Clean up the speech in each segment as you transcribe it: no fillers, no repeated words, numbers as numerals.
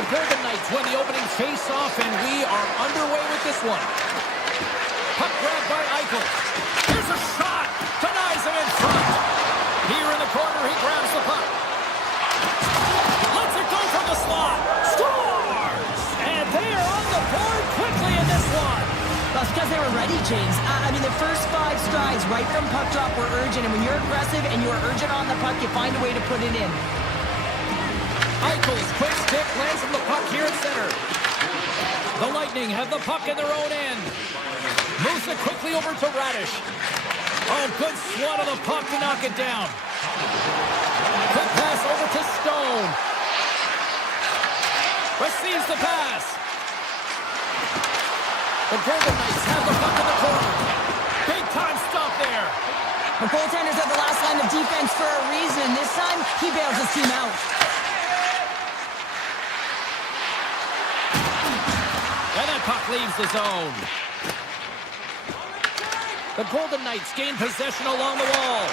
The Golden Knights win the opening face-off, and we are underway with this one. Puck grabbed by Eichel. Here's a shot. Denies him in front. Here in the corner, he grabs the puck. Lets it go from the slot. Scores! And they are on the board quickly in this one. That's because they were ready, James. I mean, the first 5 strides right from puck drop were urgent, and when you're aggressive and you're urgent on the puck, you find a way to put it in. Eichel's quick stick lands on the puck here at center. The Lightning have the puck in their own end. Moves it quickly over to Radish. Oh, good swat of the puck to knock it down. Quick pass over to Stone. Receives the pass. The Golden Knights have the puck in the corner. Big time stop there. The goaltenders are the last line of defense for a reason. This time, he bails his team out. And that puck leaves the zone. The Golden Knights gain possession along the wall.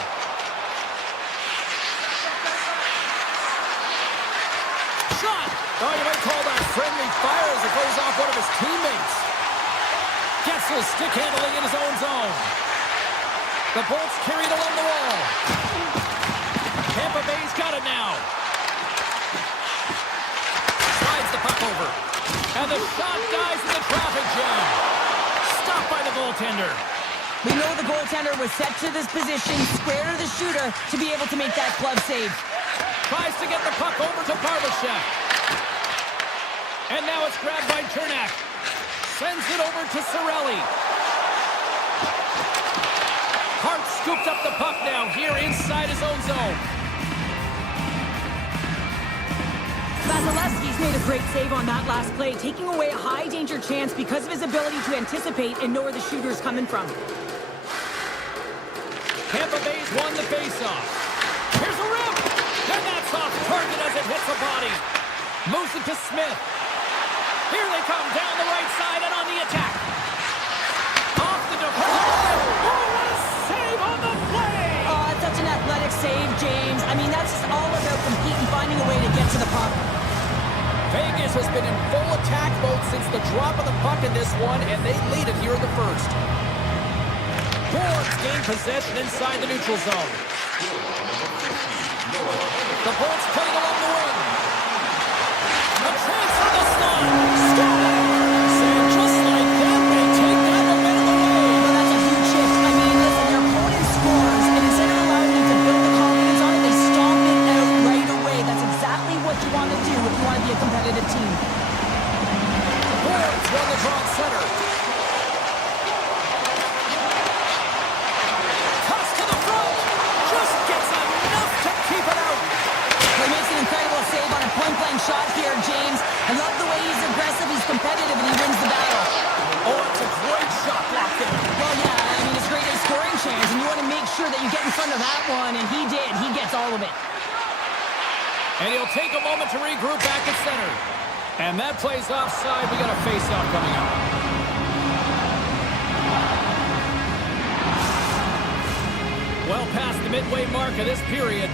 Shot! Oh, you might call that friendly fire as it goes off one of his teammates. Getzel stick handling in his own zone. The Bolts carried along the wall. Tampa Bay's got it now. Slides the puck over. And the shot dies in the traffic jam. Stopped by the goaltender. We know the goaltender was set to this position, square to the shooter, to be able to make that glove save. Tries to get the puck over to Barbashev. And now it's grabbed by Chernak. Sends it over to Cirelli. Hart scooped up the puck now here inside his own zone. Vasilevsky's made a great save on that last play, taking away a high-danger chance because of his ability to anticipate and know where the shooter's coming from. Tampa Bay's won the faceoff. Here's a rip! And that's off target as it hits the body. Moves it to Smith. Here they come down the right side and on the attack. Off the defense. Oh, what a save on the play! Oh, that's such an athletic save, James. I mean, that's just all about competing, finding a way to get to the puck. Vegas has been in full attack mode since the drop of the puck in this one, and they lead it here in the first. Boards gain possession inside the neutral zone. The Bolts played along the wing. A chance for the slot. Scores! And just like that, they take that momentum away. Well, that's a huge shift. I mean, listen, your opponent scores, and instead of allowing you to build the confidence on it, they stomp it out right away. That's exactly what you want to do if you want to be a competitive team. Boards won the draw center. Toss to the front. Just gets enough to keep it out. He makes an incredible save on a point-blank shot here, James. I love the way he's aggressive, he's competitive, and he wins the battle. Oh, it's a great shot block there. Well, yeah, I mean, it's great at scoring chance, and you want to make sure that you get in front of that one, and he did. He gets all of it. And he'll take a moment to regroup back at center. And that play's offside. We got a face-off coming up. Well past the midway mark of this period.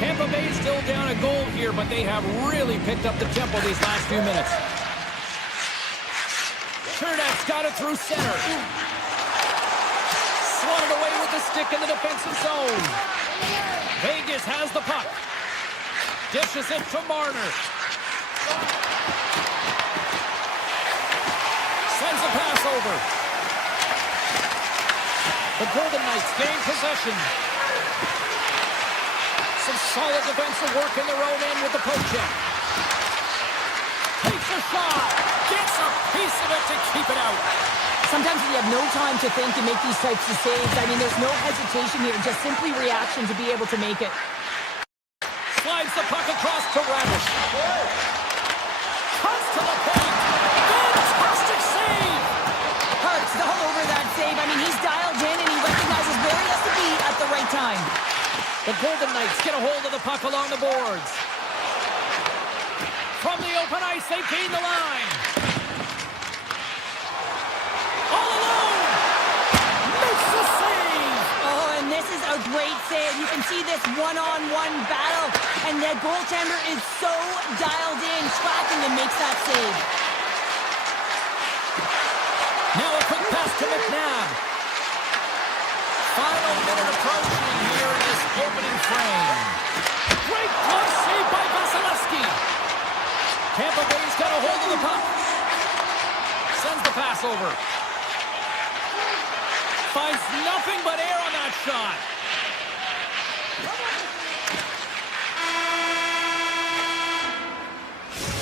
Tampa Bay still down a goal here, but they have really picked up the tempo these last few minutes. Chernak's got it through center. Swatted away with the stick in the defensive zone. Vegas has the puck. Dishes it to Marner. Sends a pass over. The Golden Knights gain possession. Some solid defensive work in their own end with the poke check. Takes a shot. Gets a piece of it to keep it out. Sometimes you have no time to think and make these types of saves. I mean, there's no hesitation here, just simply reaction to be able to make it. Slides the puck across to Radish. Cuts to the point. Fantastic save. Hurts all over that save. I mean, he's dialed in and he recognizes where he has to be at the right time. The Golden Knights get a hold of the puck along the boards. From the open ice, they gain the line. All alone. Makes the save. Oh, and this is a great save. You can see this one-on-one battle. and the goaltender is so dialed in, tracking and makes that save. Now a quick pass to McNabb. Final minute approaching here in this opening frame. Great glove save by Vasilevsky. Tampa Bay's got a hold of the puck. Sends the pass over. Finds nothing but air on that shot.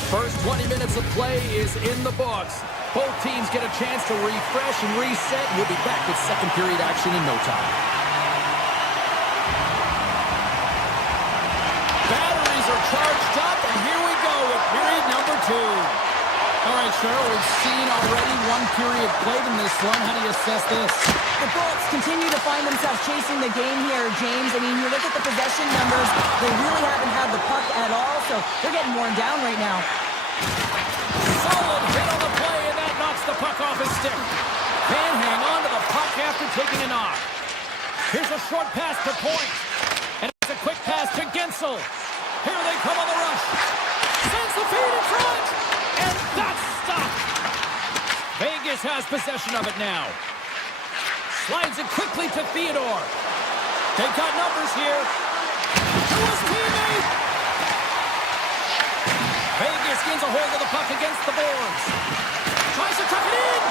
First 20 minutes of play is in the books. Both teams get a chance to refresh and reset. We'll be back with second period action in no time. Batteries are charged up, and here we go with period number 2. All right, Cheryl, we've seen already one period played in this one. How do you assess this? The Bullets continue to find themselves chasing the game here, James. I mean, you look at the possession numbers, they really haven't had the puck at all, so they're getting worn down right now. Solid hit on the play, and that knocks the puck off his stick. Can hang on to the puck after taking a knock. Here's a short pass to Point. And it's a quick pass to Gensel. Here they come on the rush. Sends the feed in front. And that's stopped. Vegas has possession of it now. Slides it quickly to Theodore. They've got numbers here. To his teammate. Vegas gains a hold of the puck against the boards. Tries to tuck it in.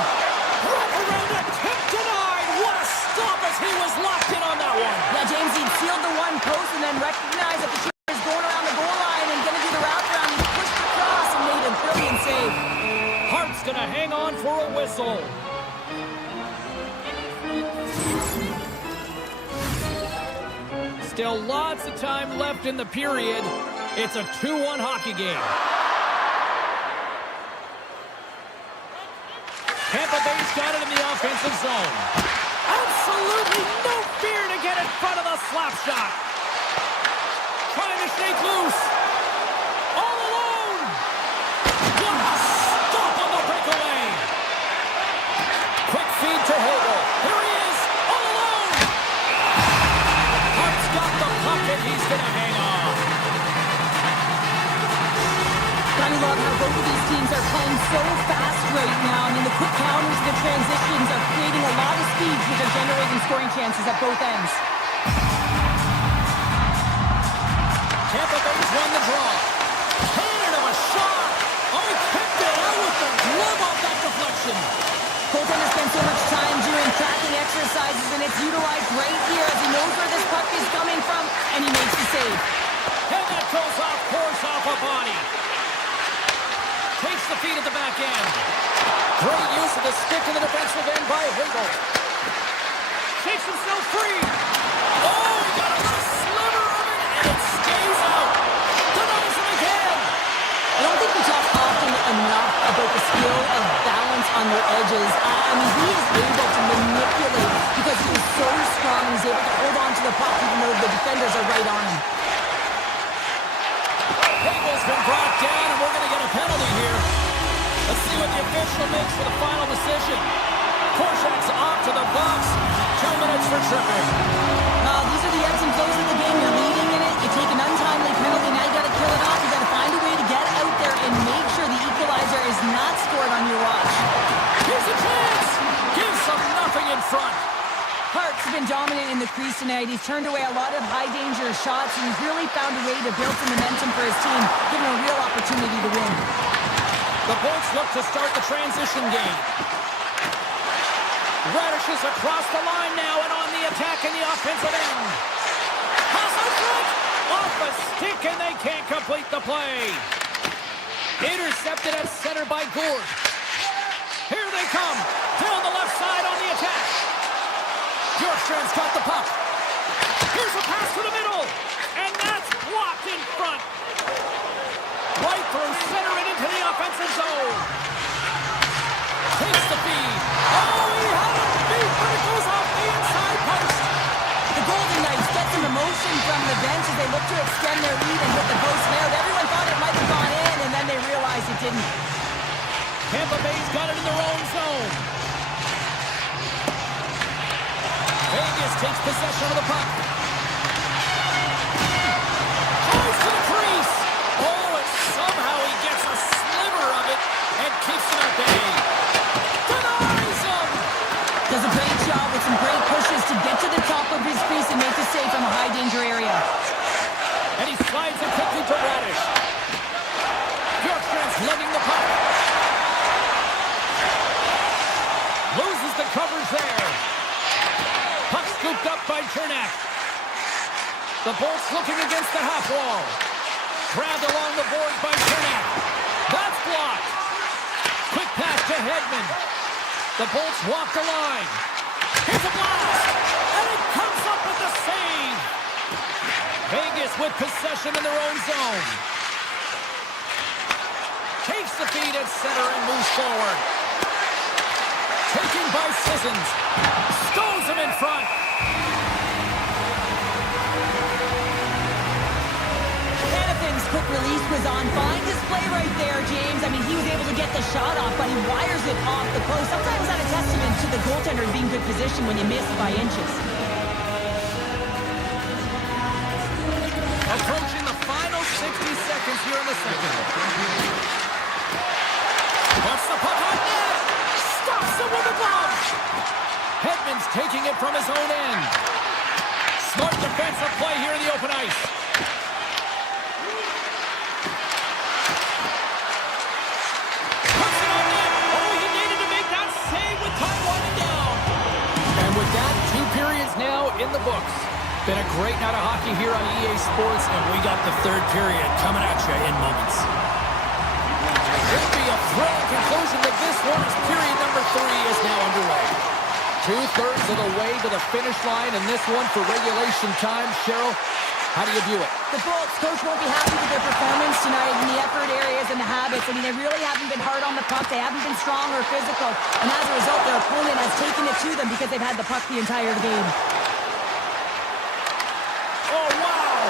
Wrap around it. Tip denied. What a stop as he was locked in on that one. Yeah, James, he sealed the one post and then recognized that the shooter is going around the goal line and going to do the wrap around. He pushed across and made a brilliant save. Hart's going to hang on for a whistle. Still lots of time left in the period. It's a 2-1 hockey game. Tampa Bay's got it in the offensive zone. Absolutely no fear to get in front of the slap shot. Trying to shake loose. All alone. What a stop on the breakaway. Quick feed to Hagel. Here he is, all alone. Hart's got the puck and he's going to hang on. I love how both of these teams are playing so fast right now. I mean, the quick counters, the transitions are creating a lot of speed, which are generating scoring chances at both ends. Tampa Bay's won the draw. Handed him a shot. Oh, he kicked it out with the glove off that deflection. Colton has spent so much time doing tracking exercises, and it's utilized right here as he knows where this puck is coming from, and he makes the save. And that goes off, course off a body. Takes the feed at the back end. Great use of the stick in the defensive end by Hagel. Shakes himself free. Oh, he got a little sliver of it, and it stays out. Denies him again. I don't think we talk often enough about the skill of balance on their edges. I mean, he is able to manipulate because he is so strong. He's able to hold on to the puck even though the defenders are right on him. Hagel's been brought down, and we're going to get a penalty here. Let's see what the official makes for the final decision. Korshak's off to the box. 2 minutes for tripping. These are the ebbs and flows of the game. You're leading in it. You take an untimely penalty. Now you got to kill it off. You got to find a way to get out there and make sure the equalizer is not scored on your watch. Here's a chance. Gives them nothing in front. Hart's been dominant in the crease tonight. He's turned away a lot of high-danger shots, and he's really found a way to build some momentum for his team, giving a real opportunity to win. The Bolts look to start the transition game. Radish is across the line now and on the attack in the offensive end. Pass out front. Off a stick, and they can't complete the play. Intercepted at center by Gourde. Here they come. Down the left side on the attack. Bjorkstrand's got the puck. Here's a pass to the middle. And that's blocked in front. Right through center and into the offensive zone. Takes the feed. Oh, he had it beat, but it goes off the inside post. The Golden Knights get some emotion from the bench as they look to extend their lead and hit the post there. Everyone thought it might have gone in, and then they realized it didn't. Tampa Bay's got it in their own zone. Vegas takes possession of the puck. Tries to the pushing against the half wall. Grabbed along the boards by Cernak. That's blocked. Quick pass to Hedman. The Bolts walk the line. Here's a blast. And it comes up with the save. Vegas with possession in their own zone. Takes the feed at center and moves forward. Taken by Sissons. Stones him in front. Hannifin's quick release was on. Fine display right there, James. I mean, he was able to get the shot off, but he wires it off the post. Sometimes that's a testament to the goaltender being good position when you miss by inches. Approaching the final 60 seconds here in the second. What's the puck on net? Stops it with a glove. Hedman's taking it from his own end. Smart defensive play here in the open ice. Puts it on net. Oh, he needed to make that save with time winding down. And with that, 2 periods now in the books. Been a great night of hockey here on EA Sports, and we got the third period coming at you in moments. It'll be a thrilling conclusion to this one as period number 3 is now underway. 2/3 of the way to the finish line in this one for regulation time. Cheryl, how do you view it? The Bolts coach won't be happy with their performance tonight in the effort areas and the habits. I mean, they really haven't been hard on the puck. They haven't been strong or physical. And as a result, their opponent has taken it to them because they've had the puck the entire game. Oh, wow!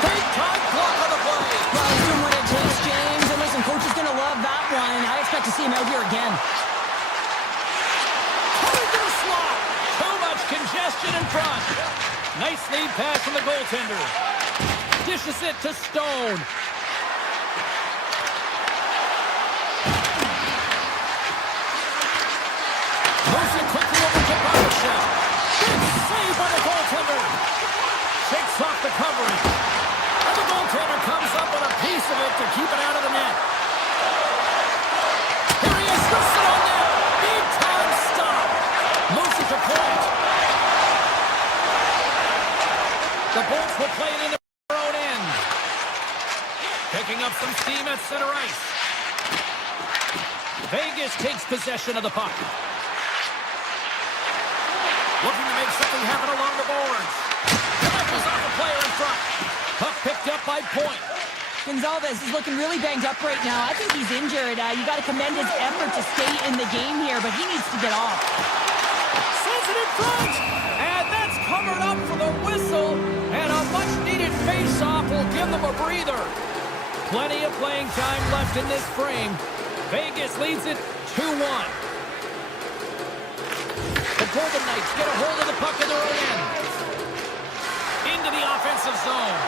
Big time block on the play. Well, he's doing what it takes, James. And listen, coach is going to love that one. I expect to see him out here again. Coming to the slot. Too much congestion in front. Nice lead pass from the goaltender. Dishes it to Stone. Moves it quickly over to Barbershop. Big save by the goaltender. Shakes off the coverage. And the goaltender comes up with a piece of it to keep it out of the net. Here he is, wristed on net. Big time stop. Moves it to point. The Bolts will play it into their own end. Picking up some steam at center ice. Vegas takes possession of the puck. Looking to make something happen along the boards. Is off a player in front. Puck picked up by Point. Gonzalez is looking really banged up right now. I think he's injured. You got to commend his effort to stay in the game here, but he needs to get off. Sends it in front. And that's covered up for the whistle. And a much-needed face-off will give them a breather. Plenty of playing time left in this frame. Vegas leads it 2-1. The Golden Knights get a hold of the puck in their own end. Into the offensive zone.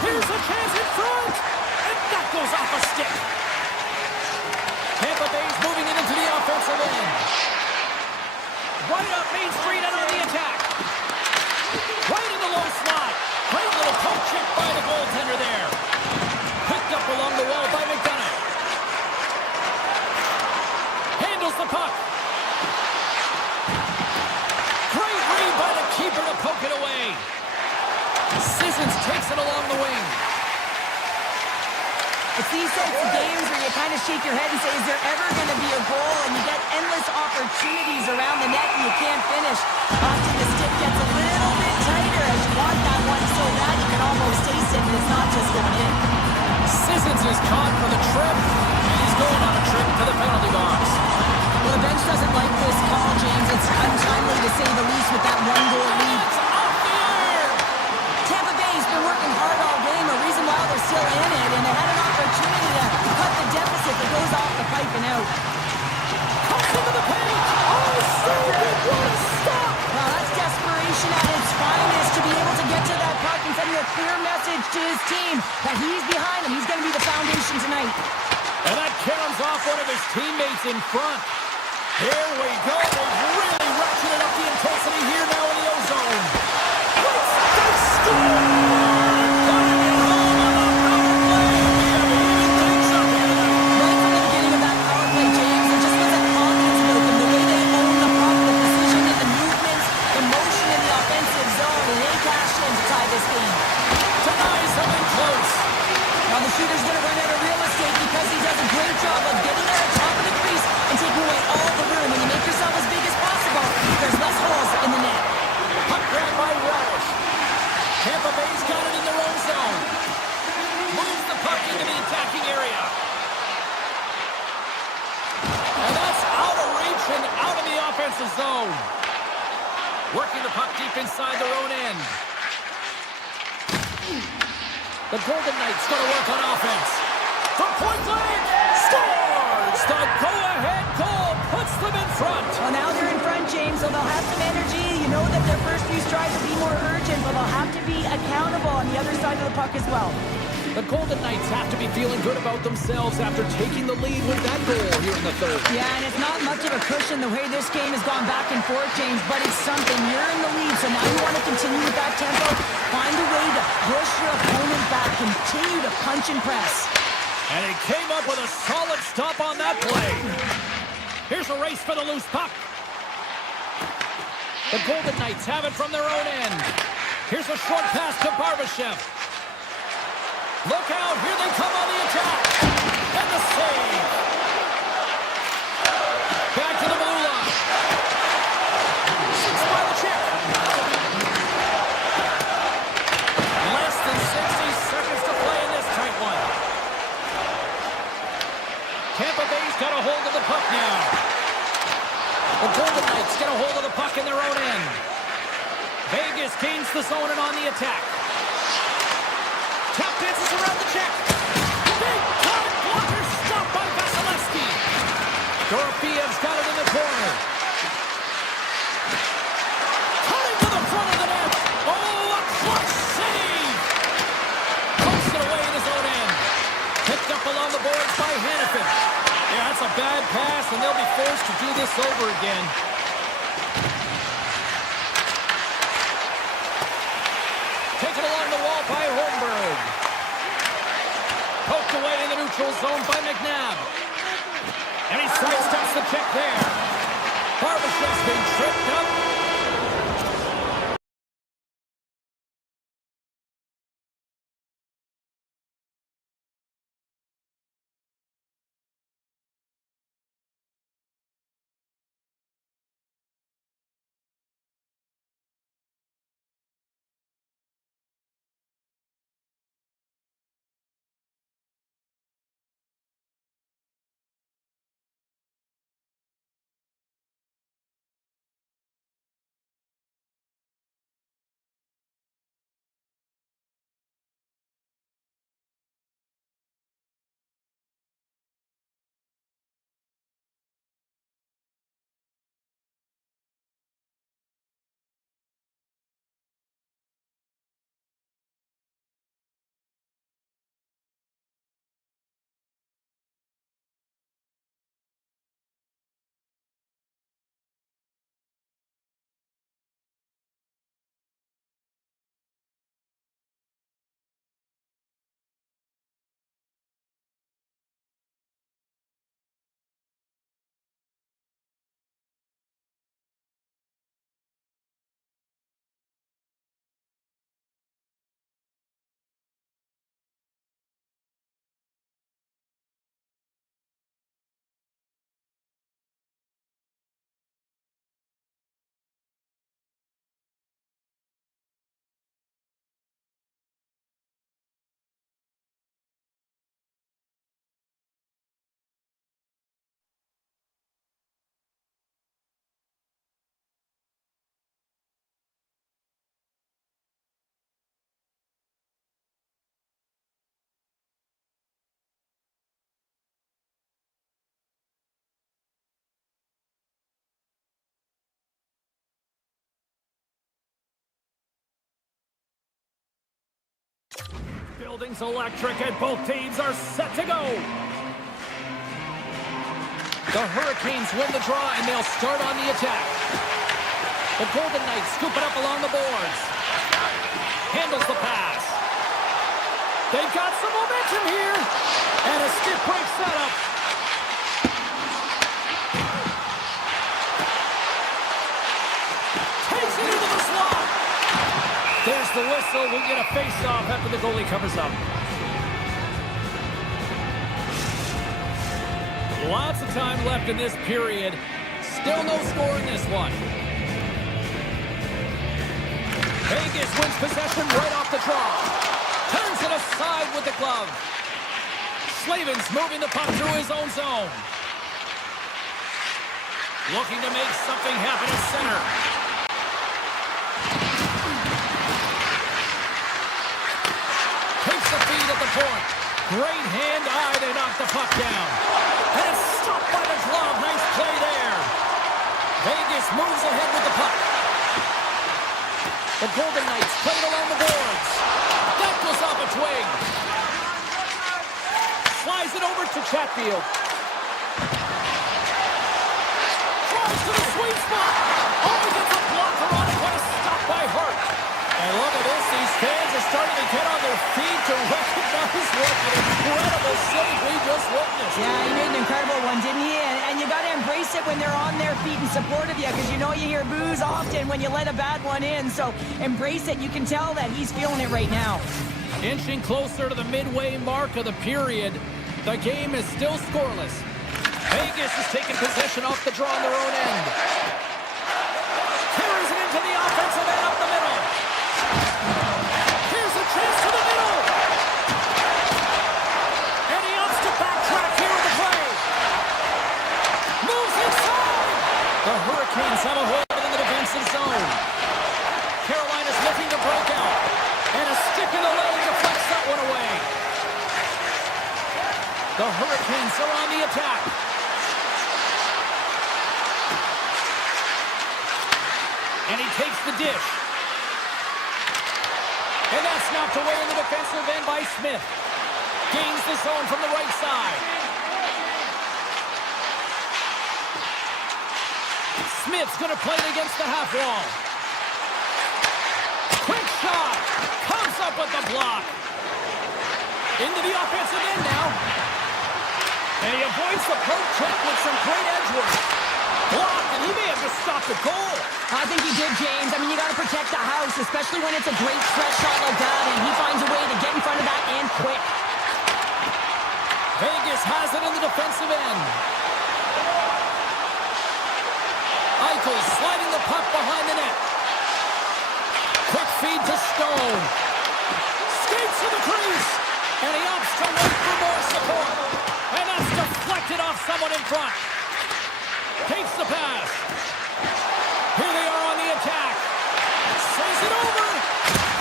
Here's a chance in front. And that goes off a stick. Tampa Bay's moving it into the offensive end. Right up Main Street and on the attack. Right in the low slot. Great little poke check by the goaltender there. Picked up along the wall by McDonough. Handles the puck. Great read by the keeper to poke it away. Sissons takes it along the wing. It's these types of games where you kind of shake your head and say, is there ever going to be a goal? And you get endless opportunities around the net and you can't finish. Often the stick gets a little bit tighter as you want that one so bad you can almost taste it and it's not just going in. Sissons is caught for the trip, and he's going on a trip to the penalty box. Well, the bench doesn't like this call, James. It's untimely to say the least with that one-goal lead. It's off the air! Tampa Bay's been working hard all game, a reason why they're still in it, and they had an opportunity to cut the deficit that goes off the pipe and out. Comes into the paint! Oh, so good! What a stop! Well, that's desperation at its finest to be able to get to that puck and send a clear message to his team that he's behind him. He's going to be the foundation tonight. And that caroms off one of his teammates in front. Here we go. They've really ratcheted up the intensity here now in the ozone. What's the score? Right from the beginning of that power play, James, it just was that confidence about them, the way they own the puck, the precision in the movements, the motion in the offensive zone, and they cashed in to tie this game puck into the attacking area. And that's out of reach and out of the offensive zone. Working the puck deep inside their own end. The Golden Knights going to work on offense. From point blank, scores! The go-ahead goal puts them in front. Well, now they're in front, James, so they'll have some energy. You know that their first few strides will be more urgent, but they'll have to be accountable on the other side of the puck as well. The Golden Knights have to be feeling good about themselves after taking the lead with that goal here in the third. Yeah, and it's not much of a cushion the way this game has gone back and forth, James, but it's something. You're in the lead, so now you want to continue with that tempo. Find a way to push your opponent back. Continue to punch and press. And he came up with a solid stop on that play. Here's a race for the loose puck. The Golden Knights have it from their own end. Here's a short pass to Barbashev. Look out, here they come on the attack. And the save. Back to the blue line. Six by the check. Less than 60 seconds to play in this tight one. Tampa Bay's got a hold of the puck now. The Golden Knights get a hold of the puck in their own end. Vegas gains the zone and on the attack. Tap dances around the check. Big time blocker stopped by Vasilevsky. Dorofiev's got it in the corner. Cutting to the front of the net. Oh, a clutch save. Pokes it away in his own end. Picked up along the boards by Hannafin. Yeah, that's a bad pass, and they'll be forced to do this over again. Taken along the wall by Holmberg. Poked away in the neutral zone by McNabb. And he sidesteps the check there. Barbashev's been tripped up. Building's electric and both teams are set to go. The Hurricanes win the draw and they'll start on the attack. The Golden Knights scoop it up along the boards. Handles the pass. They've got some momentum here. And a stiff break setup. Takes it into the slot. There's the whistle. We'll get a face-off after the goalie covers up. Lots of time left in this period. Still no score in this one. Vegas wins possession right off the draw. Turns it aside with the glove. Slavin's moving the puck through his own zone. Looking to make something happen at center. Takes the feed at the point. Great hand-eye, they knock the puck down. And it's stopped by the glove. Nice play there. Vegas moves ahead with the puck. The Golden Knights play it along the boards. That goes off its wing. Slides it over to Chatfield. Tries to the sweet spot. Oh, he gets a blocker on it. What a stop by Hart. And look at this. These fans are starting to get on their feet to recognize what an incredible save we just witnessed. Yeah, he made an incredible one, didn't he? And you got to embrace it when they're on their feet in support of you, because you know you hear boos often when you let a bad one in. So embrace it. You can tell that he's feeling it right now. Inching closer to the midway mark of the period. The game is still scoreless. Vegas is taking possession off the draw on their own end. Carries it into the offensive end up the middle. Here's a chance to the middle. And he opts to backtrack here in the play. Moves inside. The Hurricanes have a hold in the defensive zone. Carolina's looking to break out. And a stick in the leg deflects that one away. The Hurricanes are on the attack. And he takes the dish. And that's knocked away in the defensive end by Smith. Gains the zone from the right side. Smith's going to play it against the half wall. Quick shot. Comes up with the block. Into the offensive end now. And he avoids the poke check with some great edge work. Blocked, and he may have just stopped the goal. I think he did, James. I mean, you got to protect the house, especially when it's a great stretch shot like that, and he finds a way to get in front of that and quick. Vegas has it in the defensive end. Eichel sliding the puck behind the net. Quick feed to Stone. Skates to the crease. And he opts to wait for more support. And that's deflected off someone in front. Takes the pass. Here they are on the attack. Saves it over.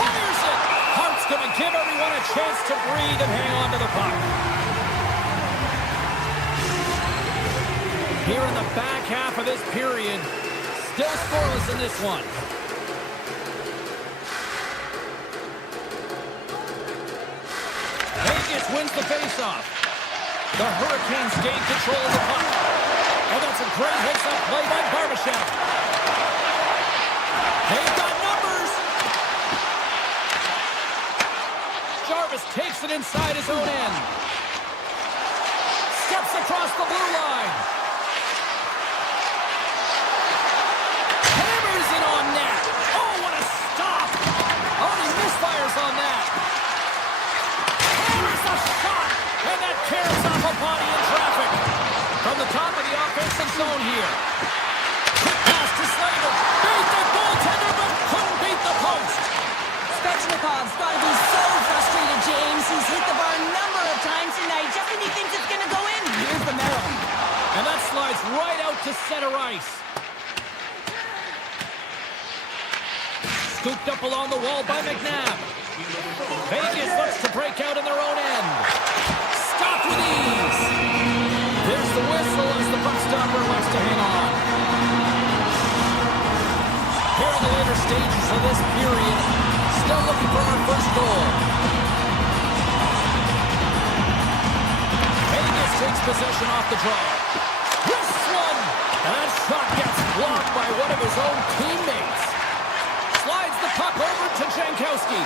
Fires it. Hart's going to give everyone a chance to breathe and hang on to the puck. Here in the back half of this period, still scoreless in this one. Vegas wins the faceoff. The Hurricanes gain control of the puck. And that's a great heads-up play by Barbashev. They've got numbers. Jarvis takes it inside his own end. Steps across the blue line. Hammers it on net. Oh, what a stop. Oh, he misfires on that. Hammers a shot. And that tears off a body in traffic. From the top of the offensive zone here. Quick pass to Slater. Beat the goaltender, but couldn't beat the post. Svechnikov's got to be so frustrated, James. He's hit the bar a number of times tonight, just when he thinks it's going to go in. Here's the medal. And that slides right out to center ice. Scooped up along the wall by McNabb. Vegas looks to break out in their own end. Stopped with ease. There's the whistle as the puck stopper wants to hang on. Here in the later stages of this period, still looking for our first goal. Vegas takes possession off the draw. This one! And that shot gets blocked by one of his own teammates. Slides the puck over to Jankowski.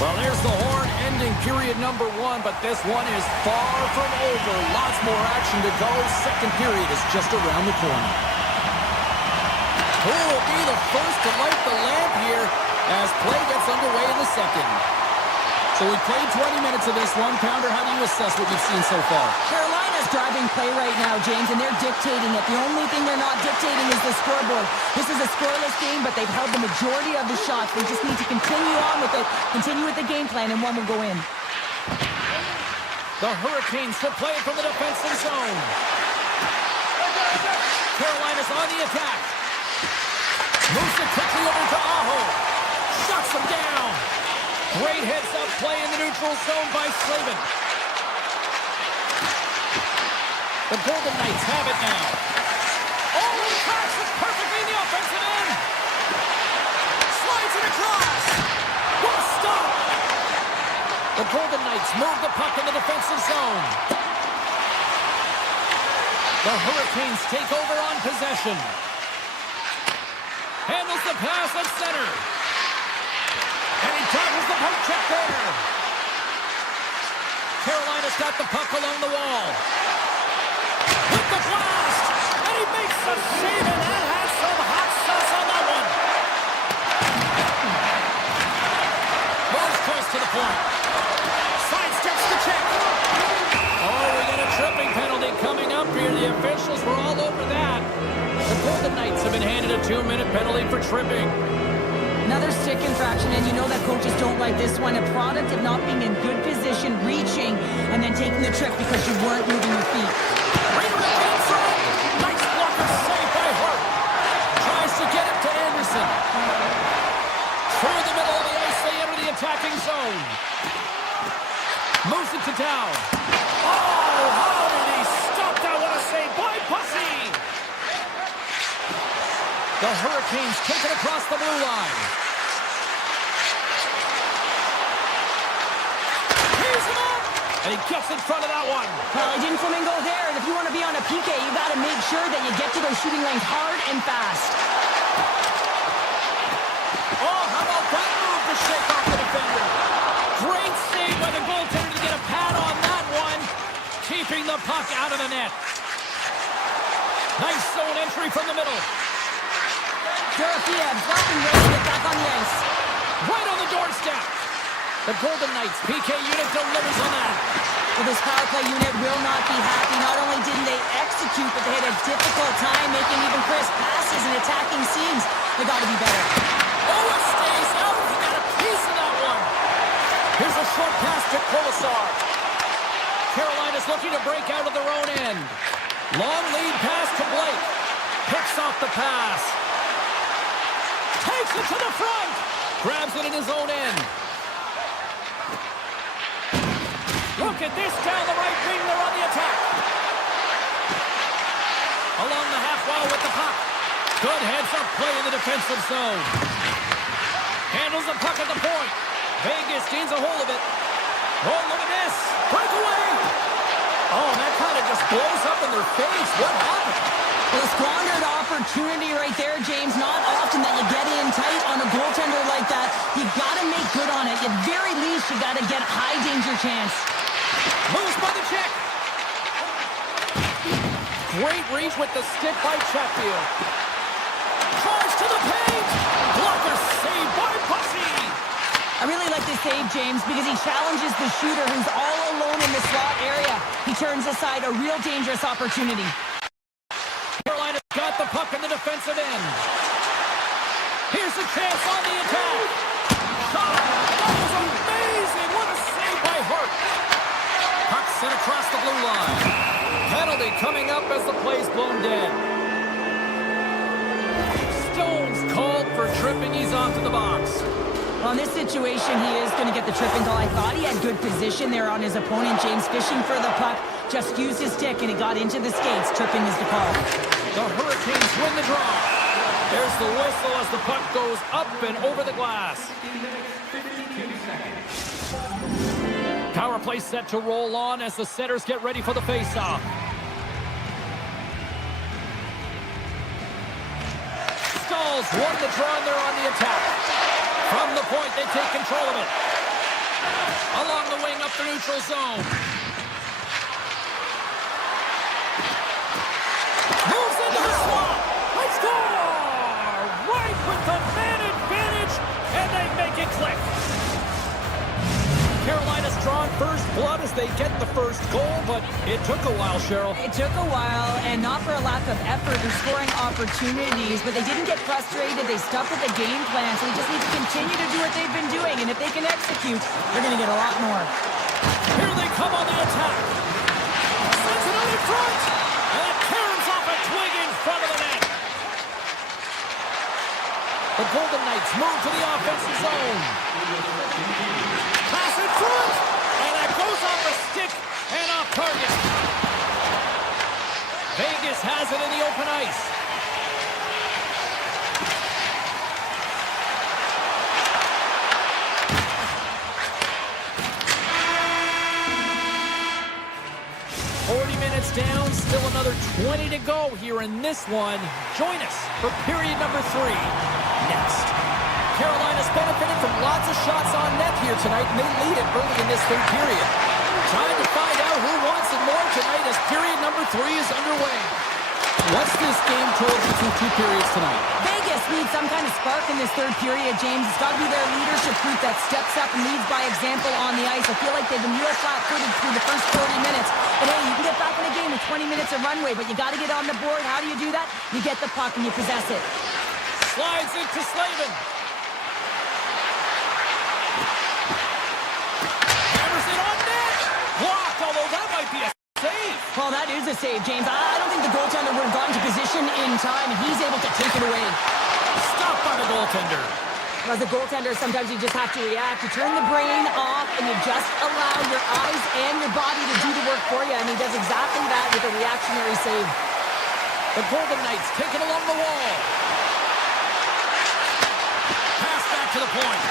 Well, there's the horn ending period number one, but this one is far from over. Lots more action to go. Second period is just around the corner. Who will be the first to light the lamp here as play gets underway in the second? So we played 20 minutes of this one. Pounder, how do you assess what you've seen so far? Carolina's driving play right now, James, and they're dictating it. The only thing they're not dictating is the scoreboard. This is a scoreless game, but they've held the majority of the shots. They just need to continue on with it, continue with the game plan, and one will go in. The Hurricanes will play it from the defensive zone. Carolina's on the attack. Moves it quickly over to Aho. Shuts him down. Great heads-up play in the neutral zone by Slavin. The Golden Knights have it now. Oh, he cracks it perfectly in the offensive end. Slides it across. What a stop. The Golden Knights move the puck in the defensive zone. The Hurricanes take over on possession. Handles the pass at center. And he tackles the poke check there. Carolina's got the puck along the wall. With the blast. And he makes the save, and that has some hot sauce on that one. Moves close to the point. Sidesteps the check. Oh, we got a tripping penalty coming up here. The officials were all over that. The Golden Knights have been handed a 2-minute penalty for tripping. Another stick infraction, and you know that coaches don't like this one. A product of not being in good position, reaching, and then taking the trip because you weren't moving your feet. Nice blocker save by Hart. Tries to get it to Anderson. Through the middle of the ice, they enter the attacking zone. Moves it to Dow. Oh, how did he stop that? What a save by Pussy. The Hurricanes take it across the blue line. Here's him up! And he gets in front of that one. Well, he didn't flamingo there, and if you want to be on a PK, you got to make sure that you get to those shooting lanes hard and fast. Oh, how about that move to shake off the defender? Great save by the goaltender to get a pad on that one. Keeping the puck out of the net. Nice zone entry from the middle. Dorothea, blocking ready to get back on the ice. Right on the doorstep. The Golden Knights PK unit delivers on that. Well, this power play unit will not be happy. Not only didn't they execute, but they had a difficult time making even crisp passes and attacking seams. They got to be better. Oh, it stays out. He got a piece of that one. Here's a short pass to Kolasar. Carolina's looking to break out of their own end. Long lead pass to Blake. Picks off the pass. Takes it to the front. Grabs it in his own end. Look at this down the right wing. They're on the attack. Along the half wall with the puck. Good heads-up play in the defensive zone. Handles the puck at the point. Vegas gains a hold of it. Oh, look at this. Breakaway. Oh, that kind of just blows up in their face. What happened? Well, a squandered opportunity right there, James. Not often that you get in tight on a goaltender like that. You got to make good on it. At very least, you got to get a high danger chance. Moves by the check. Great reach with the stick by Chatfield. Charge to the paint. Blocker saved by Pussy. I really like this save, James, because he challenges the shooter who's all alone in the slot area. He turns aside a real dangerous opportunity. Carolina's got the puck in the defensive end. Here's a chance on the attack. Shot. That was amazing. What a save by Hart. Puck sent across the blue line. Penalty coming up as the play's blown dead. Stone's called for tripping. He's off to the box. Well, in this situation, he is going to get the tripping call. I thought he had good position there on his opponent. James fishing for the puck. Just used his stick, and it got into the skates. Tripping is the call. The Hurricanes win the draw. There's the whistle as the puck goes up and over the glass. Power play set to roll on as the setters get ready for the faceoff. Stalls won the draw, and they're on the attack. From the point, they take control of it. Along the wing, up the neutral zone. Moves into the slot. They score! Right with the man advantage, and they make it click. drawn first blood as they get the first goal, but it took a while, Cheryl. It took a while, and not for a lack of effort or scoring opportunities, but they didn't get frustrated. They stuck with the game plan, so they just need to continue to do what they've been doing, and if they can execute, they're going to get a lot more. Here they come on the attack. Sends it out in front, and it caroms off a twig in front of the net. The Golden Knights move to the offensive zone. Pass in front, and that goes off a stick and off target. Vegas has it in the open ice. Down, still another 20 to go here in this one. Join us for period number 3 next. Carolina's benefited from lots of shots on net here tonight, and they lead it early in this third period. Time to find out who wants it more tonight as period number 3 is underway. What's this game told you through 2 periods tonight? Vegas needs some kind of spark in this third period, James. It's got to be their leadership group that steps up and leads by example on the ice. I feel like they've been real flat-footed through the first 40 minutes. But hey, you can get back in the game with 20 minutes of runway, but you got to get on the board. How do you do that? You get the puck and you possess it. Slides it to Slavin. Hammers it on net. Blocked, although that might be a save. Well, that is a save, James. I don't think the goaltender would have gotten to position in time, and he's able to take it away. Stopped by the goaltender. As a goaltender, sometimes you just have to react. You turn the brain off, and you just allow your eyes and your body to do the work for you, and he does exactly that with a reactionary save. The Golden Knights take it along the wall. Pass back to the point.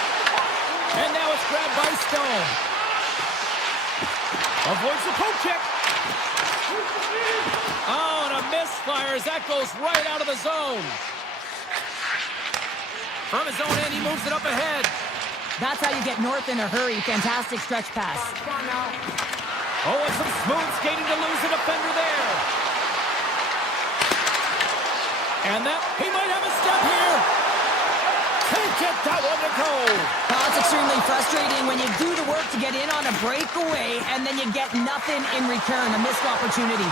And now it's grabbed by Stone. Avoids the poke check. Oh, and a misfire as that goes right out of the zone. From his own end, he moves it up ahead. That's how you get north in a hurry. Fantastic stretch pass. Oh, and some smooth skating to lose the defender there. And that, he might have a step here. Can't get that one to go. Well, it's extremely frustrating when you do the work to get in on a breakaway and then you get nothing in return, a missed opportunity.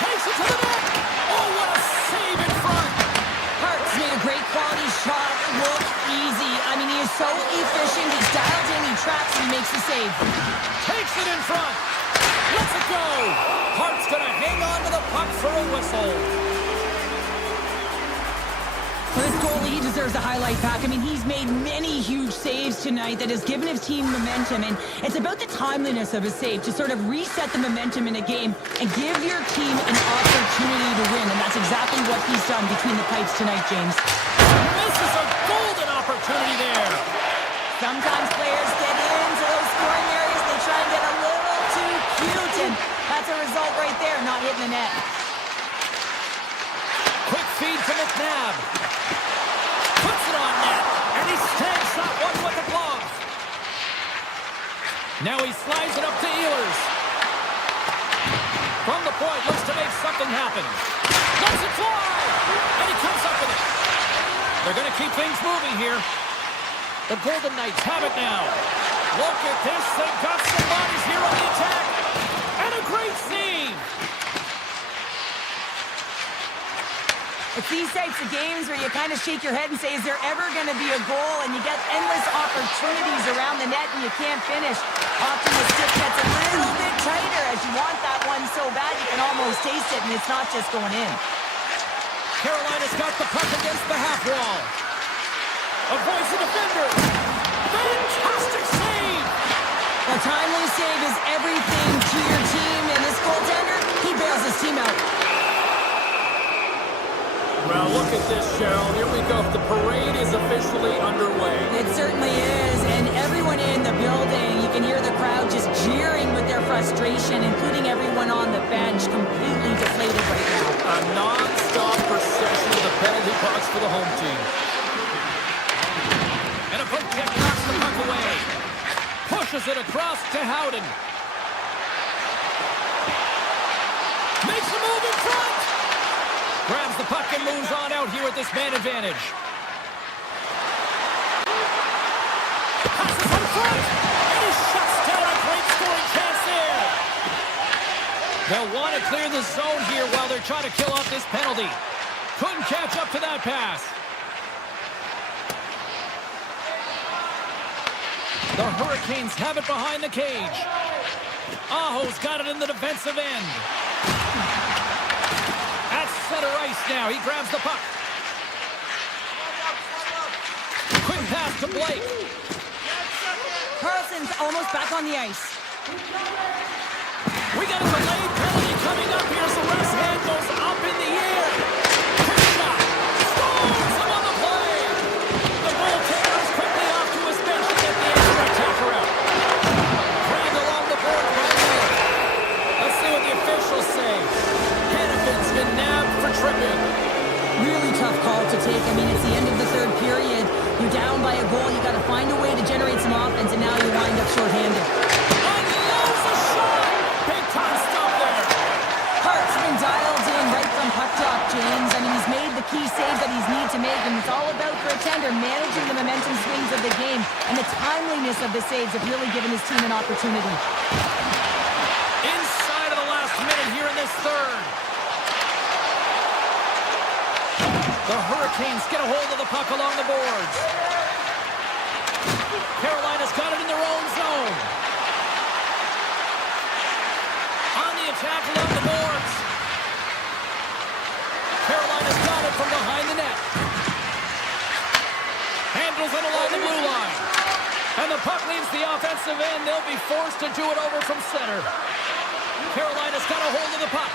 Takes it to the net. Oh, what a save in front. Hart's made a great quality shot look easy. I mean, he is so efficient. He's dialed in, he tracks, and he makes the save. Takes it in front. Lets it go. Hart's going to hang on to the puck for a whistle. Well, this goalie, he deserves a highlight pack. I mean, he's made many huge saves tonight that has given his team momentum, and it's about the timeliness of a save to sort of reset the momentum in a game and give your team an opportunity to win, and that's exactly what he's done between the pipes tonight, James. This is a golden opportunity there. Sometimes players get into those scoring areas, they try and get a little too cute, and that's a result right there, not hitting the net. Quick feed to McNabb. Puts it on net, and he snags that one with the glove. Now he slides it up to Ehlers. From the point, looks to make something happen. Lets it fly, and he comes up with it. They're going to keep things moving here. The Golden Knights have it now. Look at this, they've got some bodies here on the attack. And a great save. It's these types of games where you kind of shake your head and say, is there ever going to be a goal? And you get endless opportunities around the net and you can't finish. Often the stick gets a little bit tighter as you want that one so bad you can almost taste it, and it's not just going in. Carolina's got the puck against the half wall. Avoids the defender. Fantastic save! A timely save is everything to your team, and this goaltender, he bails his team out. Well, look at this, Cheryl. Here we go. The parade is officially underway. It certainly is, and everyone in the building, you can hear the crowd just jeering with their frustration, including everyone on the bench, completely deflated right now. A non-stop procession to the penalty box for the home team. And a poke check knocks the puck away. Pushes it across to Howden. Makes a move in front. Grabs the puck and moves on out here with this man advantage. Passes in front, and he trying to clear the zone here while they're trying to kill off this penalty. Couldn't catch up to that pass. The Hurricanes have it behind the cage. Aho's got it in the defensive end. At center ice now. He grabs the puck. Quick pass to Blake. Carlson's almost back on the ice. We got a delayed penalty coming up here. So Russ hand goes up in the air. Quick shot. Scores him on the play. The goaltender is quickly off to his bench to get the extra attacker out. Grabbed along the board right here. Let's see what the officials say. Hannifin's been nabbed for tripping. Really tough call to take. I mean, it's the end of the third period. You're down by a goal. You got to find a way to generate some offense, and now you wind up shorthanded. Unloads a shot. Big time stop there. Hart's been dialed in right from puck drop, James. I mean, he's made the key saves that he's need to make, and it's all about for a tender managing the momentum swings of the game, and the timeliness of the saves have really given his team an opportunity. Inside of the last minute here in this third. The Hurricanes get a hold of the puck along the boards. Carolina's got it in their own zone. On the attack along the boards. Carolina's got it from behind the net. Handles it along the blue line. And the puck leaves the offensive end. They'll be forced to do it over from center. Carolina's got a hold of the puck.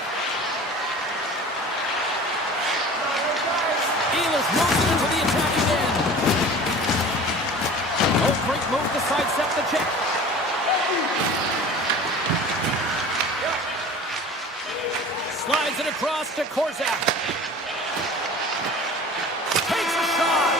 Ehlers moves it into the attacking end. Oh, great move to sidestep the check. Slides it across to Korzak. Takes a shot.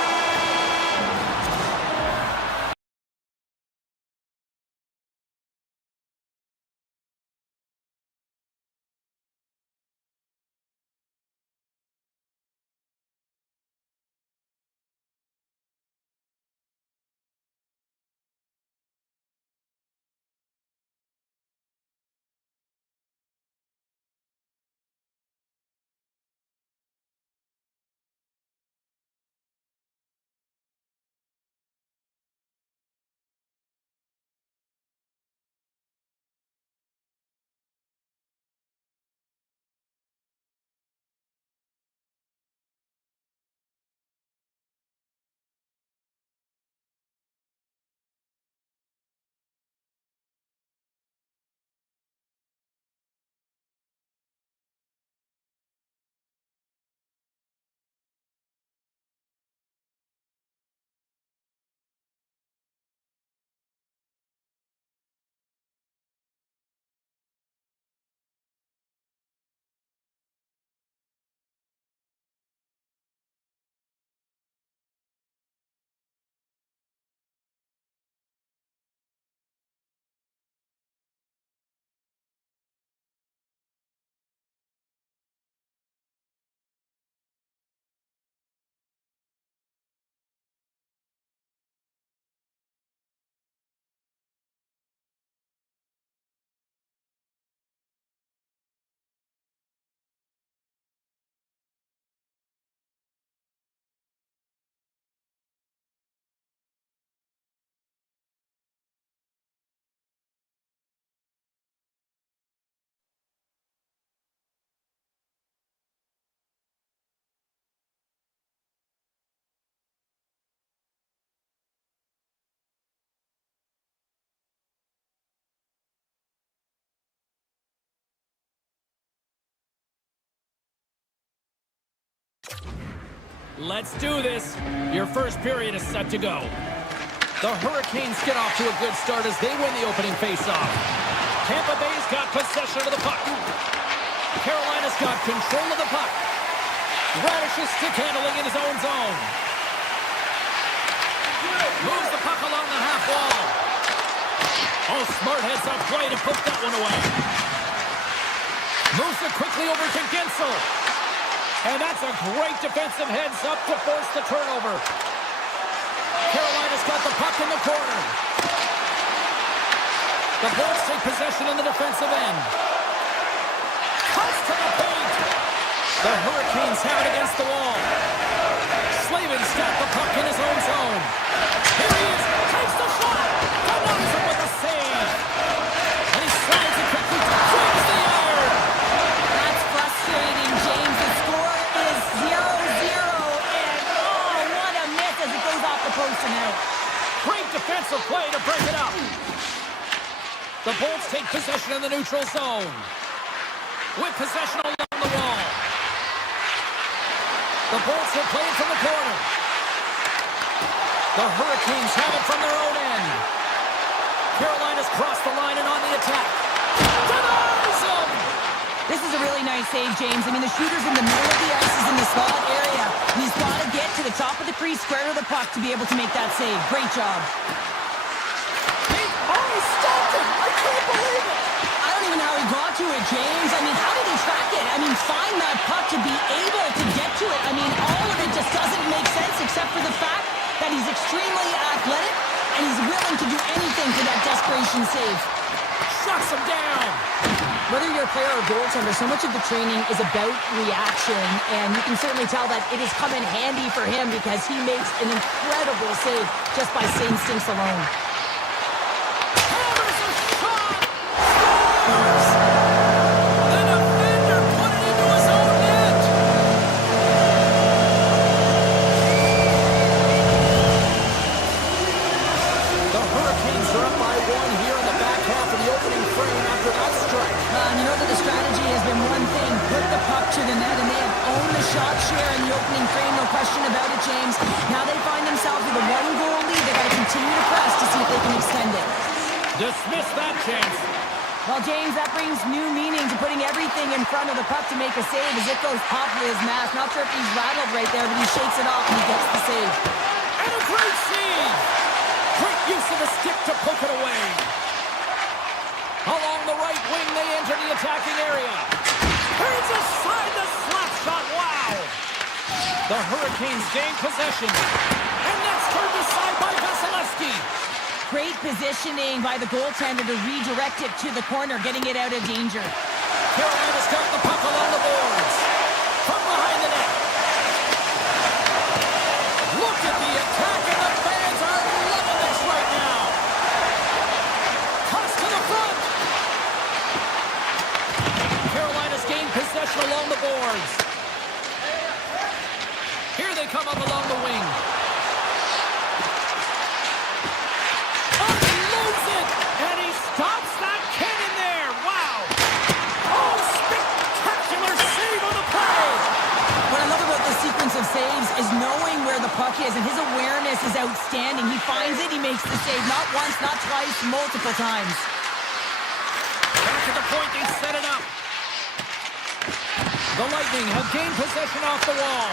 Let's do this. Your first period is set to go. The Hurricanes get off to a good start as they win the opening faceoff. Tampa Bay's got possession of the puck. Carolina's got control of the puck. Radish's stick handling in his own zone. Moves the puck along the half wall. Oh, smart heads up play to put that one away. Moves it quickly over to Gensel. And that's a great defensive heads up to force the turnover. Carolina's got the puck in the corner. The Bolts take possession in the defensive end. The Hurricanes have it against the wall. Slavin's got the puck in his own zone. Here he is. Takes the shot. Denies him with a save. And he slides it quickly. Swings the iron. That's frustrating, James. The score is 0-0. And, oh, what a miss as it goes off the post and out. Great defensive play to break it up. The Bolts take possession in the neutral zone. With possession along the wall. The Bolts will play it from the corner. The Hurricanes have it from their own end. Carolina's crossed the line and on the attack. Denies him! This is a really nice save, James. I mean, the shooter's in the middle of the ice. He's in the slot area. He's got to get to the top of the crease, square to the puck to be able to make that save. Great job. He stopped it! I can't believe it! I don't even know how he got to it, James. I mean, how did he track it? I mean, find that puck to be able to get to it. I mean, all of it just doesn't make sense except for the fact that he's extremely athletic and he's willing to do anything for that desperation save. Shuts him down! Whether you're a player or goaltender, so much of the training is about reaction, and you can certainly tell that it has come in handy for him because he makes an incredible save just by instincts alone. Hammers a shot! Scores! The defender put it into his own net! The Hurricanes are up by one here in the back half of the opening frame after that strike. You know that the strategy has been one thing, put the puck to the net, and they have owned the shot share in the opening frame, no question about it, James. Now they find themselves with a one-goal lead. They've got to continue to press to see if they can extend it. Dismiss that chance. Well, James, that brings new meaning to putting everything in front of the puck to make a save as it goes off of his mask. Not sure if he's rattled right there, but he shakes it off and he gets the save. And a great save! Great use of the stick to poke it away. Along the right wing, they enter the attacking area. Here's a side-to-slap shot. Wow! The Hurricanes gain possession. And that's turned aside by Vasilevsky. Great positioning by the goaltender to redirect it to the corner, getting it out of danger. Carolina's got the puck along the boards. From behind the net. Look at the attack, and the fans are loving this right now. Toss to the front. Carolina's gained possession along the boards. Here they come up along the wing. Unloads it, and he stops that cannon there. Wow. Oh, spectacular save on the play. What I love about this sequence of saves is knowing where the puck is, and his awareness is outstanding. He finds it, he makes the save, not once, not twice, multiple times. Back at the point, they set it up. The Lightning have gained possession off the wall.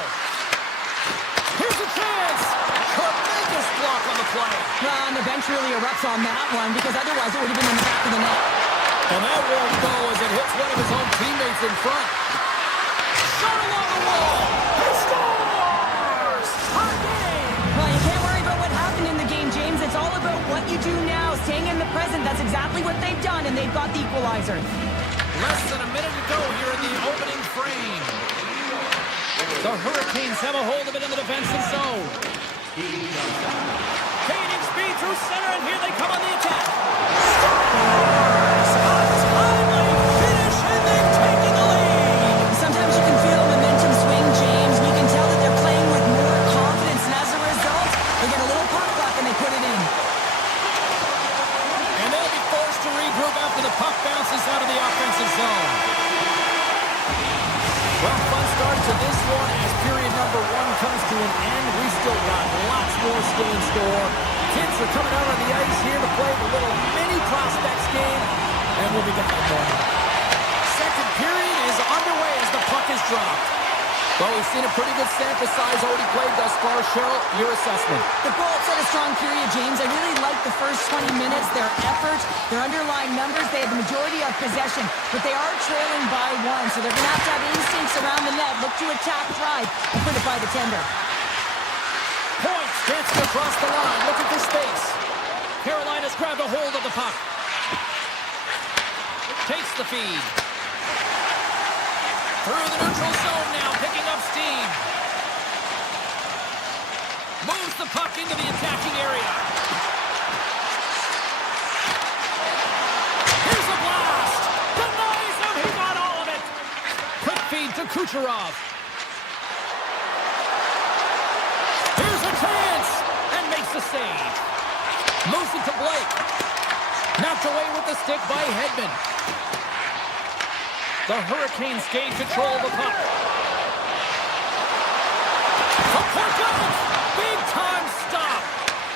Here's a chance. Tremendous block on the play. Well, and the bench really erupts on that one because otherwise it would have been in the back of the net. And that won't go as it hits one of his own teammates in front. Shot along the wall. He scores! Again! Well, you can't worry about what happened in the game, James. It's all about what you do now, staying in the present. That's exactly what they've done, and they've got the equalizer. Less than a minute to go here in the opening frame. The Hurricanes have a hold of it in the defensive zone. Gaining speed through center, and here they come on the attack. Scores! A timely finish, and they've taken the lead. Sometimes you can feel momentum swing, James, and you can tell that they're playing with more confidence, and as a result, they get a little puck luck and they put it in. And they'll be forced to regroup after the puck bounces out of the offensive zone. Well, fun start to this one as period number one comes to an end. We still got lots more still in store. Kids are coming out on the ice here to play the little mini prospects game, and we'll be back in the morning. Second period is underway as the puck is dropped. Well, we've seen a pretty good sample size already played thus far. Cheryl, your assessment. The Bolts had a strong period, James. I really liked the first 20 minutes, their effort, their underlying numbers. They had the majority of possession, but they are trailing by one, so they're going to have instincts around the net, look to attack, drive, and put it by the tender. Points dancing across the line, looking for space. Carolina's grabbed a hold of the puck. Takes the feed. Through the neutral zone now, picking up steam. Moves the puck into the attacking area. Here's a blast. Denies him. He got all of it. Quick feed to Kucherov. Here's a chance. And makes the save. Moves it to Blake. Knocked away with the stick by Hedman. The Hurricanes gain control of the puck. From Portland, big-time stop.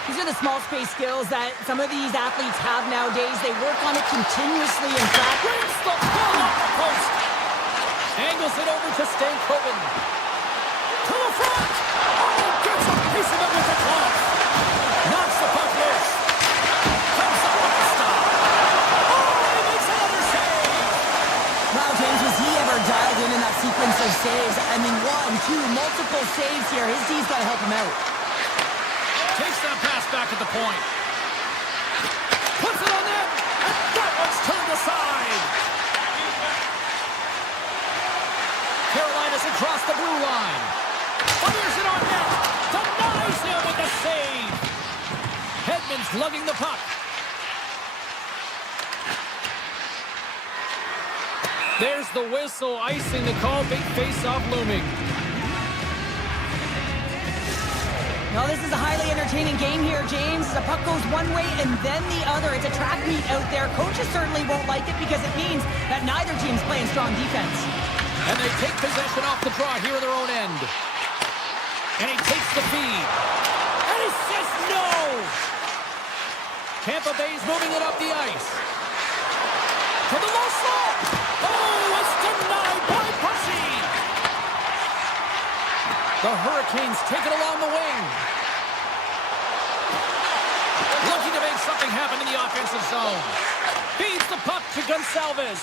These are the small space skills that some of these athletes have nowadays. They work on it continuously in practice. Brings the puck off the post. Angles it over to Stankoven. To the front. Oh, gets a piece of it with the glove. Knocks the puck loose. Comes up with the stop. Oh, he makes another save. Wow, James, was he ever dialed in that sequence of saves? I mean, 1, 2, multiple saves here. His D's got to help him out. Takes that pass back at the point. Puts it on net. And that one's turned aside. Carolina's across the blue line. Fires it on net. Denies him with the save. Hedman's lugging the puck. There's the whistle, icing the call. Big face-off looming. Well, this is a highly entertaining game here, James. The puck goes one way and then the other. It's a track meet out there. Coaches certainly won't like it because it means that neither team's playing strong defense. And they take possession off the draw here in their own end. And he takes the feed. And he says no! Tampa Bay's moving it up the ice. To the low slot! Oh, it's denied by Bussy! The Hurricanes take it along the wing. Looking to make something happen in the offensive zone. Feeds the puck to Gonçalves.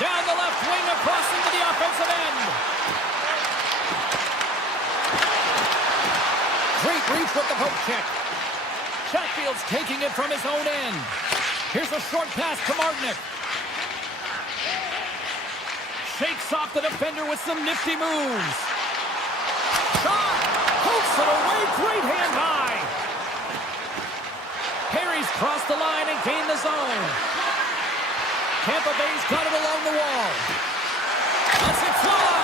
Down the left wing, across into the offensive end. Great reach with the poke check. Chatfield's taking it from his own end. Here's a short pass to Martinick. Shakes off the defender with some nifty moves. Shot! Pokes it away, great hand high. Harry's crossed the line and gained the zone. Tampa Bay's got it along the wall. Lets it fly.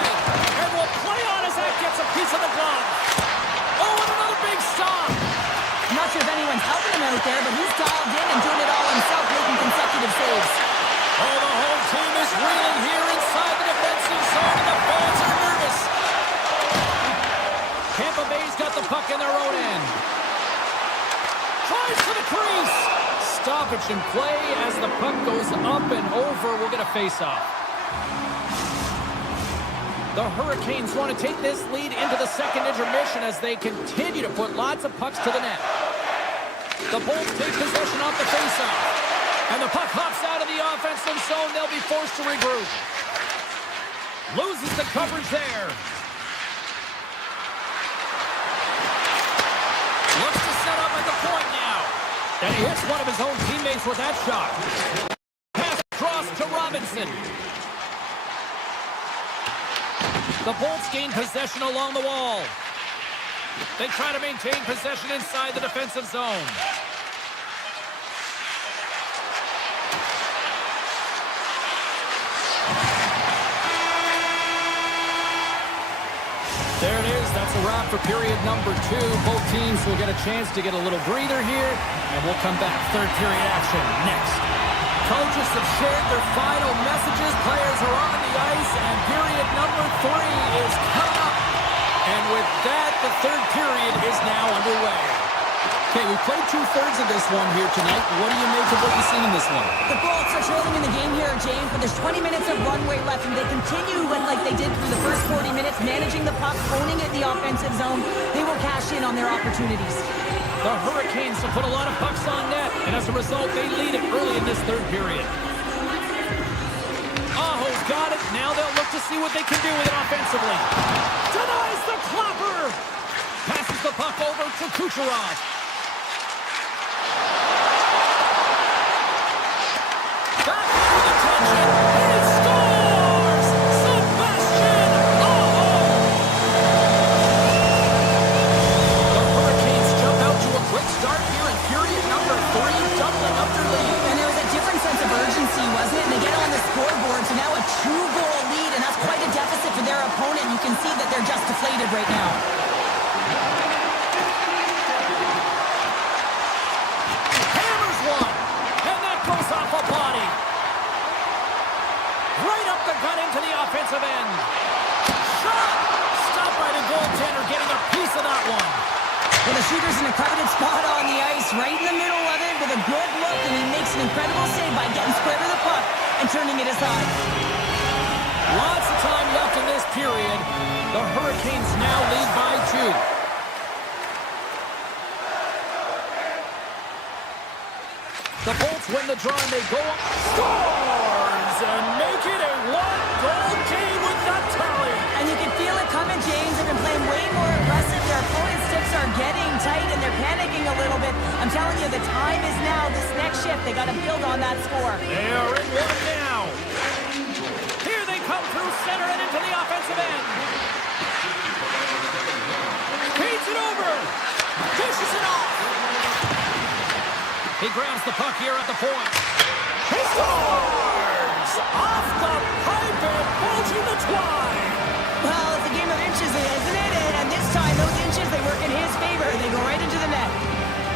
And will play on as that gets a piece of the glove. Oh, and another big stop. I'm not sure if anyone's helping him out there, but he's dialed in and doing it all himself, making consecutive saves. Oh, the whole team is reeling here inside the defensive zone, and the fans are nervous. Tampa Bay's got the puck in their own end. Tries to the crease. Stoppage in play as the puck goes up and over. We'll get a face-off. The Hurricanes want to take this lead into the second intermission as they continue to put lots of pucks to the net. The Bolts take possession off the face-off. And the puck hops out of the offensive zone. They'll be forced to regroup. Loses the coverage there. Looks to set up at the point now. And he hits one of his own teammates with that shot. Pass across to Robinson. The Bolts gain possession along the wall. They try to maintain possession inside the defensive zone. There it is. That's a wrap for period number 2. Both teams will get a chance to get a little breather here, and we'll come back. Third period action next. Coaches have shared their final messages. Players are on the ice, and period number 3 is coming up. And with that, the third period is now underway. Okay, we played 2/3 of this one here tonight. What do you make of what you've seen in this one? The Bolts are trailing in the game here, James, but there's 20 minutes of runway left, and they continue like they did through the first 40 minutes, managing the puck, owning it in the offensive zone. They will cash in on their opportunities. The Hurricanes have put a lot of pucks on net, and as a result, they lead it early in this third period. Aho's got it. Now they'll look to see what they can do with it offensively. Denies the clapper. Passes the puck over to Kucherov. frustrated right now. Hammers one, and that goes off a body. Right up the gut into the offensive end. Shot! Stopped by the goaltender, getting a piece of that one. Well, the shooter's in a coveted spot on the ice, right in the middle of it with a good look, and he makes an incredible save by getting square to the puck and turning it aside. Lots of time left in this period. The Hurricanes now lead by 2. The Bolts win the draw and they go up. Scores! And make it a one-goal game with that tally. And you can feel it coming, James. They've been playing way more aggressive. Their opponent's sticks are getting tight and they're panicking a little bit. I'm telling you, the time is now. This next shift, they got to build on that score. They are in one now. Here they come through center and into the offensive end. Feeds it over. Dishes it off. He grabs the puck here at the point. He scores! Off the pipe and bulging the twine. Well, it's a game of inches, isn't it? And this time, those inches, they work in his favor. They go right into the net.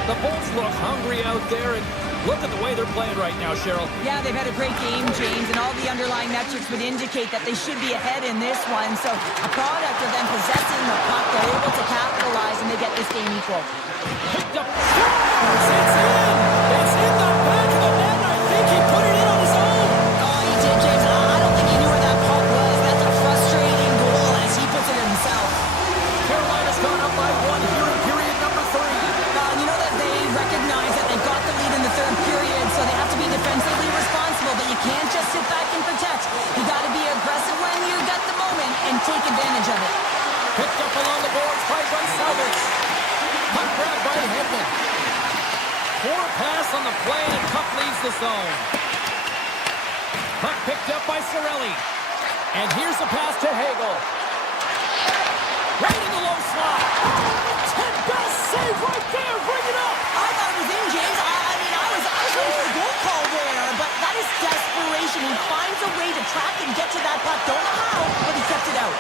The Bolts look hungry out there, and look at the way they're playing right now, Cheryl. Yeah, they've had a great game, James, and all the underlying metrics would indicate that they should be ahead in this one. So a product of them possessing the puck, they're able to capitalize, and they get this game equal. Picked up. Scores! It's in! It's in the back of the net. I think he put it in on his own. Oh, he did, James. I don't think he knew where that puck was. That's a frustrating goal as he puts it himself. Carolina's gone up by 1 here in period number 3. You know that they recognize that they got the lead in the third period, so they have to be defensively responsible, but you can't just sit back and protect. You got to be aggressive when you got the moment and take advantage of it. Picked up along the boards by Gonsalves. Puck grabbed by Hedman. Poor pass on the play, and puck leaves the zone. Puck picked up by Cirelli. And here's the pass to Hagel. Right in the low slot. 10 best save right there. Bring it up. I thought it was in, James. I was ready for the goal call there, but that is desperation. He finds a way to track and get to that puck. Don't know how, but he kept it out.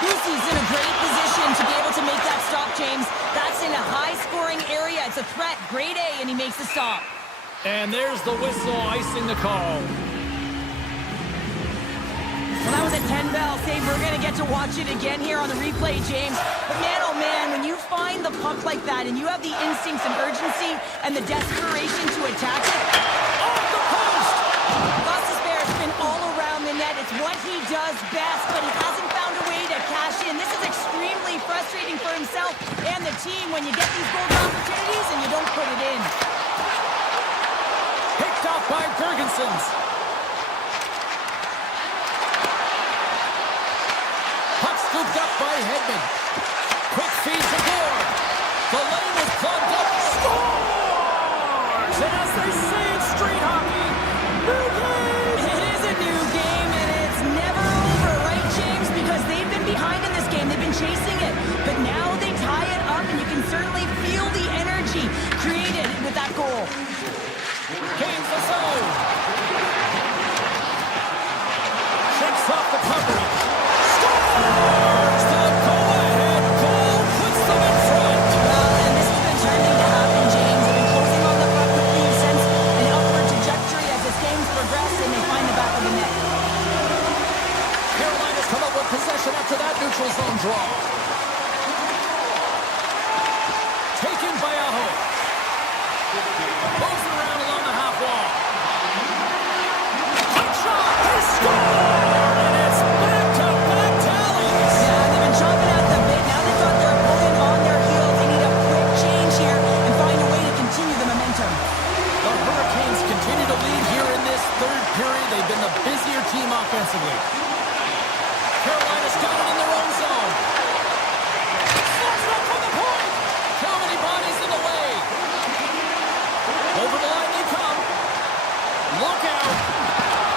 Lucy's in a great position to be able to make that stop, James. That's in a high-scoring area. It's a threat. Grade A, and he makes the stop. And there's the whistle icing the call. Well, that was a 10-bell save. We're going to get to watch it again here on the replay, James. But man, oh man, when you find the puck like that and you have the instincts and urgency and the desperation to attack it, off the post! Gostisbehere has been all around the net. It's what he does best, but he hasn't found a way to cash in. This is extremely frustrating for himself and the team when you get these goal opportunities and you don't put it in. Picked off by Ferguson's. Puck scooped up by Hedman. Quick feed to Gore. The lane is plugged up. Scores! And as they say in street hockey, new game! It is a new game, and it's never over, right, James? Because they've been behind in this game. They've been chasing it. But now they tie it up, and you can certainly feel the energy created with that goal. Gains the zone. Shakes off the coverage. Scores! The go-ahead goal puts them in front. Well, and this has been turning to happen, James. They've been closing on the puck with the sense an upward trajectory as this game's progressed, and they find the back of the net. Carolina's come up with possession after that neutral zone draw. Taken by Aho. Moves it around along the half wall. Quick shot! They score! And it's back-to-back tallies! Yeah, they've been chomping at the bit. Now they've got their opponent on their heels. They need a quick change here and find a way to continue the momentum. The Hurricanes continue to lead here in this third period. They've been the busier team offensively. Carolina's got it in their own zone. Slots it up from the point! How many bodies in the way? Over the line they come. Look out!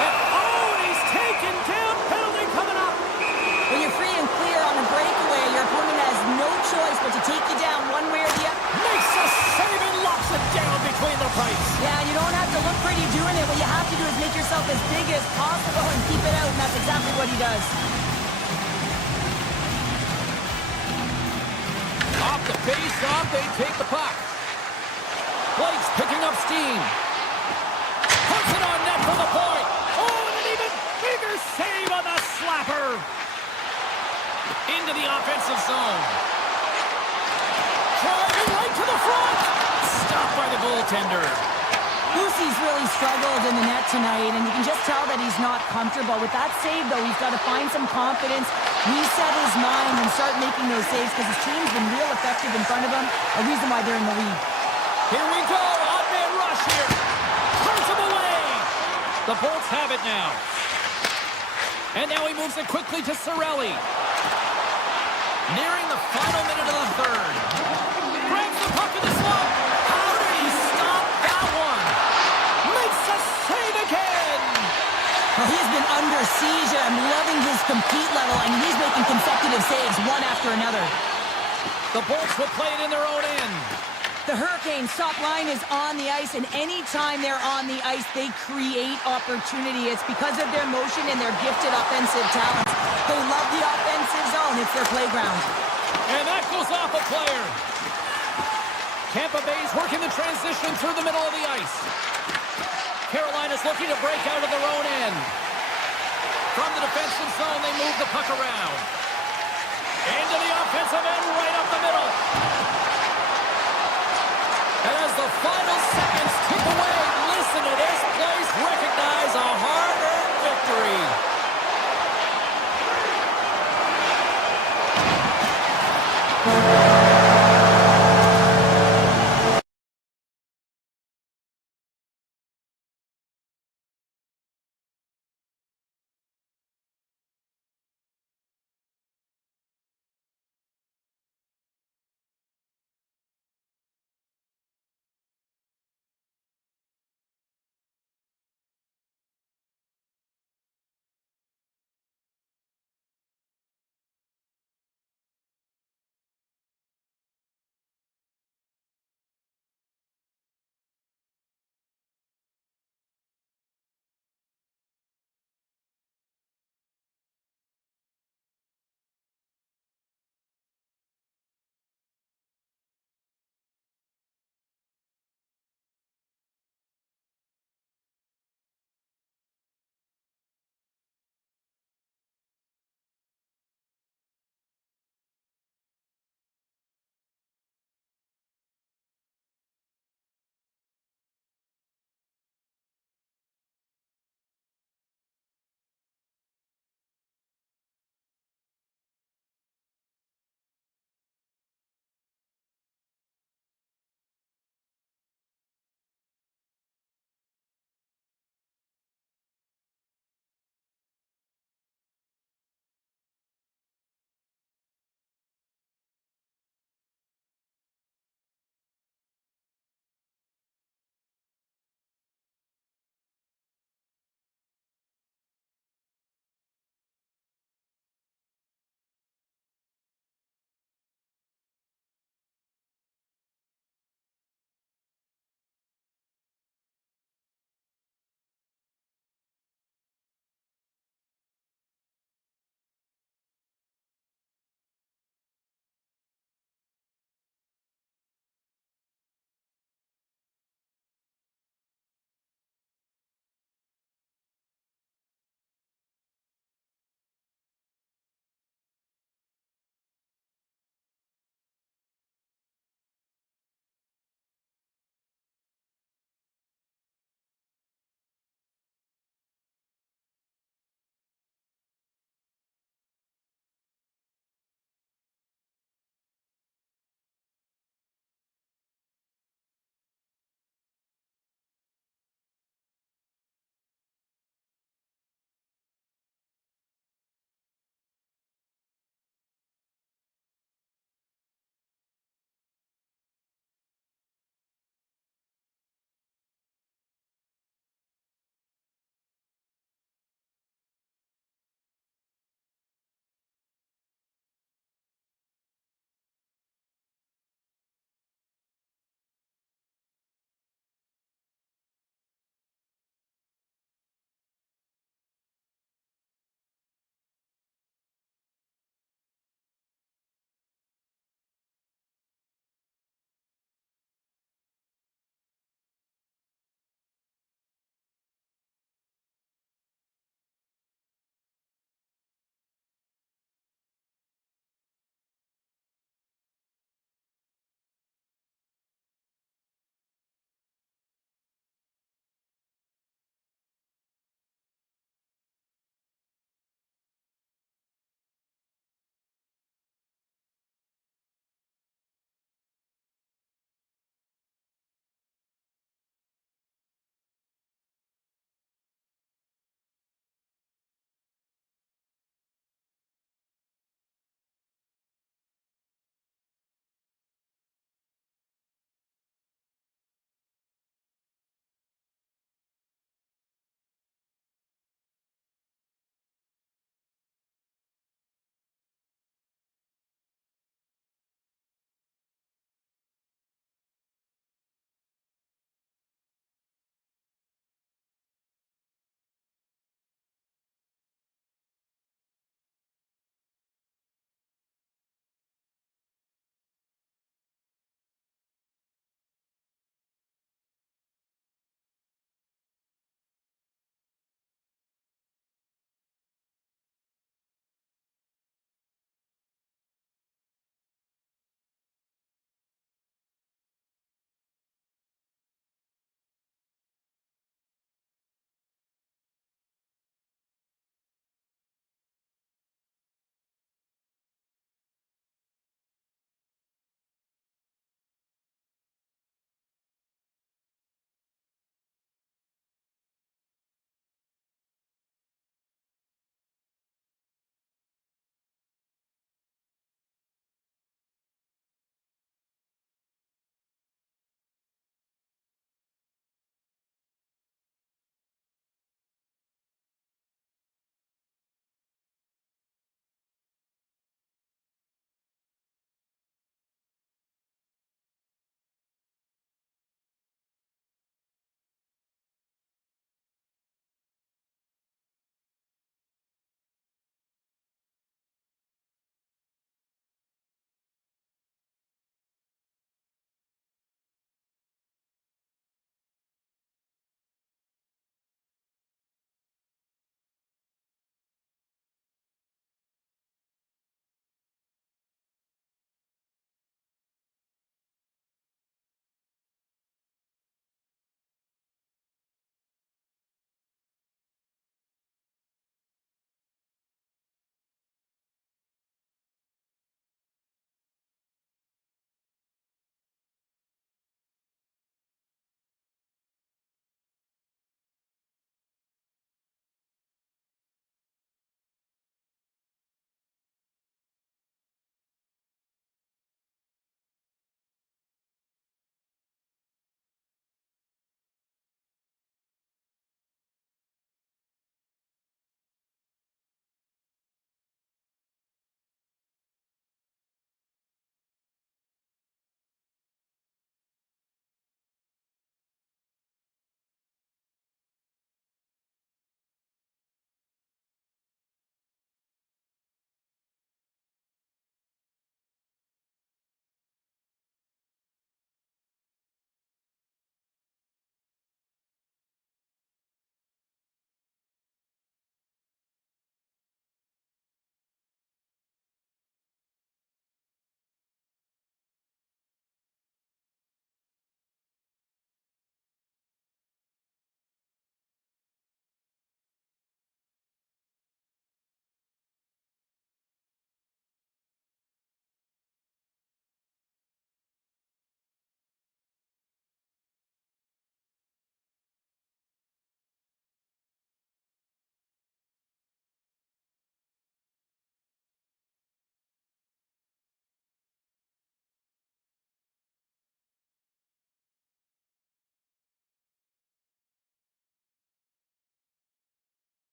And oh, he's taken down. Penalty coming up. When you're free and clear on a breakaway, your opponent has no choice but to take you down one way or the other. Makes a save and locks it down between the pipes. Yeah, you don't have to look pretty doing it. What you have to do is make yourself as big as possible and keep it out, and that's exactly what he does. face-off, they take the puck. Blake's picking up steam. Puts it on net for the point. Oh, and an even bigger save on the slapper. Into the offensive zone. Driving right to the front. Stopped by the goaltender. Lucy's really struggled in the net tonight, and you can just tell that he's not comfortable. With that save, though, he's got to find some confidence, reset his mind, and start making those saves because his team's been real effective in front of him, a reason why they're in the lead. Here we go. Odd man rush here. Turns him away. The Bolts have it now. And now he moves it quickly to Cirelli. Nearing the final minute of the third. Grabs the puck in the slot. How did he stop that one? Makes a save again. Well, he's been under siege, and I'm loving his compete level, and he's making consecutive saves one after another. The Bolts will play it in their own end. The Hurricanes' top line is on the ice, and anytime they're on the ice, they create opportunity. It's because of their motion and their gifted offensive talents. They love the offensive zone. It's their playground. And that goes off a player. Tampa Bay's working the transition through the middle of the ice. Carolina's looking to break out of their own end. From the defensive zone, they move the puck around. Into the offensive end, right up the middle. And as the final seconds tick away, listen to this place recognize a hard-earned victory.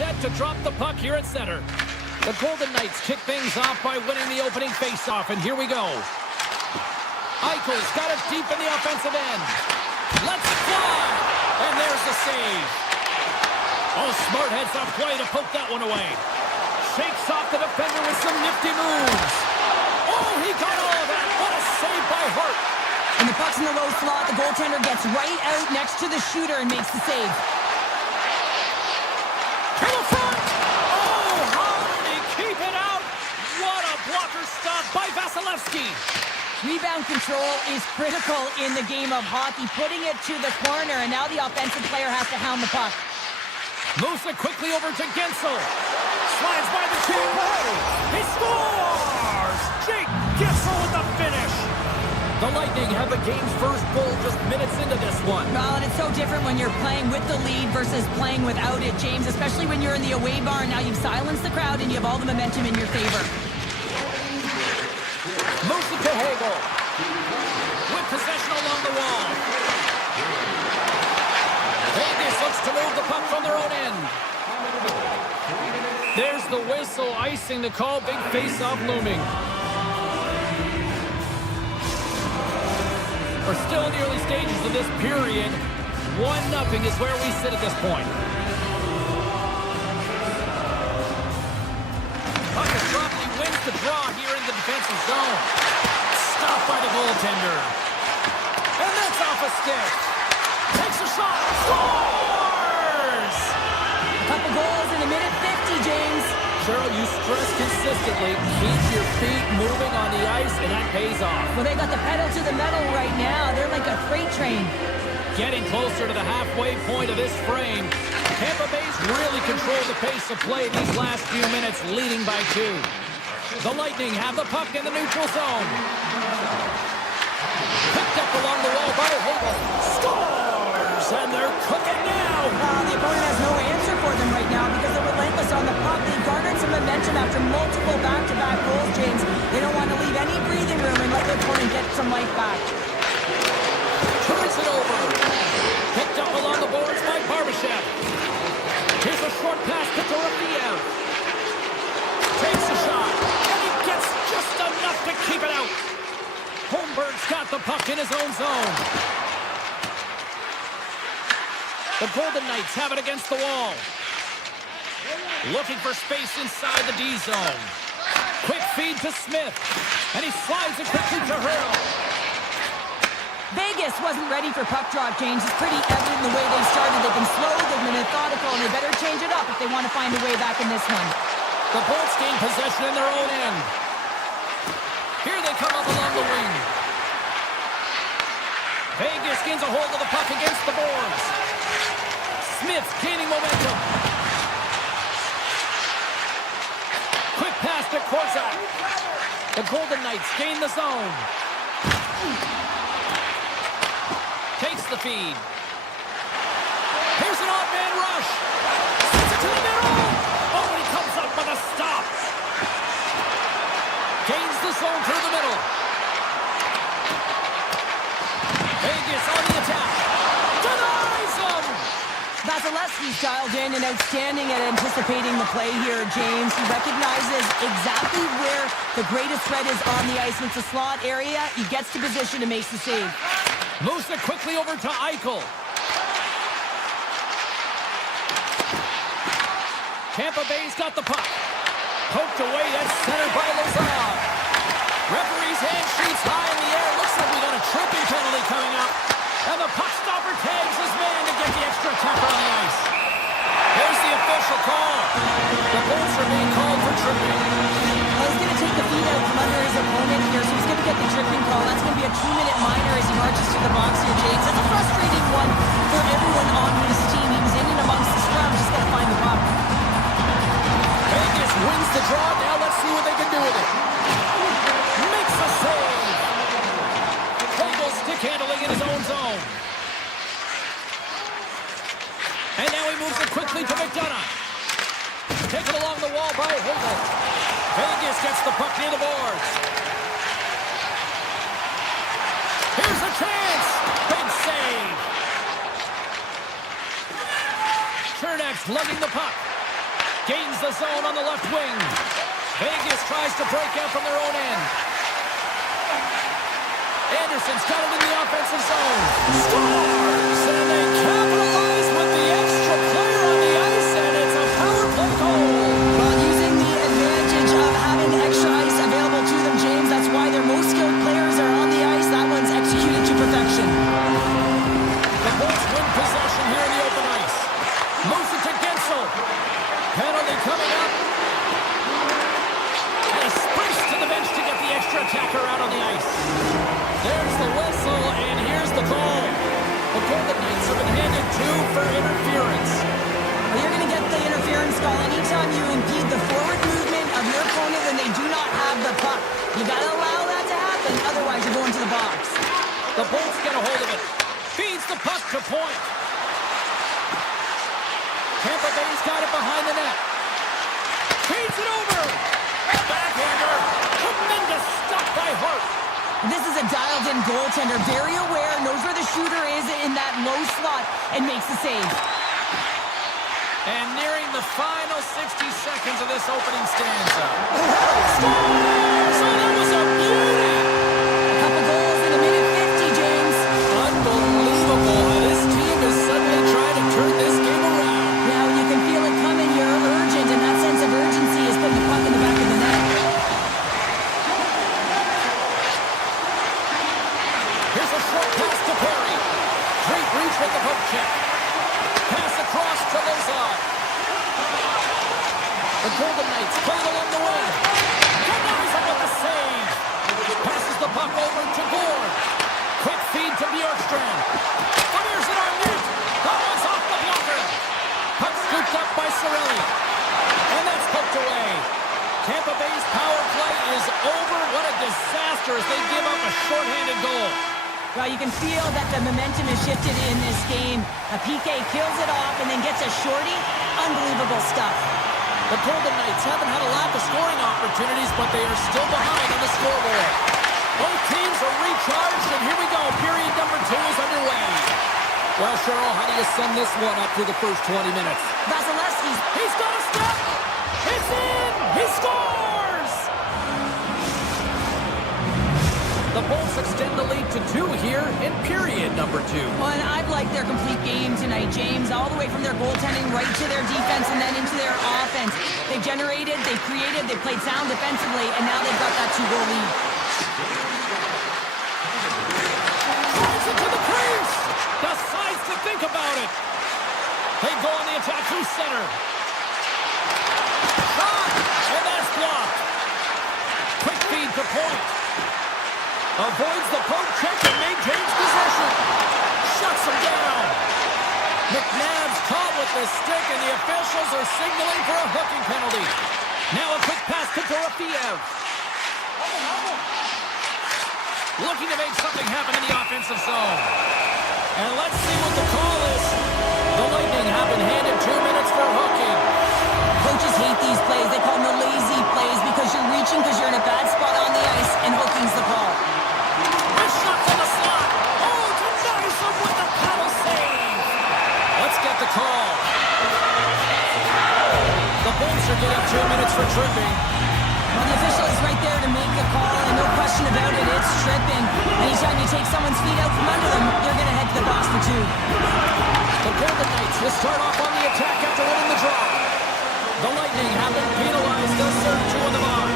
set to drop the puck here at center. The Golden Knights kick things off by winning the opening faceoff, and here we go. Eichel's got it deep in the offensive end. Let's fly! And there's the save. Oh, smart heads up play to poke that one away. Shakes off the defender with some nifty moves. Oh, he got all of that. What a save by Hart. And the puck's in the low slot. The goaltender gets right out next to the shooter and makes the save. To the front! Oh, how did he keep it out? What a blocker stop by Vasilevsky. Rebound control is critical in the game of hockey, putting it to the corner, and now the offensive player has to hound the puck. Moves it quickly over to Gensel. Slides by the team. He scores! Jake Gensel with the finish. The Lightning have the game's first goal just minutes into this one. Well, and it's so different when you're playing with the lead versus playing without it, James, especially when you're in the away bar. Now you've silenced the crowd and you have all the momentum in your favor. Moves it to Hagel. With possession along the wall. Vegas looks to move the puck from their own end. There's the whistle, icing the call. Big face-off looming. We're still in the early stages of this period. 1-0 is where we sit at this point. Puck is dropped. He wins the draw here in the defensive zone. Stopped by the goaltender. And that's off a stick. Takes a shot. Scores! A couple goals in a minute 50, James. Cheryl, you stress consistently. Keep your feet moving on the ice, and that pays off. Well, they got the pedal to the metal right now. They're like a freight train. Getting closer to the halfway point of this frame. Tampa Bay's really controlled the pace of play these last few minutes, leading by 2. The Lightning have the puck in the neutral zone. Picked up along the wall by Hagel. Scores! And they're cooking now. The opponent has no answer for them right now because they're relentless on the puck. They've garnered some momentum after multiple back-to-back goals, James. They don't want to leave any breathing room and let their opponent get some life back. Turns it over. Picked up along the boards by Barbashev. Here's a short pass to Dorofeev. Takes a shot. And he gets just enough to keep it out. Holmberg's got the puck in his own zone. The Golden Knights have it against the wall. Looking for space inside the D zone. Quick feed to Smith. And he slides it quickly to Hurl. Vegas wasn't ready for puck drop, James. It's pretty evident in the way they started. They've been slow, they've been methodical, and they better change it up if they want to find a way back in this one. The Bolts gain possession in their own end. Here they come up along the wing. Vegas gains a hold of the puck against the boards. Smith's gaining momentum. Quick pass to Korzak. The Golden Knights gain the zone. Takes the feed. Here's an odd man rush. Sends it to the middle. Oh, he comes up with a stop. Gains the zone through the middle. Vegas on the attack. Denies him. Vasilevsky's dialed in and outstanding at anticipating the play here, James. He recognizes exactly where the greatest threat is on the ice. It's a slot area. He gets to position and makes the save. Moves it quickly over to Eichel. Tampa Bay's got the puck. Poked away at center by Lazar. Referee's hand shoots high in the air. Looks like we got a tripping penalty coming up. And the puck stopper tags his man to get the extra attacker on the ice. Here's the official call. The Bolts are being called for tripping. Well, he's going to take the feet out from under his opponent here, so he's going to get the tripping call. That's going to be a 2-minute minor as he marches to the box here, James. It's a frustrating one for everyone on his team. He was in and amongst the scrum, just got to find the puck. Vegas wins the draw. Now let's see what they can do with it. Makes a save. Hagel stick handling in his own zone. And now he moves it quickly to McDonough. Taken along the wall by Hagel. Vegas gets the puck near the boards. Here's a chance. Big save. Chernak's lugging the puck. Gains the zone on the left wing. Vegas tries to break out from their own end. Anderson's got it in the offensive zone. Scores! And they capitalize with the extra player on the ice, and it's a power play goal. Well, using the advantage of having extra ice available to them, James, that's why their most skilled players are on the ice. That one's executed to perfection. The Bolts win possession here in the open ice. Moves it to Gensel. Penalty coming up. And he sprints to the bench to get the extra attacker out on the ice. There's the whistle, and here's the call. The Golden Knights have been handed 2 for interference. Well, you're going to get the interference call anytime you impede the forward movement of your opponent when they do not have the puck. You got to allow that to happen, otherwise you're going to the box. The Bolts get a hold of it. Feeds the puck to point. Tampa Bay's got it behind the net. Feeds it over. Backhander. Tremendous stop by Hart. This is a dialed-in goaltender, very aware, knows where the shooter is in that low slot, and makes the save. And nearing the final 60 seconds of this opening stanza. Scores! So that was a beauty! A couple goals in a minute 50, James. Unbelievable how this team is suddenly trying to turn this game around. Now you can feel it coming, you're urgent, and that sense of urgency is putting the puck in the back of the net. Here's a short pass to Perry. Great reach with the poke check. Pass across to Lozon. The Golden Knights play along the wing. Denies him with the save. Passes the puck over to Gord. Quick feed to Bjorkstrand. Fires it on net. That one's off the blocker. Puck scooped up by Cirelli. And that's poked away. Tampa Bay's power play is over. What a disaster as they give up a shorthanded goal. Well, you can feel that the momentum has shifted in this game. A PK kills it off and then gets a shorty. Unbelievable stuff. The Golden Knights haven't had a lack of scoring opportunities, but they are still behind on the scoreboard. Both teams are recharged, and here we go. Period number 2 is underway. Well, Cheryl, how do you sum this one up through the first 20 minutes? Vasilevsky's. He's got a step. It's in. He scores. The Bolts extend the lead to 2 here in period number 2. Well, and I've liked their complete game tonight, James, all the way from their goaltending right to their defense and then into their offense. They've generated, they've created, they've played sound defensively, and now they've got that 2-goal lead. Drives it to the crease. Decides to think about it. They go on the attack through center. Shot! And that's blocked. Quick feed to point. Avoids the poke check and maintains possession. Shuts him down. McNabb's caught with the stick, and the officials are signaling for a hooking penalty. Now a quick pass to Dorofeev. Looking to make something happen in the offensive zone. And let's see what the call is. The Lightning have been handed 2 minutes for hooking. Coaches hate these plays. They call them the lazy plays because you're reaching because you're in a bad spot on the ice, and hooking's the call. This shot to the slot. Oh, denies him with the paddle save. Let's get the call. The Bolts are getting 2 minutes for tripping. Well, the official is right there to make the call, and no question about it, it's tripping. Anytime you take someone's feet out from under them, you're going to head to the box for 2. The Golden Knights will start off on the attack after winning the draw. The Lightning have been penalized. They'll serve 2 in the box.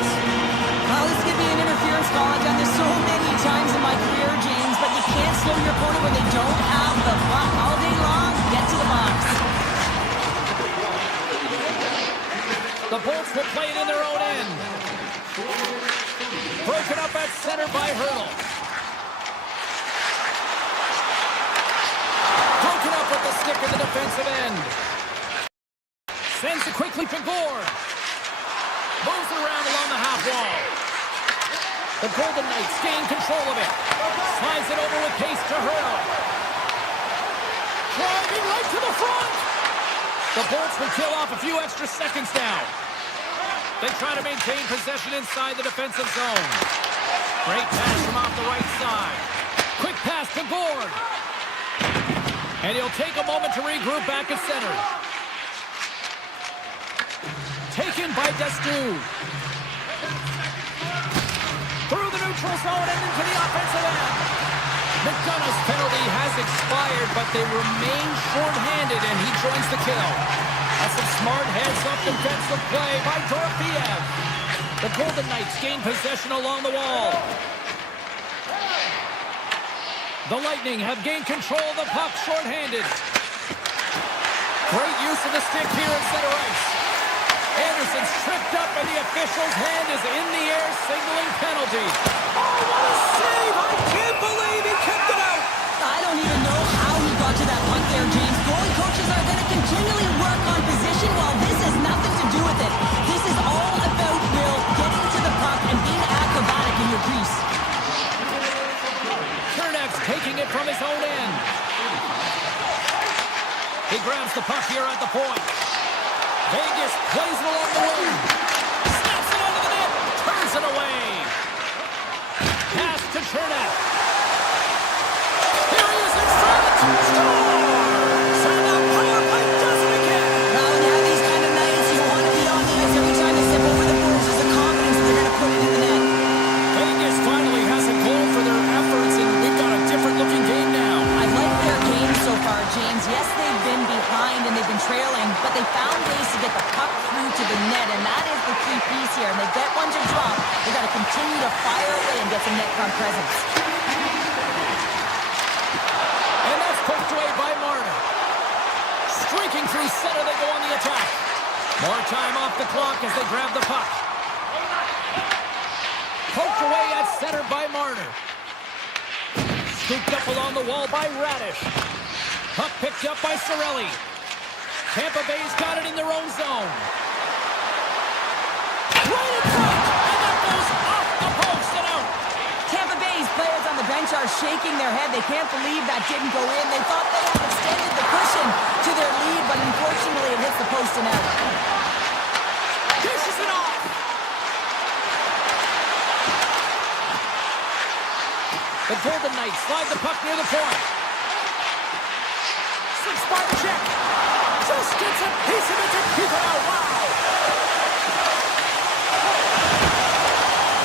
Well, this could be an interference call. I've done this so many times in my career, James, but you can't slow your opponent when they don't have the puck all day long. Get to the box. The Bolts will play it in their own end. Broken up at center by Hurdle. Broken up with the stick in the defensive end. Sends it quickly to Gord. Moves it around along the half wall. The Golden Knights gain control of it. Slides it over with pace to Hurdle. Driving right to the front. The Bolts will kill off a few extra seconds now. They try to maintain possession inside the defensive zone. Great pass from off the right side. Quick pass to Gord. And he'll take a moment to regroup back at center. taken by Destu. Through the neutral zone and into the offensive end. McDonough's penalty has expired, but they remain short-handed, and he joins the kill. That's some smart heads-up defensive play by Dorofeev. The Golden Knights gain possession along the wall. The Lightning have gained control of the puck short-handed. Great use of the stick here in center ice. Anderson's tripped up, and the official's hand is in the air, signaling penalty. Oh, what a save! I can't believe he kept it out! I don't even know how he got to that puck there, James. Goalie coaches are going to continually work on position while this has nothing to do with it. This is all about Will getting to the puck and being acrobatic in your crease. Kernek's taking it from his own end. He grabs the puck here at the point. Vegas plays it along the wing. Snaps it under the net. Turns it away. Pass to Chernak. Here he is in front. Scores! And the power play does it again. Now, when you have these kind of nights, you want to be on the ice every time they step over the boards. There's a confidence they're going to put it in the net. Vegas finally has a goal for their efforts, and we've got a different-looking game now. I like their game so far, James. Yes, they've been behind and they've been trailing, but they found ways to get the puck through to the net, and that is the key piece here. And they get one to drop. They got to continue to fire away and get some net front presence. And that's poked away by Marner. Streaking through center, they go on the attack. More time off the clock as they grab the puck. Poked away at center by Marner. Scooped up along the wall by Radish. Puck picked up by Cirelli. Tampa Bay's got it in their own zone. Right in front! And that goes off the post and out. Tampa Bay's players on the bench are shaking their head. They can't believe that didn't go in. They thought they had extended the cushion to their lead, but unfortunately it hits the post and out. Dishes it off. The Golden Knights slide the puck near the point. Slips by the check. Just gets a piece of it to keep it out. Wow!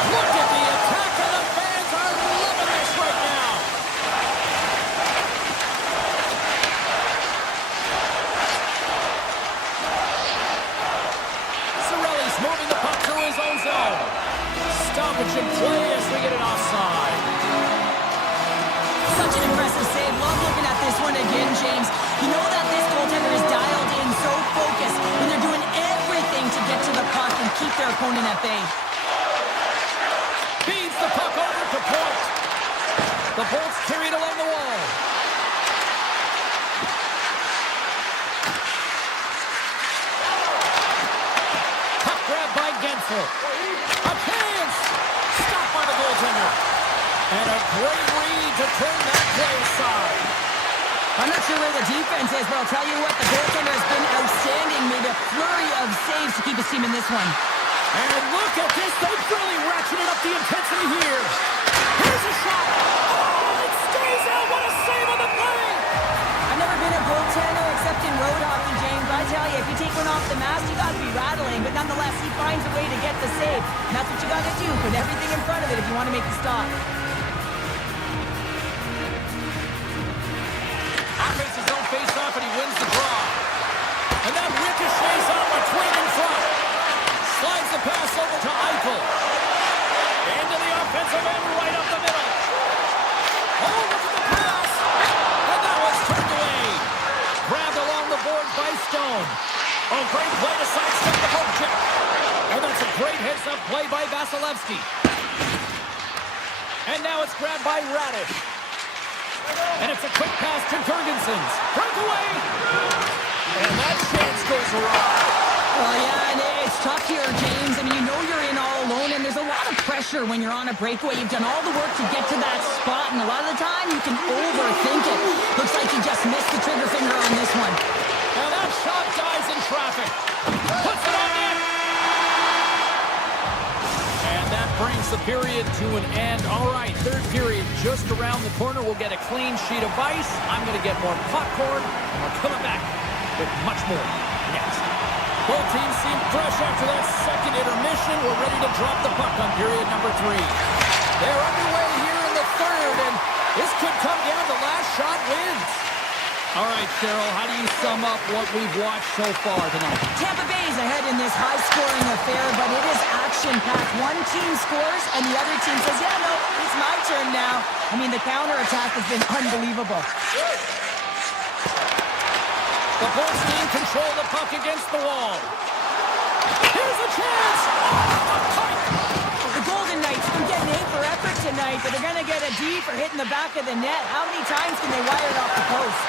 Look at the attack, and the fans are loving this right now. Cirelli's moving the puck through his own zone. Stoppage in play as we get it offside. Such an impressive save. Love looking at this one again, James. You know that this goaltender is dialed in, so focused, when they're doing everything to get to the puck and keep their opponent at bay. Feeds the puck over to point. The Bolts carried along the wall. Puck grab by Gensel. A chance! Stopped by the goaltender. And a great read to turn that play aside. I'm not sure where the defense is, but I'll tell you what, the goaltender has been outstanding. Made a flurry of saves to keep his team in this one. And look at this. They've really ratcheted up the intensity here. Here's a shot. Oh, it stays out. What a save on the play. I've never been a goaltender except in road hockey, James. I tell you, if you take one off the mast, you got to be rattling. But nonetheless, he finds a way to get the save. And that's what you got to do. Put everything in front of it if you want to make the stop. Makes his own face-off, and he wins the draw. And that ricochets out between in front. Slides the pass over to Eichel. Into the offensive end, right up the middle. Oh, look at the pass. And that was turned away. Grabbed along the boards by Stone. Oh, great play to sidestep the poke check. And that's a great heads-up play by Vasilevsky. And now it's grabbed by Radish. And it's a quick pass to Jurgensen's. Breakaway! And that chance goes awry. Well, yeah, and it's tough here, James. I mean, you know you're in all alone, and there's a lot of pressure when you're on a breakaway. You've done all the work to get to that spot, and a lot of the time you can overthink it. Looks like you just missed the trigger finger on this one. And that shot dies in traffic. Puts it on net. And that brings the period to an end. All right, third period just around the corner. We'll get a clean sheet of ice. I'm going to get more popcorn, and we're coming back with much more next. Both teams seem fresh after that second intermission. We're ready to drop the puck on period number 3. They're underway here in the third, and this could come down to last shot wins. All right, Cheryl, how do you sum up what we've watched so far tonight? Tampa Bay's ahead in this high-scoring affair, but it is action-packed. One team scores, and the other team says, yeah, no, it's my turn now. I mean, the counterattack has been unbelievable. The Bulls team control the puck against the wall. Here's a chance! The Golden Knights can get an A for effort tonight, but they're going to get a D for hitting the back of the net. How many times can they wire it off the post?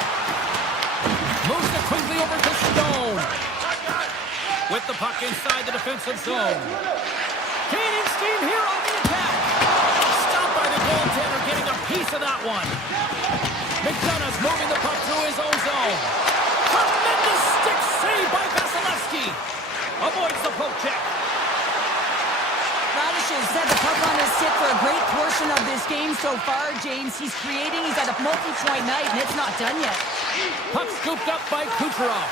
Moves it quickly over to Stone. With the puck inside the defensive zone. Gaining steam here on the attack. Stopped by the goaltender, getting a piece of that one. McDonough's moving the puck through his own zone. Tremendous stick save by Vasilevsky. Avoids the poke check. Fri.NHL has had the puck on his stick for a great portion of this game so far, James. He's creating, he's had a multi-point night, and it's not done yet. Puck scooped up by Kucherov.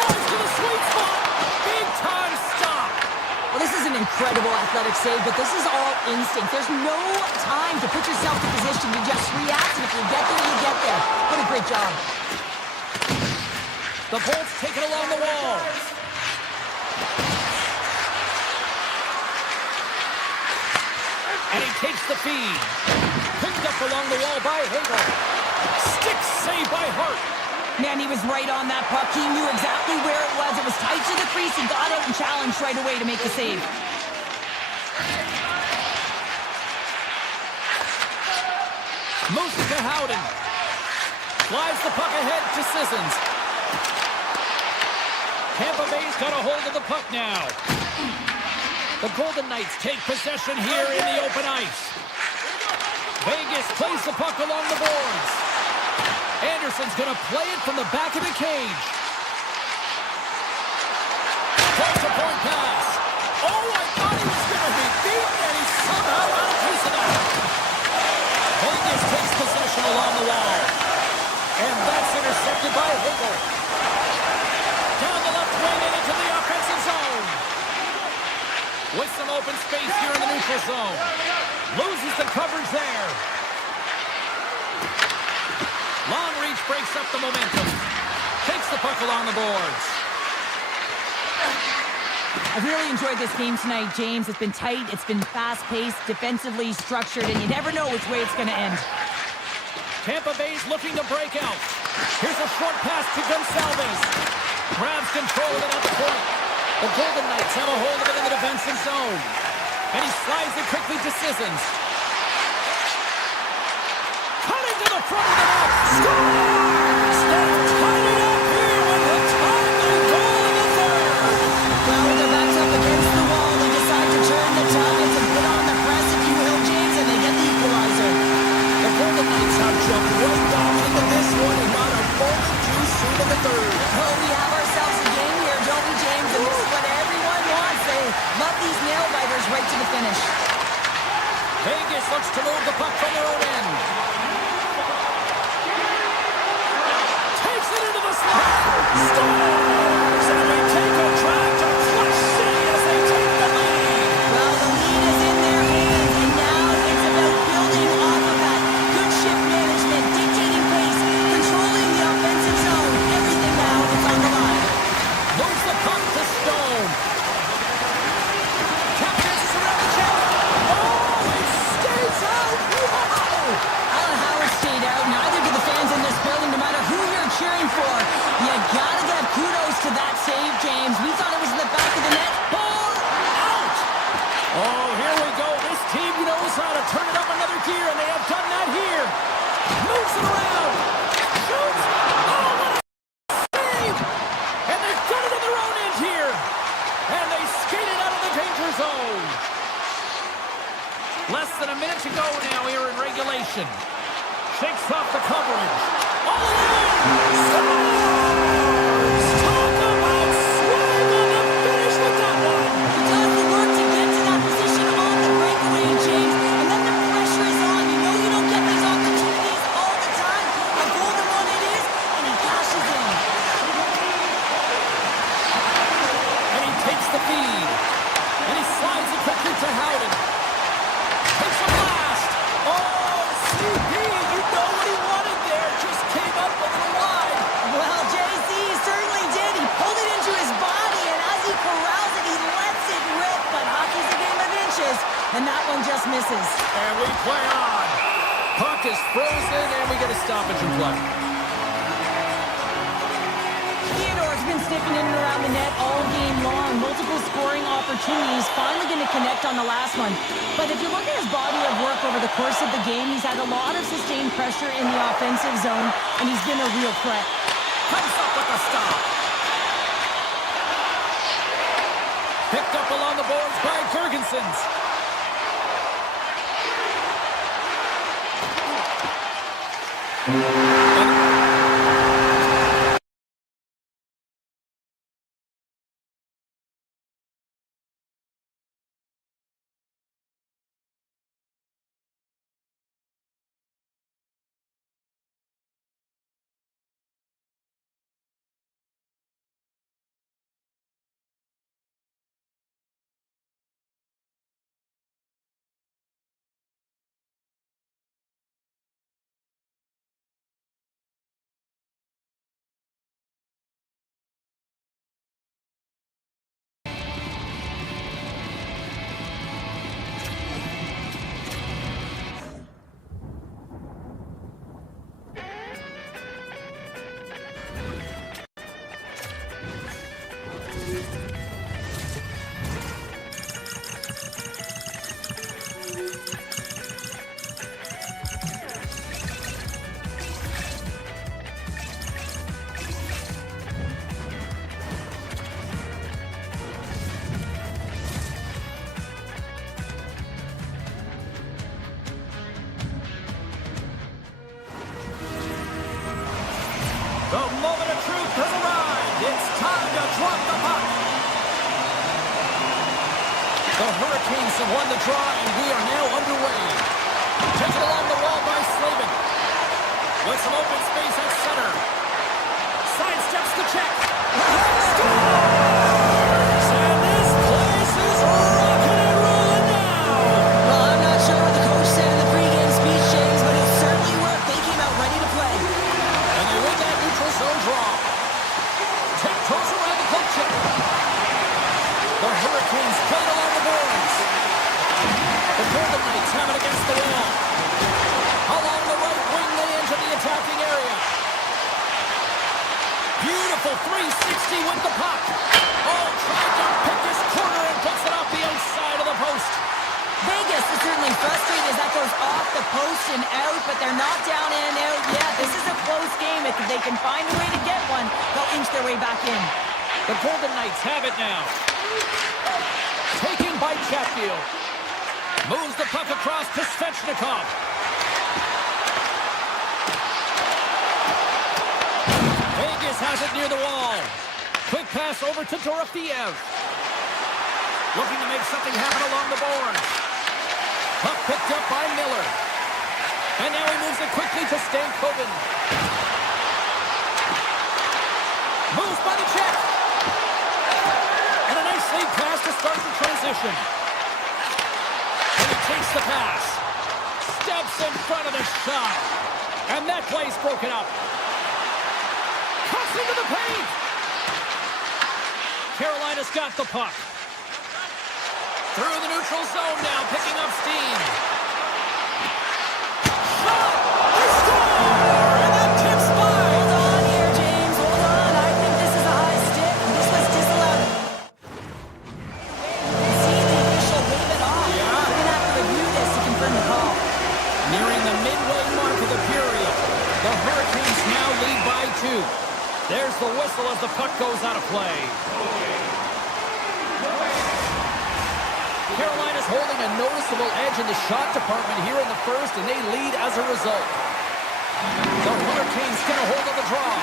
Drives to the sweet spot. Big time stop. Well, this is an incredible athletic save, but this is all instinct. There's no time to put yourself in position to just react, and if you get there, you get there. What a great job. The Bolts take it along the wall. And he takes the feed. Picked up along the wall by Hagel. Stick save by Hart. Man, he was right on that puck. He knew exactly where it was. It was tight to the crease. He got out and challenged right away to make the save. Moves to Howden. Flies the puck ahead to Sissons. Tampa Bay's got a hold of the puck now. The Golden Knights take possession here in the open ice. Vegas plays the puck along the boards. Anderson's going to play it from the back of the cage. Takes a point pass. Oh, I thought he was going to be beaten, and he somehow got a piece of that. Vegas takes possession along the wall. And that's intercepted by Hagel. Down the left wing and into the offensive zone. With some open space here in the neutral zone. Loses the coverage there. Long reach breaks up the momentum. Takes the puck along the boards. I've really enjoyed this game tonight, James. It's been tight, it's been fast-paced, defensively structured, and you never know which way it's going to end. Tampa Bay's looking to break out. Here's a short pass to Gonçalves. Grabs control of it at the point. The Golden Knights have a hold of it in the defensive zone. And he slides it quickly to Sissons. Cutting to the front of the net. Scores! They've tied it up here with a timely goal in the third. Well, with their backs up against the wall, they decide to turn the tides and put on the press, if you will, James, and they get the equalizer. The Golden Knights have jumped right back into this one and not a moment too soon in the third. Oh, we have ourselves a game here, don't we, James? And this is what everyone wants. They love these nail-biters right to the finish. Vegas looks to move the puck from their own end. Takes it into the slot. Scores! And they take a drive to Clutch City as they take the lead. Well, the lead is in their hands, and now it's about building off of that. Good shift management, dictating pace, controlling the offensive zone. Everything now is on the line. Moves the puck to Stone. Captures around the chest. Oh, it stays out. Wow! Alan Howard stayed out. Neither did the fans in this building, no matter who you're cheering for. You gotta give kudos to that save, James. We thought it was in the back of the net. Ball out! Oh, here we go. This team knows how to turn it up another gear, and they have done that here. Moves it around. Shoots. Oh, what a save! And they've done it in their own end here. And they skate it out of the danger zone. Less than a minute to go now here in regulation. Shakes off the coverage. All in! Scores! Talk about swag on the finish with that one. He does the work to get to that position on the breakaway, James. And then the pressure is on. You know you don't get these opportunities all the time. A golden one it is, and he cashes in. and that one just misses. And we play on. Puck is frozen, and we get a stoppage in play. Theodore's been sniffing in and around the net all game long. Multiple scoring opportunities. Finally going to connect on the last one. But if you look at his body of work over the course of the game, he's had a lot of sustained pressure in the offensive zone, and he's been a real threat. Comes up with a stop. Picked up along the boards by Jurgensen's. The moment of truth has arrived. It's time to drop the puck. The Hurricanes have won the draw, and we are now underway. Taken along the wall by Slavin. With some open space at center. Sidesteps the check. Scores! And this place is rocking and rolling now. Well, I'm not sure what the coach said in the pregame speech, James, but it certainly worked. They came out ready to play. And they win that neutral zone draw. Tiptoes around the poke check. The Hurricanes played along the boards. The Golden Knights have it against the wall. Along the right wing, they enter the attacking area. Beautiful 360 with the puck. Oh, trying to pick his corner and puts it off the outside of the post. Vegas is certainly frustrated as that goes off the post and out, but they're not down and out yet. This is a close game. If they can find a way to get one, they'll inch their way back in. The Golden Knights have it now. Taken by Chatfield. Moves the puck across to Svechnikov. Vegas has it near the wall. Quick pass over to Dorofeev. Looking to make something happen along the boards. Puck picked up by Miller. And now he moves it quickly to Stankoven. Moves by the check. And a nice lead pass to start the transition. And he takes the pass. Steps in front of the shot. And that play's broken up. Cuts into the paint. Carolina's got the puck. Through the neutral zone now, picking up steam. Shot! They score! And that tips by. Hold on here, James. Hold on. I think this is a high stick. This was disallowed. See the official wave it off. Yeah. We're going to have to review this to confirm the call. Nearing the midway mark of the period, the Hurricanes now lead by 2. There's the whistle as the puck goes out of play. Carolina's holding a noticeable edge in the shot department here in the first, and they lead as a result. The Hurricanes get a hold of the draw.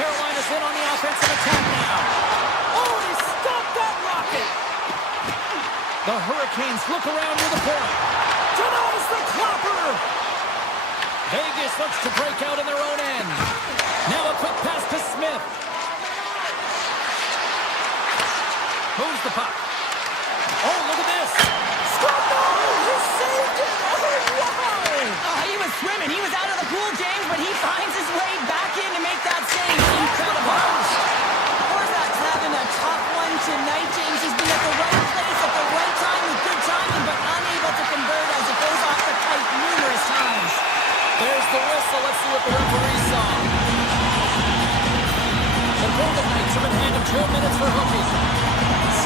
Carolina's in on the offensive attack now. Oh, he stopped that rocket! The Hurricanes look around near the point. Denies the clopper! Vegas looks to break out in their own end. Now a quick pass to Smith. Moves the puck. Oh, look at this. Stop! He saved it! Oh, wow! He was swimming. He was out of the pool, James, but he finds his way back in to make that save. Incredible. Horzak's having a tough one tonight, James. He's been at the right place at the right time full minutes for hooking.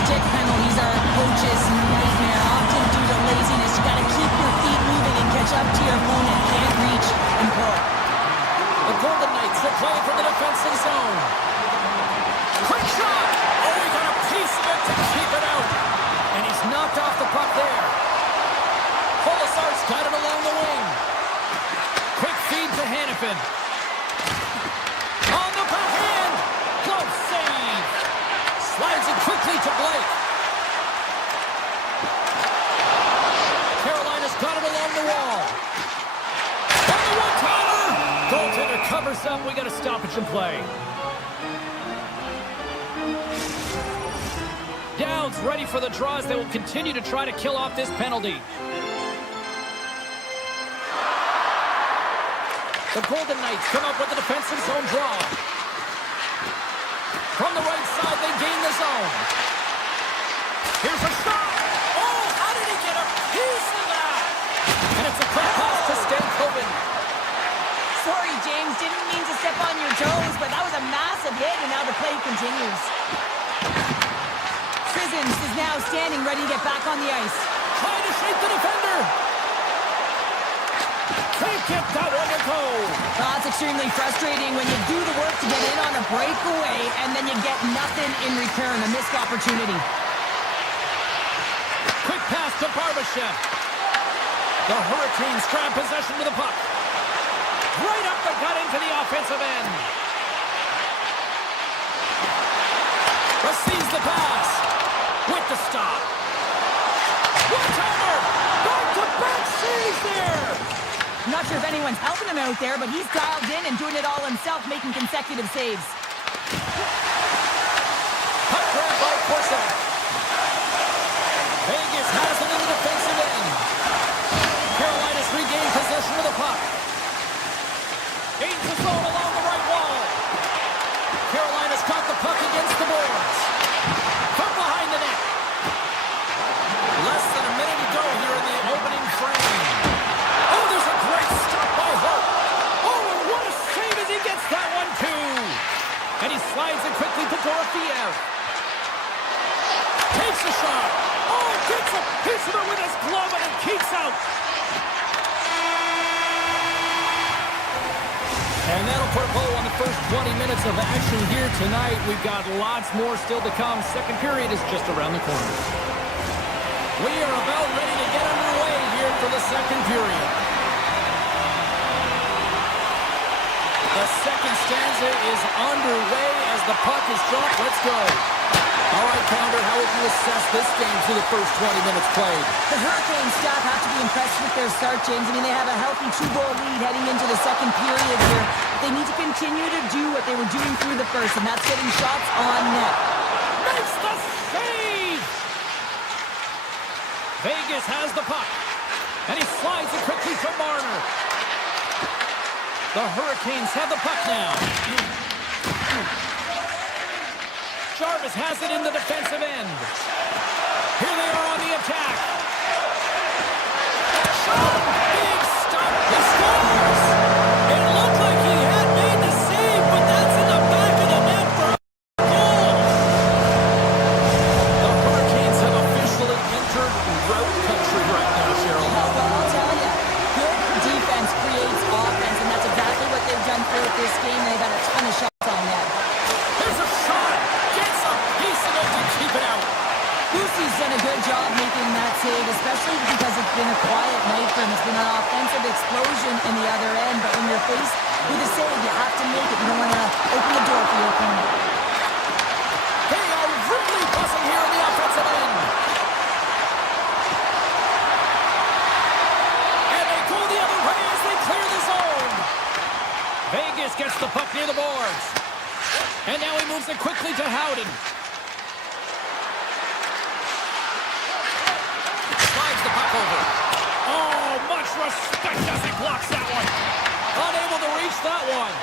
Stick penalties are a coach's nightmare, often due to laziness. You got to keep your feet moving and catch up to your opponent. Can't reach and pull. The Golden Knights are playing from the defensive zone. Quick shot! Oh, he got a piece of it to keep it out. And he's knocked off the puck there. Polisar's got it along the wing. Quick feed to Hannafin. On the backhand! Close save! Slides it quickly to Blake. Carolina's got it along the wall. On the one-timer! Goaltender covers up. We got a stoppage in play. Downs ready for the draws. They will continue to try to kill off this penalty. The Golden Knights come up with the defensive zone draw. From the right side, they gain the zone. Here's a shot. Oh, how did he get a piece of that? And it's a quick pass to Stankoven. Sorry, James, didn't mean to step on your toes, but that was a massive hit, and now the play continues. Prisons is now standing ready to get back on the ice. Trying to shake the defender. Can't get that one to go. Well, that's extremely frustrating when you do the work to get in on a breakaway and then you get nothing in return, a missed opportunity. Quick pass to Barbashev. The Hurricanes grab possession with the puck. Right up the gut into the offensive end. Receives the pass. With the stop. One-timer. Back-to-back saves there. I'm not sure if anyone's helping him out there, but he's dialed in and doing it all himself, making consecutive saves. Puck grab by Corsac. Vegas has it in the defensive end. Carolina's regained possession of the puck. Gains the zone along the right wall. Carolina's got the puck against the boards. From behind the net. Less than a minute to go here in the opening frame. Oh, there's a great stop by Hope. Oh, and what a save as he gets that one, too. And he slides it quickly to Dorofiev. Takes a shot. Oh, gets a piece of it with his glove and it keeps out. And that'll put a bow on the first 20 minutes of action here tonight. We've got lots more still to come. Second period is just around the corner. We are about ready to get underway here for the second period. The second stanza is underway as the puck is dropped. Let's go. All right, Pounder, how would you assess this game through the first 20 minutes played? The Hurricane staff have to be impressed with their start, James. I mean, they have a healthy 2-goal lead heading into the second period here. They need to continue to do what they were doing through the first, and that's getting shots on net. Makes the save! Vegas has the puck, and he slides it quickly to Marner. The Hurricanes have the puck now. Jarvis has it in the defensive end. Here they are on the attack. Shot! Big stop. He scores! It looked like he had made the save, but that's in the back of the net for a goal. The Hurricanes have officially entered road country right now, Cheryl. Well, I'll tell you, good defense creates offense, and that's exactly what they've done throughout this game. They've had a ton of shots on net. There's a shot. Gets a piece of it to keep it out. Lucy's done a good job making that save, especially because it's been a quiet night for him. It's been an offensive explosion in the other end, but when you're faced with a save, you have to make it. You don't want to open the door for your opponent. They are really buzzing here in the offensive end. And they go the other way as they clear the zone. Vegas gets the puck near the boards. And now he moves it quickly to Howden. Slides the puck over. Oh, much respect as he blocks that one. Unable to reach that one.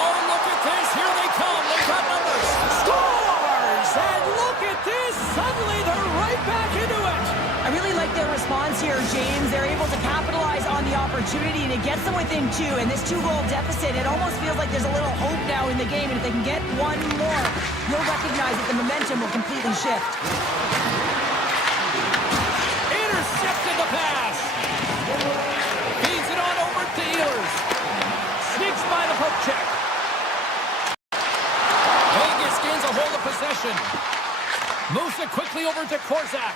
Oh, look at this. Here they come. They've got numbers. Scores! And look at this. Suddenly they're right back into it. I really like their response here, James. They're able to capitalize on the opportunity, and it gets them within 2. And this 2-goal deficit, it almost feels like there's a little hope now in the game. And if they can get one more, you'll recognize that the momentum will completely shift. Intercepted the pass. Feeds it on over to Ehlers. Sneaks by the poke check. Vegas gains a hold of possession. Moves it quickly over to Korzak.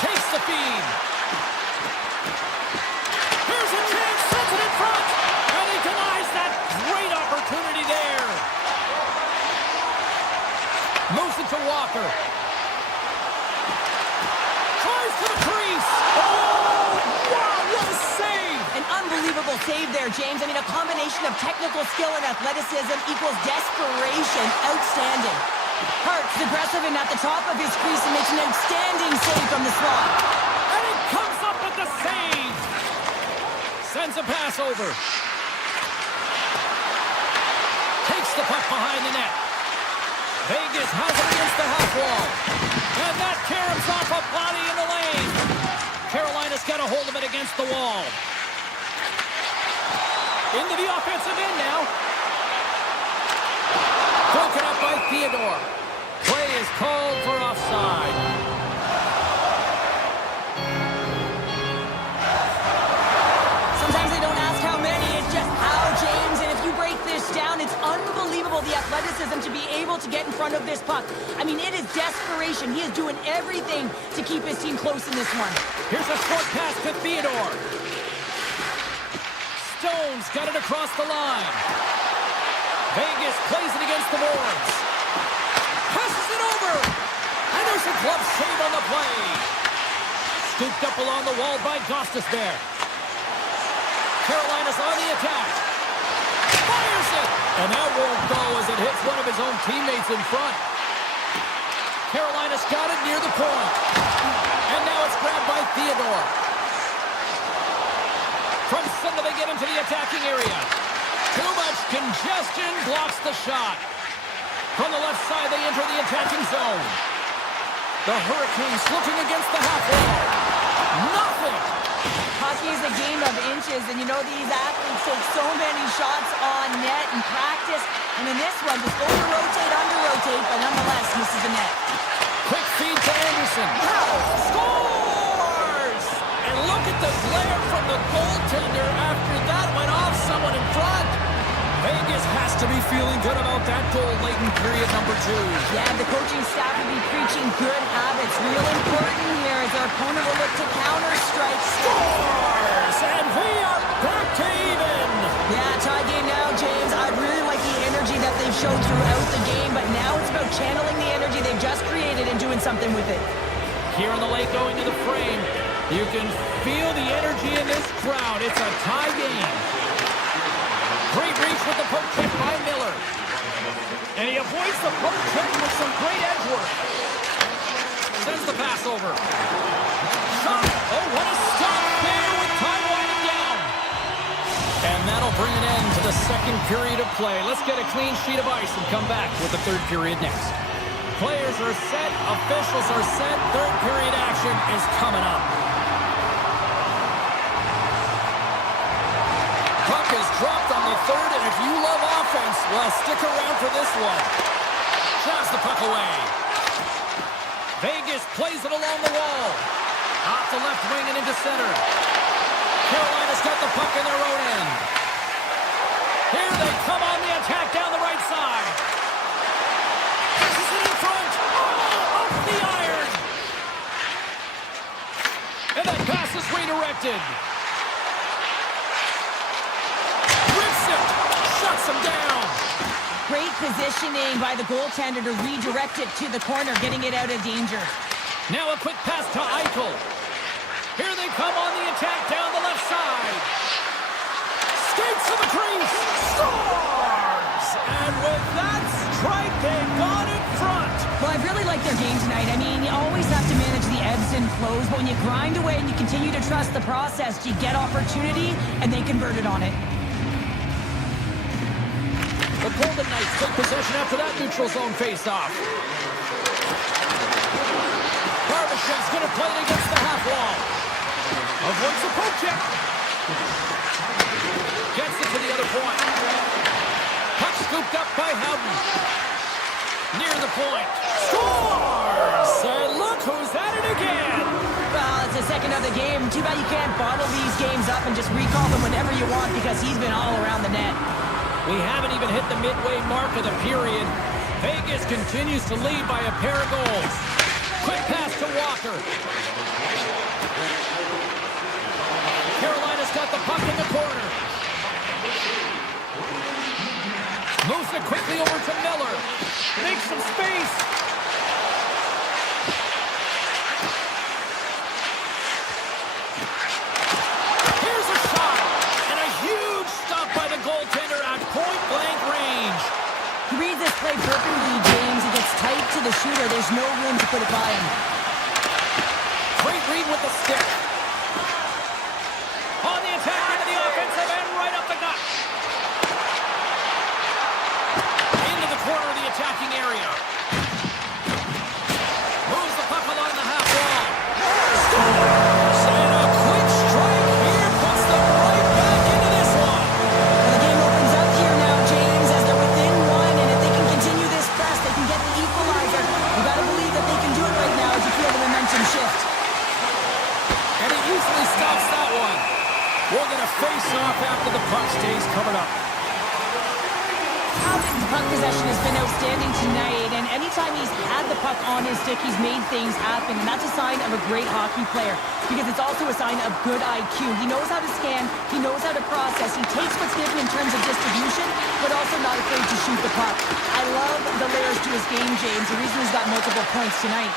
Takes the feed. Here's a chance. Sets it in front. And he denies that great opportunity there. Moves it to Walker. Tries to the crease. Oh, wow, what a save. An unbelievable save there, James. I mean, a combination of technical skill and athleticism equals desperation. Outstanding. Hart's aggressive and at the top of his crease and makes an outstanding save from the slot. And he comes up with the save. Sends a pass over. Takes the puck behind the net. Vegas has it against the half wall. And that caroms off a body in the lane. Carolina's got a hold of it against the wall. Into the offensive end now. Broken up by Theodore. Play is called for offside. Sometimes they don't ask how many, it's just how, James. And if you break this down, it's unbelievable the athleticism to be able to get in front of this puck. I mean, it is desperation. He is doing everything to keep his team close in this one. Here's a short pass to Theodore. Stone's got it across the line. Vegas plays it against the boards. Passes it over. And there's a glove save on the play. Scooped up along the wall by Gostisbehere. Carolina's on the attack. Fires it. And that won't go as it hits one of his own teammates in front. Carolina's got it near the point. And now it's grabbed by Theodore. From center they get into the attacking area. Too much congestion blocks the shot. From the left side, they enter the attacking zone. The Hurricanes looking against the half wall. Nothing. Hockey is a game of inches, and you know these athletes take so many shots on net in practice. And in this one, just over-rotate, under-rotate, but nonetheless misses the net. Quick feed to Anderson. Scores! And look at the glare from the goaltender after that went off someone in front. Vegas has to be feeling good about that goal late in period number 2. Yeah, the coaching staff will be preaching good habits. Real important here as our opponent will look to counter-strike. Scores! And we are back to even. Yeah, tie game now, James. I really like the energy that they've shown throughout the game, but now it's about channeling the energy they've just created and doing something with it. Here in the late going to the frame, you can feel the energy in this crowd. It's a tie game. Great reach with the poke check by Miller. And he avoids the poke check with some great edge work. Sends the pass over. Shot. Oh, what a stop there with time winding down. And that'll bring an end to the second period of play. Let's get a clean sheet of ice and come back with the third period next. Players are set. Officials are set. Third period action is coming up. Puck is dropped on the third, and if you love offense, well, stick around for this one. Shoves the puck away. Vegas plays it along the wall. Off the left wing and into center. Carolina's got the puck in their own end. Here they come on the attack down the right side. Passes it in front. Oh, off the iron. And that pass is redirected. Shuts him down. Great positioning by the goaltender to redirect it to the corner, getting it out of danger. Now a quick pass to Eichel. Here they come on the attack down the left side. Skates to the crease. Scores! And with that strike, they got in front. Well, I really like their game tonight. I mean, you always have to manage the ebbs and flows, but when you grind away and you continue to trust the process, you get opportunity, and they converted on it. The Golden Knights take possession after that neutral zone face-off. Barbashev's going to play Avoids the poke check. Gets it to the other point. Puck scooped up by Howden. Near the point. Scores! And look who's at it again. Well, it's the second of the game. Too bad you can't bottle these games up and just recall them whenever you want because he's been all around the net. We haven't even hit the midway mark of the period. Vegas continues to lead by a pair of goals. Quick pass to Walker. Carolina's got the puck in the corner. Moves it quickly over to Miller. Makes some space. Here's a shot. And a huge stop by the goaltender at point-blank range. He reads this play perfectly, James. He gets tight to the shooter. There's no room to put it by him. Great read with the stick. On the attack into the offensive end, right up the gut. Into the corner of the attacking area. Moves the puck along the half wall. Scores! And a quick strike here puts them right back into this one. Well, the game opens up here now, James, as they're within one, and if they can continue this press, they can get the equalizer. You got to believe that they can do it right now as you feel the momentum shift. And it usually stops that one. We're going to face off after the puck stays covered up. Howden's puck possession has been outstanding tonight, and anytime he's had the puck on his stick, he's made things happen, and that's a sign of a great hockey player, because it's also a sign of good IQ. He knows how to scan, he knows how to process, he takes what's given in terms of distribution, but also not afraid to shoot the puck. I love the layers to his game, James, the reason he's got multiple points tonight.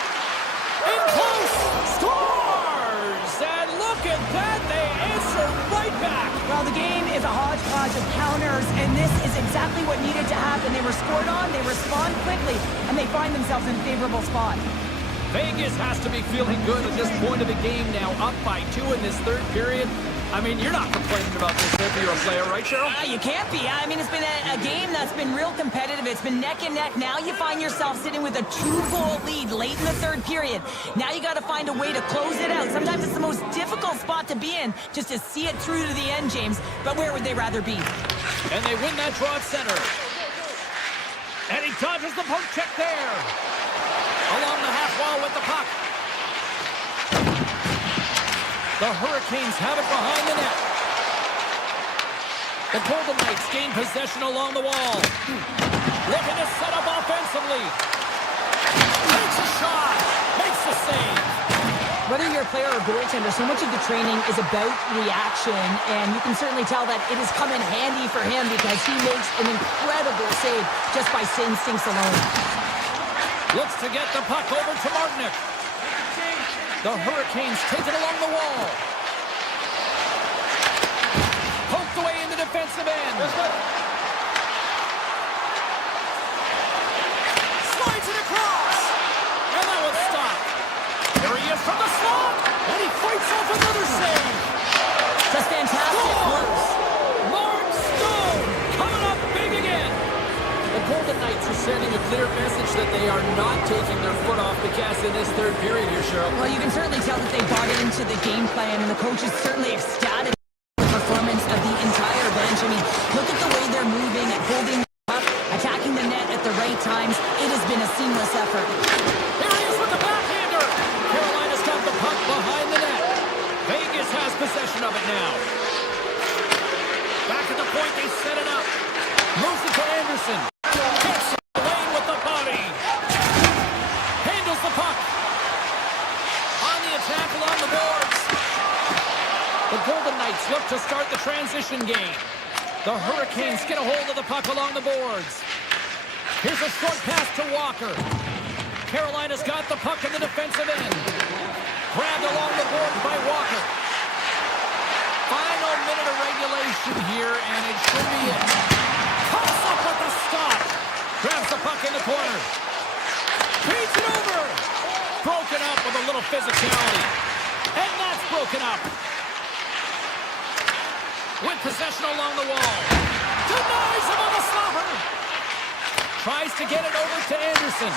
In close! Scores! And look at that, they answer right back! Well, the game is a hodgepodge of counters, and this is exactly what needed to happen. They were scored on, they respond quickly, and they find themselves in a favorable spot. Vegas has to be feeling good at this point of the game now, up by 2 in this third period. I mean, you're not complaining about this if you're a player, right, Cheryl? You can't be. I mean, it's been a game that's been real competitive. It's been neck and neck. Now you find yourself sitting with a 2-goal lead late in the third period. Now you got to find a way to close it out. Sometimes it's the most difficult spot to be in, just to see it through to the end, James. But where would they rather be? And they win that draw at center. And he dodges the poke check there. Along the half wall with the puck. The Hurricanes have it behind the net. The Golden Knights gain possession along the wall. Looking to set up offensively. Takes a shot. Makes the save. Whether you're a player or goaltender, so much of the training is about reaction, and you can certainly tell that it has come in handy for him because he makes an incredible save just by instincts alone. Looks to get the puck over to Martinick. The Hurricanes take it along the wall. Poked away in the defensive end. Slides it across. And that was stopped. There he is from the slot. And he fights off another save. Just fantastic works. Mark Stone coming up big again. The Golden Knights are sending a clear message that they are not taking their foot off the gas in this third period here, Cheryl. Well, you can certainly tell that they bought into the game plan, and the coach is certainly ecstatic with the performance of the entire bench. I mean, look at the way they're moving, holding the puck, attacking the net at the right times. It has been a seamless effort. Here he is with the backhander. Carolina's got the puck behind the net. Vegas has possession of it now. Back at the point, they set it up. Moves it to Anderson. Gets the lane with the body. Handles the puck. On the attack along the boards. The Golden Knights look to start the transition game. The Hurricanes get a hold of the puck along the boards. Here's a short pass to Walker. Carolina's got the puck in the defensive end. Grabbed along the boards by Walker. Final minute of regulation here, and it should be it. Comes up with the stop. Grabs the puck in the corner. Beats it over. Broken up with a little physicality. And that's broken up. With possession along the wall. Denies him on the slapper. Tries to get it over to Anderson.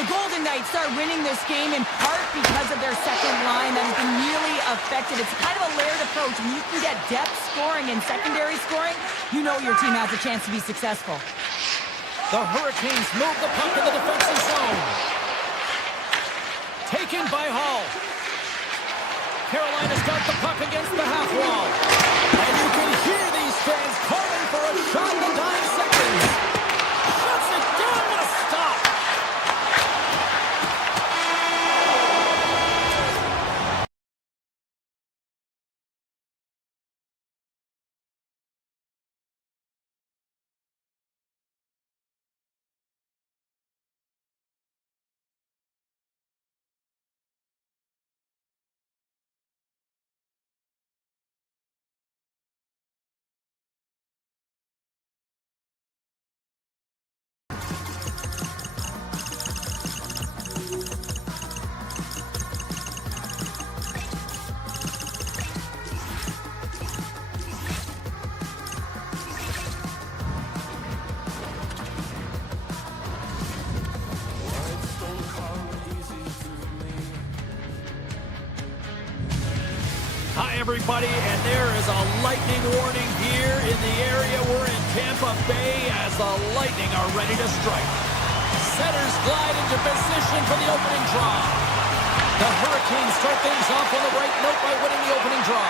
The Golden Knights are winning this game in part because of their second line that has been really effective. It's kind of a layered approach. When you can get depth scoring and secondary scoring, you know your team has a chance to be successful. The Hurricanes move the puck in the defensive zone. Taken by Hall. Carolina's got the puck against the half wall. And you can hear these fans calling for a shot in the 9 seconds. Shuts it down with a stop. Hi, everybody, and there is a lightning warning here in the area. We're in Tampa Bay as the Lightning are ready to strike. Centers glide into position for the opening draw. The Hurricanes start things off on the right note by winning the opening draw.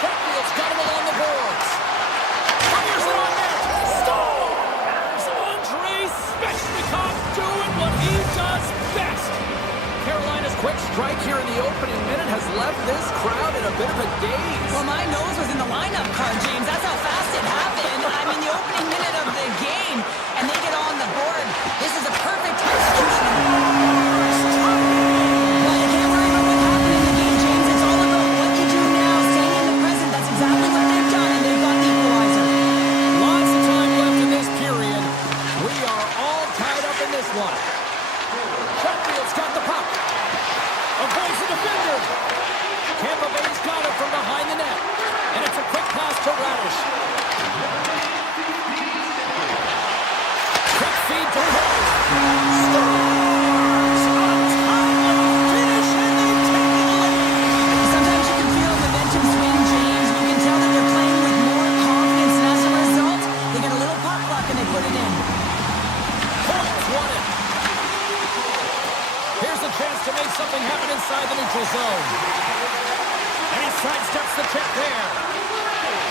Chatfield's got it along the boards. Fires it on net. Scores! Andrei Svechnikov doing what he does best. Carolina's quick strike here in the opening minute has left this crowd in a bit of a daze. Well, my nose was in the lineup card, James. That's how fast it happened. I mean, the opening minute of the game, and they get on the board. This is a perfect execution. Well, you can't worry about what happened in the game, James. It's all about what you do now, staying in the present. That's exactly what they've done, and they've got the equalizer. Lots of time left in this period. We are all tied up in this one. Chatfield's got the puck. Avoids the defender. Tampa Bay's got it from behind the net. And it's a quick pass to Radish. Quick feed to Cole. Scores! Untitled finish, and they take the lead. Sometimes you can feel a momentum swing, James. You can tell that they're playing with more confidence, and as a result, they get a little puck luck and they put it in. Cole's won it. Here's a chance to make something happen inside the neutral zone. And he sidesteps the check there.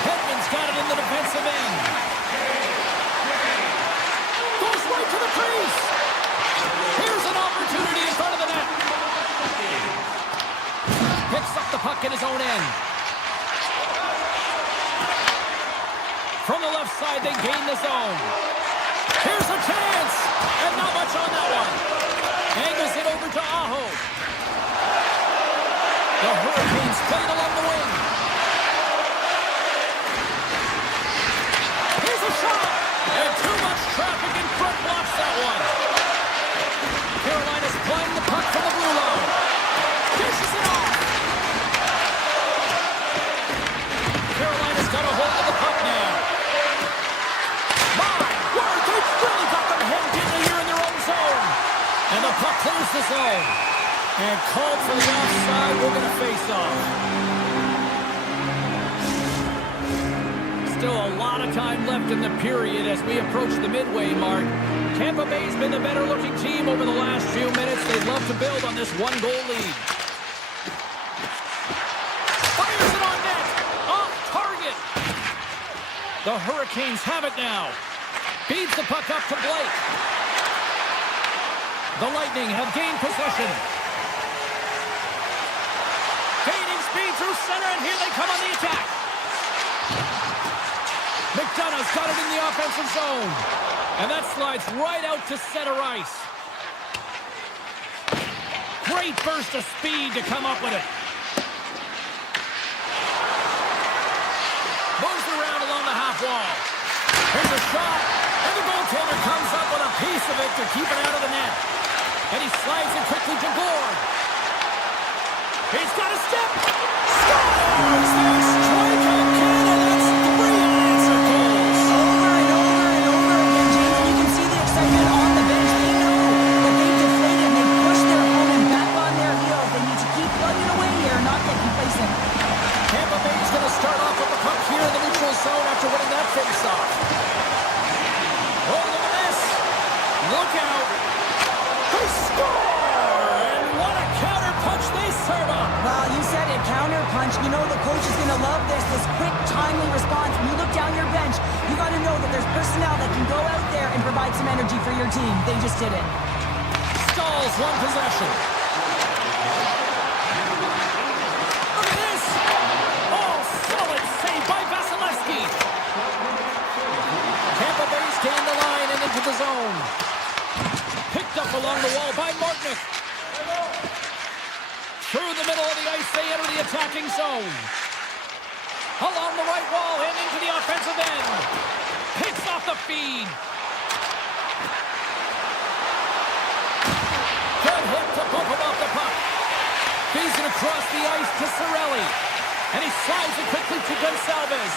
Hedman's got it in the defensive end. Goes right to the crease. Here's an opportunity in front of the net. Picks up the puck in his own end. From the left side, they gain the zone. Here's a chance. And not much on that one. Angles it over to Aho. The Hurricanes played along the wing. Here's a shot. And too much traffic in front blocks that one. Carolina's playing the puck from the blue line. Dishes it off. Carolina's got a hold of the puck now. My word, they've really got them hemmed in here in their own zone. And the puck clears the zone. And called for the offside. We're going to face off. Still a lot of time left in the period as we approach the midway mark. Tampa Bay's been the better-looking team over the last few minutes. They'd love to build on this one-goal lead. Fires it on net. Off target. The Hurricanes have it now. Feeds the puck up to Blake. The Lightning have gained possession. Gaining speed through center, and here they come on the attack. McDonough's got it in the offensive zone. And that slides right out to center ice. Great burst of speed to come up with it. Moves around along the half wall. Here's a shot, and the goaltender comes up with a piece of it to keep it out of the net. And he slides it quickly to Gord. He's got a step. Scores! They strike again, and that's 3 unanswered goals. Over and over and over again, James. And you can see the excitement on the bench. They know you know the coach is going to love this quick, timely response. When you look down your bench, you got to know that there's personnel that can go out there and provide some energy for your team. They just didn't. Stalls one possession. Look at this. Oh, solid save by Vasilevsky. Tampa Bay's gained the line and into the zone. Picked up along the wall by Martinick. Through the middle of the ice, they enter the attacking zone. Along the right wall and into the offensive end. Picks off the feed. Good hit to bump him off the puck. Feeds it across the ice to Cirelli. And he slides it quickly to Gonçalves.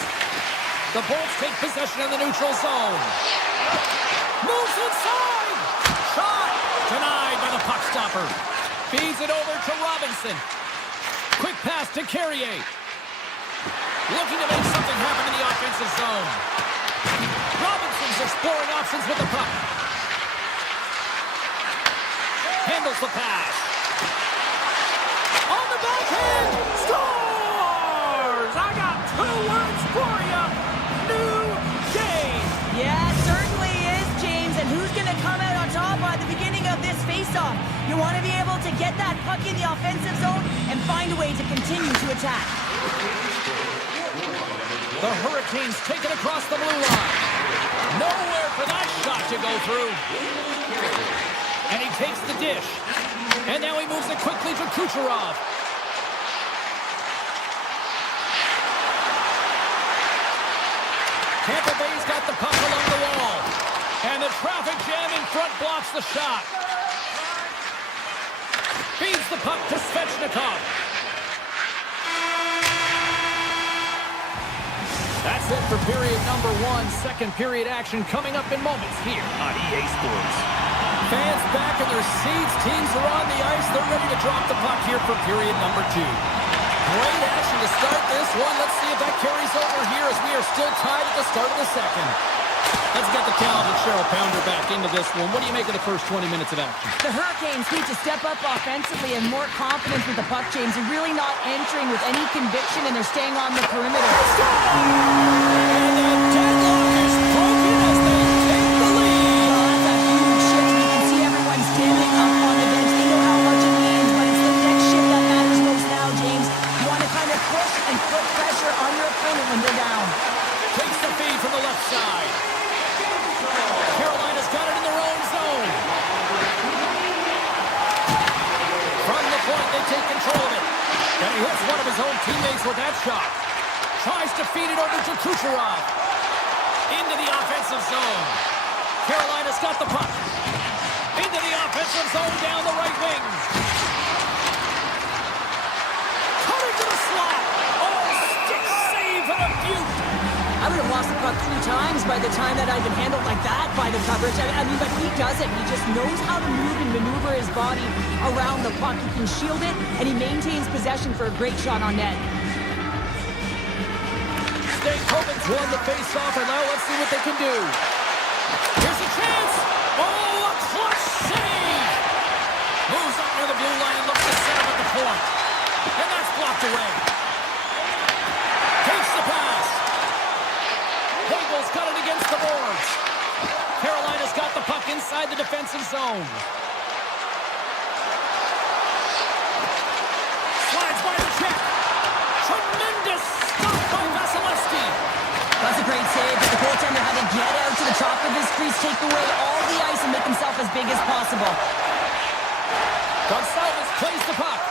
The Bolts take possession in the neutral zone. Moves inside. Shot. Denied by the puck stopper. Feeds it over to Robinson. Quick pass to Carrier. Looking to make something happen in the offensive zone. Robinson's exploring options with the puck. Handles the pass. On the backhand. Scores! I got 2 words for you. New game. Yeah, it certainly is, James. And who's going to come out on top by the beginning of this faceoff? You want to be able to get that puck in the offensive zone and find a way to continue to attack. The Hurricanes take it across the blue line. Nowhere for that shot to go through. And he takes the dish. And now he moves it quickly to Kucherov. Tampa Bay's got the puck along the wall. And the traffic jam in front blocks the shot. Feeds the puck to Svechnikov. That's it for period number 1. Second period action coming up in moments here on EA Sports. Fans back in their seats. Teams are on the ice. They're ready to drop the puck here for period number 2. Great action to start this one. Let's see if that carries over here as we are still tied at the start of the second. Let's get the talented Cheryl Pounder back into this one. What do you make of the first 20 minutes of action? The Hurricanes need to step up offensively and more confidence with the puck, James. They're really not entering with any conviction, and they're staying on the perimeter. And the deadlock is broken as they take the lead. Well, that's a huge shift. You can see everyone standing up on the bench. They know how much it means, but it's the next shift that matters most now, James. You want to kind of push and put pressure on your opponent when they're down. Takes the feed from the left side. Carolina's got it in their own zone. From the point, they take control of it. And he hits one of his own teammates with that shot. Tries to feed it over to Kucherov. Into the offensive zone. Carolina's got the puck. Into the offensive zone down the right wing. Cutting to the slot. Oh, stick save and a beaut. I would have lost the puck 3 times by the time that I'd been handled like that by the coverage. I mean, but he doesn't. He just knows how to move and maneuver his body around the puck. He can shield it, and he maintains possession for a great shot on net. Stankoven's won the face-off, and now let's see what they can do. Here's a chance. Oh, a clutch save. Moves up near the blue line and looks to set him at the point. And that's blocked away. Takes the pass. Hagel's got it against the boards. Carolina's got the puck inside the defensive zone. Slides by the check. Tremendous stop by Vasilevsky. That's a great save, but the goaltender had to get out to the top of his crease, take away all the ice, and make himself as big as possible. Gonçalves plays the puck.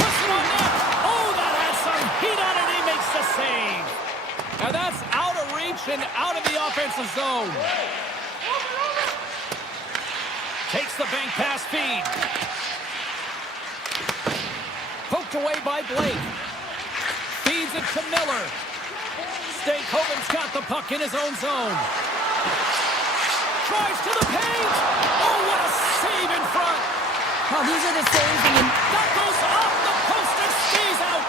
Puts it on net. Oh, that had some heat on it. He makes the save. Now that's out of reach and out of the offensive zone. Takes the bank pass feed. Poked away by Blake. Feeds it to Miller. Stankoven's got the puck in his own zone. Tries to the paint. Oh, what a save in front. Well, these are the saves, and That goes off the post and stays out.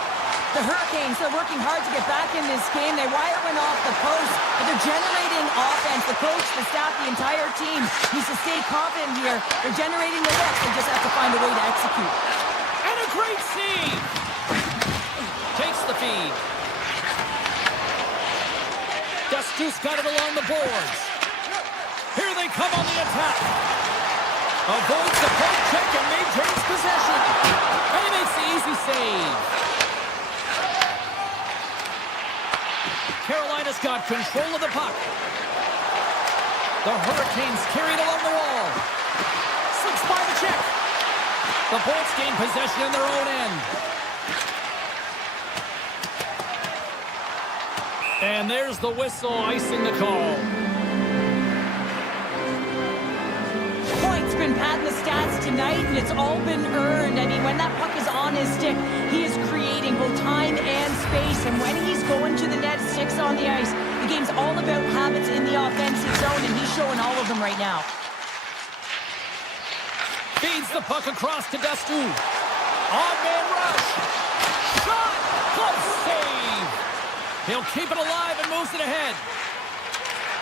the Hurricanes, they're working hard to get back in this game. They wire one off the post, but they're generating offense. The coach, the staff, the entire team needs to stay confident here. They're generating the looks. They just have to find a way to execute. And a great save. Takes the the feed. Dustu's got it along the boards. Here they come on the attack. Avoids the poke check and maintains possession. And he makes the easy save. Carolina's got control of the puck. The Hurricanes carried along the wall. Slips by the check. The Bolts gain possession in their own end. And there's the whistle icing the call. Point's been patting the stats tonight, and it's all been earned. I mean, when that puck is on his stick, he is creating both time and space. And when he's going to the net, sticks on the ice, the game's all about habits in the offensive zone, and he's showing all of them right now. Feeds the puck across to Dustu. On-man rush. Shot! Glove save! He'll keep it alive and moves it ahead.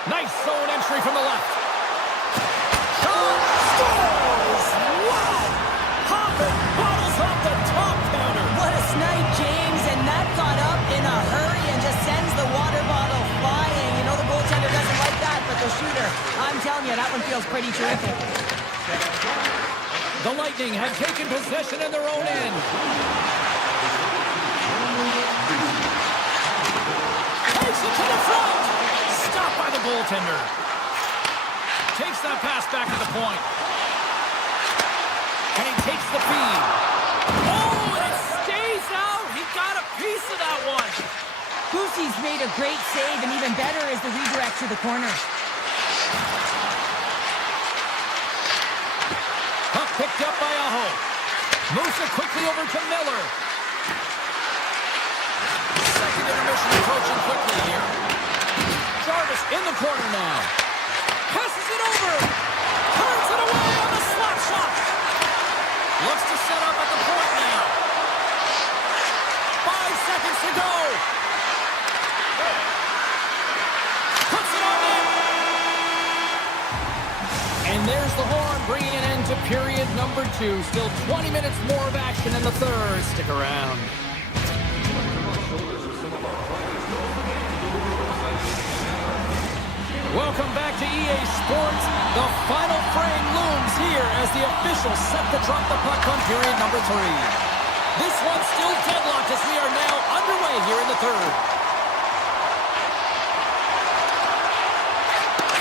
Nice zone entry from the left. Shot! Scores! Wow! Hoppin bottles up the top counter. What a snipe, James, and that got up in a hurry and just sends the water bottle flying. You know the goaltender doesn't like that, but the shooter, I'm telling you, that one feels pretty terrific. The Lightning have taken possession in their own end. Takes it to the front. Stopped by the goaltender. Takes that pass back to the point. And he takes the feed. Oh, and it stays out. He got a piece of that one. Boosie's made a great save, and even better is the redirect to the corner. Puck picked up by Aho. Moves it quickly over to Miller. Second intermission approaching quickly here. Jarvis in the corner now. Passes it over. Turns it away on the slap shot. Looks to set up at the point now. 5 seconds to go. Puts it on in. And there's the horn, bringing an end to period number 2. Still 20 minutes more of action in the third. Stick around. Welcome back to EA Sports. The final frame looms here as the officials set to drop the puck on period number 3. This one's still deadlocked as we are now underway here in the third.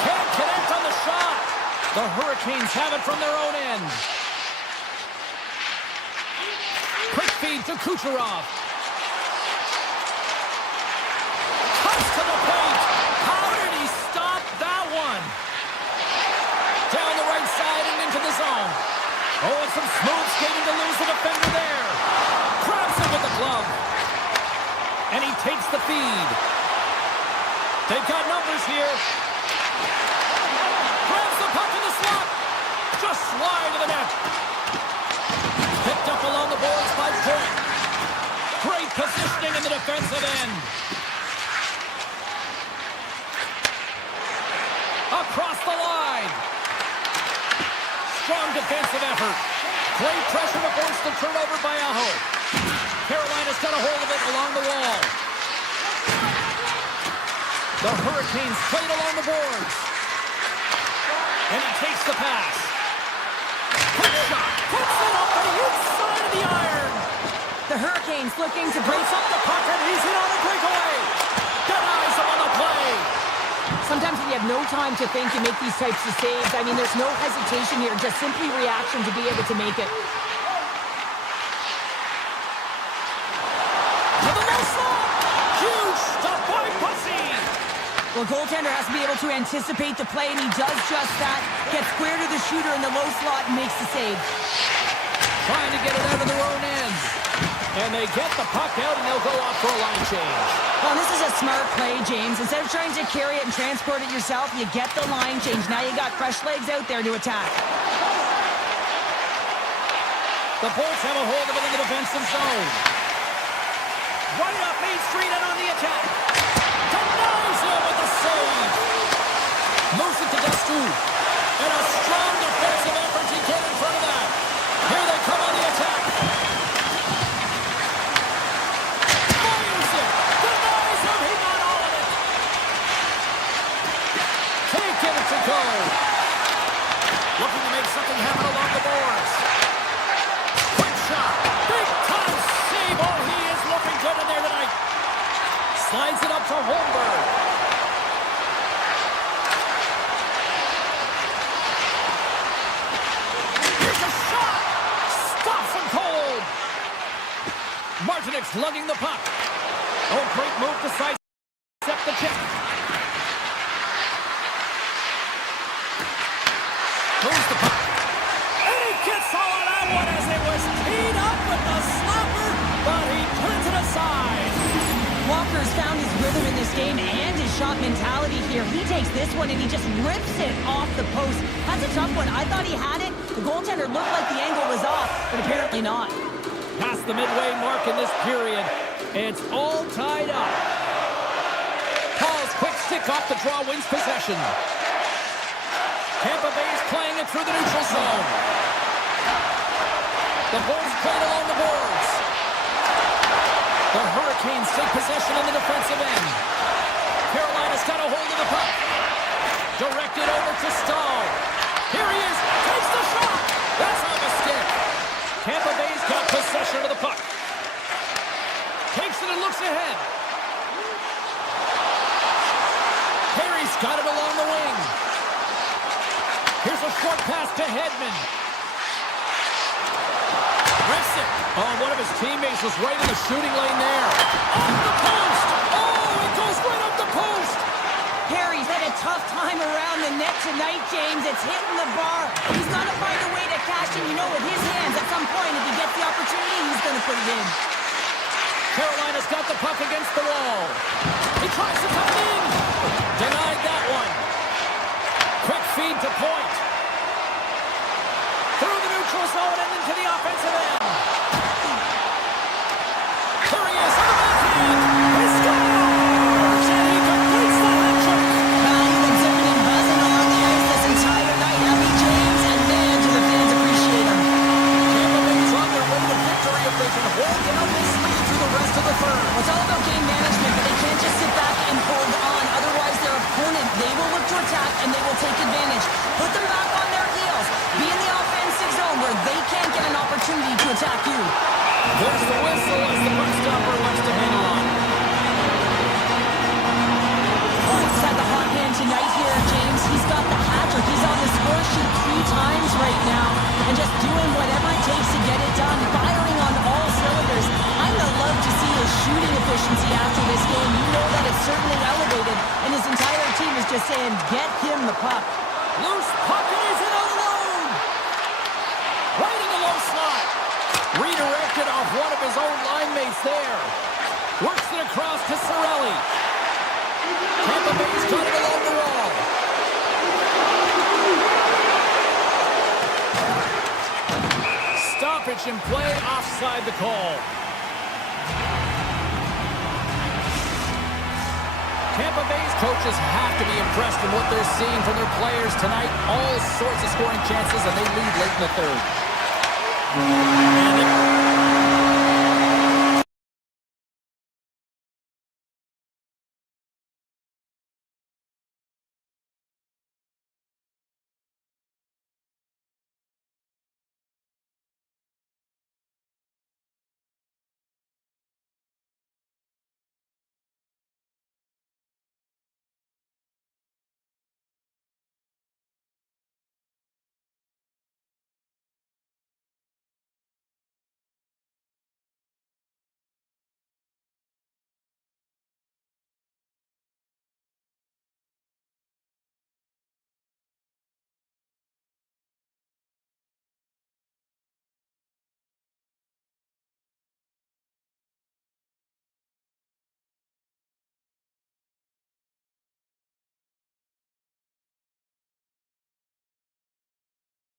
Can't connect on the shot. The Hurricanes have it from their own end. Quick feed to Kucherov. Cuts to the plate. How did he stop that one? Down the right side and into the zone. Oh, and some smooth skating to lose the defender there. Grabs him with the glove. And he takes the feed. They've got numbers here. Grabs the puck in the slot. Just wide of the net. Picked up along the boards by Point. Great positioning in the defensive end. Across the line. Strong defensive effort. Great pressure to force the turnover by Aho. Carolina's got a hold of it along the wall. The Hurricanes played along the boards. And he takes the pass. Quick shot. Puts it up the inside of the iron. The Hurricanes looking to break Breaks up the puck and he's in on a breakaway. Denies him on the play. Sometimes when you have no time to think, you make these types of saves. I mean, there's no hesitation here, just simply reaction to be able to make it. To the low slot. Huge stop by Bussy. Well, goaltender has to be able to anticipate the play, and he does just that. Gets square to the shooter in the low slot and makes the save. Trying to get it out of their own end. And they get the puck out, and they'll go off for a line change. Well, this is a smart play, James. Instead of trying to carry it and transport it yourself, you get the line change. Now you got fresh legs out there to attack. The Bolts have a hold of it in the defensive zone. Right up Main Street and on the attack. Denies him with the save. Moves it to Dustu. And a strong defensive effort to get in front of that. Here they come on the attack. Fires Martinik's lugging the puck. Oh, great move to sidestep the check. Moves the puck. And he gets all of that one as it was teed up with the slapper, but he turns it aside. Walker's found his rhythm in this game and his shot mentality here. He takes this one and he just rips it off the post. That's a tough one. I thought he had it. The goaltender looked like the angle was off, but apparently not. Past the midway mark in this period, it's all tied up. Paul's quick stick off the draw wins possession. Tampa Bay's playing it through the neutral zone. The Bulls played along the boards. The Hurricanes take possession on the defensive end. Carolina's got a hold of the puck. Directed over to Stahl. Here he is. Takes the shot. That's on the stick. Tampa Bay's got possession of the puck. Takes it and looks ahead. Perry's got it along the wing. Here's a short pass to Hedman. Rips it. Oh, one of his teammates was right in the shooting lane there. Off the post. Oh, it goes right up the post. Perry's had a tough time around the net tonight, James. It's hitting the bar. He's got to find a way to cash in, with his hands at some point. If he gets the opportunity, he's going to put it in. Carolina's got the puck against the wall. He tries to come in. Denied that one. Quick feed to point. Through the neutral zone and into the offensive end. There he is on the backhand. He scores! And he completes the hat trick. He's been zipping and buzzing along the ice this entire night, haven't he, James? And man, do the fans appreciate him. Tampa Bay's on their way to victory if they can hold down this lead through the rest of the third. Well, it's all about game management, but they can't just sit back and hold on. Otherwise, their opponent, they will look to attack and they will take advantage. Put them back on their heels. Be in the offensive zone where they can't get an opportunity to attack you. There's the whistle as the puck stopper wants to hang on. Points had the hot hand tonight here, James. He's got the hat trick. He's on the score sheet 3 times right now and just doing whatever it takes to get it done, firing on all cylinders. I'm going to love to see his shooting efficiency after this game. You know that it's certainly elevated, and his entire team is just saying, get him the puck. Loose puck and he's in alone. Right in the low slot. Redirected off one of his own line mates there. Works it across to Cirelli. Tampa Bay's got it along the wall. Stoppage in play, offside the call. Tampa Bay's coaches have to be impressed with what they're seeing from their players tonight. All sorts of scoring chances, and they lead late in the third.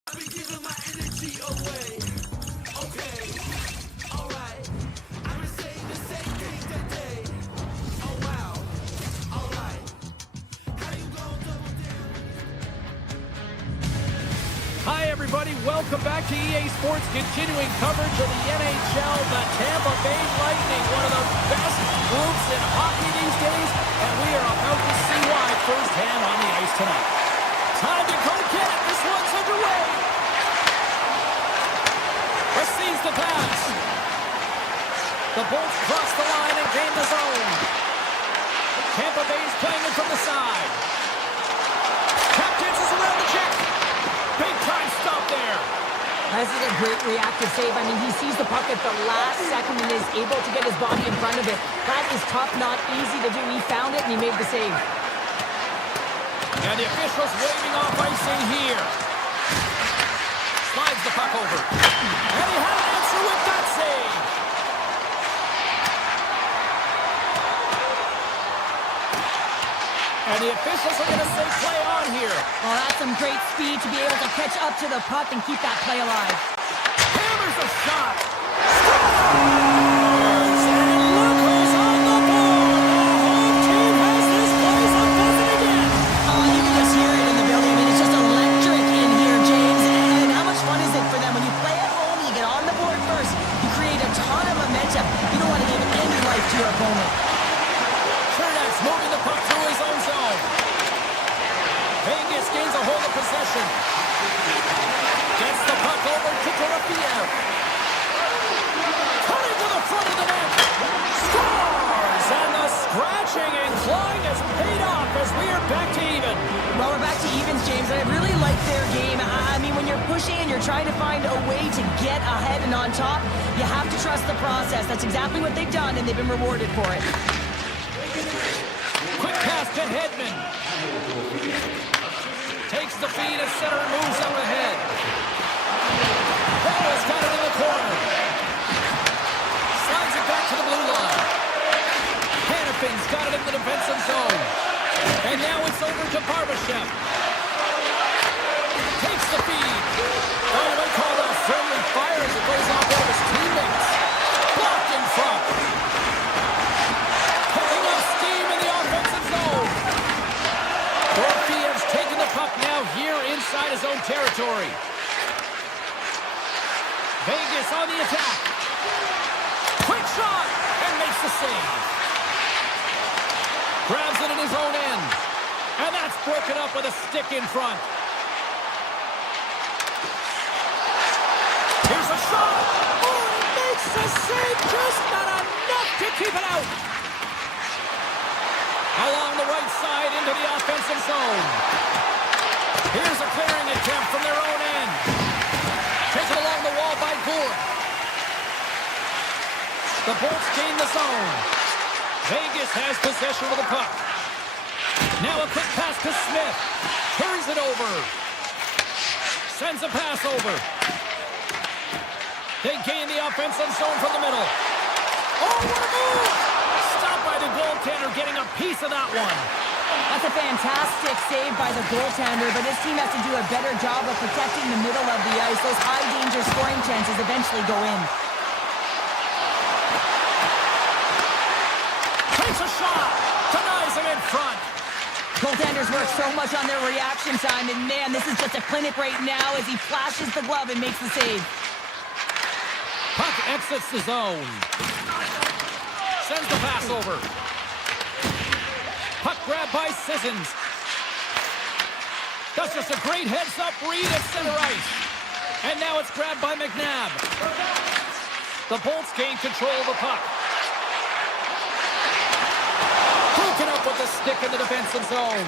I've been giving my energy away. Okay, alright. I've been saying the same thing today. Oh wow, alright. How you gonna double down? Hi, everybody. Welcome back to EA Sports, continuing coverage of the NHL. The Tampa Bay Lightning, one of the best groups in hockey these days, and we are about to see why firsthand on the ice tonight. Time to go get it. This one's underway. Receives the pass. The Bolts cross the line and gain the zone. Tampa Bay's playing it from the side. Tap dances around the check. Big time stop there. This is a great reactive save. I mean, he sees the puck at the last second and is able to get his body in front of it. That is tough, not easy to do. He found it and he made the save. And the officials waving off icing here. Slides the puck over. And he had an answer with that save. And the officials are going to say play on here. Well, that's some great speed to be able to catch up to the puck and keep that play alive. Hammers a shot. Scores! And look who's on the board. The home team has this place a buzzing again. Oh, you can just hear it in the building. I mean, it's just electric in here, James. And how much fun is it for them when you play at home, you get on the board first, you create a ton of momentum. You don't want to give any life to your opponent. Cherniak's moving the puck through his own zone. Vegas gains a hold of possession. Gets the puck over to Dorofiev. Cutting to the front of the net. Scores! And the scratching and clawing has paid off as we are back to even. Well, we're back to evens, James, and I really like their game. I mean, when you're pushing and you're trying to find a way to get ahead and on top, you have to trust the process. That's exactly what they've done, and they've been rewarded for it. Quick pass to Hedman. Takes the feed as center and moves up ahead. Bell's got it in the corner. Slides it back to the blue line. Hannafin's got it in the defensive zone. And now it's over to Barbashev. Takes the feed. Oh, they call that a friendly fire as it goes off one of his teammates. Blocked in front. Picking up steam in the offensive zone. Dorofiev's taking the puck now here inside his own territory. Vegas on the attack. Quick shot and makes the save. Grabs it in his own end. And that's broken up with a stick in front. Here's a shot. Oh, he makes the save. Just not enough to keep it out. Along the right side into the offensive zone. Here's a clearing attempt from their own end. Taken along the wall by Gould. The Bolts gain the zone. Vegas has possession of the puck. Now a quick pass to Smith. Carries it over. Sends a pass over. They gain the offensive zone from the middle. Oh, what a move! Stopped by the goaltender, getting a piece of that one. That's a fantastic save by the goaltender, but his team has to do a better job of protecting the middle of the ice. Those high-danger scoring chances eventually go in. Takes a shot. Denies him in front. Goaltenders work so much on their reaction time, and man, this is just a clinic right now as he flashes the glove and makes the save. Puck exits the zone. Sends the pass over. Puck grab by Sissons. That's just a great heads-up read at center ice. And now it's grabbed by McNabb. The Bolts gain control of the puck. Broken up with the stick in the defensive zone.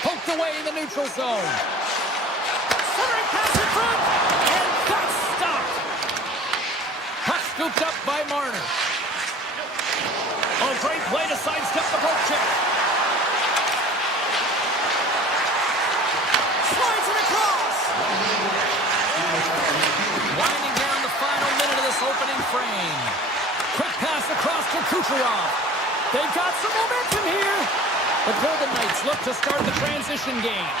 Poked away in the neutral zone. Centering pass in front. And that's stopped. Puck scooped up by Marner. Oh, great play to sidestep the poke check. Slides it across. Winding down the final minute of this opening frame. Quick pass across to Kucherov. They've got some momentum here. The Golden Knights look to start the transition game.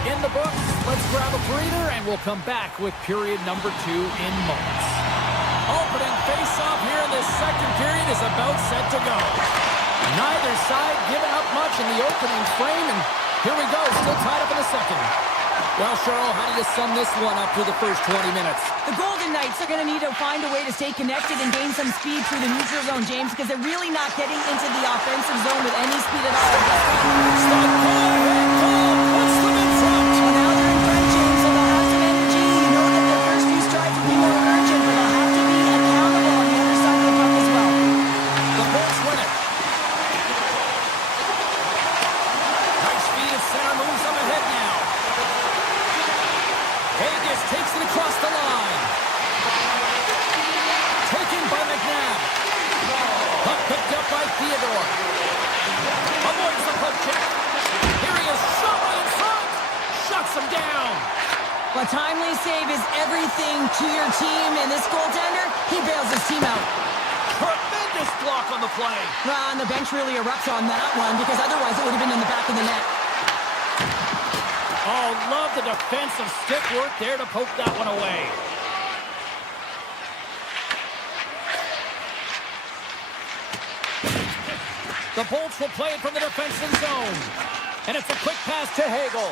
In the books, let's grab a breather and we'll come back with period number 2 in moments. Opening face-off here in this second period is about set to go. Neither side giving up much in the opening frame, and here we go, still tied up in the second. Well, Cheryl, how do you sum this one up through the first 20 minutes? The Golden Knights are going to need to find a way to stay connected and gain some speed through the neutral zone, James, because they're really not getting into the offensive zone with any speed at all. What's the mid front? Well, now they're in front, James, so they'll have some energy. You know that their first few strides will be more urgent, but they'll have to be accountable on the other side Well, timely save is everything to your team, and this goaltender, he bails his team out. Tremendous block on the play. And the bench really erupts on that one, because otherwise it would have been in the back of the net. Oh, love the defensive stick work there to poke that one away. The Bolts will play it from the defensive zone. And it's a quick pass to Hagel.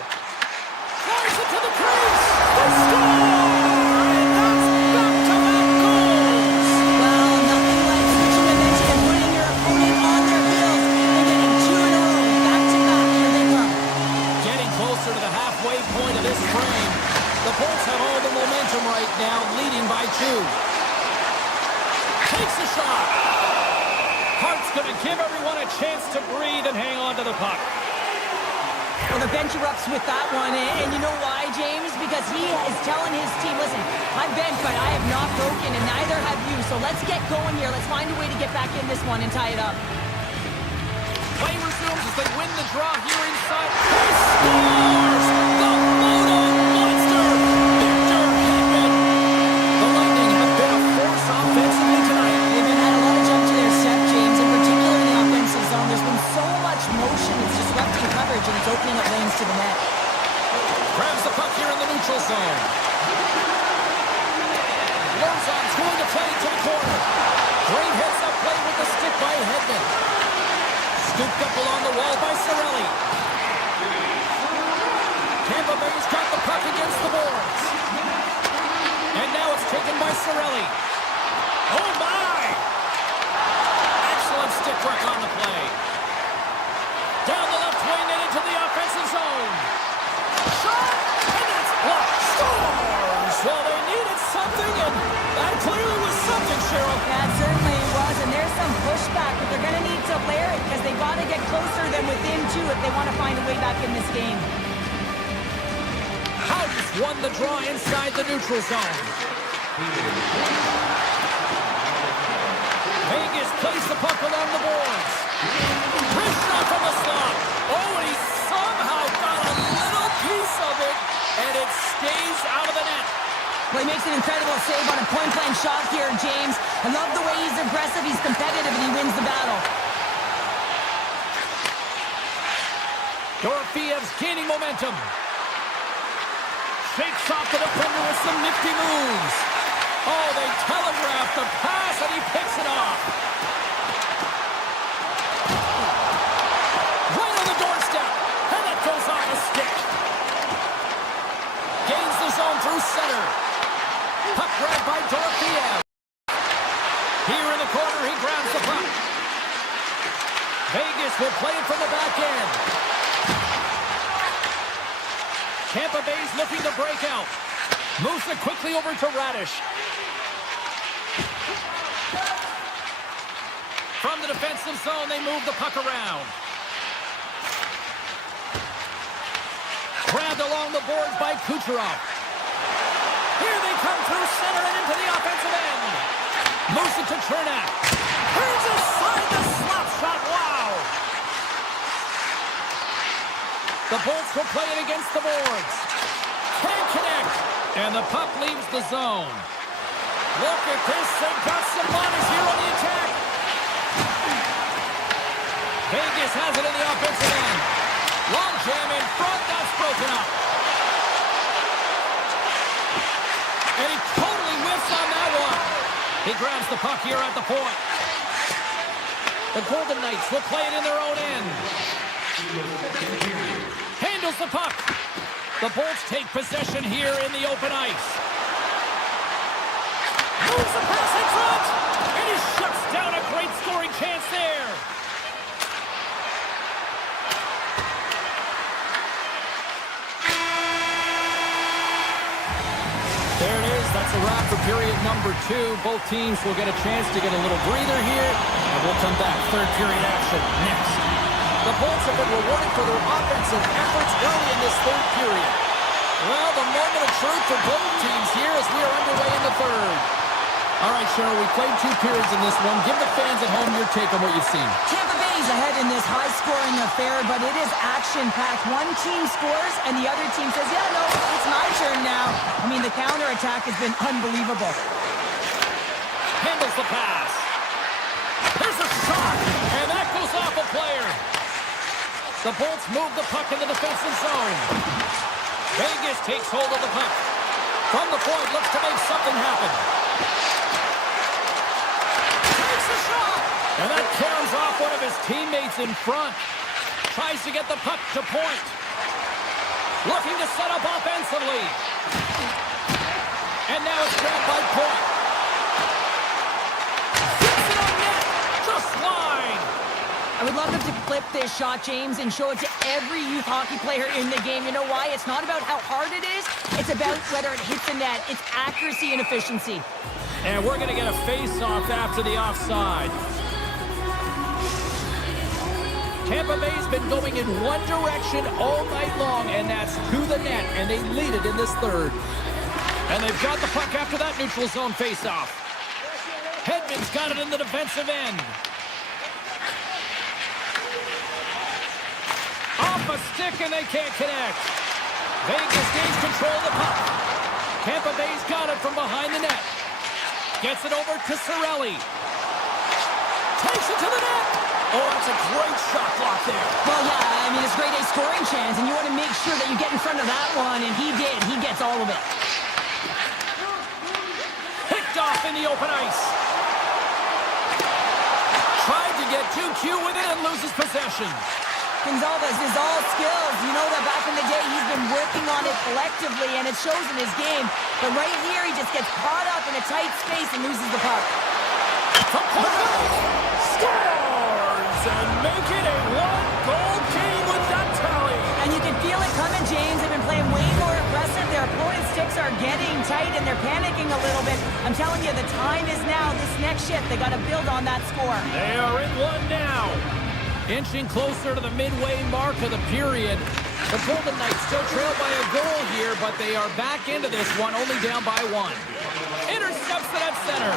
Fires it to the crease. They score! And that's back-to-back goals. Well, nothing like switching momentum and putting your opponent on their heels and getting 2 in a row. Back-to-back, here they come. Getting closer to the halfway point of this frame. The Bolts have all the momentum right now, leading by 2. Takes a shot. Hart's going to give everyone a chance to breathe and hang on to the puck. Well, the bench erupts with that one, and you know why, James? Because he is telling his team, listen, I'm bent, but I have not broken, and neither have you, so let's get going here. Let's find a way to get back in this one and tie it up. Play resumes as they win the draw here inside. He scores! The Moto Monster, Victor Hedman. The Lightning have been a force offensively tonight. They've had a lot of jump to their step, James, in particular in the offensive zone. There's been so much motion, it's disrupting coverage, and it's opening up lanes to the net. Grabs the puck here in the neutral zone. Lorzon's going to play to the corner. Great heads-up play with the stick by Hedman. Scooped up along the wall by Cirelli. Tampa Bay's got the puck against the boards. And now it's taken by Cirelli. Oh my! Excellent stick work on the play. Down the left wing and into the offensive zone. Shot! And that's blocked. Scores! Well, they needed something, and that clearly was something, Cheryl. That certainly was, and there's some pushback, but they're going to need to layer it because they've got to get closer than within 2 if they want to find a way back in this game. Houts won the draw inside the neutral zone. Vegas plays the puck along the boards. Wrist shot from the slot. Oh, and he somehow got a little piece of it, and it stays out of the net. Well, he makes an incredible save on a point-blank shot here, James. I love the way he's aggressive, he's competitive, and he wins the battle. Dorofeyev's gaining momentum. Shakes off the defender with some nifty moves. Oh, they telegraph the pass, and he picks it off. Right on the doorstep, and that goes off a stick. Gains the zone through center. Puck grabbed by Dorofeyev. Here in the corner, he grabs the puck. Vegas will play it from the back end. Tampa Bay's looking to break out. Moves it quickly over to Radish. From the defensive zone, they move the puck around. Grabbed along the boards by Kucherov. Here they come through center and into the offensive end. Moves it to Chernak. Turns aside the slap shot. Wow! The Bolts will play it against the boards. Can't connect. And the puck leaves the zone. Look at this. They've got some bodies here on the attack. Vegas has it in the offensive end. Long jam in front. That's broken up. And he totally whiffs on that one. He grabs the puck here at the point. The Golden Knights will play it in their own end. Handles the puck. The Bolts take possession here in the open ice. Moves the pass in front. And he shuts down a great scoring chance there. There it is. That's a wrap for period number 2. Both teams will get a chance to get a little breather here. And we'll come back. Third period action next. The Bolts have been rewarded for their offensive efforts early in this third period. Well, the moment of truth for both teams here as we are underway in the third. All right, Cheryl, we played 2 periods in this one. Give the fans at home your take on what you've seen. Tampa Bay's ahead in this high-scoring affair, but it is action-packed. One team scores, and the other team says, yeah, no, it's my turn now. I mean, the counterattack has been unbelievable. Handles the pass. There's a shot, and that goes off a player. The Bolts move the puck in the defensive zone. Vegas takes hold of the puck. From the point, looks to make something happen. Takes a shot! And that caroms off one of his teammates in front. Tries to get the puck to point. Looking to set up offensively. And now it's grabbed by Point. Gets it on net. Just wide. I would love them to clip this shot, James, and show it to every youth hockey player in the game. You know why? It's not about how hard it is. It's about whether it hits the net. It's accuracy and efficiency. And we're going to get a face-off after the offside. Tampa Bay's been going in one direction all night long, and that's to the net, and they lead it in this third. And they've got the puck after that neutral zone face-off. Hedman's got it in the defensive end. Off a stick, and they can't connect. Vegas gains control of the puck. Tampa Bay's got it from behind the net. Gets it over to Cirelli. Takes it to the net. Oh, that's a great shot block there. Well, yeah, I mean, it's grade A scoring chance, and you want to make sure that you get in front of that one, and he did. He gets all of it. Picked off in the open ice. Tried to get too cute with it and loses possession. Gonzalez is all skills. You know that back in the day, he's been working on it collectively, and it shows in his game. But right here, he just gets caught up in a tight space and loses the puck. From point, scores and make it a 1-goal game with that tally. And you can feel it coming, James. They've been playing way more aggressive. Their opponent's sticks are getting tight, and they're panicking a little bit. I'm telling you, the time is now. This next shift, they got to build on that score. They are in one now. Inching closer to the midway mark of the period. The Golden Knights still trail by a goal here, but they are back into this one, only down by 1. Intercepts it at center.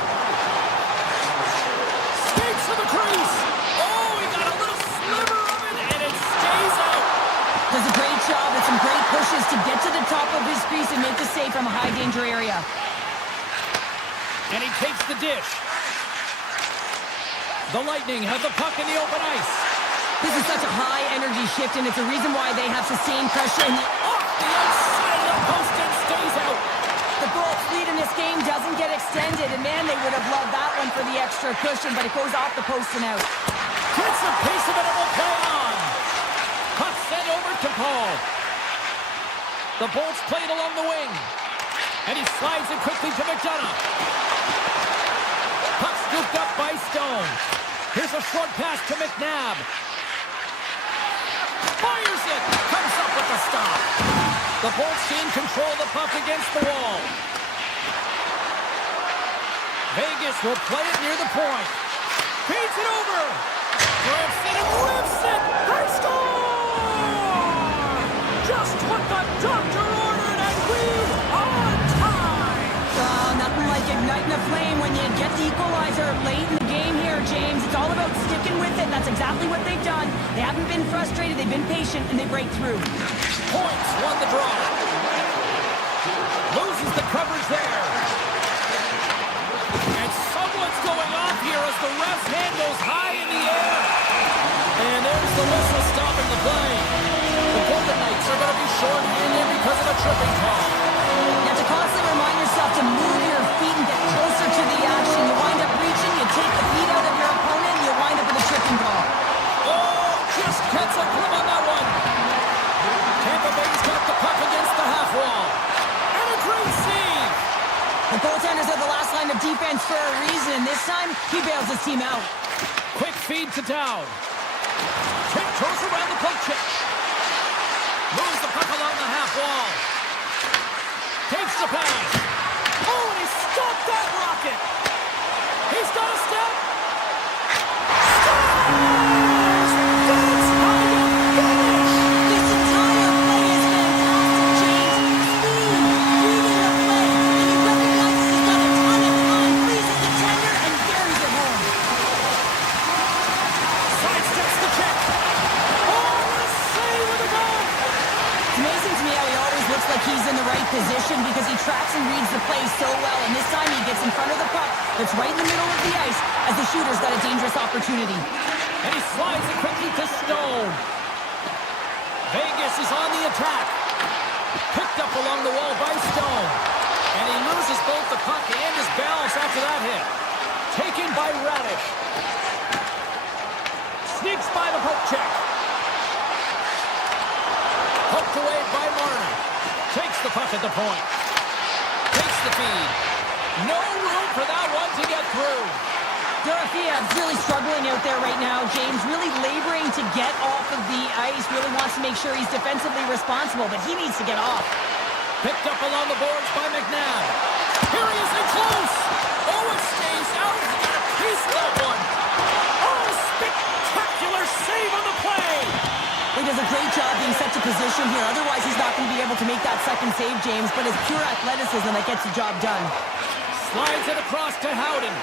Skates to the crease. Oh, he got a little sliver of it, and it stays out. Does a great job with some great pushes to get to the top of his crease and make the save from a high-danger area. And he takes the dish. The Lightning have the puck in the open ice. This is such a high-energy shift, and it's a reason why they have sustained pressure. And Off the outside of the post and stays out. the Bolts lead in this game doesn't get extended, and man, they would have loved that one for the extra cushion, but it goes off the post and out. Gets a piece of it and will play on. Puck sent over to Paul. The Bolts played along the wing. And he slides it quickly to McDonough. Puck scooped up by Stone. Here's a short pass to McNabb. Fires it. Comes up with the stop. The Bolts gain control of the puck against the wall. Vegas will play it near the point. Feeds it over. Grips it and rips it. They score! Just what the doctor ordered, and we are tied. Nothing like igniting a flame when you get the equalizer late in the game here, James. It's all about sticking with it. That's exactly what they've done. They haven't been frustrated. They've been patient, and they break through. Points won the draw. Loses the coverage there. And someone's going off here as the ref's hand goes high in the air. And there's the whistle stopping the play. The Golden Knights are going to be short-handed because of a tripping call. You have to constantly remind yourself to move your feet and get closer to the action. You wind up reaching, you take the feet out of your opponent, and you wind up with a tripping call. Oh, just gets a clip on that one. Tampa Bay's got the puck against the half wall. And a great save. The goaltenders are the last line of defense for a reason. This time, he bails his team out. Quick feed to Dowd. Tiptoes around the poke check. Moves the puck along the half wall. Takes the pass. Oh, and he stopped that rocket. He's got a step. Scores! That's how you finish. This entire play is fantastic, James. Speed, reading the play, and he recognizes he's got a ton of time, freezes him because he tracks and reads the play so well, and this time he gets in front of the puck that's right in the middle of the ice as the shooter's got a dangerous opportunity. And he slides it quickly to Stone. Vegas is on the attack. Picked up along the wall by Stone. And he loses both the puck and his balance after that hit. Taken by Radish. Sneaks by the poke check. Poked away by Marner. Takes the puck at the point. Takes the feed. No room for that one to get through. Dorofeev's really struggling out there right now, James. Really laboring to get off of the ice. Really wants to make sure he's defensively responsible, but he needs to get off. Picked up along the boards by McNabb. Here he is in close. Oh, it stays out. He got a piece of that one. Oh, spectacular save on the play. He does a great job being set to position here. Otherwise, he's not going to be able to make that second save, James. But it's pure athleticism that gets the job done. Slides it across to Howden.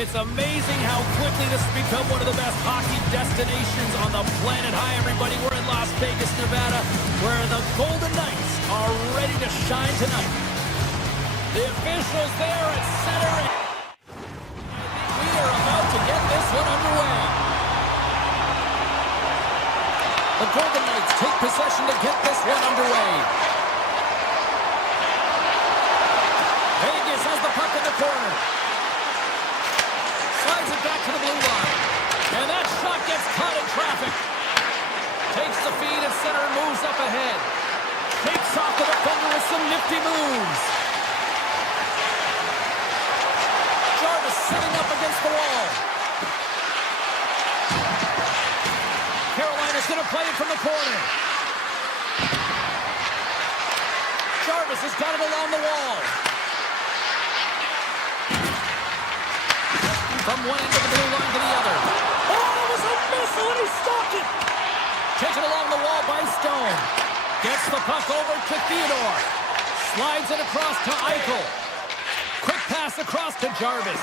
It's amazing how quickly this has become one of the best hockey destinations on the planet. Hi, everybody. We're in Las Vegas, Nevada, where the Golden Knights are ready to shine tonight. The officials there at center. I think we are about to get this one underway. The Golden Knights take possession to get this one underway. Vegas has the puck in the corner. Slides it back to the blue line. And that shot gets caught in traffic. Takes the feed at center and moves up ahead. Takes off the defender with some nifty moves. Jarvis sitting up against the wall. Carolina's going to play it from the corner. Jarvis has got it along the wall. From one end of the blue line to the other. Oh, it was a missile and he stopped it. Taken along the wall by Stone. Gets the puck over to Theodore. Slides it across to Eichel. Quick pass across to Jarvis.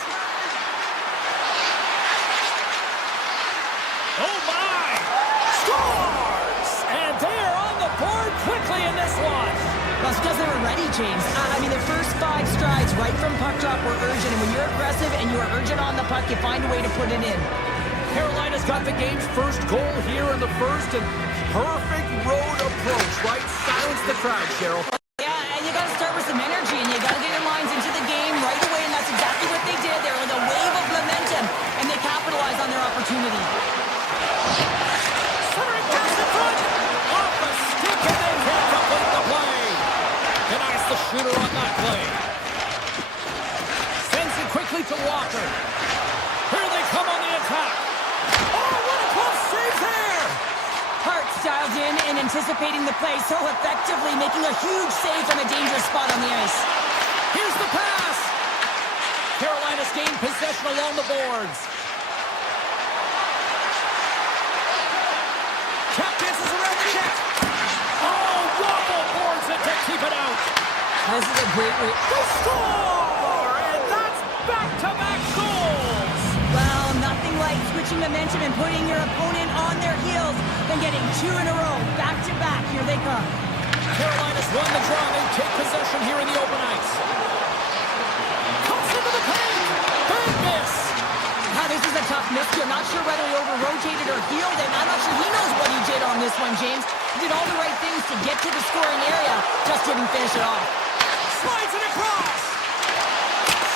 Oh my! Scores! And they're on the board quickly in this one. That's because they were ready, James. I mean, the first 5 strides right from puck drop were urgent, and when you're aggressive and you're urgent on the puck, you find a way to put it in. Carolina's got the game's first goal here in the first, and perfect road approach, right? Silence the crowd, Cheryl. Yeah, and you got to start with some energy, and you got to get your lines into the game right away, and that's exactly what they did. They were in a wave of momentum, and they capitalized on their opportunity. Centering pass in front. Off the stick, and they can't complete the play. Denies the shooter on that play. Sends it quickly to Walker. Here they come on the attack. Oh, what a close save there! Hart's dialed in and anticipating the play so effectively, making a huge save from a dangerous spot on the ice. Here's the pass. Carolina's gained possession along the boards. Cap dances around the net. Oh, Waffle boards it to keep it out. This is a great way. They score! And that's back-to-back goals. Well, nothing like switching momentum and putting your opponent on their heels than getting 2 in a row, back-to-back. Here they come. Carolina's won the draw. They take possession here in the open ice. Comes into the paint. Big miss. This is a tough miss. I'm not sure whether he over-rotated or healed it. I'm not sure he knows what he did on this one, James. He did all the right things to get to the scoring area, just didn't finish it off. Slides it across.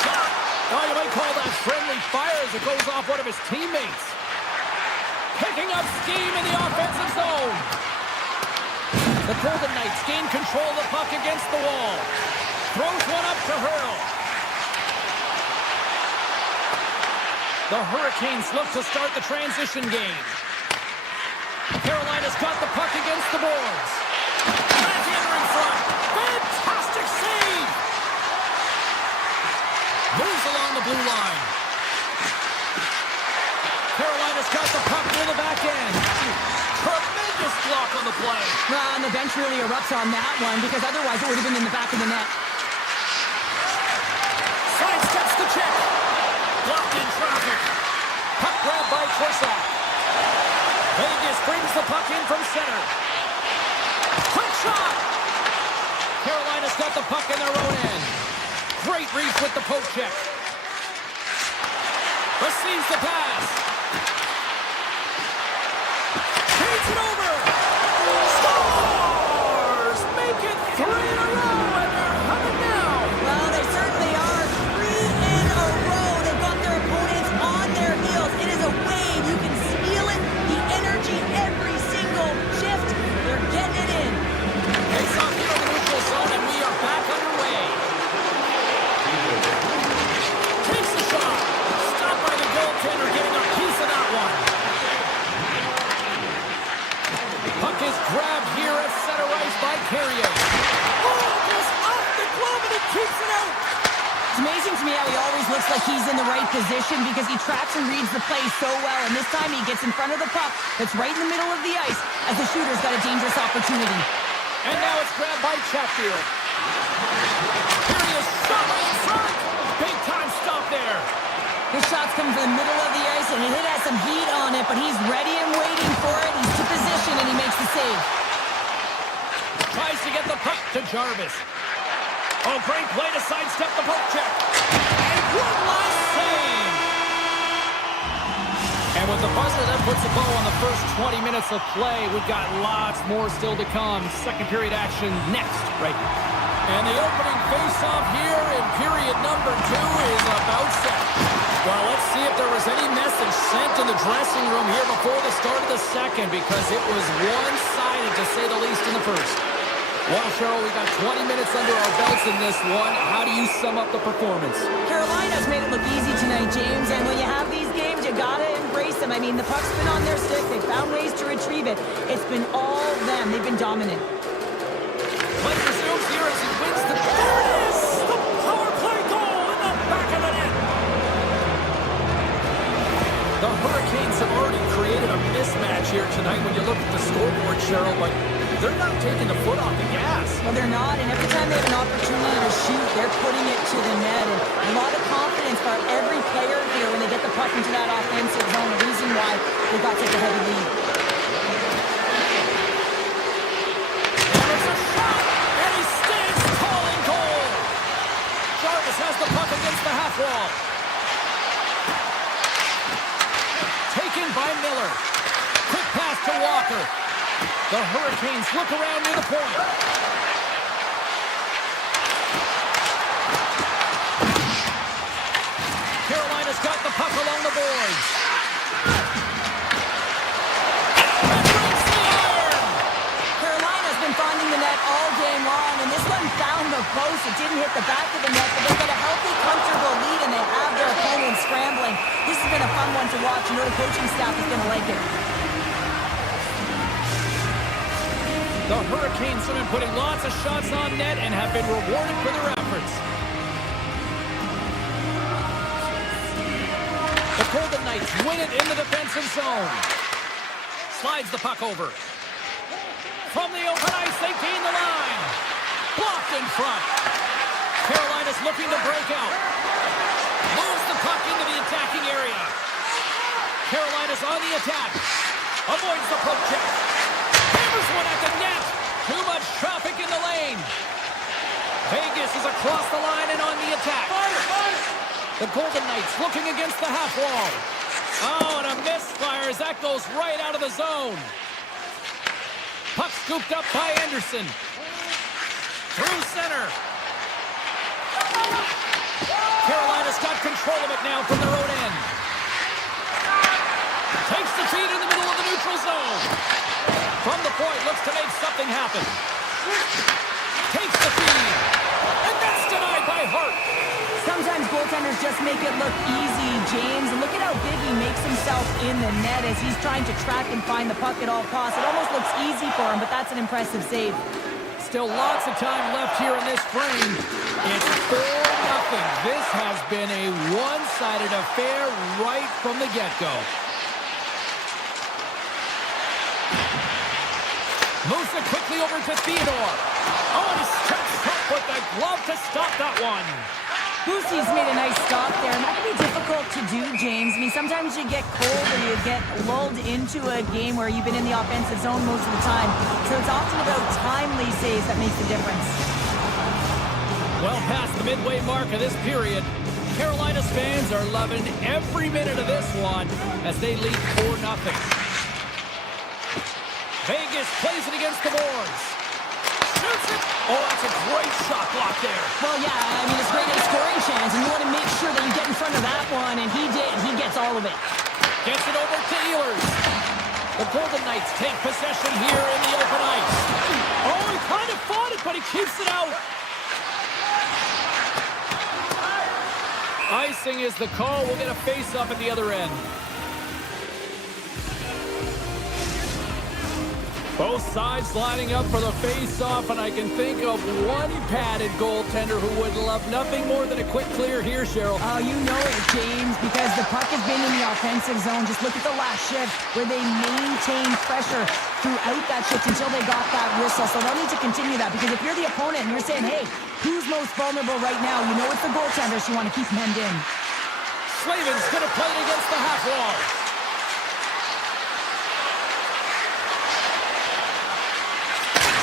Shot. Oh, you might call that friendly fire as it goes off one of his teammates. Picking up steam in the offensive zone. The Golden Knights gain control of the puck against the wall. Throws one up to Hurl. The Hurricanes look to start the transition game. Carolina's got the puck against the boards. Landhander in front. Fantastic save! Moves along the blue line. Carolina's got the puck near the back end. Tremendous block on the play. Well, and the bench really erupts on that one because otherwise it would have been in the back of the net. Sidesteps the check. Blocked in traffic. Puck grab by Korsak. Vegas brings the puck in from center. Quick shot. Carolina's got the puck in their own end. Great reach with the poke check. Receives the pass. Feeds it over. Scores! Make it 3 in a row, and they're humming now. Well, they certainly are. 3 in a row. They've got their opponents on their heels. It is a wave. You can feel it. The energy every single shift. They're getting it in. It's off here in the neutral zone, and we are back underway. Takes the shot. Stopped by the goaltender, getting a piece of that one. Puck is grabbed here at center ice by Carrier. Oh, just off the glove, and he keeps it out. It's amazing to me how he always looks like he's in the right position because he tracks and reads the play so well. And this time he gets in front of the puck that's right in the middle of the ice as the shooter's got a dangerous opportunity. And now it's grabbed by Chatfield. Here he is, shot right in front. Big time stop there. His shot's coming from the middle of the ice, and it has some heat on it, but he's ready and waiting for it. He's to position, and he makes the save. Tries to get the puck to Jarvis. Oh, great play to sidestep the poke check. And one last save. And with the buzzer that puts a bow on the first 20 minutes of play, we've got lots more still to come. Second period action next, right here. And the opening face-off here in period number 2 is about set. Well, let's see if there was any message sent in the dressing room here before the start of the second, because it was one-sided, to say the least, in the first. Well, Cheryl, we got 20 minutes under our belts in this one. How do you sum up the performance? Carolina's made it look easy tonight, James, and when you have these games, you gotta embrace them. I mean, the puck's been on their stick. They found ways to retrieve it. It's been all them. They've been dominant. Play resumes here as he wins the... There it is! The power play goal in the back of the net! The Hurricanes have already created a mismatch here tonight when you look at the scoreboard, Cheryl, but they're not taking the foot off the gas. Well, they're not, and every time they have an opportunity to shoot, they're putting it to the net. And a lot of confidence for every player here when they get the puck into that offensive zone. The reason why they got such a heavy lead. There's a shot, and he stands tall and goal. Jarvis has the puck against the half wall. Taken by Miller. Quick pass to Walker. The Hurricanes look around near the point. Carolina's got the puck along the boards. And breaks the iron! Carolina's been finding the net all game long, and this one found the post. It didn't hit the back of the net, but they've got a healthy, comfortable lead, and they have their opponent scrambling. This has been a fun one to watch. You know the coaching staff is going to like it. The Hurricanes have been putting lots of shots on net and have been rewarded for their efforts. The Golden Knights win it in the defensive zone. Slides the puck over. From the open ice, they gain the line. Blocked in front. Carolina's looking to break out. Moves the puck into the attacking area. Carolina's on the attack. Avoids the poke check. Hammers one at the net. Too much traffic in the lane. Vegas is across the line and on the attack. The Golden Knights looking against the half wall. Oh, and a misfire as that goes right out of the zone. Puck scooped up by Anderson. Through center. Carolina's got control of it now from their own end. Takes the feed in the middle of the neutral zone. From the point, looks to make something happen. Takes the feed. And that's denied by Hart. Sometimes goaltenders just make it look easy, James. And look at how big he makes himself in the net as he's trying to track and find the puck at all costs. It almost looks easy for him, but that's an impressive save. Still lots of time left here in this frame. It's 4-0. This has been a one-sided affair right from the get-go. Moves it quickly over to Theodore. Oh, and he steps up with the glove to stop that one. Boosie's made a nice stop there, and that can be difficult to do, James. I mean, sometimes you get cold or you get lulled into a game where you've been in the offensive zone most of the time. So it's often about timely saves that makes the difference. Well past the midway mark of this period, Carolina's fans are loving every minute of this one as they lead 4-0. Vegas plays it against the boards. Shoots it. Oh, that's a great shot block there. Well, yeah, I mean, it's great at a scoring chance, and you want to make sure that you get in front of that one, and he did. He gets all of it. Gets it over to Ehlers. The Golden Knights take possession here in the open ice. Oh, he kind of fought it, but he keeps it out. Icing is the call. We'll get a face-up at the other end. Both sides lining up for the face-off, and I can think of one padded goaltender who would love nothing more than a quick clear here, Cheryl. Oh, you know it, James, because the puck has been in the offensive zone. Just look at the last shift where they maintained pressure throughout that shift until they got that whistle. So they'll need to continue that, because if you're the opponent and you're saying, hey, who's most vulnerable right now? You know it's the goaltenders. You want to keep them hemmed in. Slavin's going to play it against the half wall.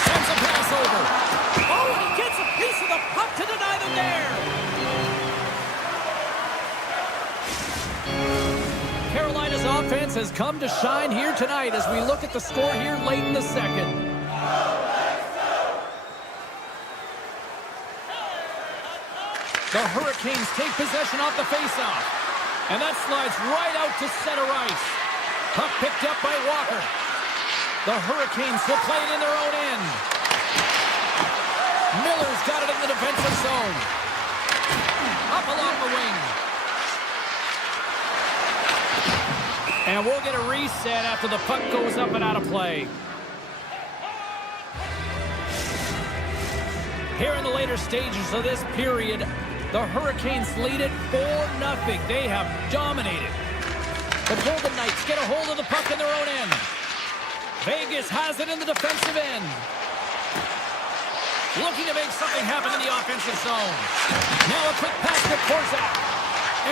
Sends a pass over. Oh, and he gets a piece of the puck to deny the dare. Carolina's offense has come to shine here tonight as we look at the score here late in the second. The Hurricanes take possession off the faceoff. And that slides right out to center ice. Puck picked up by Walker. The Hurricanes will play it in their own end. Miller's got it in the defensive zone. Up along the wing. And we'll get a reset after the puck goes up and out of play. Here in the later stages of this period, the Hurricanes lead it 4-0. They have dominated. The Golden Knights get a hold of the puck in their own end. Vegas has it in the defensive end. Looking to make something happen in the offensive zone. Now a quick pass to Korczak.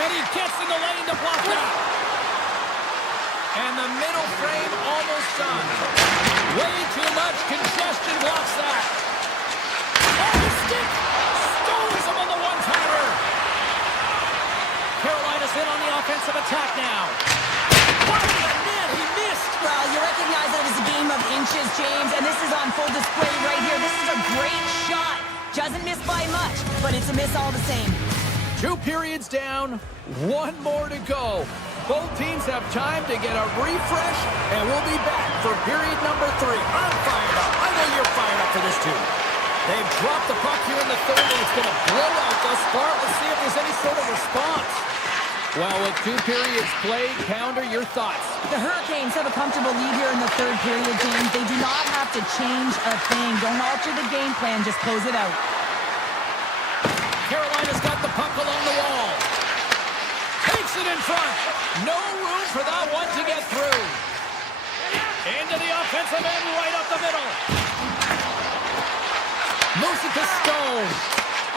And he gets in the lane to block that. And the middle frame almost done. Way too much congestion blocks that. Oh, the stick stones him on the one-timer. Carolina's in on the offensive attack now. What a net, he missed. Well, you recognize that it was a game of inches, James, and this is on full display right here. This is a great shot. Doesn't miss by much, but it's a miss all the same. 2 periods down, 1 more to go. Both teams have time to get a refresh, and we'll be back for period number 3. I'm fired up. I know you're fired up for this too. They've dropped the puck here in the third, and it's going to blow out thus far. Let's see if there's any sort of response. Well, with 2 periods played, Pounder, your thoughts? The Hurricanes have a comfortable lead here in the third period, James. They do not have to change a thing. Don't alter the game plan. Just close it out. Carolina's got the puck along the wall. Takes it in front. No room for that one to get through. Into the offensive end, right up the middle. Moves it to Stone.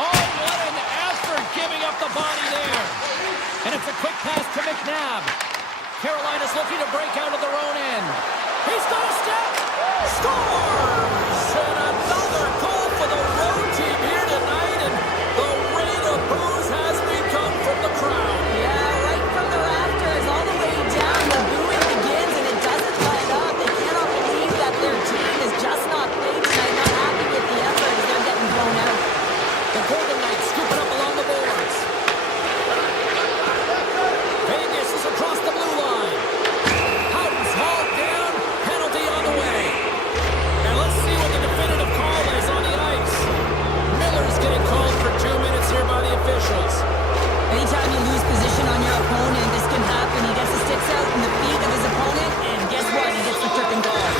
Oh, what an effort giving up the body there. And it's a quick pass to McNabb. Carolina's looking to break out of their own end. He's got a step. Scores! And another goal for the road team here tonight. And the rain of boos has begun from the crowd. Yeah, right from the rafters all the way down. The booing begins, and it doesn't let up. They cannot believe that their team is just not played tonight. Not happy with the effort as they're getting blown out. The Golden Knights scoop it up along the boards. Vegas is across the blue line. Houghton's hauled down. Penalty on the way. And let's see what the definitive call is on the ice. Miller's getting called for 2 minutes here by the officials. Anytime you lose position on your opponent, this can happen. He gets the sticks out in the feet of his opponent, and guess what? He gets the tripping goal.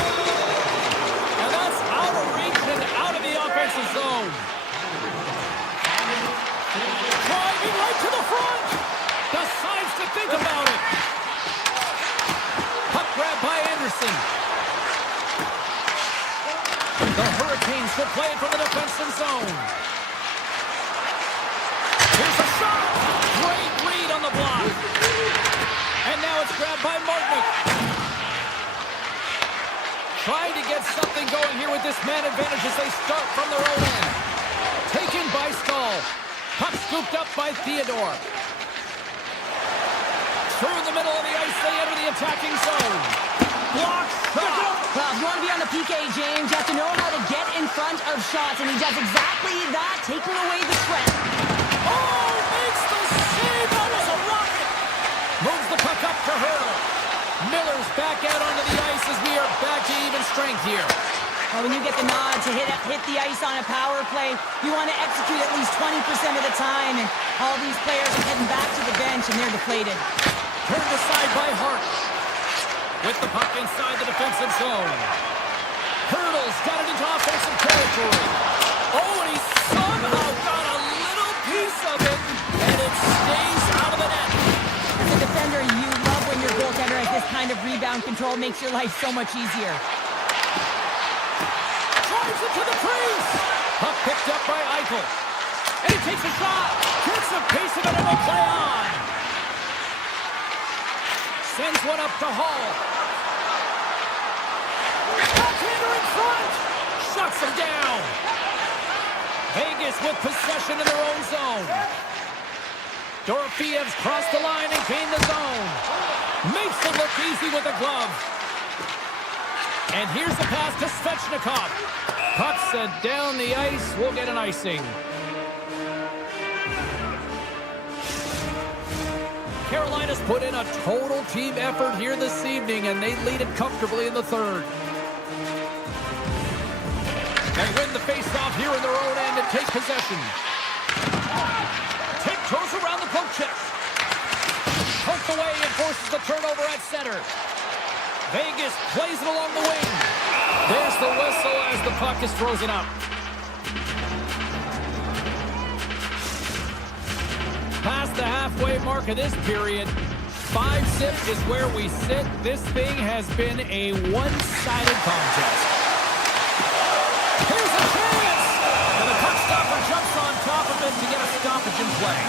And that's out of reach and out of the offensive zone. Driving right to the front. Decides to think about it. Puck grab by Anderson. The Hurricanes will play it from the defensive zone. Here's a shot. Great read on the block. And now it's grabbed by Martinick. Trying to get something going here with this man advantage as they start from their own end. Taken by Stahl. Puck scooped up by Theodore. Through the middle of the ice, they enter the attacking zone. Block shot. Well, if you want to be on the PK, James, you have to know how to get in front of shots, and he does exactly that, taking away the sweat. Oh, makes the save. That was a rocket. Moves the puck up to Hurdle. Miller's back out onto the ice as we are back to even strength here. Well, when you get the nod to hit the ice on a power play, you want to execute at least 20% of the time, and all these players are heading back to the bench, and they're deflated. Turned aside by Hart. With the puck inside the defensive zone. Hurdle's got it into offensive territory. Oh, and he somehow got a little piece of it, and it stays out of the net. As a defender, you love when your goaltender has this kind of rebound control. Makes your life so much easier. Drives it to the crease. Puck picked up by Eichel. And he takes a shot. Gets a piece of it and will play on. Sends one up to Hall. Backhander in front. Shuts him down. Vegas with possession in their own zone. Dorofeyev's crossed the line and gained the zone. Makes it look easy with the glove. And here's the pass to Svechnikov. Puck's down the ice. We'll get an icing. Carolina's put in a total team effort here this evening, and they lead it comfortably in the third. They win the faceoff here in their own end and take possession. Tiptoes around the poke check. Poked away and forces the turnover at center. Vegas plays it along the wing. There's the whistle as the puck is frozen up. Past the halfway mark of this period, 5-6 is where we sit. This thing has been a one-sided contest. Here's a chance! And the puck stopper jumps on top of it to get a stoppage in play.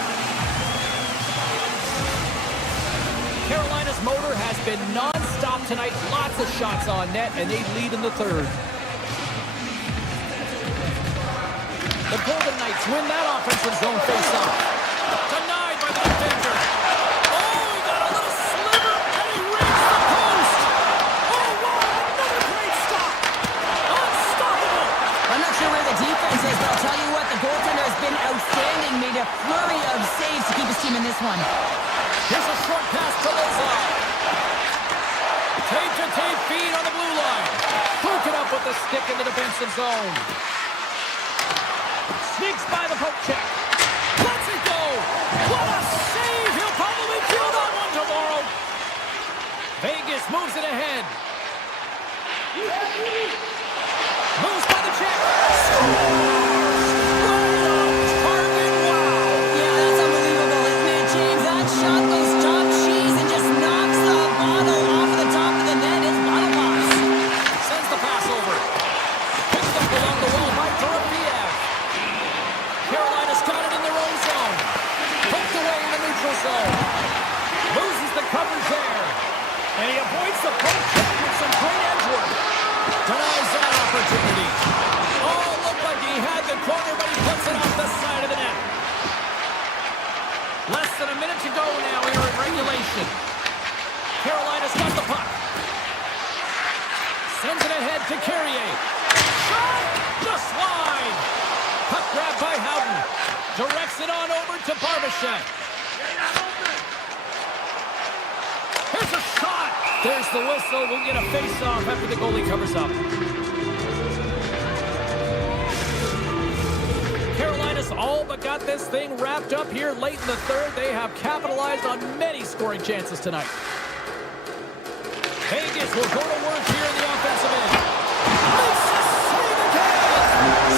Carolina's motor has been non-stop tonight. Lots of shots on net, and they lead in the third. The Golden Knights win that offensive zone face-off. Denied by the defender. Oh, he got a little sliver, and he rings the post. Oh, wow, another great stop. Unstoppable. I'm not sure where the defense is, but I'll tell you what, the goaltender has been outstanding. Made a flurry of saves to keep his team in this one. Here's a short pass to Lozon. Tape-to-tape feed on the blue line. Broke it up with the stick in the defensive zone. Sneaks by the poke check. Lets it go. What a save. He'll probably feel that one tomorrow. Vegas moves it ahead. Moves by the check. Scores! Right on target. Wow. Yeah, that's unbelievable, isn't it, James? That shot goes top cheese and just knocks the bottle off of the top of the net. It's bottle box. Sends the pass over. Picked up along the wall by Dorofeyev. Carolina's got it in their own zone. Poked away in the neutral zone. Loses the coverage there. And he avoids the poke check with some great edge work. Denies that opportunity. Oh, looked like he had the corner, but he puts it off the side of the net. Less than a minute to go now here in regulation. Carolina's got the puck. Sends it ahead to Carrier. Shot! Just wide. Puck grab by Howden. Directs it on over to Barbashev. Here's a shot. There's the whistle. We'll get a face-off after the goalie covers up. Carolina's all but got this thing wrapped up here late in the third. They have capitalized on many scoring chances tonight. Vegas will go to work here in the offensive end. Makes the save again.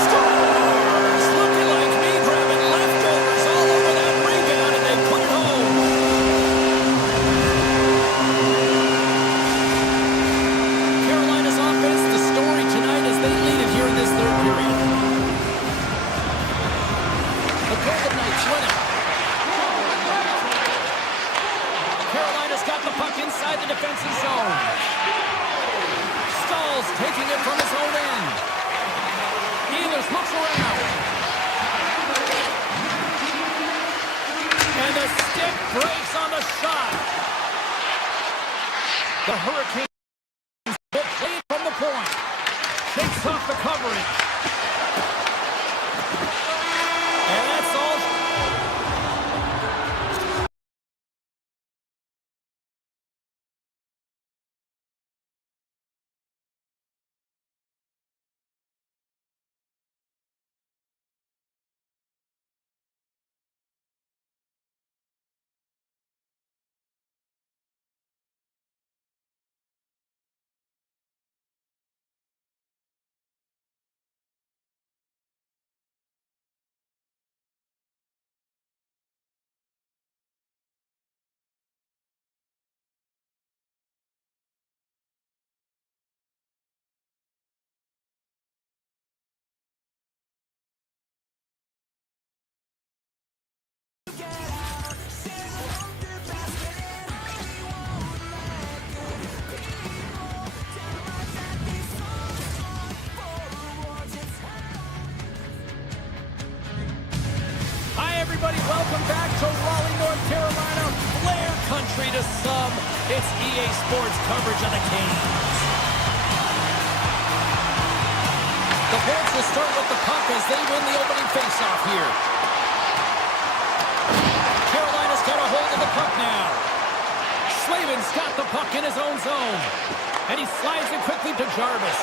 Scores! Looking like me grabbing leftovers all over that rebound, and they put it home. Carolina's offense, the story tonight as they lead it here in this third period. The Golden Knights win it. Carolina's got the puck inside the defensive zone. Stahls taking it from his own end. Ehlers looks around. And the stick breaks on the shot. The Hurricanes will play it from the point. Shakes off the coverage. Welcome back to Raleigh, North Carolina, Flair country to some. It's EA Sports coverage of the Canes. The Bolts will start with the puck as they win the opening faceoff here. Carolina's got a hold of the puck now. Slavin's got the puck in his own zone. And he slides it quickly to Jarvis.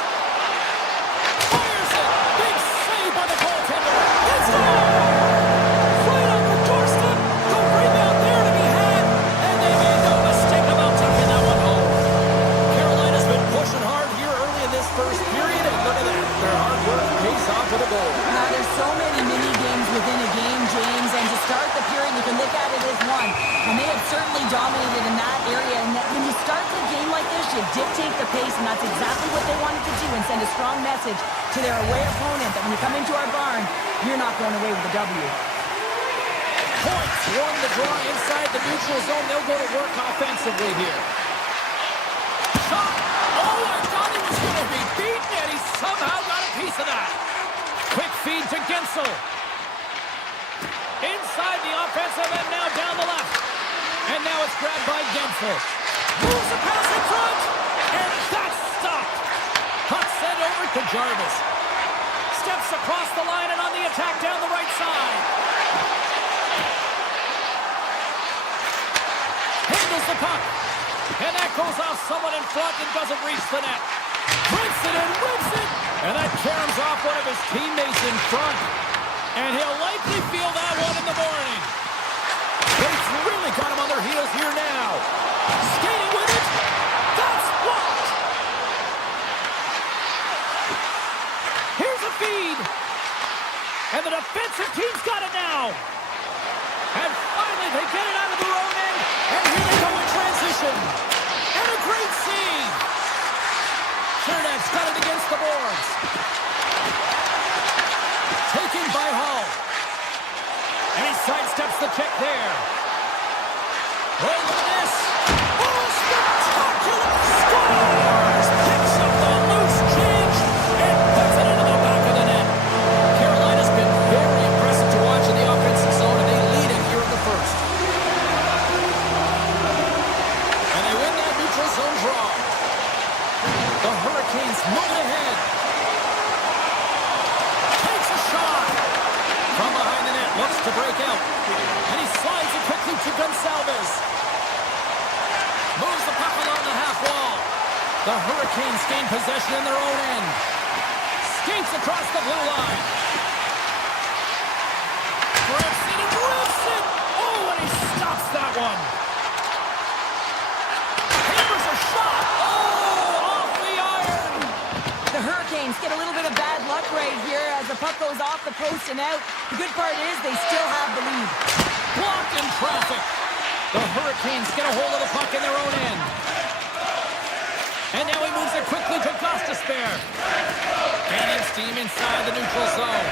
Fires it! Big save by the goaltender. It's gone! Right on the doorstep. The rebound there to be had. And they made no mistake about taking that one home. Carolina's been pushing hard here early in this first period. And look at that. Their hard work pays off to the goal. Now, there's so many mini games within a game, James, and to start the period, you can look at it as one. And they have certainly dominated in that area. And when you start the game like this, you dictate the pace, and that's exactly what they wanted to do and send a strong message to their away opponent that when you come into our barn, you're not going away with a W. Points won the draw inside the neutral zone. They'll go to work offensively here. Shot! Oh, I thought he was going to be beaten, and he somehow got a piece of that. Quick feed to Gensel. Inside the offensive and now down the left. And now it's grabbed by Gensel. Moves the pass in front, and that's stopped. Puck sent over to Jarvis. Steps across the line and on the attack down the right side. Handles the puck. And that goes off someone in front and doesn't reach the net. Rips it and whips it. And that caroms off one of his teammates in front. And he'll likely feel that one in the morning. They've really got him on their heels here now. Skating with it. That's blocked. Here's a feed. And the defensive team's got it now. And finally they get it out of their own end. And here they go in transition. And a great save. Chernak's got it against the boards. Taken by Hall. And he sidesteps the check there. Oh, look at this. Oh, spectacular. Scores! Picks up the loose change and puts it into the back of the net. Carolina's been very impressive to watch in the offensive zone, and they lead it here in the first. And they win that neutral zone draw. The Hurricanes moving ahead. Takes a shot. From behind the net, looks to break out. And he slides it quickly to Gonsalves. Moves the puck along the half wall. The Hurricanes gain possession in their own end. Skates across the blue line. Grips it and rips it. Oh, and he stops that one. Hammers a shot. Oh, off the iron. The Hurricanes get a little bit of bad luck right here as the puck goes off the post and out. The good part is they still have the lead. Blocked in traffic. The Hurricanes get a hold of the puck in their own end. And now he moves it quickly to Gostisbehere. Gaining steam inside the neutral zone.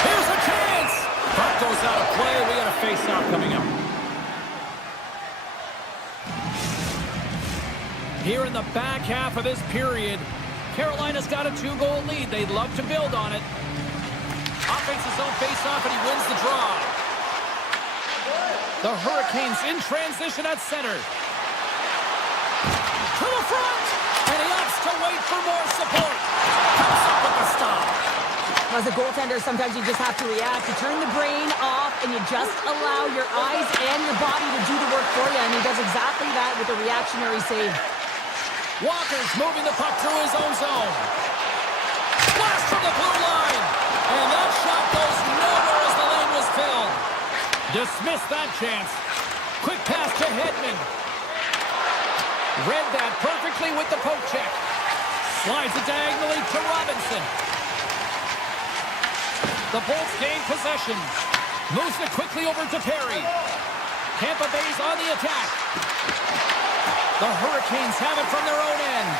Here's a chance. Puck goes out of play. We got a face-off coming up. Here in the back half of this period, Carolina's got a 2-goal lead. They'd love to build on it. Offensive zone face-off, and he wins the draw. The Hurricanes in transition at center. To the front, and he opts to wait for more support. Comes up with the stop. As a goaltender, sometimes you just have to react. You turn the brain off, and you just allow your eyes and your body to do the work for you, and he does exactly that with a reactionary save. Walker's moving the puck through his own zone. Blast from the blue line. And that shot goes nowhere as the lane was filled. Dismissed that chance. Quick pass to Hedman. Read that perfectly with the poke check. Slides it diagonally to Robinson. The Bolts gain possession. Moves it quickly over to Perry. Tampa Bay's on the attack. The Hurricanes have it from their own end.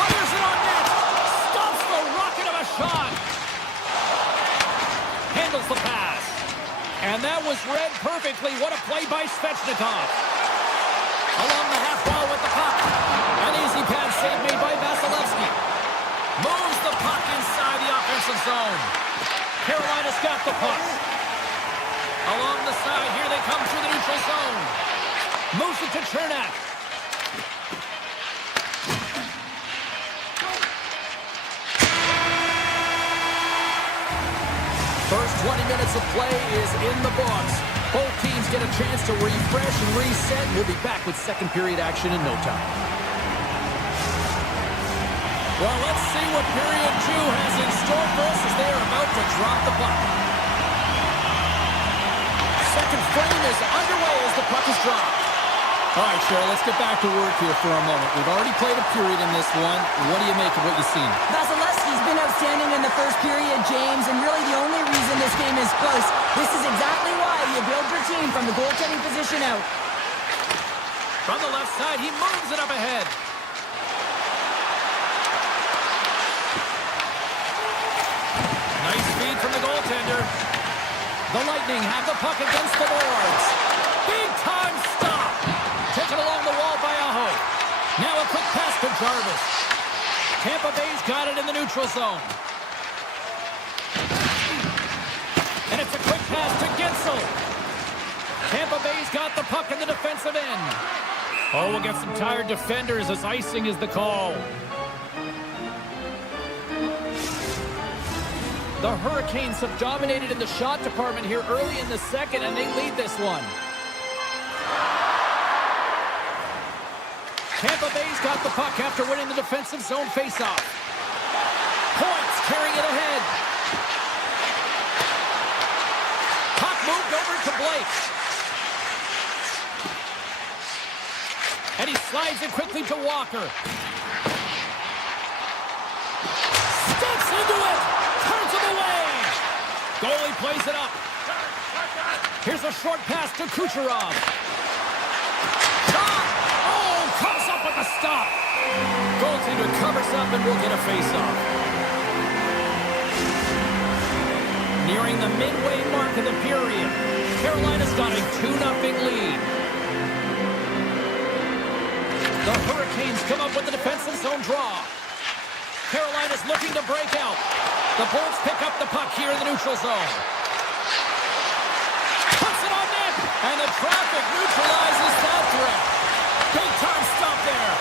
Fires it on net. Stops the rocket of a shot. Handles the pass. And that was read perfectly. What a play by Svechnikov. Along the half wall with the puck. An easy pad save made by Vasilevsky. Moves the puck inside the offensive zone. Carolina's got the puck. Along the side, here they come through the neutral zone. Moves it to Chernak. First 20 minutes of play is in the books. Both teams get a chance to refresh and reset. We'll be back with second period action in no time. Well, let's see what period 2 has in store for us as they are about to drop the puck. Second frame is underway as the puck is dropped. All right, Cheryl, let's get back to work here for a moment. We've already played a period in this one. What do you make of what you've seen? Vasilevsky's been outstanding in the first period, James, and really the only reason this game is close. This is exactly why you build your team from the goaltending position out. From the left side, he moves it up ahead. Nice feed from the goaltender. The Lightning have the puck against the boards. Big time stop. Taken along the wall by Aho. Now a quick pass to Jarvis. Tampa Bay's got it in the neutral zone. And it's a quick pass to Gensel. Tampa Bay's got the puck in the defensive end. Oh, we'll get some tired defenders as icing is the call. The Hurricanes have dominated in the shot department here early in the second, and they lead this one. Tampa Bay's got the puck after winning the defensive zone faceoff. Points carrying it ahead. Puck moved over to Blake. And he slides it quickly to Walker. Steps into it. Turns it away. Goalie plays it up. Here's a short pass to Kucherov. Shot! Oh, comes up with a stop. Goaltender covers up and will get a face-off. Nearing the midway mark of the period. Carolina's got a 2-0 lead. The Hurricanes come up with the defensive zone draw. Carolina's looking to break out. The Bulls pick up the puck here in the neutral zone. Puts it on net, and the traffic neutralizes that threat. Big time stop there.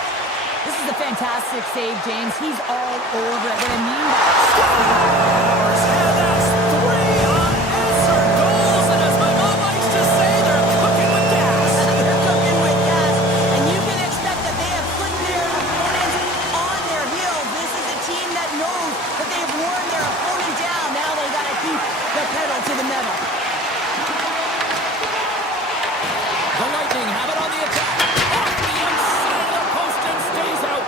This is a fantastic save, James. He's all over it. What I mean by scores! And that's 3 unanswered goals, and as my mom likes to say, they're cooking with gas. They're cooking with gas, and you can expect that they have put their opponents on their heels. This is a team that knows that they've worn their opponent down. Now they got to keep the pedal to the metal. The Lightning have it on the attack. Off the inside of the post and stays out.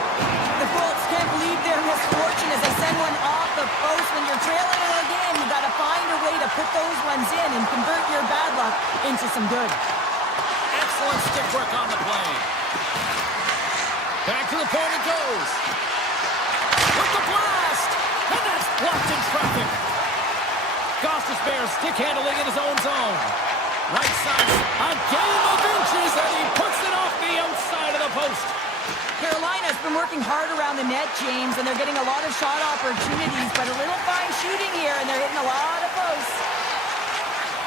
The Bolts can't believe their misfortune as they send one off the post. When you're trailing in a game, you got to find a way to put those ones in and convert your bad luck into some good. Excellent stick work on the play. Back to the point it goes. With the blast! And that's blocked in traffic. Gostis Bear stick handling in his own zone. Right side, a game of inches, and he puts it off the outside of the post. Carolina's been working hard around the net, James, and they're getting a lot of shot opportunities, but a little fine shooting here, and they're hitting a lot of posts.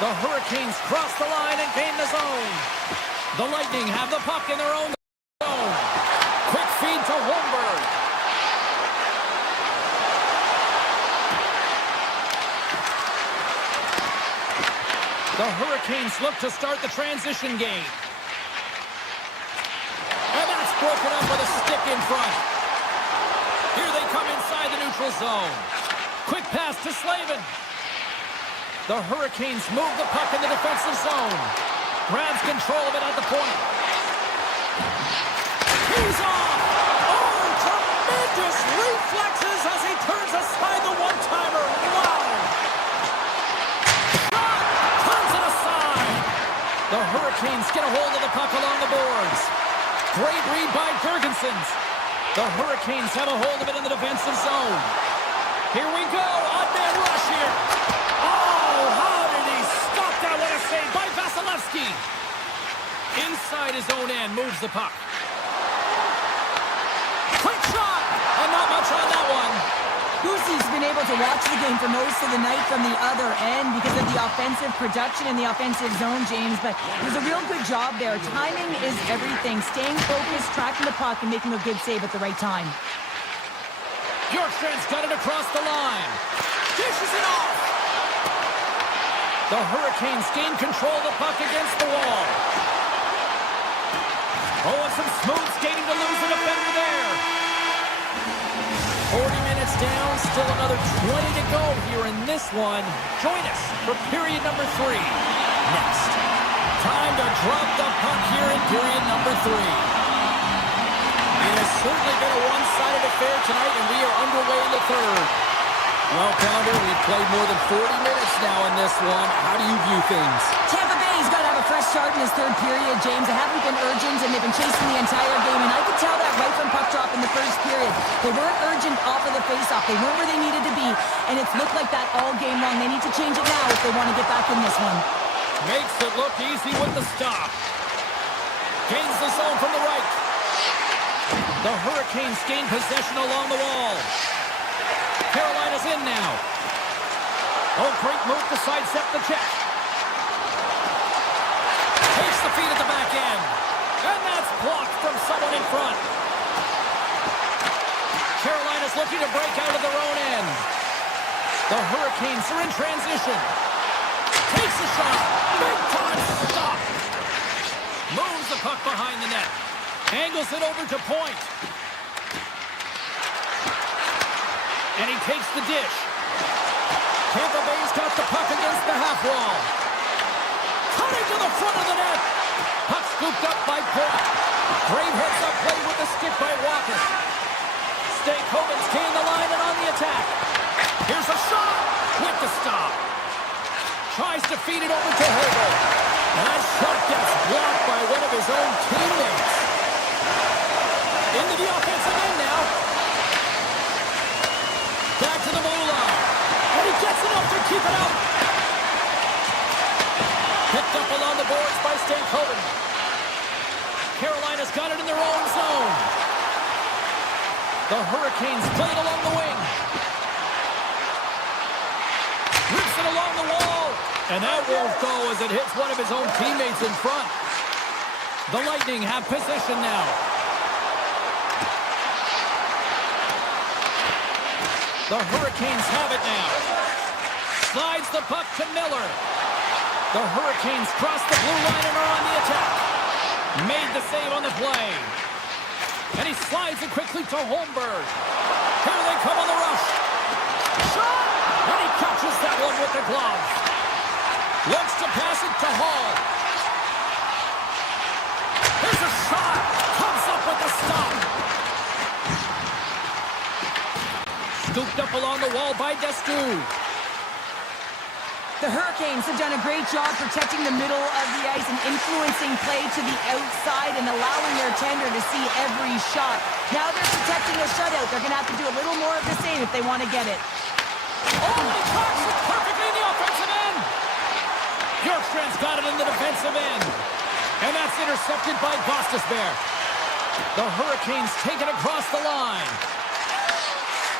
The Hurricanes cross the line and gain the zone. The Lightning have the puck in their own zone. Quick feed to Holmberg. The Hurricanes look to start the transition game. And that's broken up with a stick in front. Here they come inside the neutral zone. Quick pass to Slavin. The Hurricanes move the puck in the defensive zone. Grabs control of it at the point. He's off! Oh, tremendous reflexes as he turns aside the one-timer. Wow! Shot! Turns it aside. The Hurricanes get a hold of the puck along the boards. Great read by Jurgensen's. The Hurricanes have a hold of it in the defensive zone. Here we go. Odd man rush here. Oh, how did he stop that? What a save by Vasilevsky. Inside his own end, moves the puck. Quick shot, and not much on that one. Boosie's been able to watch the game for most of the night from the other end because of the offensive production in the offensive zone, James, but it was a real good job there. Timing is everything. Staying focused, tracking the puck, and making a good save at the right time. Bjorkstrand's got it across the line. Dishes it off. The Hurricanes gain control of the puck against the wall. Oh, and some smooth skating to lose a defender there. 40 minutes down, still another 20 to go here in this one. Join us for period number 3. Next, time to drop the puck here in period number 3. It has certainly been a one-sided affair tonight, and we are underway in the third. Well, Pounder, we've played more than 40 minutes now in this one. How do you view things? Tampa Bay's got to have a fresh start in this third period, James. They haven't been urgent, and they've been chasing the entire game, and I could tell that right from puck drop in the first period. They weren't urgent off of the faceoff. They weren't where they needed to be, and it's looked like that all game long. They need to change it now if they want to get back in this one. Makes it look easy with the stop. Gains the zone from the right. The Hurricanes gain possession along the wall. Carolina's in now. Oh, great move to sidestep the check. Takes the feed at the back end. And that's blocked from someone in front. Carolina's looking to break out of their own end. The Hurricanes are in transition. Takes a shot. Big time stop. Moves the puck behind the net. Angles it over to point. And he takes the dish. Tampa Bay's got the puck against the half wall. Cutting to the front of the net. Puck scooped up by Point. Great heads up play with the stick by Walker. Stankoven's gained the line and on the attack. Here's a shot with the stop. Tries to feed it over to Hagel. And that shot gets blocked by one of his own teammates. Into the offensive end now. Back to the goal line. And he gets enough to keep it up. Picked up along the boards by Stankoven. Carolina's got it in their own zone. The Hurricanes play it along the wing. Rips it along the wall. And that won't go as it hits one of his own teammates in front. The Lightning have possession now. The Hurricanes have it now. Slides the puck to Miller. The Hurricanes cross the blue line and are on the attack. Made the save on the play. And he slides it quickly to Holmberg. Here they come on the rush. Shot! And he catches that one with the glove. Looks to pass it to Hall. Here's a shot. Comes up with the stop. Scooped up along the wall by Destu. The Hurricanes have done a great job protecting the middle of the ice and influencing play to the outside and allowing their tender to see every shot. Now they're protecting a shutout. They're going to have to do a little more of the same if they want to get it. Oh, he tracks it perfectly in the offensive end. Bjorkstrand's got it in the defensive end. And that's intercepted by Gostisbehere. The Hurricanes take it across the line.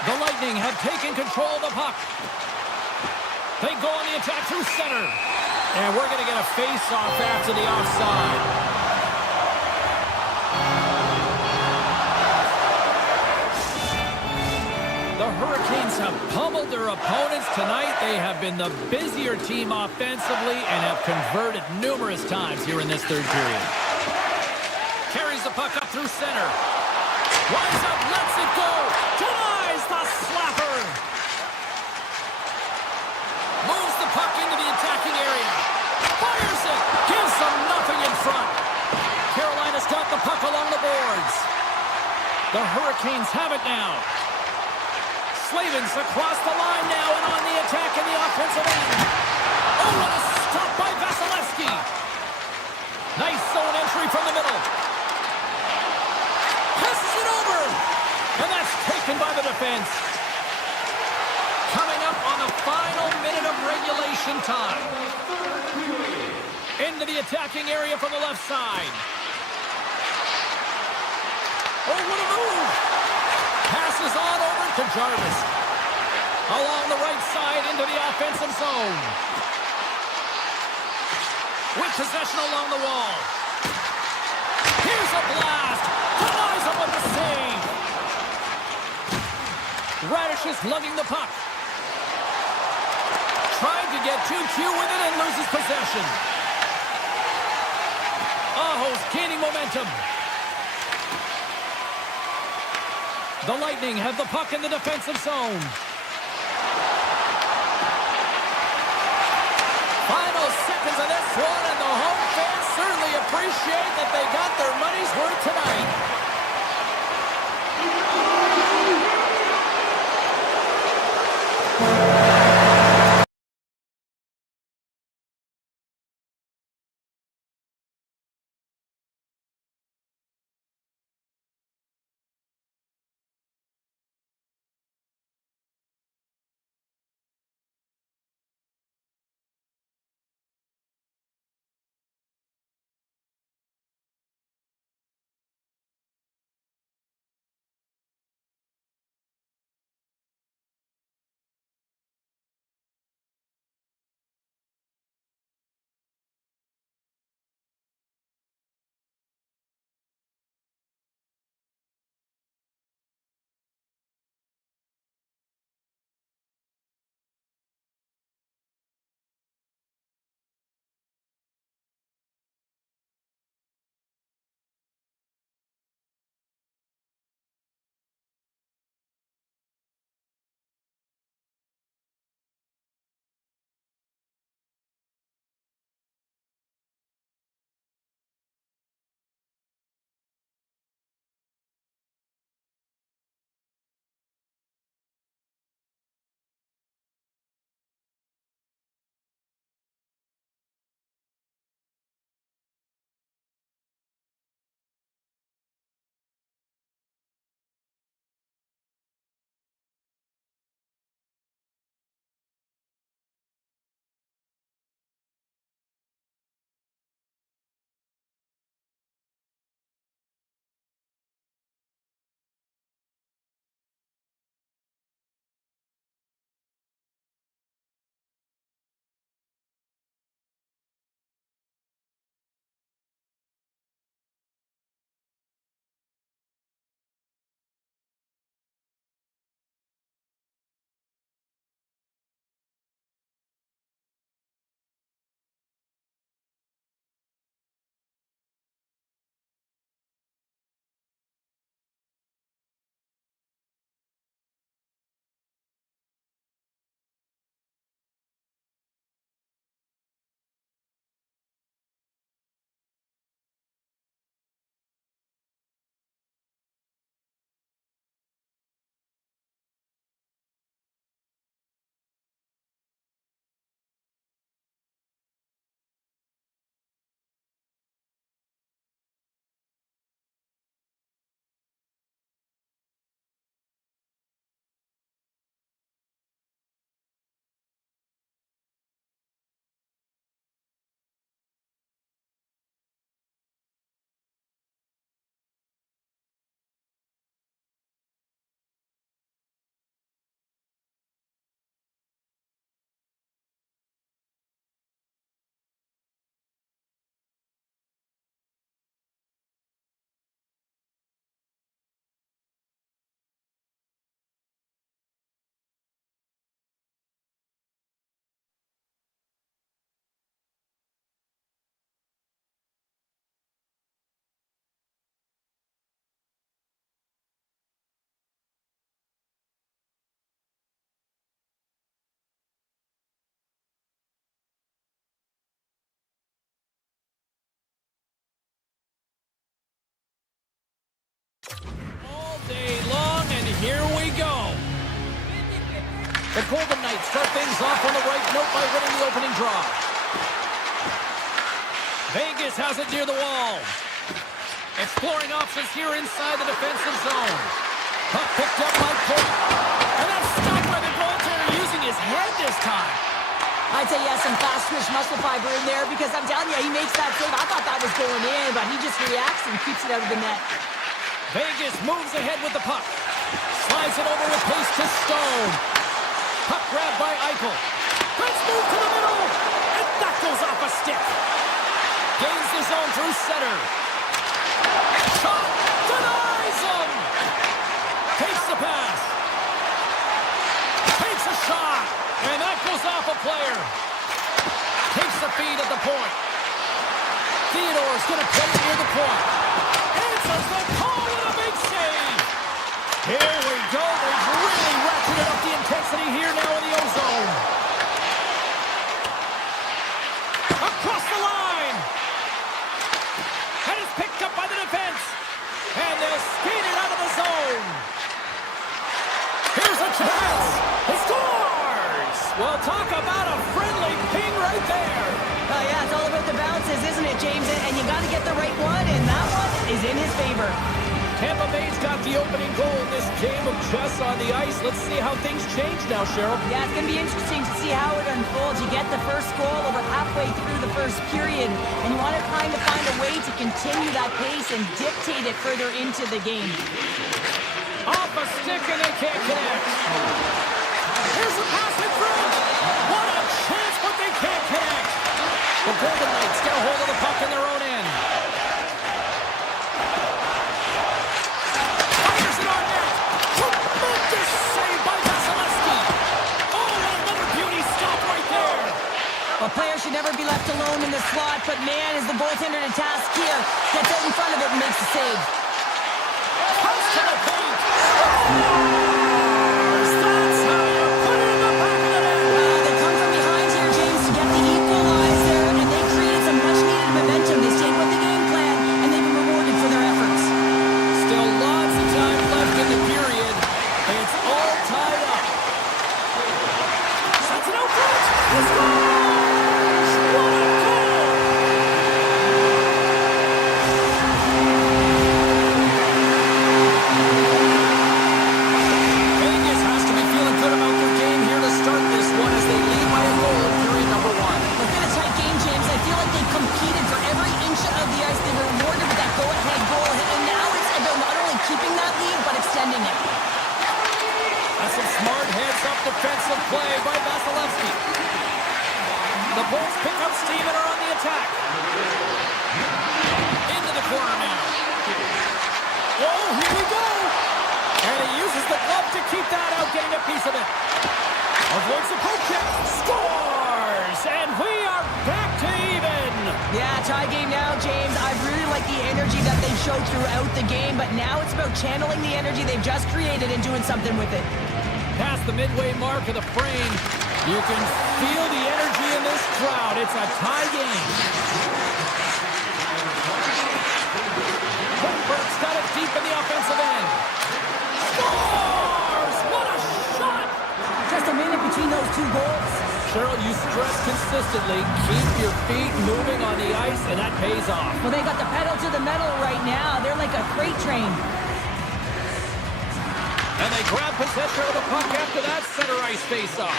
The Lightning have taken control of the puck. They go on the attack through center. And we're going to get a face-off after the offside. The Hurricanes have pummeled their opponents tonight. They have been the busier team offensively and have converted numerous times here in this third period. Carries the puck up through center. Winds up, lets it go. Denies the slapper. Moves the puck into the attacking area. Fires it. Gives them nothing in front. Carolina's got the puck along the boards. The Hurricanes have it now. Slavin's across the line now and on the attack in the offensive end. Oh, what a stop by Vasilevsky. Nice zone entry from the middle. Passes it over. And that's taken by the defense. Coming up on the final minute of regulation time. Into the attacking area from the left side. Oh, what a move. Passes on over to Jarvis. Along the right side into the offensive zone. With possession along the wall. Here's a blast. Denies him with the save. Radish is lugging the puck. Trying to get too cute with it and loses possession. Aho's gaining momentum. The Lightning have the puck in the defensive zone. Final seconds of this one, and the home fans certainly appreciate that they got their money's worth tonight. All day long, and here we go. The Golden Knights start things off on the right note by winning the opening draw. Vegas has it near the wall. Exploring options here inside the defensive zone. Puck picked up by Cole. And that's stopped by the goaltender using his head this time. I'd say he has some fast twitch muscle fiber in there because I'm telling you, he makes that save. I thought that was going in, but he just reacts and keeps it out of the net. Vegas moves ahead with the puck. Slides it over with pace to Stone. Puck grab by Eichel. Let's move to the middle. And that goes off a stick. Gains the zone through center. Shot. Denies him. Takes the pass. Takes a shot. And that goes off a player. Takes the feed at the point. Theodore's going to play it near the point. Answers the call with a big save. Here we go. They've really ratcheted up the intensity here now in the O-zone. Across the line. And it's picked up by the defense. And they'll skate it out of the zone. Here's a chance. He scores. Well, talk about a friendly ping right there. Oh, yeah, it's all about the bounces, isn't it, James? And you got to get the right one, and that one is in his favor. Tampa Bay's got the opening goal in this game of chess on the ice. Let's see how things change now, Cheryl. Yeah, it's going to be interesting to see how it unfolds. You get the first goal over halfway through the first period, and you want to kind of find a way to continue that pace and dictate it further into the game. Off a stick, and they can't connect. Here's a pass in front. What a chance, but they can't connect. The Golden Knights get a hold of the puck in their own end. Fires it on net. Tremendous save by Vasilevsky. Oh, another beauty stop right there. A player should never be left alone in the slot, but man, is the goaltender to task here. Gets out in front of it and makes the save. Comes to the paint. That's how you put it in the back of the net. They come from behind here, James, to get the equalizer, and they created some much-needed momentum. They stayed with the game plan, and they've been rewarded for their efforts. Still lots of time left in the period. It's all tied up. Sets it out front. He scores! What a goal! Vegas has to be feeling good about their game here to start this one as they lead by a goal in period number one. It's been a tight game, James. I feel like they competed for every inch of the ice. They were rewarded with that go-ahead goal, and now it's about not only keeping that lead, but extending it. That's some smart heads-up defensive play by Vasilevsky. The Bulls pick up steam and are on the attack. Into the corner now. Oh, here we go. And he uses the glove to keep that out, getting a piece of it. Avoids the poke check. Scores! And we are back to even. Yeah, tie game now, James. I really like the energy that they showed throughout the game, but now it's about channeling the energy they've just created and doing something with it. Past the midway mark of the frame, you can feel the energy in this crowd. It's a tie game. Hoiberg's got it deep in the offensive end. Scores! What a shot! Just a minute between those two goals. Cheryl, you stress consistently, keep your feet moving on the ice, and that pays off. Well, they got the pedal to the metal right now. They're like a freight train. And they grab possession of the puck after that center ice face-off.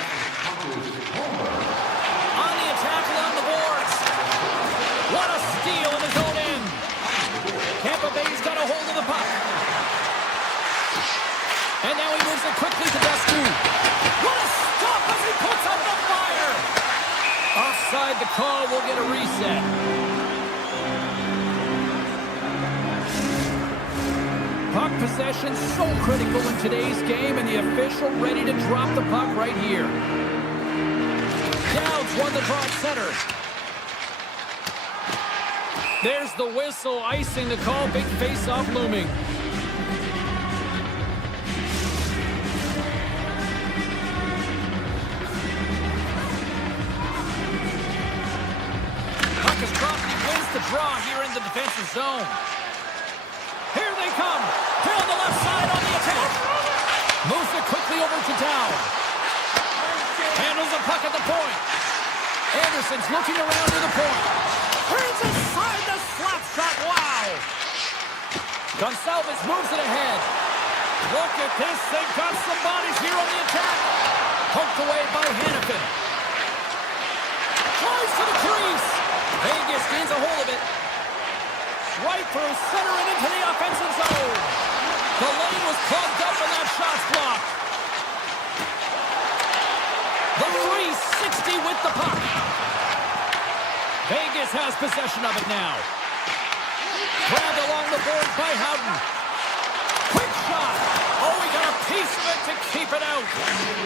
On the attack along the boards. What a steal in his own end. Tampa Bay's got a hold of the puck. And now he moves it quickly to Hasky. What a stop as he puts up the fire. Offside the call, will get a reset. Puck possession so critical in today's game, and the official ready to drop the puck right here. Downs won the draw at center. There's the whistle, icing the call, big face-off looming. Puck is dropped, and he wins the draw here in the defensive zone. Here they come. Here on the left side on the attack. Moves it quickly over to Down. Handles the puck at the point. Anderson's looking around to the point. Turns aside the slap shot. Wow. Gonçalves moves it ahead. Look at this. They've got some bodies here on the attack. Poked away by Hannafin. Drives to the crease. Vegas gains a hold of it. Right through center and into the offensive zone. The lane was plugged up and that shot's blocked. 360 with the puck. Vegas has possession of it now. Grabbed along the board by Houghton. Quick shot. Oh, he got a piece of it to keep it out.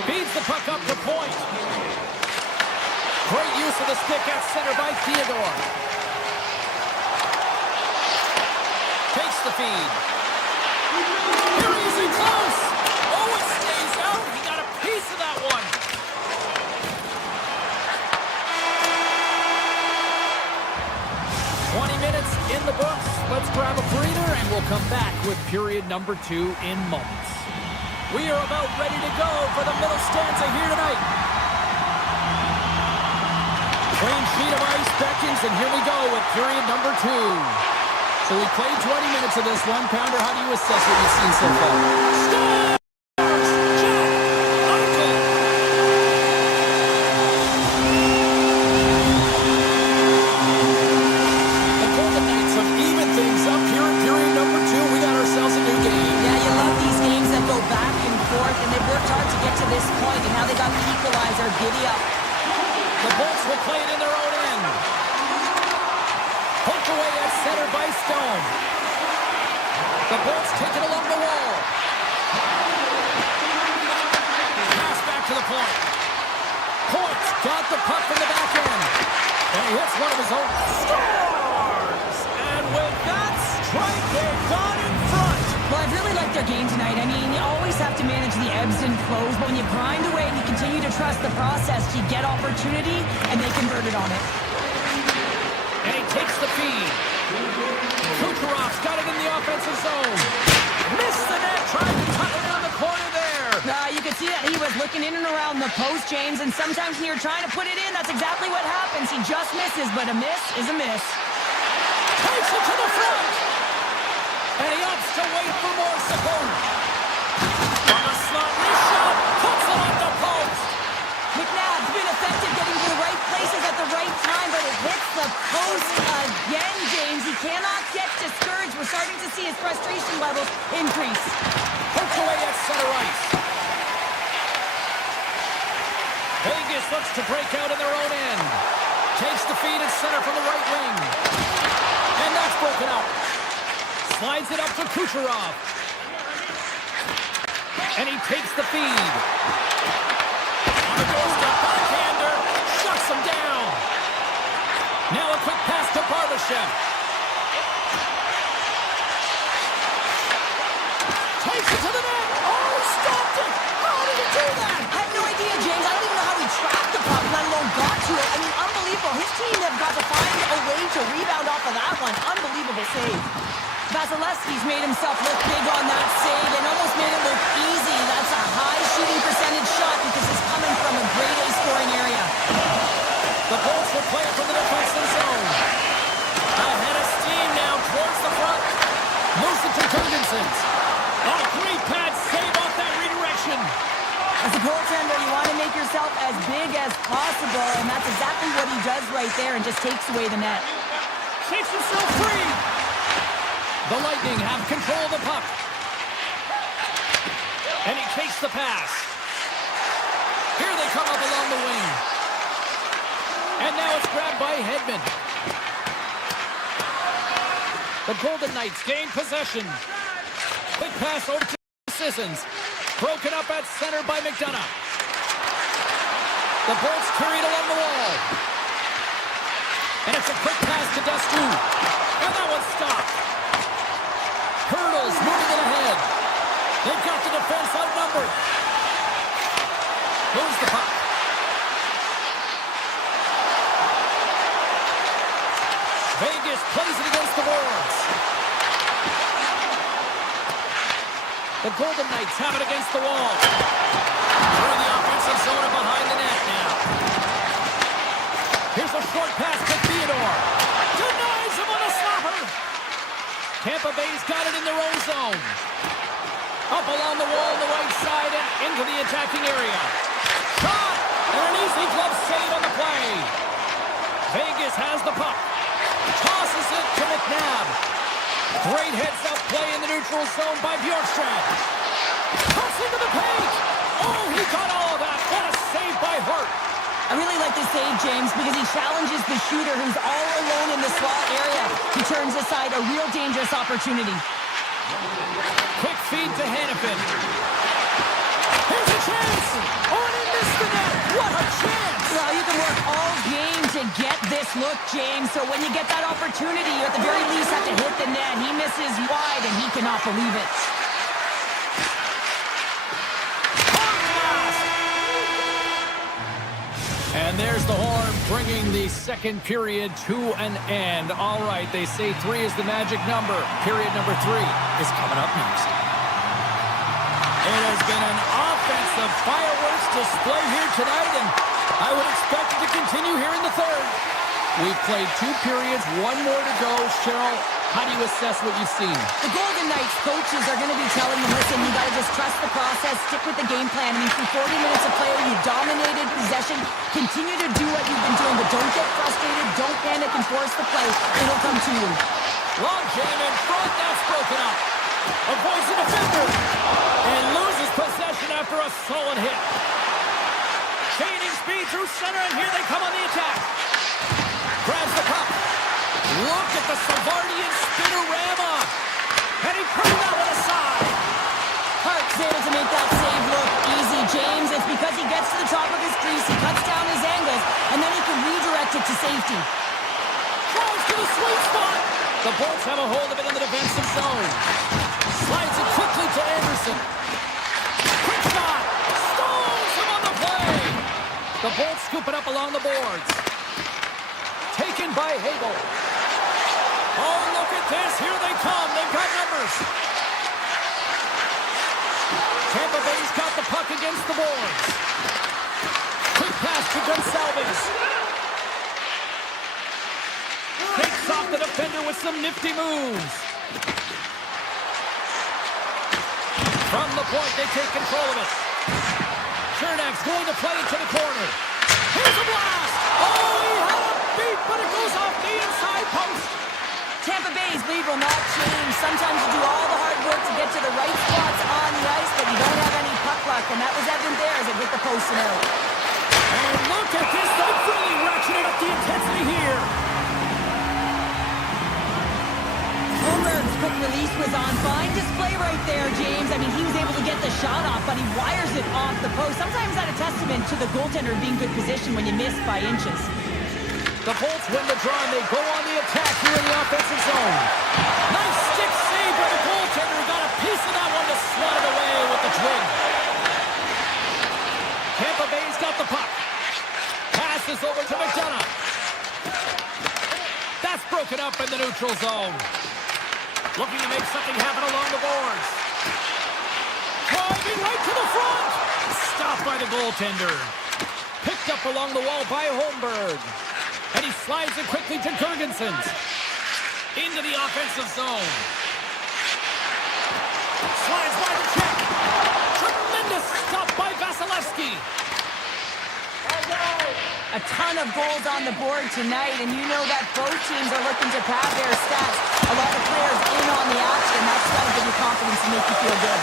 Feeds the puck up to point. Great use of the stick at center by Theodore. Takes the feed. Here he is in close. Oh, it stays out. He got a piece of that one. In the books. Let's grab a breather and we'll come back with period number 2 in moments. We are about ready to go for the middle stanza here tonight. Clean sheet of ice beckons, and here we go with period number 2. So we played 20 minutes of this one. Pounder, how do you assess what you've seen so far? Stop! This point, and now they got the equalizer. Giddy up. The Bolts will play it in their own end. Poked away at center by Stone. The Bolts take it along the wall. Pass back to the point. Point got the puck from the back end. And he hits one of his own. Scores! And with that strike, they've gone in front. Well, I've really liked their game tonight. I mean, you always have to manage the ebbs and flows, but when you grind away and you continue to trust the process, you get opportunity, and they converted on it. And he takes the feed. Kucherov's got it in the offensive zone. Missed the net, trying to tuck it down the corner there. You could see that he was looking in and around the post, James, and sometimes when you're trying to put it in, that's exactly what happens. He just misses, but a miss is a miss. Takes it to the front. And he opts to wait for more support. From a slot, shot, puts it on the post. McNabb's been effective getting to the right places at the right time, but it hits the post again, James. He cannot get discouraged. We're starting to see his frustration levels increase. Poked away at center ice. Vegas looks to break out in their own end. Takes the feed at center from the right wing. And that's broken up. Slides it up to Kucherov. And he takes the feed. On the doorstep, backhander. Shuts him down. Now a quick pass to Barbashev. Takes it to the net. Oh, he stopped it. How did he do that? I have no idea, James. I don't even know how he tracked the puck, let alone got to it. I mean, unbelievable. His team have got to find a way to rebound off of that one. Unbelievable save. Vasilevsky's made himself look big on that save and almost made it look easy. That's a high shooting percentage shot because it's coming from a grade A scoring area. The Bolts will play it from the defensive zone. Ahead of steam now towards the front. Moves it to Jurgensen's. Oh, great pad save off that redirection. As a goaltender, you want to make yourself as big as possible, and that's exactly what he does right there and just takes away the net. Shakes himself free. The Lightning have control of the puck. And he takes the pass. Here they come up along the wing. And now it's grabbed by Hedman. The Golden Knights gain possession. Quick pass over to Sissons. Broken up at center by McDonough. The Bolts carried along the wall. And it's a quick pass to Descu. And that one's stopped. Hurdles moving it ahead. They've got the defense outnumbered. Moves the puck. Vegas plays it against the boards. The Golden Knights have it against the wall. Through the offensive zone and behind the net now. Here's a short pass to Theodore. Denies him on a slapper. Tampa Bay's got it in their own zone. Up along the wall on the right side and into the attacking area. Shot! And an easy glove save on the play. Vegas has the puck. Tosses it to McNabb. Great heads-up play in the neutral zone by Bjorkstrand. Cuts into the paint. Oh, he got all of that. What a save by Hart. with the save, James, because he challenges the shooter who's all alone in the slot area. He turns aside a real dangerous opportunity. Quick feed to Hannafin. Here's a chance! Oh, and he missed the net! What a chance! Well, you can work all game to get this look, James, so when you get that opportunity, you at the very least have to hit the net. He misses wide, and he cannot believe it. And there's the horn, bringing the second period to an end. All right, they say 3 is the magic number. Period number 3 is coming up next. It has been an offensive fireworks display here tonight, and I would expect it to continue here in the third. We've played 2 periods, 1 more to go. Cheryl, how do you assess what you've seen? The Golden Knights coaches are going to be telling them, listen, you got to just trust the process, stick with the game plan. I mean, through 40 minutes of play, you dominated possession. Continue to do what you've been doing, but don't get frustrated. Don't panic and force the play. It'll come to you. Long jam in front, that's broken up. Avoids the defender and loses possession after a solid hit. Gaining speed through center, and here they come on the attack. Grabs the puck. Look at the Savardian spinorama. And he put that one aside. Hart's able to make that save look easy, James. It's because he gets to the top of his crease, he cuts down his angles, and then he can redirect it to safety. Throws to the sweet spot. The Bolts have a hold of it in the defensive zone. Slides it quickly to Anderson. Quick shot. Stones him on the play. The Bolts scoop it up along the boards. Taken by Hagel. Oh, look at this. Here they come. They've got numbers. Tampa Bay's got the puck against the boards. Quick pass to Gonsalves. Takes off the defender with some nifty moves. From the point, they take control of it. Chernak's going to play into the corner. Here's a blast! Oh, he had a beat, but it goes off the inside post. Tampa Bay's lead will not change. Sometimes you do all the hard work to get to the right spots on the ice, but you don't have any puck luck, and that was evident there as it hit the post and out. And look at this. They're really ratcheting up the intensity here. Holmberg's quick release was on. Fine display right there, James. I mean, he was able to get the shot off, but he wires it off the post. Sometimes that's a testament to the goaltender being good position when you miss by inches. The Bolts win the draw, and they go on the attack here in the offensive zone. Nice stick save by the goaltender. Got a piece of that one to slot it away with the twig. Tampa Bay's got the puck. Passes over to McDonough. That's broken up in the neutral zone. Looking to make something happen along the boards. Driving right to the front. Stopped by the goaltender. Picked up along the wall by Holmberg. And he slides it quickly to Girgensons. Into the offensive zone. Slides by the check. Tremendous stop by Vasilevsky. A ton of goals on the board tonight, and you know that both teams are looking to pad their stats. A lot of players in on the action. That's got to give you confidence and make you feel good.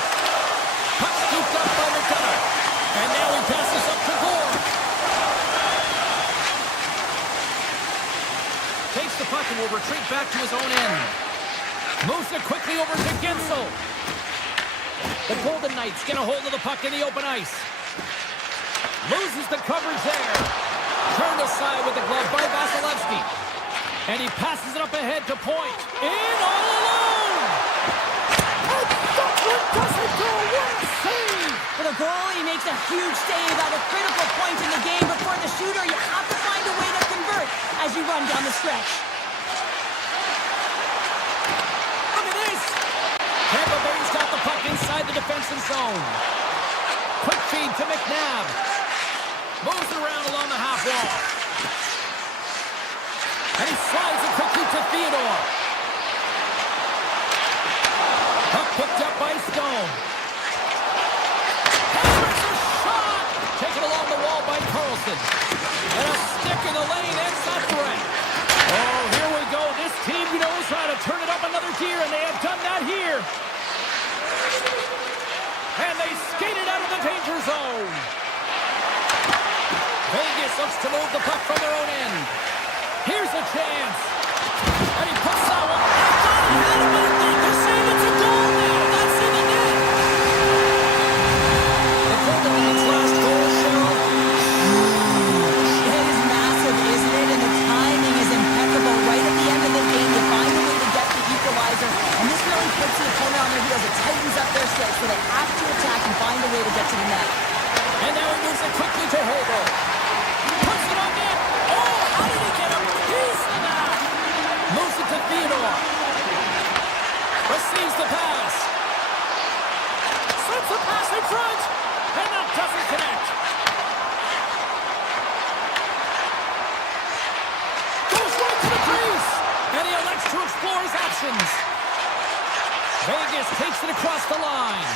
Puck scooped up by McDonough. And now he passes up to Gore. Takes the puck and will retreat back to his own end. Moves it quickly over to Gensel. The Golden Knights get a hold of the puck in the open ice. Loses the coverage there. Turned aside with the glove by Vasilevsky. And he passes it up ahead to point. In all alone! And that one doesn't go. What a save! For the goalie, he makes a huge save at a critical point in the game, but for the shooter, you have to find a way to convert as you run down the stretch. Look at this! Tampa Bay's got the puck inside the defensive zone. Quick feed to McNabb. Moves it around along the half wall. And he slides it quickly to Theodore. Puck picked up by Stone. Hammers a shot! Taken along the wall by Carlson. And a stick in the lane ends that threat. Oh, here we go. This team knows how to turn it up another gear, and they have done that here. And they skated out of the danger zone. Vegas Vegas looks to move the puck from their own end. Here's a chance. And he puts that one. I thought he had it, but I think they're saying it's a goal now. That's in the net. Before the man's last goal, Cheryl. It is massive, isn't it? And the timing is impeccable. Right at the end of the game, you find a way to get the equalizer. And this really puts the opponent on their heels. It tightens up their sticks, so they have to attack and find a way to get to the net. And now he moves it quickly to Hobo. Puts it on net. Oh, how did he get a piece of that? Moves it to Theodore. Receives the pass. Slips the pass in front. And that doesn't connect. Goes right to the crease. And he elects to explore his options. Vegas takes it across the line.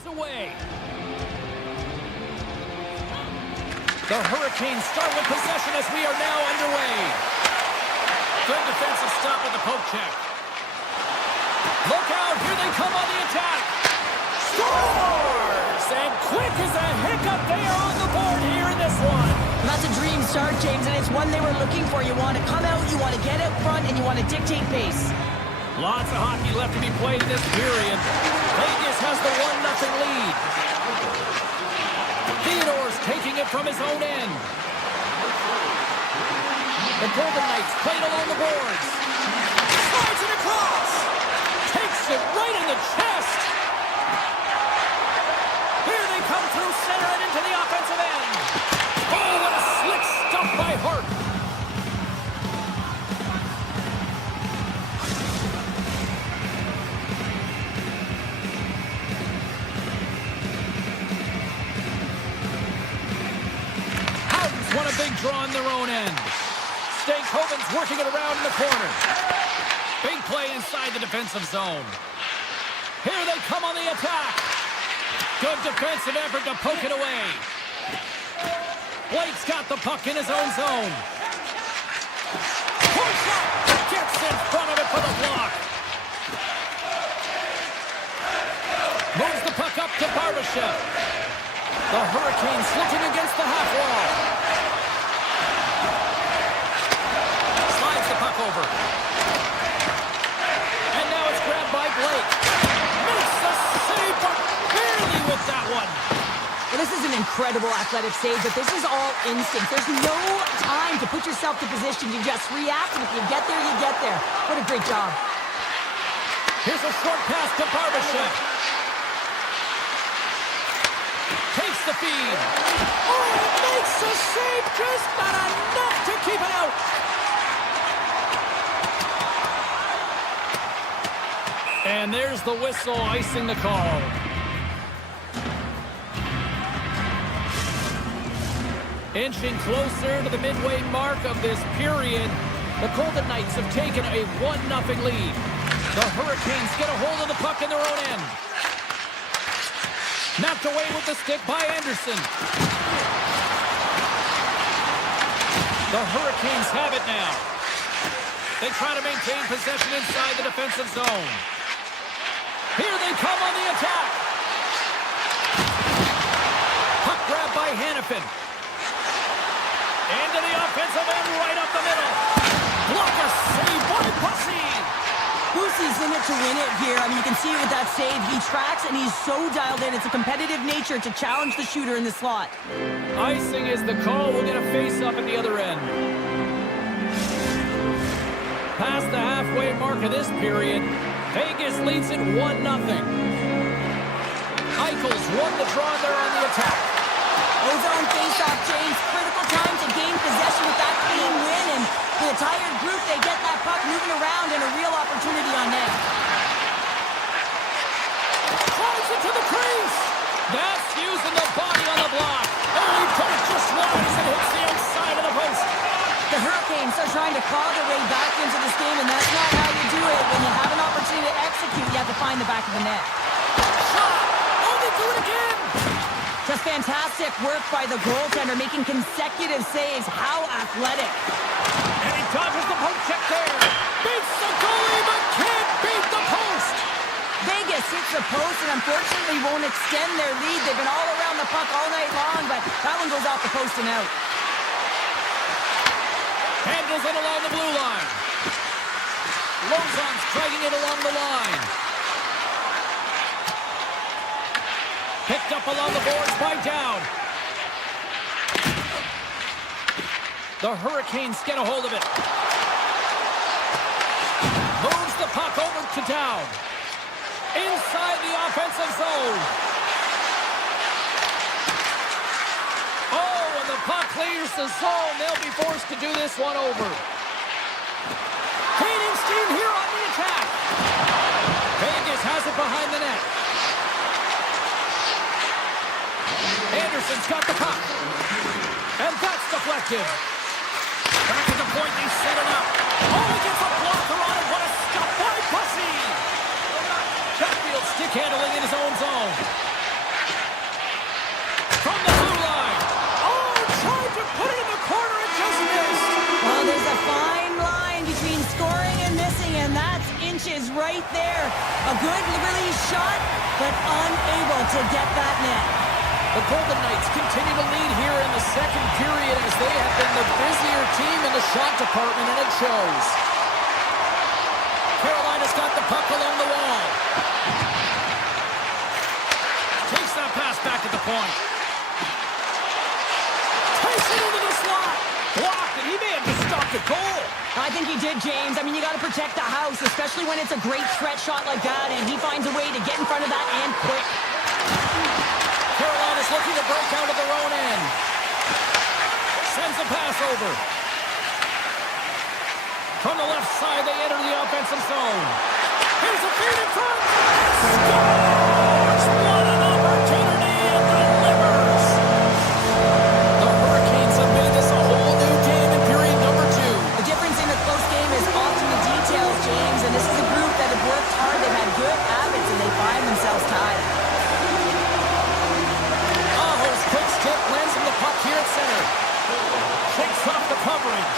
Away. The Hurricanes start with possession as we are now underway. Good defensive stop with the poke check. Look out, here they come on the attack. Scores! And quick as a hiccup, they are on the board here in this one. That's a dream start, James, and it's one they were looking for. You want to come out, you want to get out front, and you want to dictate pace. Lots of hockey left to be played in this period. Vegas has the 1-0 lead. from his own end. The Golden Knights played along the boards. Slides it across. Takes it right in the chest. Here they come through center and into the offensive end. Oh, what a slick stuff by Hart. Howden's won a big draw in their own end. Stankoven's working it around in the corner. Big play inside the defensive zone. Here they come on the attack. Good defensive effort to poke it away. Blake's got the puck in his own zone. Point shot! Gets in front of it for the block. Moves the puck up to Barbashev. The Hurricanes looking against the half wall. Slides the puck over. And now it's grabbed by Blake. Makes the save, but barely with that one. Well, this is an incredible athletic save, but this is all instinct. There's no time to put yourself to position. You just react, and if you get there, you get there. What a great job. Here's a short pass to Barbashev. Takes the feed. Oh, it makes the save, just not enough to keep it out. And there's the whistle icing the call. Inching closer to the midway mark of this period, the Golden Knights have taken a 1-0 lead. The Hurricanes get a hold of the puck in their own end. Knocked away with the stick by Anderson. The Hurricanes have it now. They try to maintain possession inside the defensive zone. Here they come on the attack. Puck grab by Hannafin. Into the offensive end, right up the middle. Blocker save by Pussy. Pussy's in it to win it here. I mean, you can see it with that save. He tracks, and he's so dialed in. It's a competitive nature to challenge the shooter in the slot. Icing is the call. We'll get a face-up at the other end. Past the halfway mark of this period, Vegas leads it 1-0. Eichels won the draw there on the attack. Ozone face-off, James. Critical time to gain possession with that clean win, and for the tired group, they get that puck moving around and a real opportunity on net. Tries it to the crease. That's using the body on the block. Oh, he put it just wide as it hits the outside of the post. The Hurricanes are trying to claw their way back into this game, and that's not how you do it. When you have an opportunity to execute, you have to find the back of the net. Shot! Oh, they do it again! Just fantastic work by the goaltender, making consecutive saves. How athletic. And he dodges the poke check there. Beats the goalie, but can't beat the post. Vegas hits the post and unfortunately won't extend their lead. They've been all around the puck all night long, but that one goes off the post and out. Handles it along the blue line. Lozon's dragging it along the line. Picked up along the boards by Dowd. The Hurricanes get a hold of it. Moves the puck over to Dowd. Inside the offensive zone. Oh, and the puck clears the zone. They'll be forced to do this one over. Gaining steam here on the attack. Vegas has it behind the net. Anderson's got the puck. And that's deflected. Back at the point, they set it up. Oh, he gets a blocker on it. What a stop by Pussy. Chatfield stick handling in his own zone. From the blue line. Oh, tried to put it in the corner and just missed. Well, there's a fine line between scoring and missing, and that's inches right there. A good release shot, but unable to get that net. The Golden Knights continue to lead here in the second period as they have been the busier team in the shot department, and it shows. Carolina's got the puck along the wall. Takes that pass back at the point. I think he did, James. I mean, you got to protect the house, especially when it's a great threat shot like that, and he finds a way to get in front of that and quick. Carolina's looking to break out of their own end. Sends a pass over. From the left side, they enter the offensive zone. Here's a feed in front. Scores! What an opportunity and delivers. The Hurricanes have made this a whole new game in period number 2. The difference in a close game is often the details, James, and this is a group that have worked hard. They've had good habits, and they find themselves tied. Aho's quick stick lands him the puck here at center. Shakes off the coverage.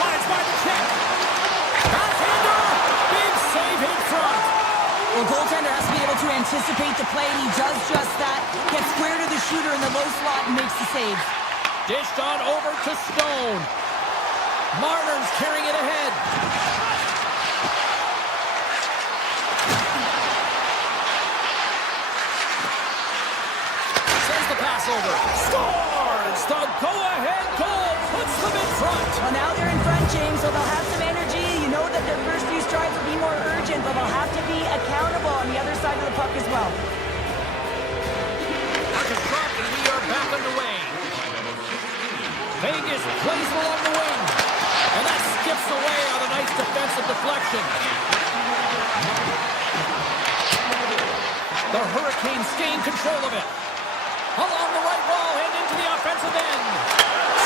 Slides by the check. Backhander! Big save in front. Well, goaltender has to be able to anticipate the play, and he does just that. Gets square to the shooter in the low slot and makes the save. Dished on over to Stone. Marner's carrying it ahead. Sends the pass over. Scores! The go-ahead goal puts them in front. Well, now they're in front, James, so they'll have some energy. You know that their first few strides will be more urgent, but they'll have to be accountable on the other side of the puck as well. Puck is dropped, and we are back underway. Vegas plays along the wing. And that skips away on a nice defensive deflection. The Hurricanes gain control of it. Along the right wall and into the offensive end.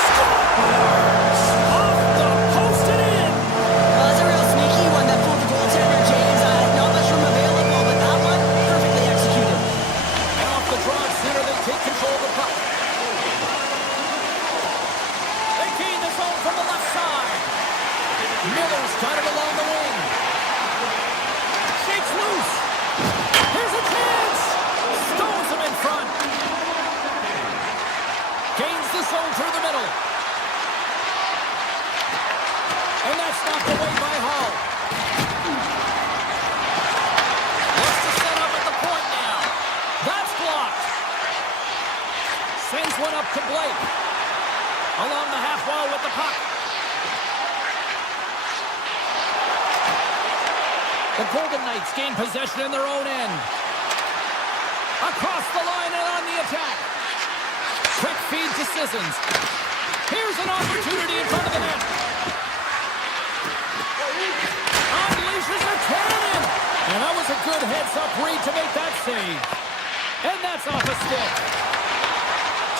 Scores! Off the post and in. Well, that's a real sneaky one that fooled the goaltender, James. Not much room available, but that one perfectly executed. And off the draw at center, they take control of the puck. They gain the zone from the left side. Miller's got it along the wing. Shakes loose. Here's a chance. Stones him in front. Gains the zone through the middle. And that's knocked away by Hall. Looks to set up at the point now. That's blocked. Sends one up to Blake. Along the half wall with the puck. The Golden Knights gain possession in their own end. Across the line and on the attack. Quick feed to Sissons. Here's an opportunity in front of the net. Unleashes a cannon. And that was a good heads-up read to make that save. And that's off a stick.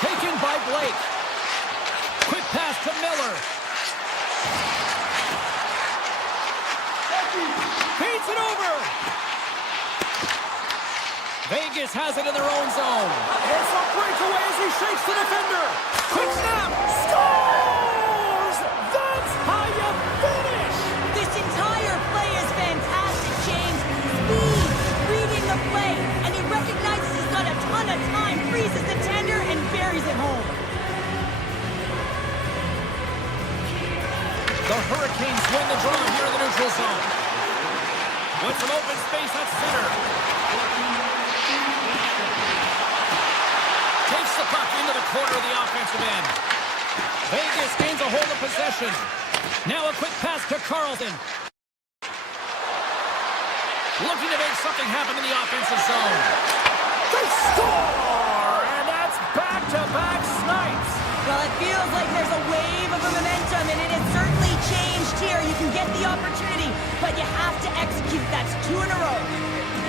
Taken by Blake. Quick pass to Miller. Feeds it over. Vegas has it in their own zone. It's a breakaway as he shakes the defender. Quick snap. Scores! That's how you finish. This entire play is fantastic, James. Speed, reading the play, and he recognizes he's got a ton of time, freezes the tender, and buries it home. The Hurricanes win the draw here in the neutral zone. With some open space at center. Takes the puck into the corner of the offensive end. Vegas gains a hold of possession. Now a quick pass to Carlton. Looking to make something happen in the offensive zone. They score! And that's back-to-back snipes. Well, it feels like there's a wave of momentum, and it has certainly changed here. You can get the opportunity, but you have to execute. That's 2 in a row.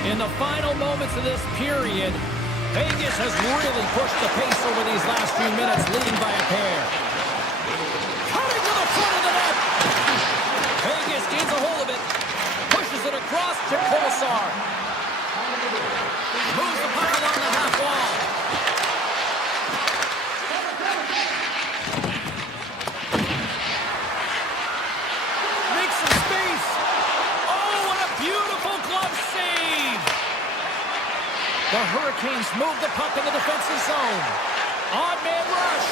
In the final moments of this period, Vegas has really pushed the pace over these last few minutes, leading by a pair. Cutting to the front of the net. Vegas gains a hold of it. Pushes it across to Kolesar. Moves the puck along the half wall. Makes some space. Oh, what a beautiful glove save. The Hurricanes move the puck in the defensive zone. Odd man rush.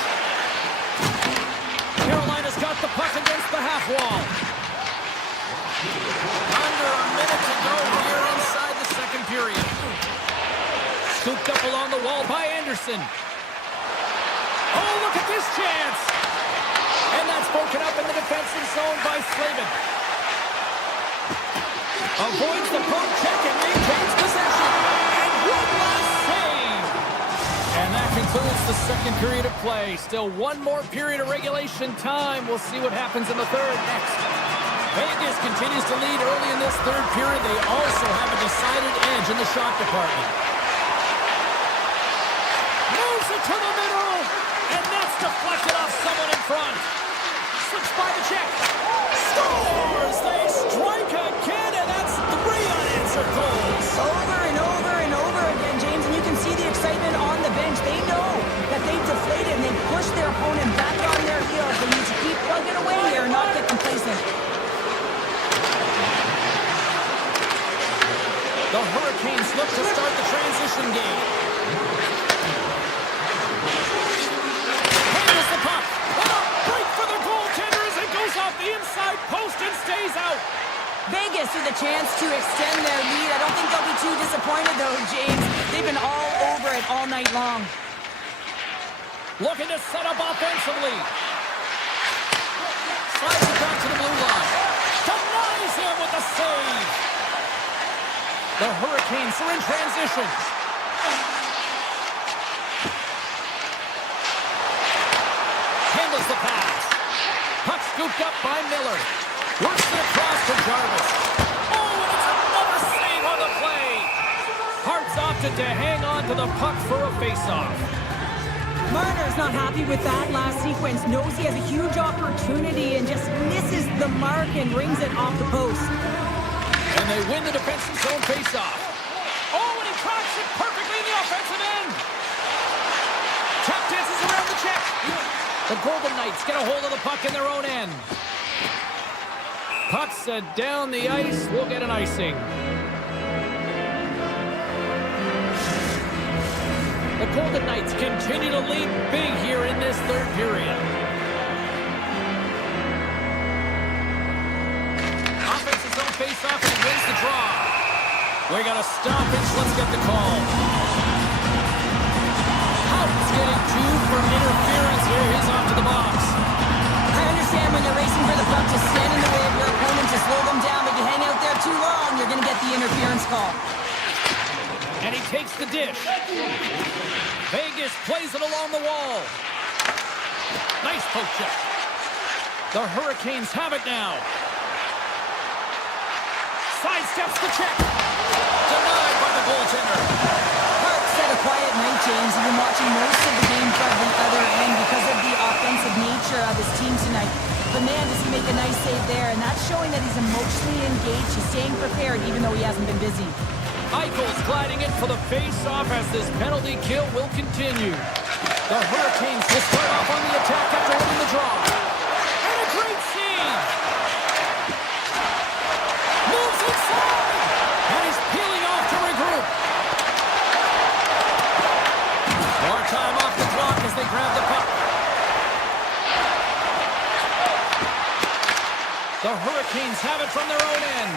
Carolina's got the puck against the half wall. Under a minute to go here inside the second period. Scooped up along the wall by Anderson. Oh, look at this chance. broken up in the defensive zone by Slavin. Avoids the poke check and maintains possession. And one last save. And that concludes the second period of play. Still one more period of regulation time. We'll see what happens in the third next. Vegas continues to lead early in this third period. They also have a decided edge in the shot department. Moves it to the middle. And that's deflected off someone in front. Slips by the check. Scores! They strike again, and that's 3 unanswered goals. Over and over and over again, James, and you can see the excitement on the bench. They know that they've deflated and they've pushed their opponent back on their heels. They need to keep plugging away here and not get complacent. The Hurricanes look to start the transition game. Handles the puck. What a break for the goaltender as it goes off the inside post and stays out. Vegas with a chance to extend their lead. I don't think they'll be too disappointed, though, James. They've been all over it all night long. Looking to set up offensively. Slides it back to the blue line. Denies him with a save. The Hurricanes are in transition. Handles the pass. Puck scooped up by Miller. Works it across to Jarvis. Oh, and it's another save on the play. Hart's opted to hang on to the puck for a faceoff. Marner's not happy with that last sequence. Knows he has a huge opportunity and just misses the mark and rings it off the post. And they win the defensive zone faceoff. Oh, and he cracks it perfectly in the offensive end. Tap dances around the check. The Golden Knights get a hold of the puck in their own end. Puck set down the ice. We'll get an icing. The Golden Knights continue to lead big here in this third period. Offensive zone face-off, and he wins the draw. We got a stoppage. Let's get the call. Houghton's getting 2 for interference here. He's off to the box. I understand when you're racing for the puck to stand in the way of your opponent to slow them down, but you hang out there too long, you're going to get the interference call. And he takes the dish. Vegas plays it along the wall. Nice poke check. The Hurricanes have it now. Sidesteps the check. Denied by the goaltender. Hart said a quiet night, James. He's been watching most of the game from the other end because of the offensive nature of his team tonight. But man, does he make a nice save there, and that's showing that he's emotionally engaged. He's staying prepared even though he hasn't been busy. Eichel's gliding in for the face-off as this penalty kill will continue. The Hurricanes will start off on the attack after winning the draw. And a great save! Moves inside! And he's peeling off to regroup. More time off the clock as they grab the puck. The Hurricanes have it from their own end.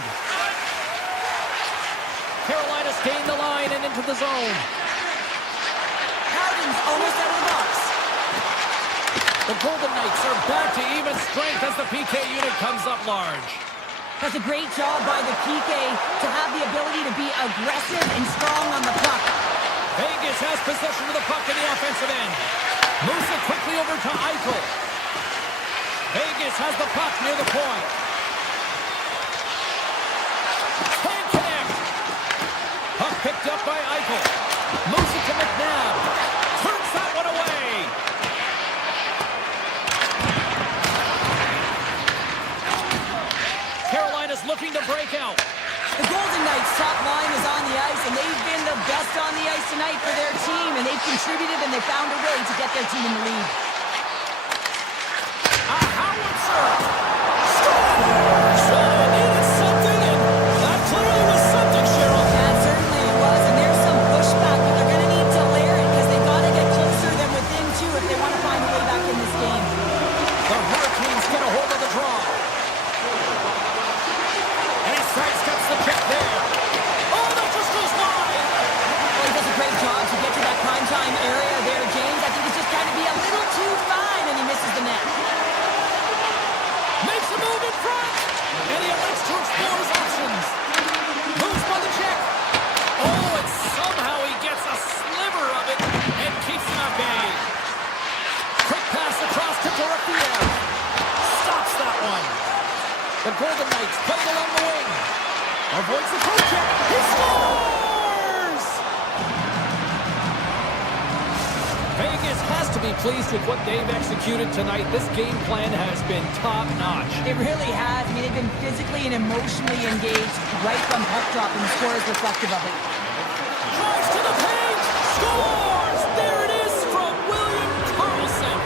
Carolina's gained the line and into the zone. Howden's almost out of the box. The Golden Knights are back to even strength as the PK unit comes up large. That's a great job by the PK to have the ability to be aggressive and strong on the puck. Vegas has possession of the puck in the offensive end. Moves it quickly over to Eichel. Vegas has the puck near the point. Can't connect. Puck picked up by Eichel. Moves it to McNabb. Turns that one away. Carolina's looking to break out. The Golden Knights' top line is on the ice, and they've been the best on the ice tonight for their team, and they've contributed, and they found a way to get their team in the lead. A howitzer! Scores! They needed something, and that clearly was something, Cheryl. That certainly it was, and there's some pushback, but they're going to need to layer it because they've got to get closer than within 2 if they want to find a way back in this game. The Hurricanes get a hold of the draw. And he sidesteps the check there. Oh, that just goes wide! Well, he does a great job to get to that primetime area there, James. I think he's just trying to be a little too fine, and he misses the net. Golden Knights playing along the wing. Avoids the poke check. He scores! Vegas has to be pleased with what they've executed tonight. This game plan has been top-notch. It really has. I mean, they've been physically and emotionally engaged right from puck drop, and the score is reflective of it. Drives to the paint. Scores! There it is from William Karlsson.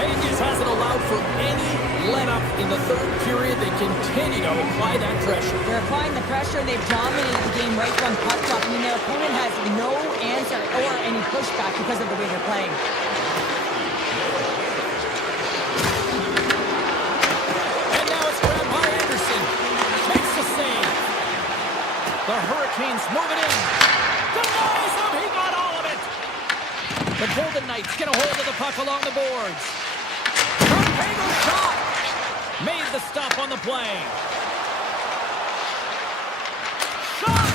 Vegas hasn't allowed for any let-up in the third period. They continue to apply that pressure. They're applying the pressure. They've dominated the game right from puck drop. I mean, their opponent has no answer or any pushback because of the way they're playing. And now it's grabbed by Anderson. Makes the save. The Hurricanes move it in. Denies him. He got all of it. The Golden Knights get a hold of the puck along the boards. Torpedo shot. Made the stop on the play. Shot!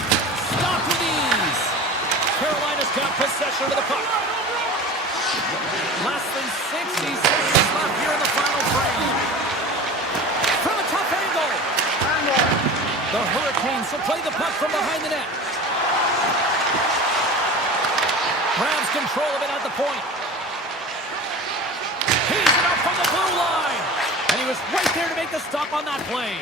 Stopped with ease. Carolina's got possession of the puck. Less than 60 seconds left here in the final frame. From a tough angle. The Hurricanes will play the puck from behind the net. Grabs control of it at the point. He's it up from the blue line. And he was right there to make the stop on that play.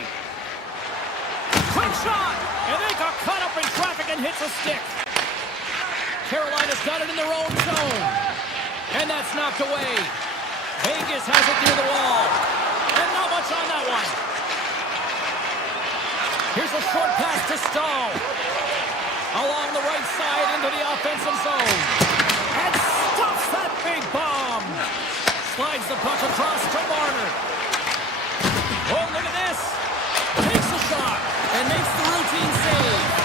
Quick shot! And they got caught up in traffic and hits a stick. Carolina's got it in their own zone. And that's knocked away. Vegas has it near the wall. And not much on that one. Here's a short pass to Stahl. Along the right side into the offensive zone. And stuffs that big bomb. Slides the puck across to Marner. Oh, look at this. Takes a shot and makes the routine save.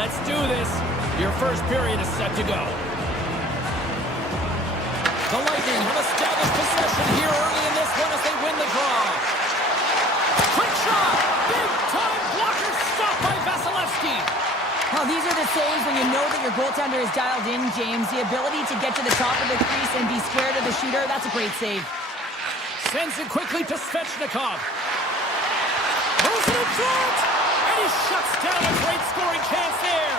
Let's do this. Your first period is set to go. The Lightning have established possession here early in this one as they win the draw. Quick shot! Big-time blocker stopped by Vasilevsky. Well, these are the saves when you know that your goaltender is dialed in, James. The ability to get to the top of the crease and be square to the shooter, that's a great save. Sends it quickly to Svechnikov. Moves it in front! And he shuts down a great scoring chance there.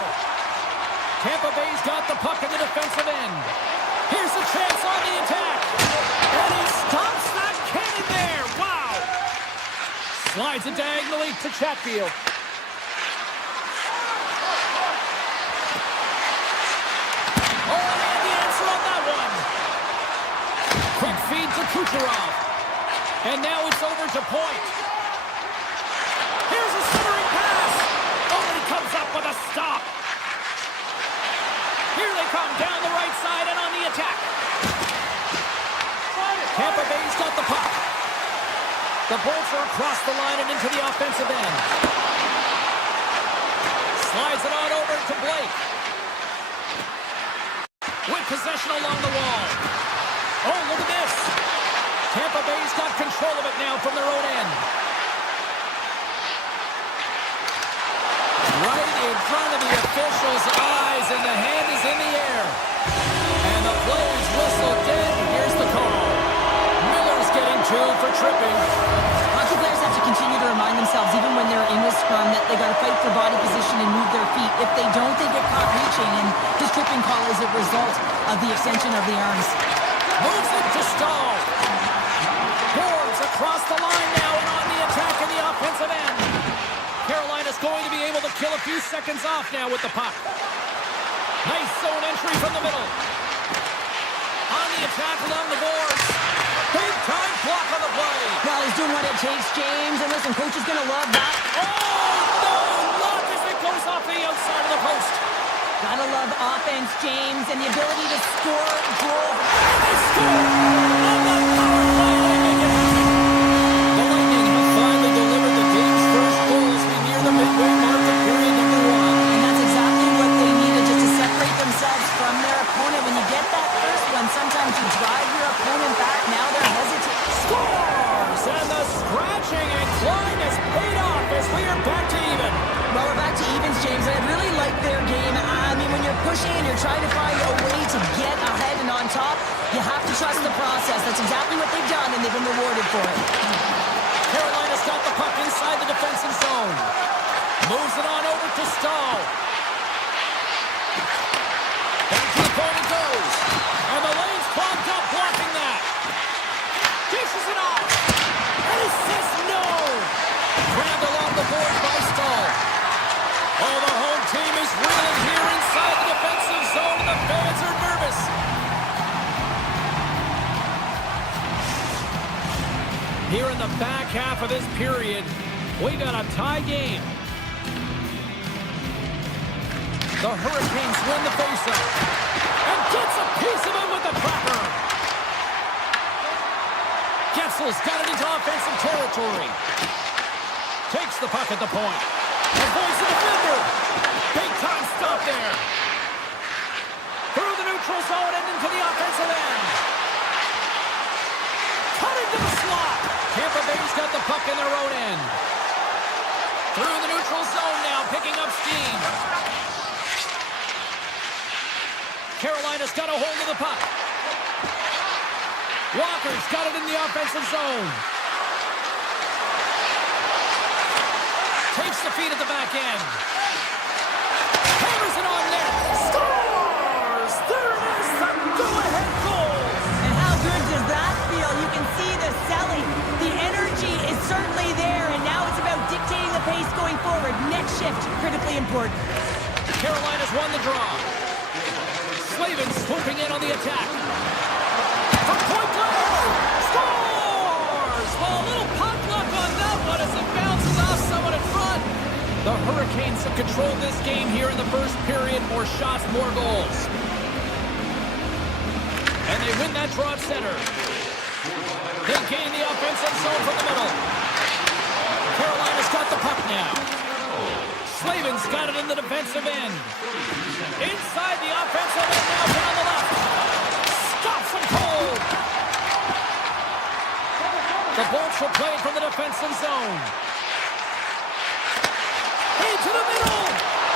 Tampa Bay's got the puck in the defensive end. Here's a chance on the attack. And he stops that cannon there. Wow! Slides it diagonally to Chatfield. Oh, and the answer on that one. Quick feed to Kucherov. And now it's over to Point. Here's a centering pass. Oh, and he comes up with a stop. Here they come down the right side and on the attack. Tampa Bay's got the puck. The Bolts are across the line and into the offensive end. Slides it on over to Blake. With possession along the wall. Oh, look at this. Tampa Bay's got control of it now from their own end. Right in front of the official's eyes, and the hand is in the air. And the play's whistle dead. Here's the call. Miller's getting 2 for tripping. Hockey players have to continue to remind themselves, even when they're in the scrum, that they got to fight for body position and move their feet. If they don't, they get caught reaching, and this tripping call is a result of the extension of the arms. Moves it to Stahl. Boards across the line now and on the attack in the offensive end. Carolina's going to be able to kill a few seconds off now with the puck. Nice zone entry from the middle. On the attack along the boards. Big time block on the play. Well, he's doing what it takes, James. And listen, coach is going to love that. Oh, no! Look as it goes off the outside of the post. Gotta love offense, James, and the ability to score goals. They score! On the power play, they make it happen. The Lightning have finally delivered the game's first goal as we near the midway mark of period number 1. And that's exactly what they needed, just to separate themselves from their opponent. When you get that first one, sometimes you drive your opponent back. Now they're hesitating. Scores! And the scratching and clawing has paid off as we are back to even. Well, we're back to evens, James. I really like their game. I mean, when you're pushing and you're trying to find a way to get ahead and on top, you have to trust the process. That's exactly what they've done, and they've been rewarded for it. Carolina's got the puck inside the defensive zone. Moves it on over to Stahl. Back to the point it goes. And the lane's clogged up, blocking that. Dishes it off. And he says no. Grabbed along the board by Stahl. Oh, the home team is reeling here inside the defensive zone, and the fans are nervous. Here in the back half of this period, we got a tie game. The Hurricanes win the faceoff and gets a piece of it with the cracker. Getzel's got it into offensive territory. Takes the puck at the point. Avoids the defender. Big time stop there. Through the neutral zone and into the offensive end. Cutting to the slot. Tampa Bay's got the puck in their own end. Through the neutral zone now, picking up steam. Carolina's got a hold of the puck. Walker's got it in the offensive zone. Takes the feed at the back end. Hammers it on net. Scores! There it is, the go-ahead goal. And how good does that feel? You can see the selling. The energy is certainly there, and now it's about dictating the pace going forward. Next shift, critically important. Carolina's won the draw. Slavin swooping in on the attack. From point blank. Scores! Well, a little puck luck on that one as it bounces off someone in front. The Hurricanes have controlled this game here in the first period. More shots, more goals. And they win that draw at center. They gain the offensive zone from the middle. Carolina's got the puck now. Slavin's got it in the defensive end. Inside the offensive end, now down the left. Stops him cold. The Bolts will play it from the defensive zone. Into the middle.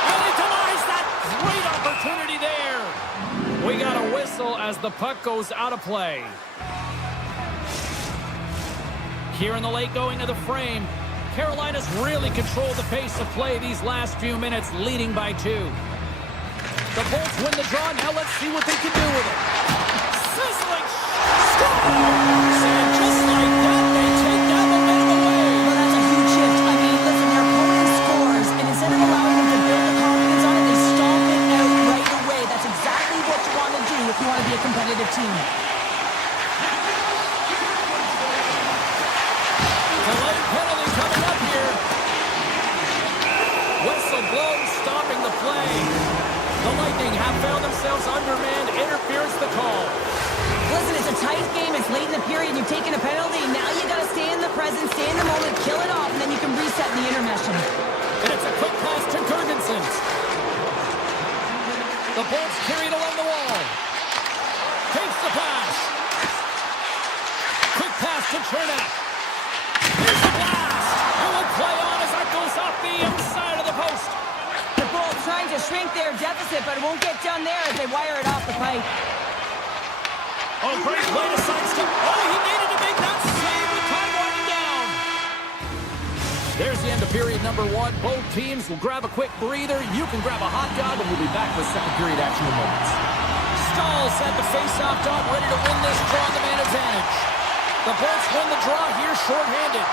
And he denies that great opportunity there. We got a whistle as the puck goes out of play. Here in the late going to the frame, Carolina's really controlled the pace of play these last few minutes, leading by 2. The Bolts win the draw. Now let's see what they can do with it. Sizzling score! And just like that, they take that momentum away. Well, that's a huge shift. I mean, listen, their opponent scores, and instead of allowing them to build the confidence on it, they stomp it out right away. That's exactly what you want to do if you want to be a competitive team. Delayed penalty coming up here. Whistle blows, stopping the play. The Lightning have found themselves undermanned. Interference the call. Listen, it's a tight game. It's late in the period. You've taken a penalty. Now you got to stay in the present, stay in the moment, kill it off, and then you can reset in the intermission. And it's a quick pass to Gergensen. The Bolts carried along the wall. Takes the pass. Quick pass to Chernak. Here's the blast. And will play on as that goes off the outside of the post. The Bolts trying to shrink their deficit, but it won't get done there as they wire it off the pipe. Oh, great play to sidestep. Oh, he needed to make that save with time winding down. There's the end of period number 1. Both teams will grab a quick breather. You can grab a hot dog, and we'll be back with second period action in moments. Stahl's at the face-off dot, ready to win this draw on the man advantage. The Bolts win the draw here shorthanded.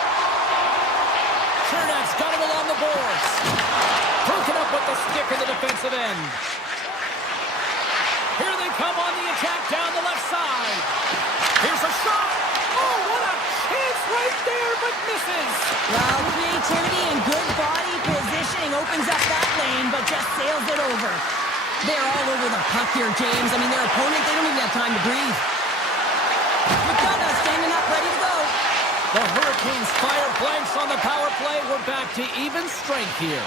Chernak's got it along the boards. Broken up with the stick in the defensive end. Here they come on the attack down the left side. Here's a shot. Oh, what a chance right there, but misses. Well, creativity and good body positioning opens up that lane, but just sails it over. They're all over the puck here, James. I mean, their opponent, they don't even have time to breathe. McDonough standing up, ready to go. The Hurricanes fire blanks on the power play. We're back to even strength here.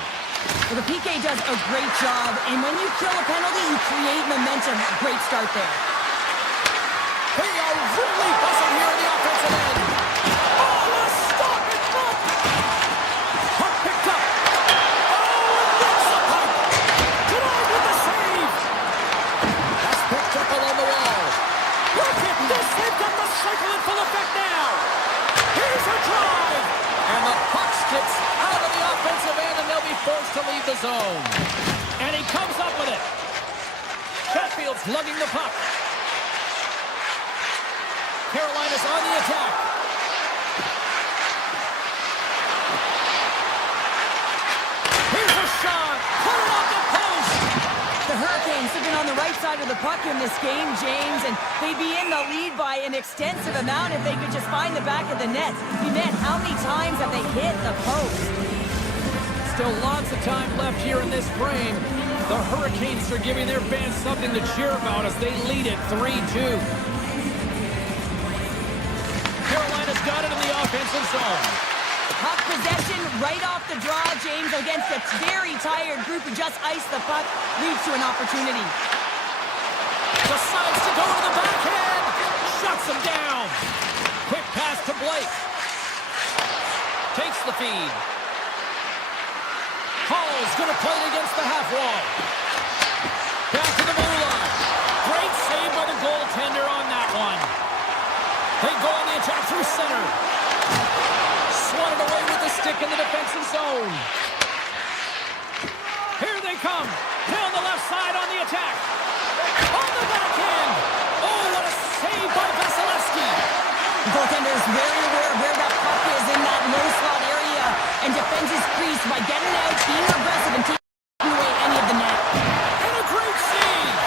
Well, the PK does a great job, and when you kill a penalty, you create momentum. Great start there. They are really buzzing here in the offensive end. Oh, a stop in front. Puck picked up. Oh, and rips the puck. Denied with the save. That's picked up along the wall. Look at this. They've got the cycle in full effect now. Here's a drive. And the puck skips out of the offensive end, and they'll be forced to leave the zone. And he comes up with it. Chatfield's lugging the puck. Carolina's on the attack. Here's a shot. Put it off the post. The Hurricanes sitting on the right side of the puck in this game, James, and they'd be in the lead by an extensive amount if they could just find the back of the net. Man, how many times have they hit the post? Still lots of time left here in this frame. The Hurricanes are giving their fans something to cheer about as they lead it 3-2. Carolina's got it in the offensive zone. Puck possession right off the draw, James, against a very tired group who just iced the puck, leads to an opportunity. Decides to go to the backhand. Shuts him down. Quick pass to Blake. Takes the feed. Hall's going to play it against the half wall. Back to the blue line. Great save by the goaltender on that one. They go on the attack through center. Swatted away with the stick in the defensive zone. Here they come. Down the left side on the attack. On the backhand. Oh, what a save by Vasilevsky. The goaltender is very aware of where that puck is in that low slot area and defends his crease by getting out, being aggressive, and taking away any of the net. And a great save.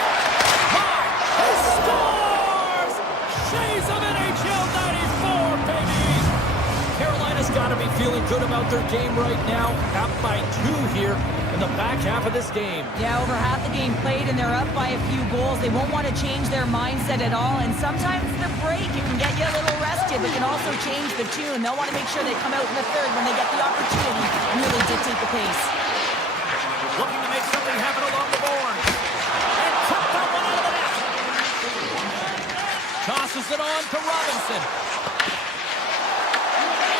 He scores! Shades of NHL 94, baby. Carolina's got to be feeling good about their game right now. Up by 2 here in the back half of this game. Yeah, over half the game played, and they're up by a few goals. They won't want to change their mindset at all, and sometimes the break, it can get you a little rested, but can also change the tune. They'll want to make sure they come out in the third when they get the opportunity and really dictate the pace. Looking to make something happen along the board. And tipped that one out of the net. Tosses it on to Robinson.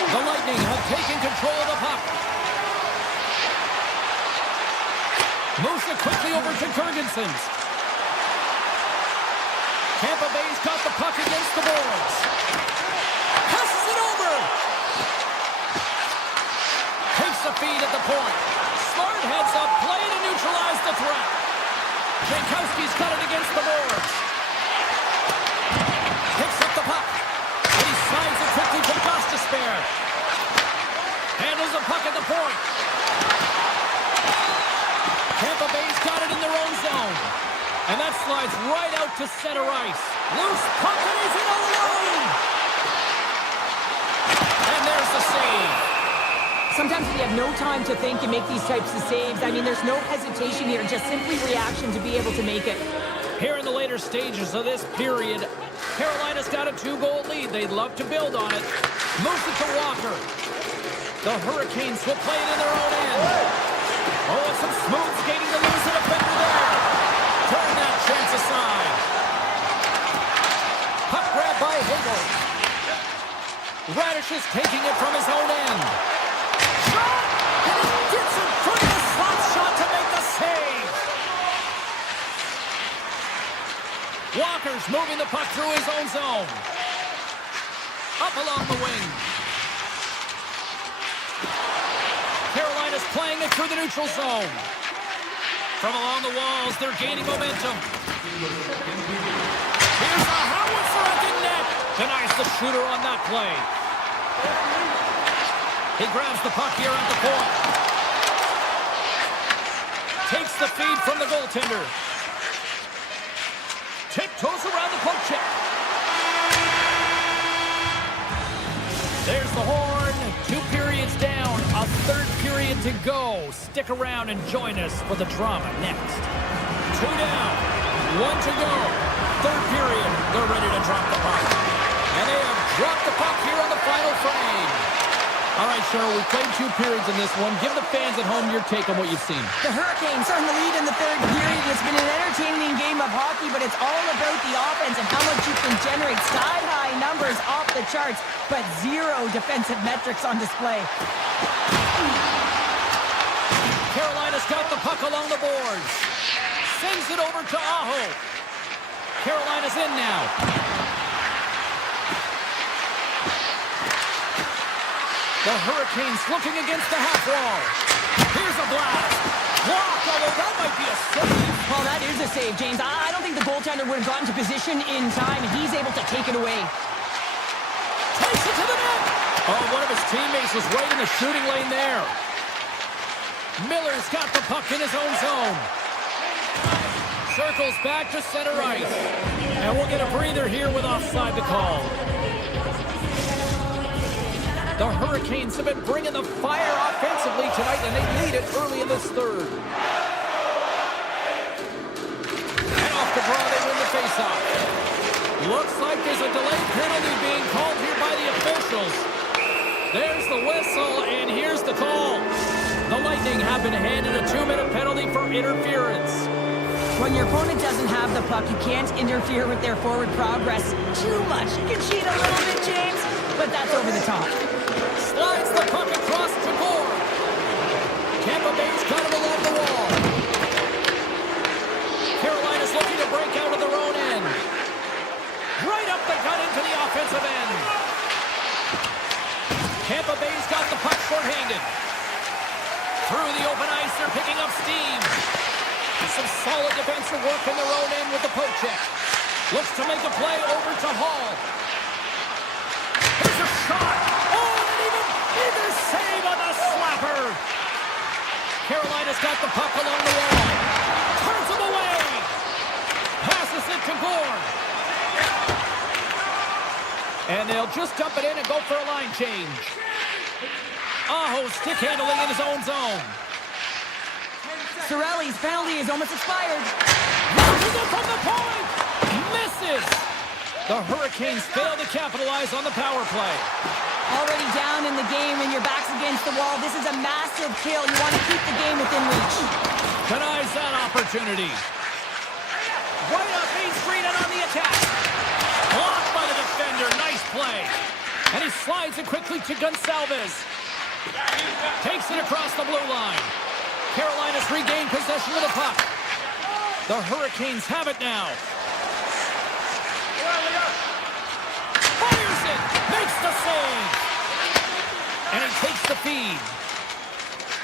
The Lightning have taken control of the puck. Moves it quickly over to Girgensons. Tampa Bay's got the puck against the boards. Passes it over. Takes the feed at the point. Smart heads up, play to neutralize the threat. Jankowski's got it against the boards. Picks up the puck. And he slides it quickly to Gostisbehere. Handles the puck at the point. Tampa Bay's got it in their own zone. And that slides right out to center ice. Loose puck and he's in alone. And there's the save. Sometimes we have no time to think and make these types of saves. I mean, there's no hesitation here, just simply reaction to be able to make it. Here in the later stages of this period, Carolina's got a 2-goal lead. They'd love to build on it. Moves it to Walker. The Hurricanes will play it in their own end. Oh, some smooth skating to lose a defender there. Turn that chance aside. Puck grab by Hagel. Radish is taking it from his own end. Shot! And he gets in front of the slot shot to make the save. Walker's moving the puck through his own zone. Up along the wing. Carolina's playing it through the neutral zone. From along the walls, they're gaining momentum. Here's a howitzer at the net. Denies the shooter on that play. He grabs the puck here at the point. Takes the feed from the goaltender. Tiptoes around the poke check. There's the horn. 2 periods down. A 3rd period to go. Stick around and join us for the drama next. 2 down. 1 to go. 3rd period. They're ready to drop the puck. And they have dropped the puck here on the final frame. All right, Cheryl, we played 2 periods in this one. Give the fans at home your take on what you've seen. The Hurricanes are in the lead in the 3rd period. It's been an entertaining game of hockey, but it's all about the offense and how much you can generate. Sky-high numbers off the charts, but 0 defensive metrics on display. Carolina's got the puck along the boards. Sends it over to Aho. Carolina's in now. The Hurricanes looking against the half wall. Here's a blast. Blocked, although that might be a save. Well, that is a save, James. I don't think the goaltender would have gotten to position in time. He's able to take it away. Takes it to the net. Oh, one of his teammates was right in the shooting lane there. Miller's got the puck in his own zone. Circles back to center ice. And we'll get a breather here with offside to call. The Hurricanes have been bringing the fire offensively tonight, and they lead it early in this 3rd. And off the draw, they win the faceoff. Looks like there's a delayed penalty being called here by the officials. There's the whistle, and here's the call. The Lightning have been handed a 2-minute penalty for interference. When your opponent doesn't have the puck, you can't interfere with their forward progress too much. You can cheat a little bit, James, but that's over the top. Slides the puck across to Gore. Tampa Bay's got him along the wall. Carolina's looking to break out of their own end. Right up the gut into the offensive end. Tampa Bay's got the puck short-handed. Through the open ice, they're picking up steam. Some solid defensive work in their own end with the poke check. Looks to make a play over to Hall. Here's a shot. Oh, and even bigger save on the slapper. Carolina's got the puck along the wall. Turns him away. Passes it to Gore. And they'll just dump it in and go for a line change. Aho stick handling in his own zone. Cirelli's penalty is almost expired. Launches it from the point. Misses. The Hurricanes fail to capitalize on the power play. Already down in the game and your back's against the wall. This is a massive kill. You want to keep the game within reach. Denies that opportunity. Right up Main Street and on the attack. Blocked by the defender. Nice play. And he slides it quickly to Gonsalves. Takes it across the blue line. Carolina's regained possession of the puck. The Hurricanes have it now. Fires it. Makes the save. And he takes the feed.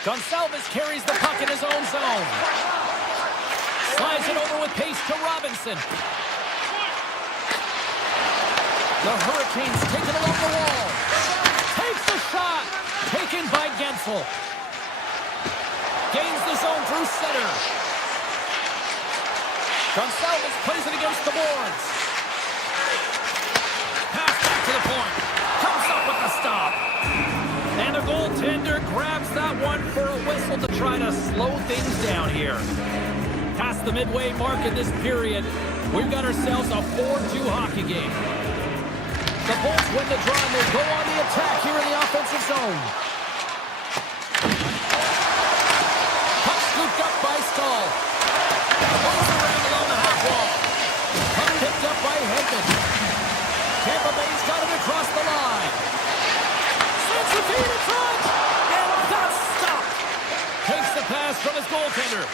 Gonsalves carries the puck in his own zone. Slides it over with pace to Robinson. The Hurricanes take it along the wall. Takes the shot. Taken by Gensel. Gains the zone through center. Gonsalves plays it against the boards. Pass back to the point. Comes up with the stop. And the goaltender grabs that one for a whistle to try to slow things down here. Past the midway mark in this period, we've got ourselves a 4-2 hockey game. The Bolts win the draw and will go on the attack here in the offensive zone. Puck scooped up by Stahl. Goes around along the half wall. Puck picked up by Hedman. Tampa Bay's got it across the line. Sends the feed in front. And that's stopped. Takes the pass from his goaltender.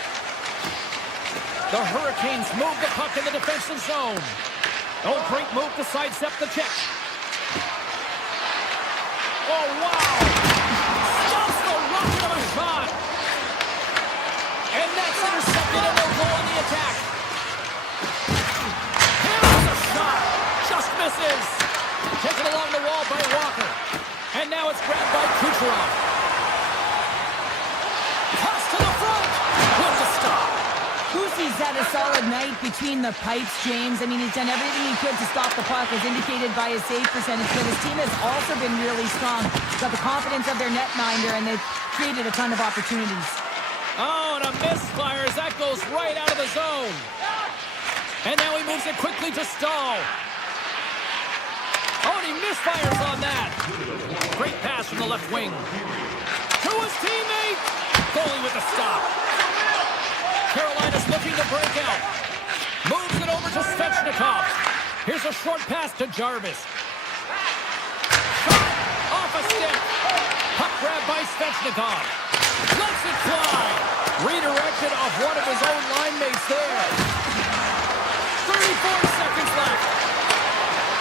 The Hurricanes move the puck in the defensive zone. Oh, great move to sidestep the check. Oh, wow! Stops the rocket of a shot! And that's intercepted and they'll go on the attack. Here's a shot! Just misses! Taken along the wall by Walker. And now it's grabbed by Kucherov. Pass to the front! With the stop! Hoosie's had a solid night between the pipes, James. I mean, he's done everything he could to stop the puck, as indicated by his save percentage. But his team has also been really strong. Got the confidence of their netminder, and they've created a ton of opportunities. Oh, and a misfire as that goes right out of the zone. And now he moves it quickly to Stahl. Oh, and he misfires on that. Great pass from the left wing. To his teammate. Goalie with the stop. Carolina's looking to break out. Moves it over to Svechnikov. Here's a short pass to Jarvis. Shot off a stick. Puck grab by Svechnikov. Lets it fly. Redirected off one of his own line mates there. 34 seconds left.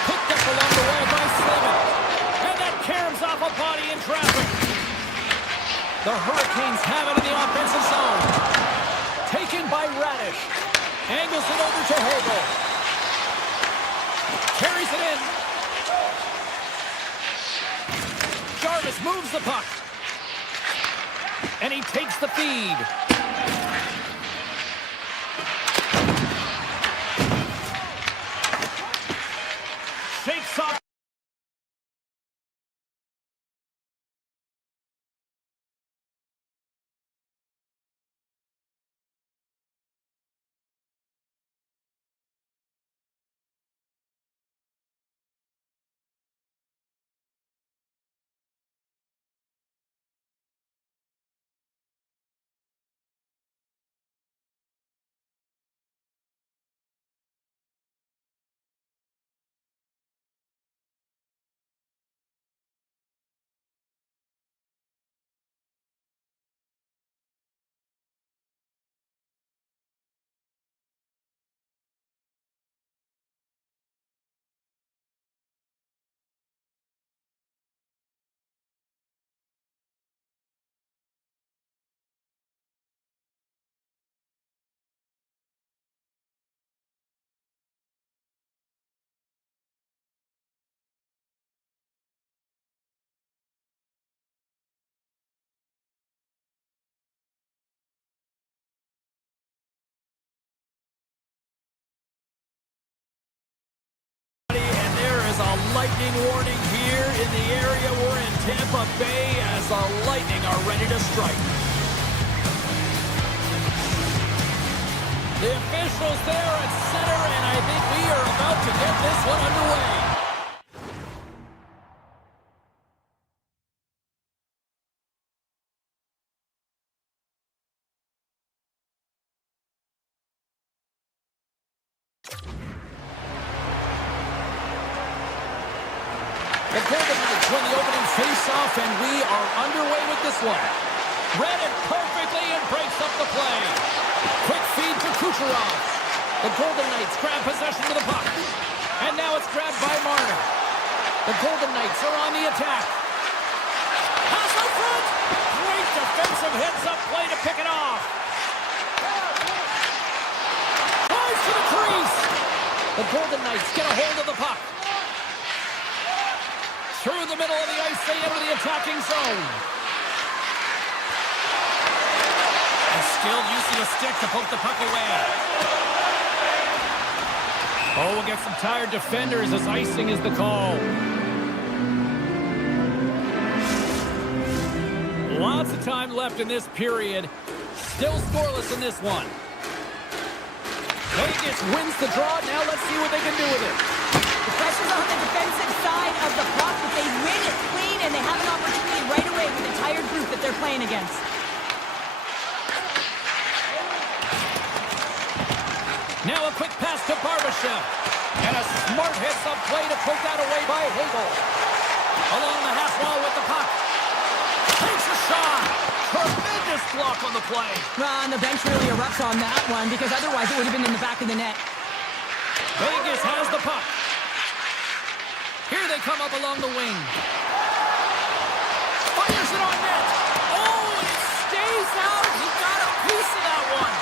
Picked up along the wall by Slavin. And that caroms off a body in traffic. The Hurricanes have it in the offensive zone. Taken by Radish. Angles it over to Hagel. Carries it in. Jarvis moves the puck. And he takes the feed. Shakes off. A lightning warning here in the area we're in Tampa Bay as the Lightning are ready to strike. The officials there at center, and I think we are about to get this one underway. The Golden Knights win the opening face-off, and we are underway with this one. Read it perfectly and breaks up the play. Quick feed to Kucherov. The Golden Knights grab possession of the puck. And now it's grabbed by Marner. The Golden Knights are on the attack. Pass out front. Great defensive heads-up play to pick it off. Drives to the crease. The Golden Knights get a hold of the puck. Through the middle of the ice, they enter the attacking zone. And skilled use of the stick to poke the puck away. Oh, we'll get some tired defenders as icing is the call. Lots of time left in this period. Still scoreless in this one. Vegas wins the draw. Now let's see what they can do with it. The pressure's on the defensive side of the puck, but they win it clean, and they have an opportunity right away with the tired group that they're playing against. Now a quick pass to Barbashev. And a smart heads-up play to poke that away by Hagel. Along the half wall with the puck. Takes a shot. Tremendous block on the play. Well, and the bench really erupts on that one, because otherwise it would have been in the back of the net. Vegas has the puck. Here they come up along the wing. Fires it on net. Oh, it stays out. He got a piece of that one.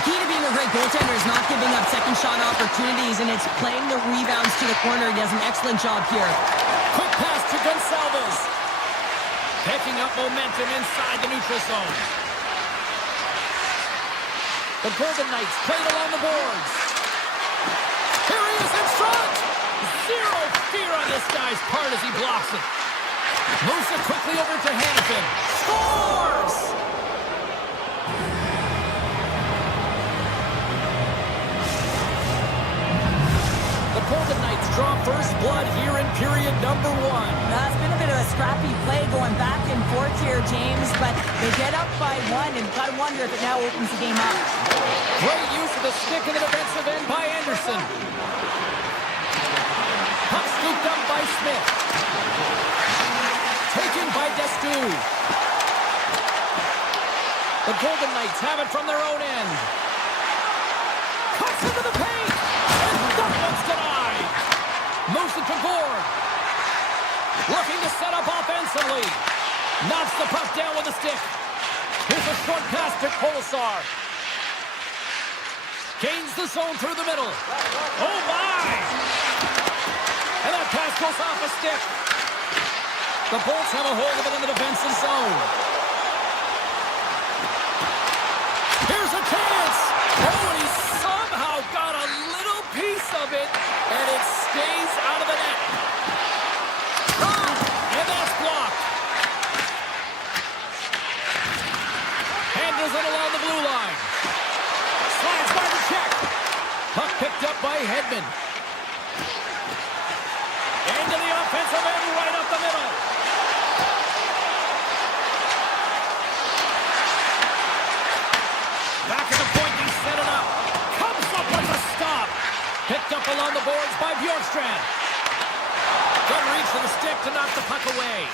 The key to being a great goaltender is not giving up second shot opportunities, and it's playing the rebounds to the corner. He does an excellent job here. Quick pass to Gonsalves. Picking up momentum inside the neutral zone. The Golden Knights played along the boards. Here he is in front. Zero fear on this guy's part as he blocks it. Moves it quickly over to Hanifin. Scores! The Golden Knights draw first blood here in period number 1. It's been a bit of a scrappy play going back and forth here, James, but they get up by one, and gotta wonder if it now opens the game up. Great use of the stick in the defensive end by Anderson. Puck scooped up by Smith. Taken by Destu. The Golden Knights have it from their own end. Cuts into the paint. And that one's denied. Moves it to Gord. Looking to set up offensively. Knocks the puck down with a stick. Here's a short pass to Kolesar. Gains the zone through the middle. Oh, my! And that pass goes off a stick. The Bolts have a hold of it in the defensive zone. Here's a chance. Oh, and he somehow got a little piece of it, and it stays out of the net. And that's blocked. Handles it along the blue line. Slides by the check. Puck picked up by Hedman. Into the offensive end, right up the middle. Back at the point, they set it up. Comes up with a stop. Picked up along the boards by Bjorkstrand. Good reach to the stick to knock the puck away.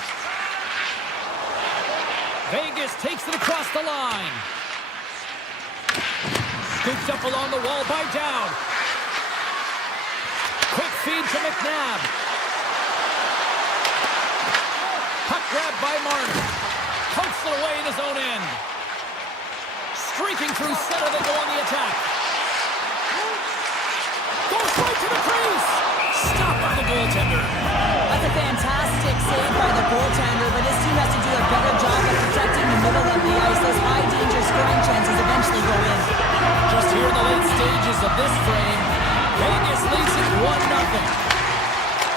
Vegas takes it across the line. Scoops up along the wall by Dowd. Quick feed to McNabb. Puck grabbed by Marner. Pokes it away in his own end. Streaking through center, they go on the attack. Goes right to the crease. Stopped by the goaltender. That's a fantastic save by the goaltender, but his team has to do a better job of protecting the middle of the ice. Those high-danger scoring chances eventually go in. Just here in the late stages of this frame, Vegas leads it 1-0.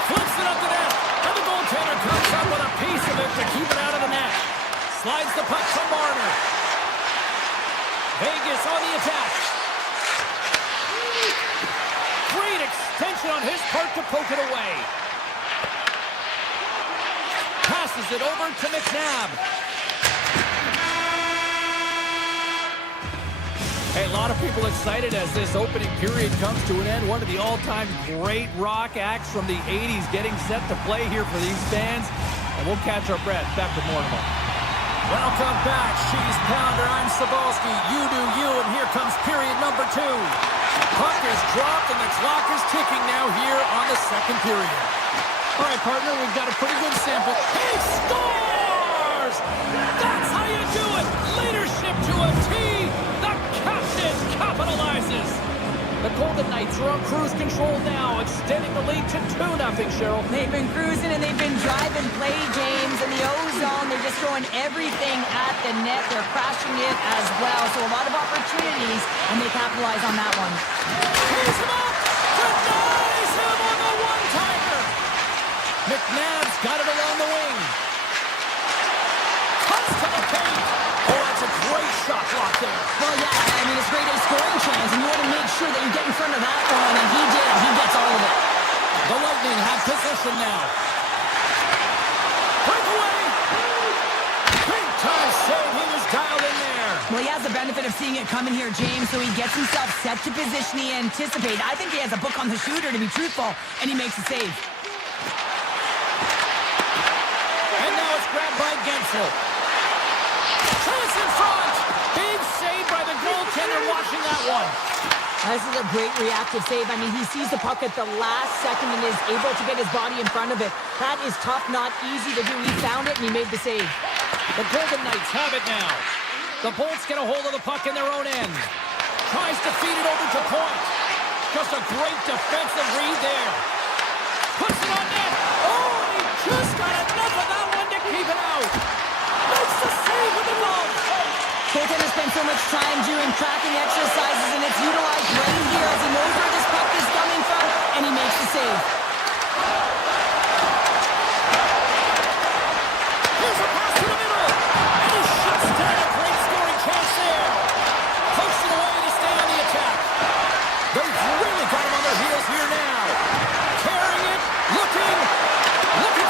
Flips it up the net, and the goaltender comes up with a piece of it to keep it out of the net. Slides the puck to Marner. Vegas on the attack. Great extension on his part to poke it away. Passes it over to McNabb. Hey, a lot of people excited as this opening period comes to an end. One of the all-time great rock acts from the 80s getting set to play here for these fans. And we'll catch our breath. Back with more in a moment. Welcome back, Cheese Pounder. I'm Sabalski. You do you, and here comes period number 2. Puck is dropped, and the clock is ticking now here on the second period. All right, partner, we've got a pretty good sample. He scores! That's how you do it! Leadership to a T! The captain capitalizes! The Golden Knights are on cruise control now, extending the lead to 2-0, Cheryl. They've been cruising and they've been driving play, James. In the O-zone, they're just throwing everything at the net. They're crashing it as well. So a lot of opportunities, and they capitalize on that one. He's him up! Denies him on the one-timer! McNabb's got it along the wing. Cuts to the paint. Oh, that's a great shot block there. Well, yeah, I mean, it's great a scoring chance, and you want to make sure that you get in front of that one, and he did. He gets all of it. The Lightning have possession now. Breakaway! Big time save. He was dialed in there. Well, he has the benefit of seeing it coming here, James, so he gets himself set to position he anticipated. I think he has a book on the shooter, to be truthful, and he makes a save. And now it's grabbed by Gensel. Chance in front. Big save by the goaltender watching that one. This is a great reactive save. I mean, he sees the puck at the last second and is able to get his body in front of it. That is tough, not easy to do. He found it and he made the save. The Golden Knights have it now. The Bolts get a hold of the puck in their own end. Tries to feed it over to point. Just a great defensive read there. Puts it on net. Oh, he just got enough of that one to keep it out. Makes the save with the glove. Goaltender spent so much time doing tracking exercises, and it's utilized right here as he knows where this puck is coming from, and he makes the save. Here's a pass to the middle, and he shuts down a great scoring chance there. Pokes it away to stay on the attack. They've really got him on their heels here now. Carrying it, looking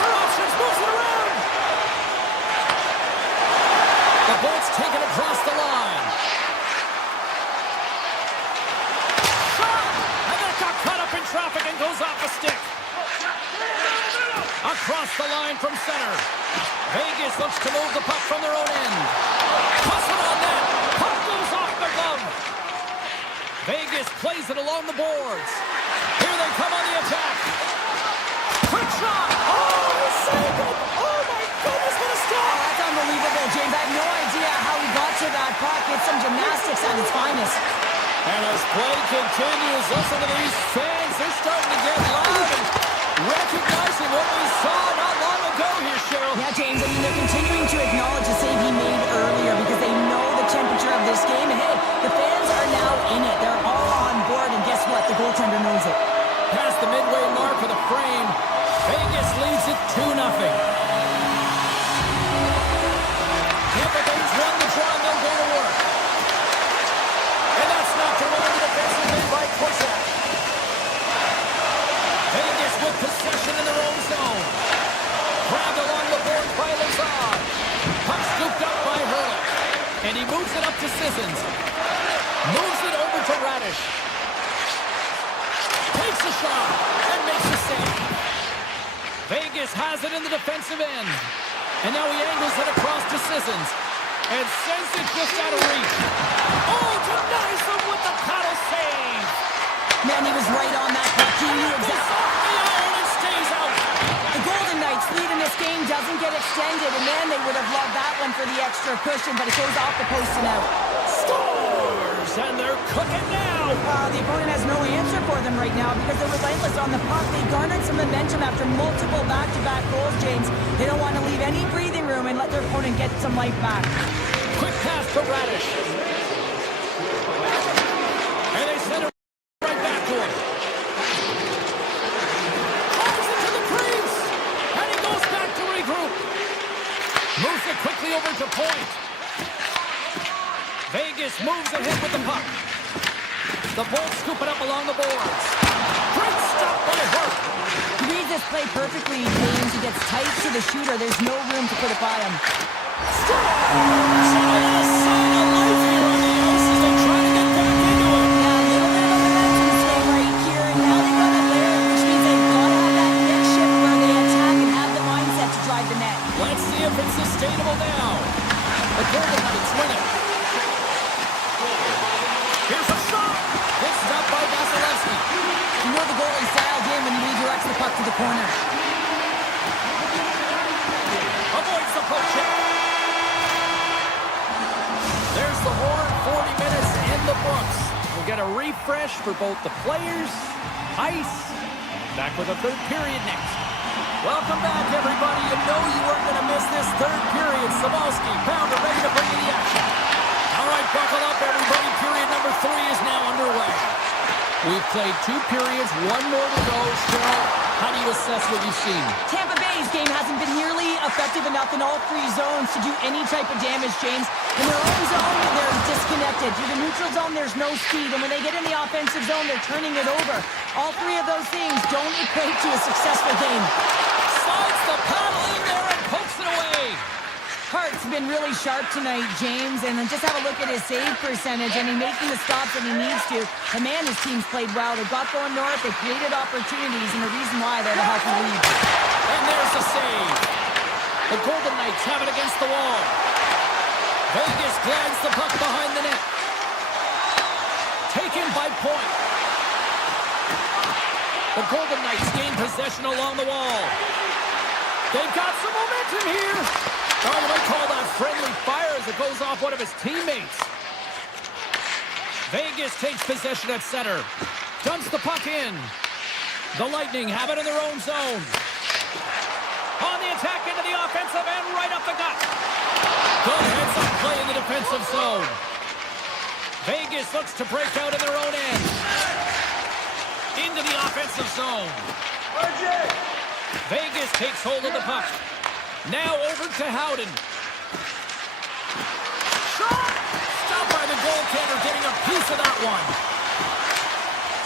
for options, moves it around. The Bolts take it across the line. Shot! And that got caught up in traffic and goes off a stick. Across the line from center. Vegas looks to move the puck from their own end. Toss it on net. Puck goes off the glove. Vegas plays it along the boards. Here they come on the attack. Quick shot. Oh, he saved it. Oh, my goodness, what a stop. That's unbelievable, James. I have no idea how he got to that puck. It's some gymnastics at its finest. And as play continues, listen to these fans. They're starting to get loud and recognizing what we saw not long ago here, Cheryl. Yeah, James, I mean, they're continuing to acknowledge the save he made earlier because they know the temperature of this game. And hey, the fans are now in it. They're all on board, and guess what? The goaltender knows it. Past the midway mark of the frame, Vegas leads it 2-0. Tampa Bay's won the draw, and they'll go to work. And that's knocked away in the defensive end by Kozak. Vegas with possession in their own zone. Grabbed along the boards by Lazar. Puck scooped up by Hurley. And he moves it up to Sissons. Moves it over to Radish. Takes a shot and makes a save. Vegas has it in the defensive end. And now he angles it across to Sissons. And sends it just out of reach. Oh, denies him with the paddle save. Man, he was right on that puck. He knew Goes exactly. off the iron and stays out. The Golden Knights lead in this game doesn't get extended, and man, they would have loved that one for the extra cushion, but it goes off the post and out. Scores! And they're cooking now. The opponent has no answer for them right now because they're relentless on the puck. They garnered some momentum after multiple back-to-back goals, James. They don't want to leave any breathing room and let their opponent get some life back. Quick pass to Radish. And they send it right back to him. Drives it to the crease. And he goes back to regroup. Moves it quickly over to point. Vegas moves ahead with the puck. The Bolts scoop it up along the boards. Great stop by Hurt. He reads this play perfectly, James. He gets tight to the shooter. There's no room to put it by him. Scores! And a sign of life here on the ice as they try to get back. backs the puck to the corner. Avoids the poke check. There's the horn. 40 minutes in the books. We'll get a refresh for both the players, ice. Back with a third period next. Welcome back, everybody. You know you weren't going to miss this third period. Sabalski, Pounder, ready to bring you the action. All right, buckle up, everybody. Period number 3 is now underway. We've played 2 periods, 1 more to go. Cheryl, how do you assess what you've seen? Tampa Bay's game hasn't been nearly effective enough in all 3 zones to do any type of damage, James. In their own zone, they're disconnected. Through the neutral zone, there's no speed. And when they get in the offensive zone, they're turning it over. All 3 of those things don't equate to a successful game. Slides the paddle in there and pokes it away. Hart's been really sharp tonight, James, and then just have a look at his save percentage, and he's making the stops that he needs to. And man, his team's played well. They've got going north, they've created opportunities, and the reason why they're the healthy lead. And there's the save. The Golden Knights have it against the wall. Vegas glides the puck behind the net. Taken by Point. The Golden Knights gain possession along the wall. They've got some momentum here. Oh, you might call that friendly fire as it goes off one of his teammates. Vegas takes possession at center. Dumps the puck in. The Lightning have it in their own zone. On the attack into the offensive end, right up the gut. Good heads-up play in the defensive zone. Vegas looks to break out in their own end. Into the offensive zone. Vegas takes hold of the puck. Now over to Howden. Shot! Stopped by the goaltender, getting a piece of that one.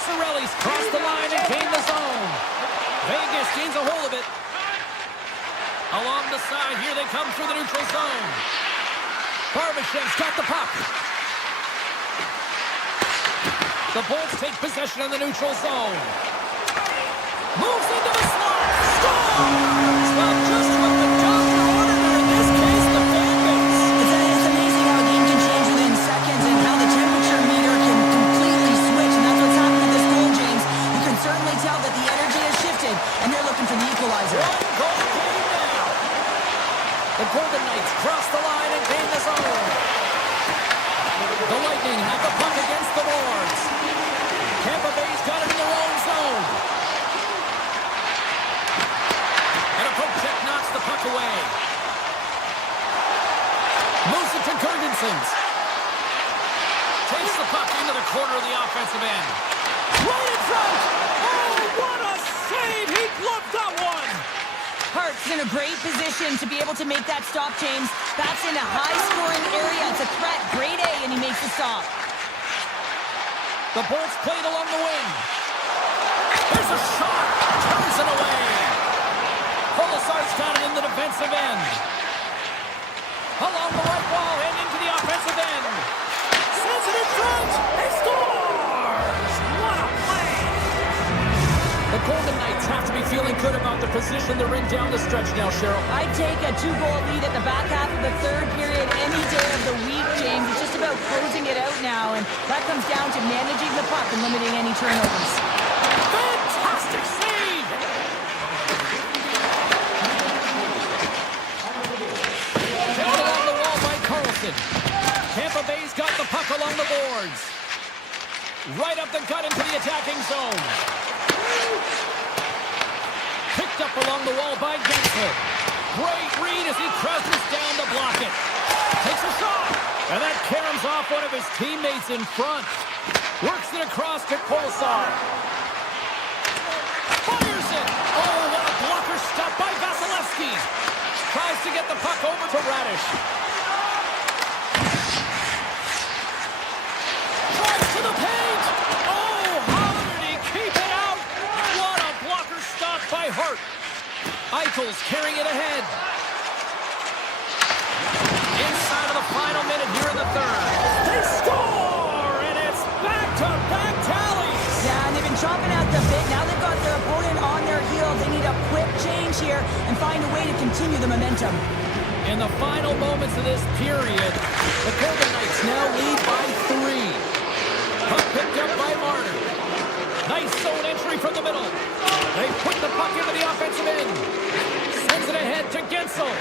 Cirelli's crossed the line and gained the zone. Vegas gains a hold of it. Along the side, here they come through the neutral zone. Barbashev's got the puck. The Bolts take possession in the neutral zone. Moves into the slot. Scores! Well, just what the doctor ordered her. In this case, the fan base. It's amazing how a game can change within seconds and how the temperature meter can completely switch. And that's what's happened with this goal, James. You can certainly tell that the energy has shifted, and they're looking for the equalizer. One goal game now. The Golden Knights cross the line and gain the zone. The Lightning have the puck against the boards. Tampa Bay's got it in their own zone. And a poke check knocks the puck away. Moves it to Gergensons. Takes the puck into the corner of the offensive end. Right in front! Oh, what a save! He gloved that one! Hart's in a great position to be able to make that stop, James. That's in a high-scoring area. It's a threat, grade A, and he makes the stop. The Bolts played along the wing. There's a shot! Turns it away! Colasar's got it in the defensive end. Along the right wall and into the offensive end. Sends it in front! He scores! What a play! The Golden Knights have to be feeling good about the position they're in down the stretch now, Cheryl. I'd take a 2-goal lead at the back half of the third period any day of the week, James. It's just about closing it out now, and that comes down to managing the puck and limiting any turnovers. Fantastic save! Down along the wall by Carlson. Tampa Bay's got the puck along the boards. Right up the gut into the attacking zone. Picked up along the wall by Gensler. Great read as he crouches down to block it. Takes a shot. And that caroms off one of his teammates in front. Works it across to Kolesar. Fires it. Oh, what a blocker stop by Vasilevsky. Tries to get the puck over to Radish. Tries to the paint. Oh, how did he keep it out? What a blocker stop by Hart. Eichel's carrying it ahead. Inside of the final minute here in the third. They score! And it's back-to-back tallies! Yeah, and they've been chomping at the bit. Now they've got their opponent on their heels. They need a quick change here and find a way to continue the momentum. In the final moments of this period, the Golden Knights now lead by 3. Puck picked up by Marner. Nice zone entry from the middle. They put the puck into the offensive end. Sends it ahead to Gensel.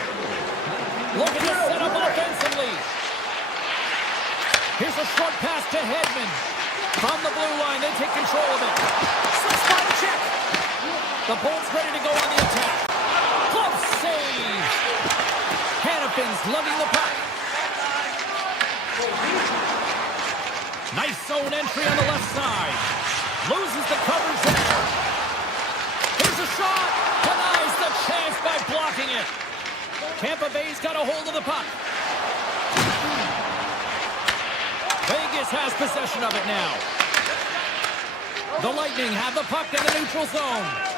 Looking to set up offensively. Here's a short pass to Hedman. From the blue line, they take control of it. Slips by the check. The Bolts ready to go on the attack. Close save. Hannafin's lugging the puck. Nice zone entry on the left side. Loses the coverage there. Here's a shot. Denies the chance by blocking it. Tampa Bay's got a hold of the puck. Vegas has possession of it now. The Lightning have the puck in the neutral zone.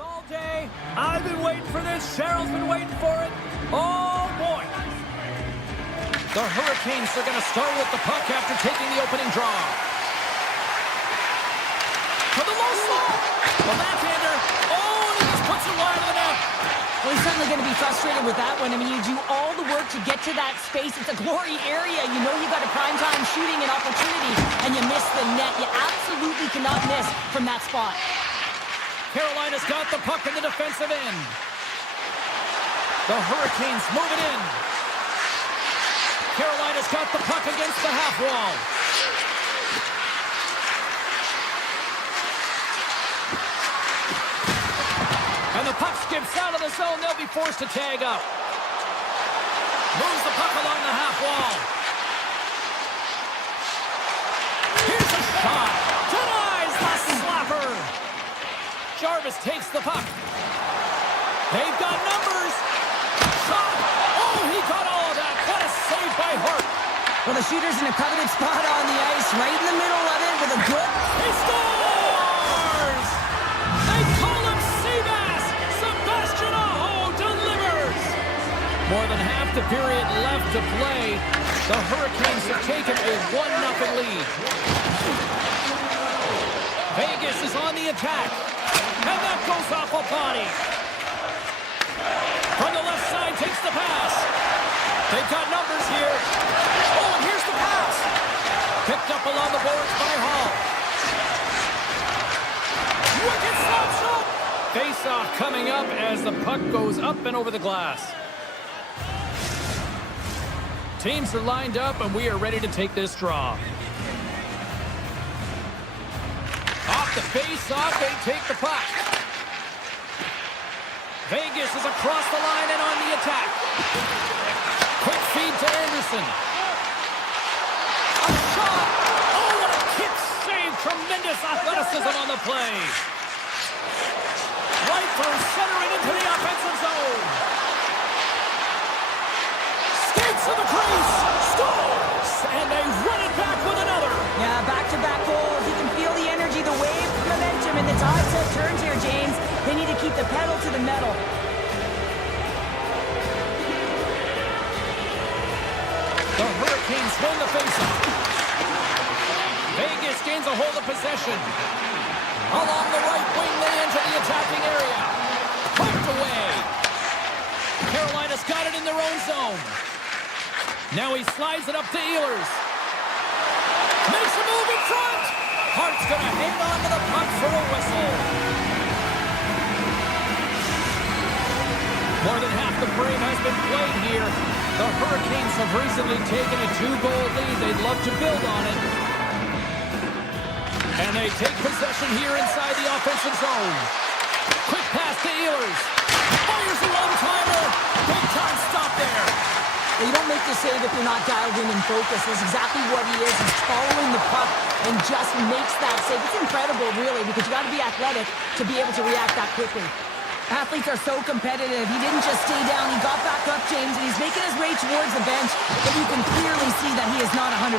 All day, I've been waiting for this. Cheryl's been waiting for it. Oh, boy. The Hurricanes are going to start with the puck after taking the opening draw. For the low slot. The backhander. Well, he's certainly going to be frustrated with that one. I mean, you do all the work to get to that space. It's a glory area. You know you got a primetime shooting and opportunity, and you miss the net. You absolutely cannot miss from that spot. Carolina's got the puck in the defensive end. The Hurricanes move it in. Carolina's got the puck against the half wall. And the puck skips out of the zone. They'll be forced to tag up. Moves the puck along the half wall. Here's a shot. Denies the slapper. Jarvis takes the puck. They've got numbers. Shot. Oh, he got all of that. What a save by Hart. Well, the shooter's in a coveted spot on the ice, right in the middle of it with a good... He scores! They call him Seabass. Sebastian Aho delivers. More than half the period left to play. The Hurricanes have taken a 1-0 lead. Vegas is on the attack. And that goes off a body. From the left side, takes the pass. They've got numbers here. Oh, and here's the pass. Picked up along the boards by Hall. Wicked slap shot. Face-off coming up as the puck goes up and over the glass. Teams are lined up, and we are ready to take this draw. Off the face-off, they take the puck. Vegas is across the line and on the attack. Quick feed to Anderson. A shot. Oh, what a kick save. Tremendous athleticism on the play. Right through center and into the offensive zone. Skates to the crease. Scores. And they run it back with another. Yeah, back-to-back goals. You can feel the energy, the wave, the momentum, and the tides have turned here, James. They need to keep the pedal to the metal. The Hurricanes win the faceoff. Vegas gains a hold of possession. Along the right wing, they enter the attacking area. Poked away. Carolina's got it in their own zone. Now he slides it up to Ehlers. Makes a move in front. Hart's going to hang on to the puck for a whistle. More than half the frame has been played here. The Hurricanes have recently taken a 2-goal lead. They'd love to build on it. And they take possession here inside the offensive zone. Quick pass to Ehlers. Fires a one-timer. Big time stop there. You don't make the save if you're not dialed in and focused. That's exactly what he is. He's following the puck and just makes that save. It's incredible, really, because you got to be athletic to be able to react that quickly. Athletes are so competitive. He didn't just stay down. He got back up, James, and he's making his way towards the bench, but you can clearly see that he is not 100%.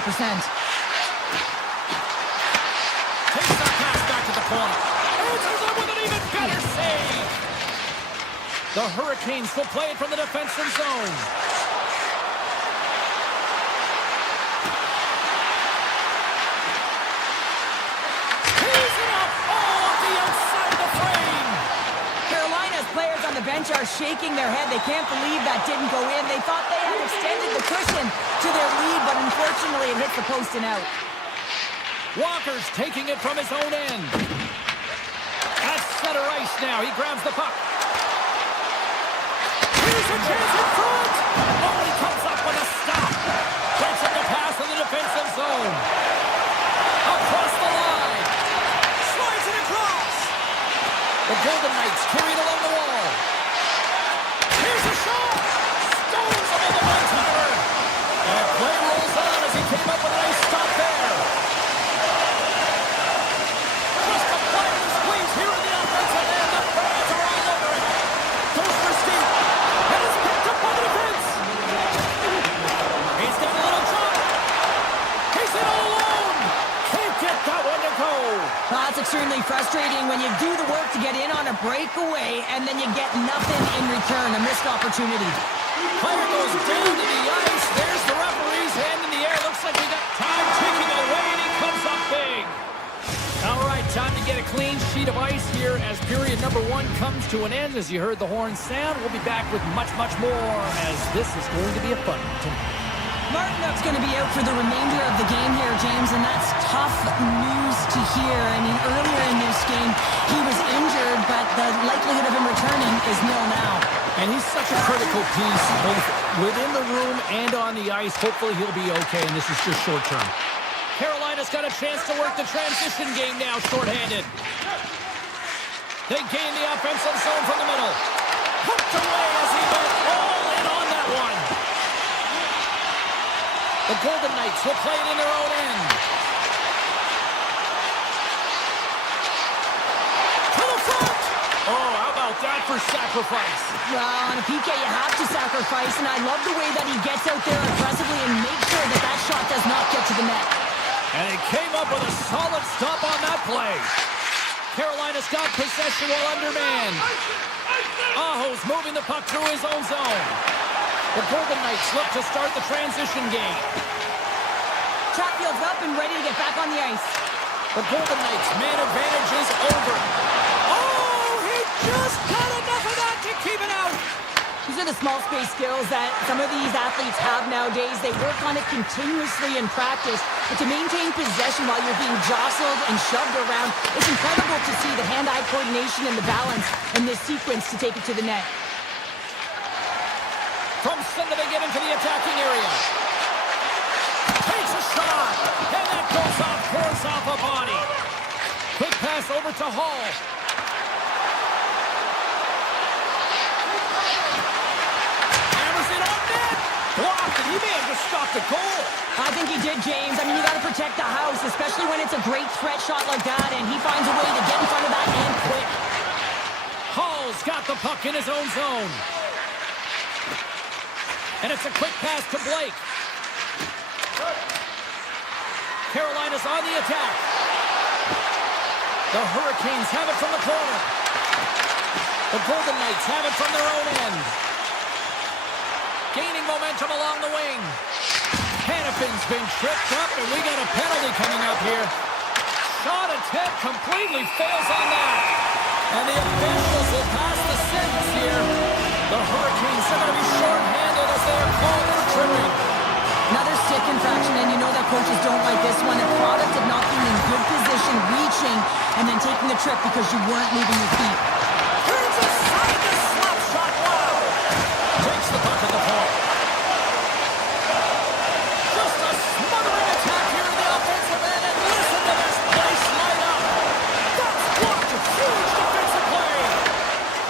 Takes that pass back to the corner. Answers it with an even better save. The Hurricanes will play it from the defensive zone. Players on the bench are shaking their head. They can't believe that didn't go in. They thought they had extended the cushion to their lead, but unfortunately it hit the post and out. Walker's taking it from his own end. At center ice now. He grabs the puck. Here's a chance in front. Oh, he comes up with a stop. Breaks up the pass in the defensive zone. Across the line. Slides it across. The Golden Knights carry it along the wall. Here's a shot. Stones him in the one-timer. And play rolls on as he came up with a nice stop there. Just a fire squeeze here in the offensive end. The fans are all over it. Goes for Steve. And it's picked up by the defense. He's got a little drop. He's in all alone. Can't get that one to go. That's extremely frustrating when you do the work to get in on a breakaway and then you get nothing in return, a missed opportunity. Player goes down to the ice. There's the referee's hand in the air. Looks like we got time ticking away, and he comes up big. All right, time to get a clean sheet of ice here as period number 1 comes to an end. As you heard the horn sound, we'll be back with much, much more as this is going to be a fun one tonight. Martinuk's going to be out for the remainder of the game here, James, and that's tough news to hear. I mean, earlier in this game, he was injured, but the likelihood of him returning is nil now. And he's such a critical piece, both within the room and on the ice. Hopefully he'll be okay, and this is just short term. Carolina's got a chance to work the transition game now, shorthanded. They gain the offensive zone from the middle. Hooked away as he went all in on that one. The Golden Knights will play it in their own end. To the front! Oh, how about that for sacrifice? Well, on a PK, you have to sacrifice, and I love the way that he gets out there aggressively and makes sure that that shot does not get to the net. And he came up with a solid stop on that play. Carolina's got possession while undermanned. Aho's moving the puck through his own zone. The Golden Knights look to start the transition game. Chatfield's up and ready to get back on the ice. The Golden Knights' man advantage is over. Oh, he just got enough of that to keep it out. These are the small space skills that some of these athletes have nowadays. They work on it continuously in practice. But to maintain possession while you're being jostled and shoved around, it's incredible to see the hand-eye coordination and the balance in this sequence to take it to the net. From center they get into the attacking area. Takes a shot, and that goes off, pours off a body. Quick pass over to Hall. Hammers it on net. Blocked, and he may have just stopped the goal. I think he did, James. I mean, you got to protect the house, especially when it's a great threat shot like that, and he finds a way to get in front of that and quick. Hall's got the puck in his own zone. And it's a quick pass to Blake. Carolina's on the attack. The Hurricanes have it from the corner. The Golden Knights have it from their own end. Gaining momentum along the wing. Hannafin's been tripped up, and we got a penalty coming up here. Shot attempt completely fails on that. And the officials will pass the sentence here. The Hurricanes are going to be short-handed as they are called for tripping. Another stick infraction, and you know that coaches don't like this one. A product of not being in good position, reaching, and then taking a trip because you weren't moving your feet. Turns aside the slap shot. Wow! Takes the puck at the point. Just a smothering attack here in the offensive end, and listen to this place light up. That's blocked. A huge defensive play.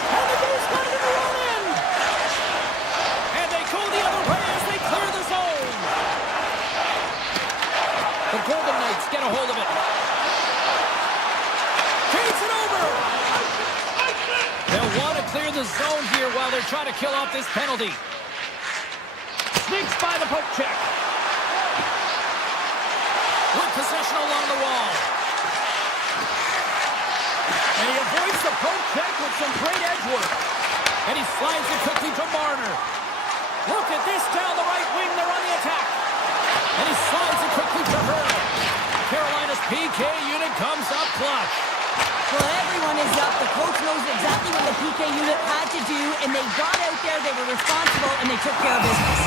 And the Bears got it in their own end. And they go the other way as they clear the zone. The Golden Knights get a hold of it. Feeds it over. They'll want to clear the zone here while they're trying to kill off this penalty. Sneaks by the poke check. With possession along the wall. And he avoids the poke check with some great edge work. And he slides it quickly to Marner. Look at this down the right wing. They're on the attack. And he slides it quickly to her. Carolina's PK unit comes up clutch. Well, everyone is up. The coach knows exactly what the PK unit had to do, and they got out there, they were responsible, and they took care of business.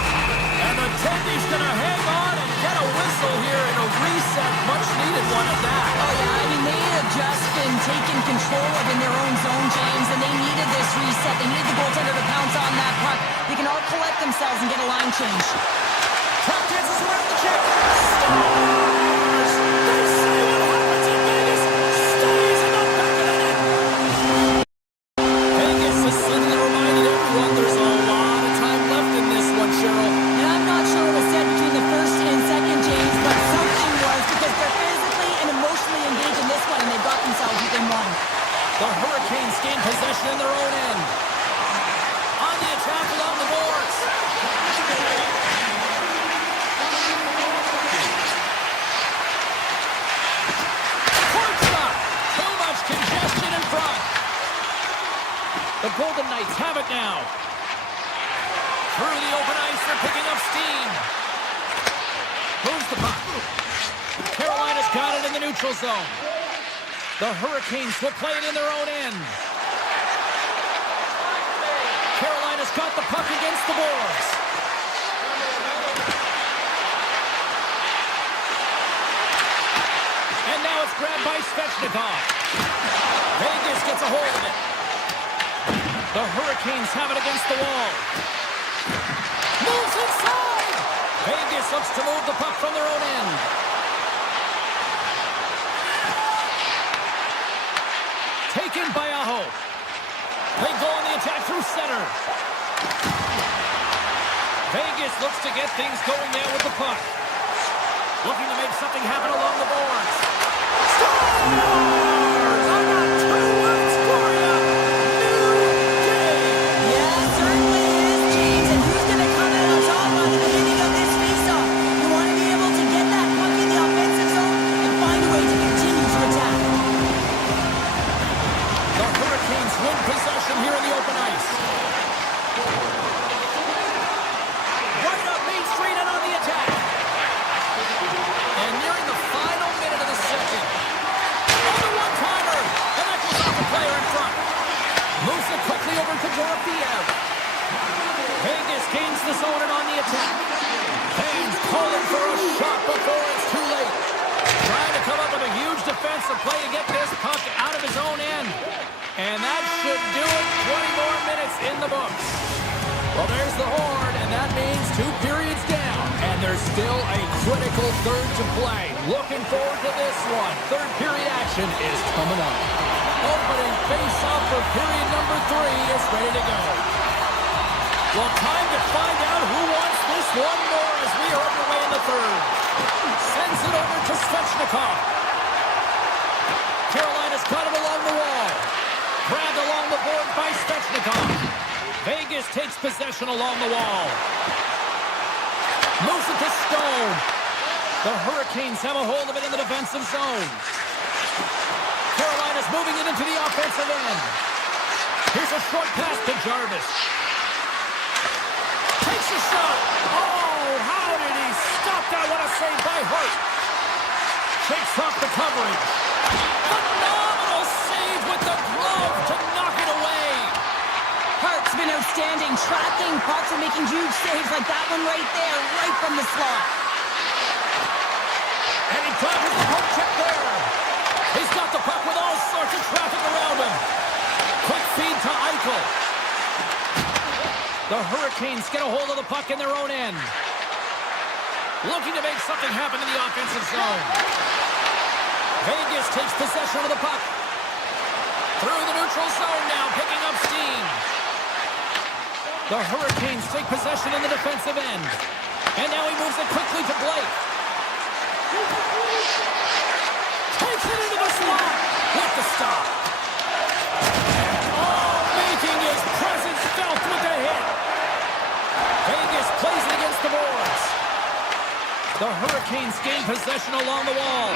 And the Tendy's going to hang on and get a whistle here in a reset, much needed one at that. Oh, yeah, I mean, they had just been taken control of in their own zone, James, and they needed this reset. They needed the goaltender to pounce on that puck. They can all collect themselves and get a line change. Truck dances around the check. Stars! They say what happens in Vegas stays in the back of the net. Vegas has suddenly reminded everyone there's a lot of time left in this one, Cheryl. And I'm not sure what was said between the first and second, James, but something was because they're physically and emotionally engaged in this one, and they got themselves within one. The Hurricanes gain possession in their own end. On the attack along the boards. Too much congestion in front. The Golden Knights have it now. Through the open ice, they're picking up steam. Moves the puck. Carolina's got it in the neutral zone. The Hurricanes will play it in their own end. Carolina's got the puck against the boards. And now it's grabbed by Svechnikov. Vegas gets a hold of it. The Hurricanes have it against the wall. Moves inside. Vegas looks to move the puck from their own end. Taken by Aho. They go on the attack through center. Vegas looks to get things going there with the puck. Looking to make something happen along the boards. Scores! I got 2 words for you. New game. Yeah, certainly is, James. And who's going to come out on top on the beginning of this faceoff? You want to be able to get that puck in the offensive zone and find a way to continue to attack. The Hurricanes win possession here in the open ice. Right up Main Street and on the attack. And nearing the final minute of the second. Another one-timer. And that goes off a player in front. Moves it quickly over to Dorofiev. Vegas gains the zone and on the attack. Kane's calling for a shot before it's too late. Trying to come up with a huge defensive play to get this puck out of his own end. And that should do it. 20 more minutes in the books. Well, there's the horn, and that means 2 periods down. And there's still a critical third to play. Looking forward to this one. Third period action is coming up. Opening face-off for period number 3 is ready to go. Well, time to find out who wants this one more as we are underway in the third. Sends it over to Svechnikov. Carolina's got it along the wall. Grabbed along the board by Svechnikov. Vegas takes possession along the wall. Moves it to Stone. The Hurricanes have a hold of it in the defensive zone. Carolina's moving it into the offensive end. Here's a short pass to Jarvis. Takes a shot. Oh, how did he stop that? What a save by Hart. Shakes off the coverage. Phenomenal save with the glove to knock it away. Hart's been outstanding, tracking pucks and making huge saves like that one right there, right from the slot. And he dodges the poke check there. He's got the puck with all sorts of traffic around him. Quick feed to Eichel. The Hurricanes get a hold of the puck in their own end. Looking to make something happen in the offensive zone. Vegas takes possession of the puck. Through the neutral zone now, picking up steam. The Hurricanes take possession in the defensive end. And now he moves it quickly to Blake. Takes it into the slot with the stop. Oh, making his presence felt with the hit. Vegas plays it against the boards. The Hurricanes gain possession along the wall.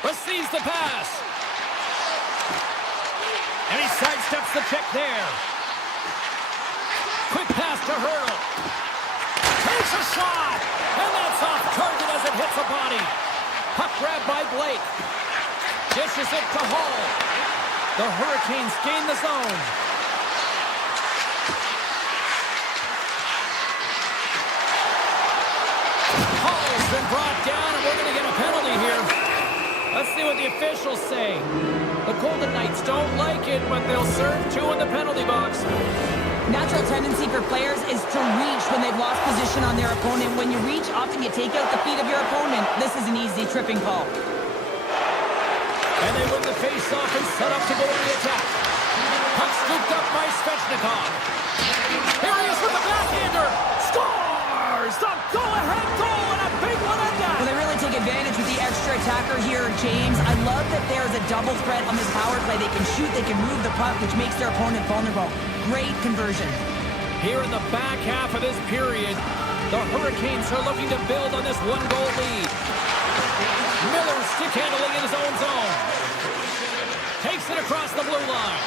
Receives the pass. And he sidesteps the check there. Quick pass to Hurdle. Takes a shot. And that's off target as it hits a body. Puck grabbed by Blake. Dishes it to Hall. The Hurricanes gain the zone. Hall's been brought down, and we're going to get a penalty here. Let's see what the officials say. The Golden Knights don't like it, but they'll serve 2 in the penalty box. Natural tendency for players is to reach when they've lost position on their opponent. When you reach, often you take out the feet of your opponent. This is an easy tripping call. And they win the face-off and set up to go on the attack. Puck scooped up by Svechnikov. Here he is with the backhander. Scores! The go-ahead goal and a big one at that. Well, they really take advantage with the extra attacker here, James. I love that there's a double threat on this power play. They can shoot, they can move the puck, which makes their opponent vulnerable. Great conversion. Here in the back half of this period, the Hurricanes are looking to build on this 1-goal lead. Miller stick handling in his own zone. Takes it across the blue line.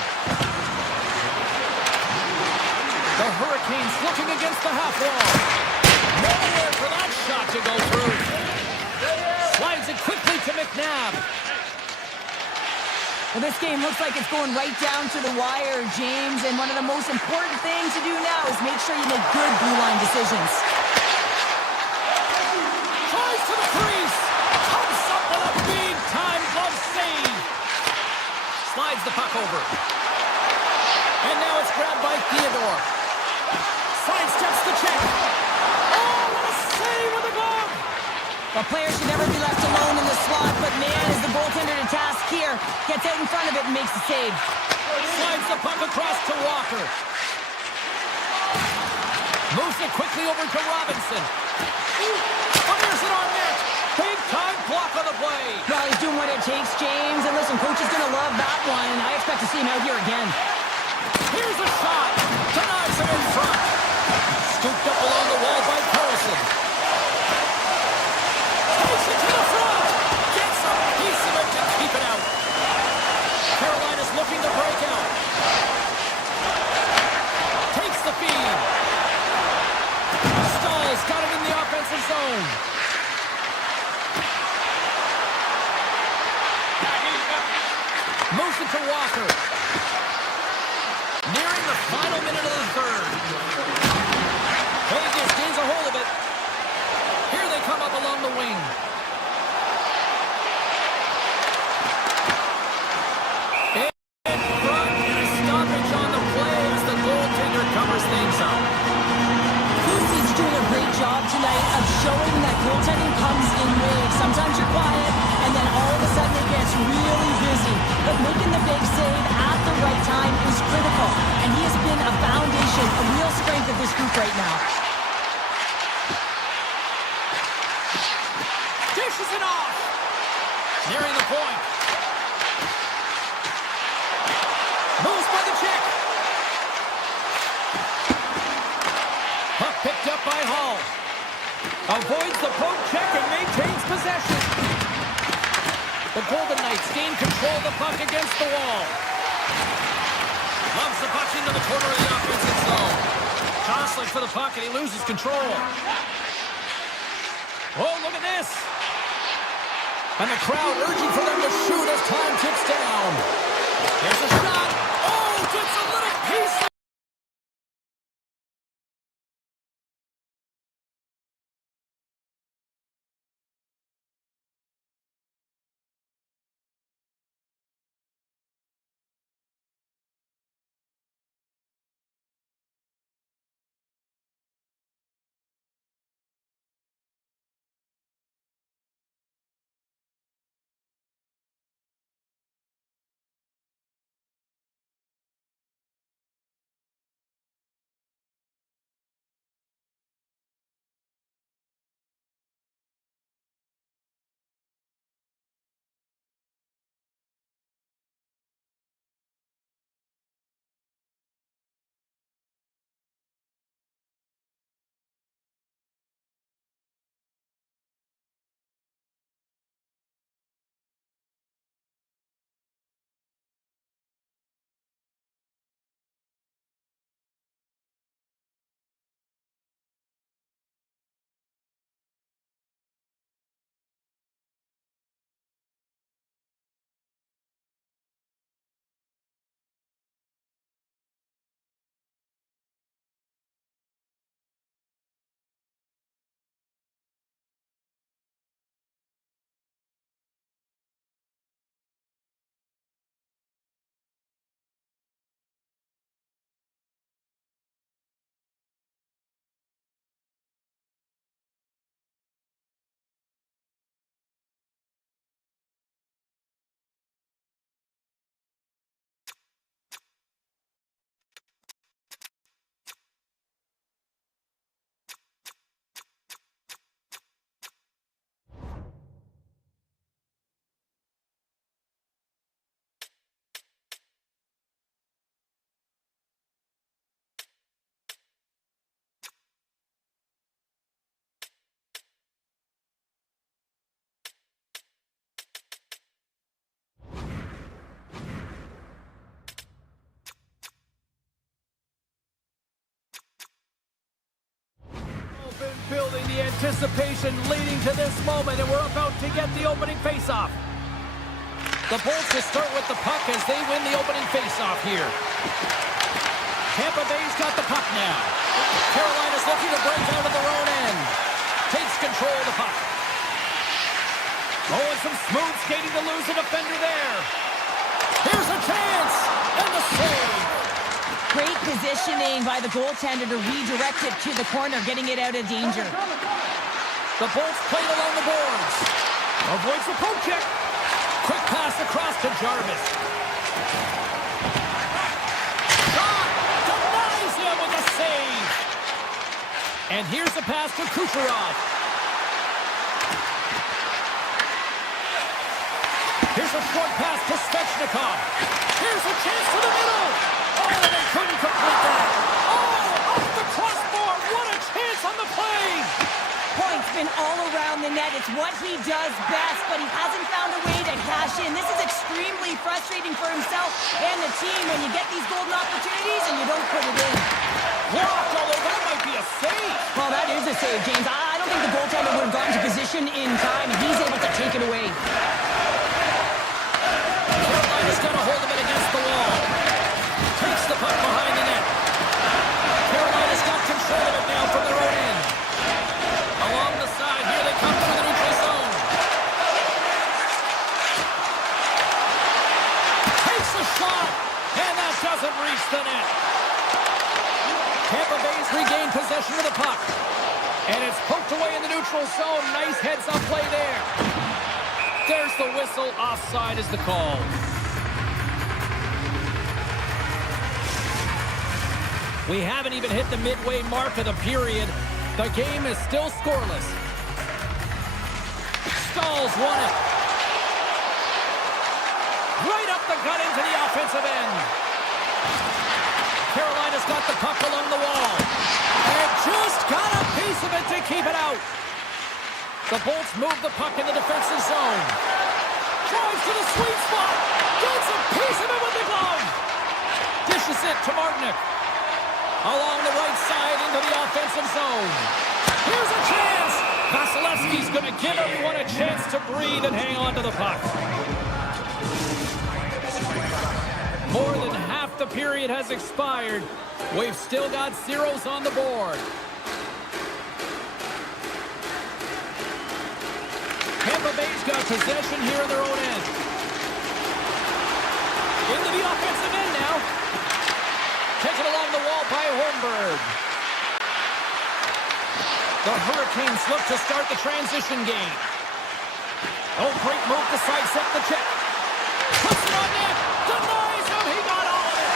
The Hurricanes looking against the half wall. Nowhere for that shot to go through. Slides it quickly to McNabb. Well, this game looks like it's going right down to the wire, James, and one of the most important things to do now is make sure you make good blue line decisions. Tries to the crease. Comes up with a big-time glove save. Slides the puck over. And now it's grabbed by Theodore. Sidesteps the check. Oh, what a save with the glove! A player should never be left alone in the slot, but man, is the goaltender to task here. Gets out in front of it and makes the save. Slides the puck across to Walker. Moves it quickly over to Robinson. Fires it on net. Big time block on the play. Well, he's doing what it takes, James. And listen, coach is going to love that one. I expect to see him out here again. Here's a shot. Denies him in front. Scooped up along the wall by Carlson. Takes it to the front. Gets a piece of it to keep it out. Carolina's looking to break out. Takes the feed. Stalls got it in the offensive zone. Moves it to Walker. Nearing the final minute of the third. Vegas gains a hold of it. Here they come up along the wing. In front, and a stoppage on the play as the goaltender covers things up. He's doing a great job tonight of showing that goaltending comes in waves. Sometimes you're quiet, and then all of a sudden it gets really busy. But making the big save at the right time is critical. And he has been a foundation, a real strength of this group right now. Dishes it off. Nearing the point. Moves by the check. Puck picked up by Hall. Avoids the poke check and maintains possession. The Golden Knights gain control of the puck against the wall. Loves the puck into the corner of the offensive zone. Jostling for the puck and he loses control. Oh, look at this. And the crowd urging for them to shoot as time ticks down. There's a shot. Oh, gets a little piece. Building the anticipation leading to this moment, and we're about to get the opening faceoff. The Bolts will start with the puck as they win the opening faceoff here. Tampa Bay's got the puck now. Carolina's looking to break out of their own end. Takes control of the puck. Oh, and some smooth skating to lose a defender there. Here's a chance, and the save. Great positioning by the goaltender to redirect it to the corner, getting it out of danger. The Bolts played along the boards. Avoids the poke check. Quick pass across to Jarvis. Shot! Denies him with a save. And here's the pass to Kucherov. Here's a short pass to Svechnikov. Here's a chance to the middle. Oh, they couldn't complete that. Oh, off the crossbar. What a chance on the play. Points been all around the net. It's what he does best, but he hasn't found a way to cash in. This is extremely frustrating for himself and the team when you get these golden opportunities and you don't put it in. Blocked, although that might be a save. Well, that is a save, James. I don't think the goaltender would have gotten to position in time, and he's able to take it away. Carolina's got a hold of it against the wall. Takes the puck behind the net. Carolina's got control of it now from their own end. Along the side, here they come through the neutral zone. Takes a shot, and that doesn't reach the net. Tampa Bay's regained possession of the puck. And it's poked away in the neutral zone. Nice heads-up play there. There's the whistle. Offside is the call. We haven't even hit the midway mark of the period. The game is still scoreless. Stahls won it. Right up the gut into the offensive end. Carolina's got the puck along the wall. And just got a piece of it to keep it out. The Bolts move the puck in the defensive zone. Drives to the sweet spot. Gets a piece of it with the glove. Dishes it to Martinic. Along the right side into the offensive zone. Here's a chance. Vasilevsky's going to give everyone a chance to breathe and hang on to the puck. More than half the period has expired. We've still got zeros on the board. Tampa Bay's got possession here in their own end. Into the offensive end now. Taken along the wall by Holmberg. The Hurricanes look to start the transition game. Oh, great move to sidestep the check. Puts it on net. Denies him. He got all of it.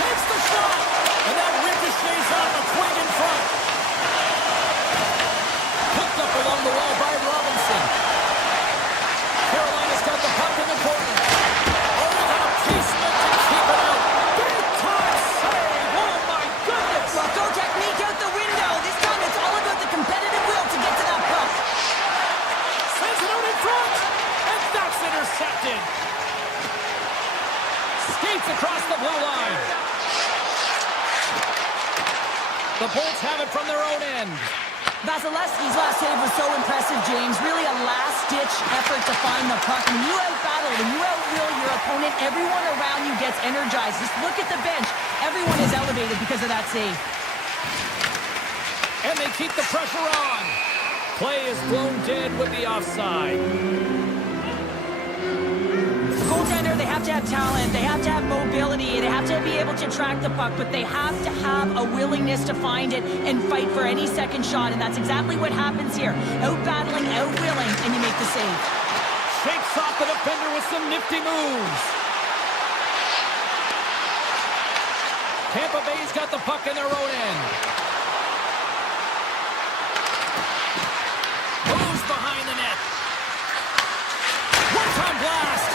Takes the shot. And that ricochets on the twig in front. Picked up along the wall by Robinson. Carolina's got the puck in the corner. Oh, they got a piece of it to keep it out. Big time save. Oh, my goodness. Well, throw technique out the window. This time it's all about the competitive will to get to that puck. Sends it out in front. And that's intercepted. Skates across the blue line. The Bolts have it from their own end. Vasilevsky's last save was so impressive, James. Really a last-ditch effort to find the puck. When you out-battle, when you out-will your opponent, everyone around you gets energized. Just look at the bench. Everyone is elevated because of that save. And they keep the pressure on. Play is blown dead with the offside. Goaltender, they have to have talent, they have to have mobility, they have to be able to track the puck, but they have to have a willingness to find it and fight for any second shot, and that's exactly what happens here. Out-battling, out-willing, and you make the save. Shakes off the defender with some nifty moves. Tampa Bay's got the puck in their own end. Moves behind the net. One-time blast.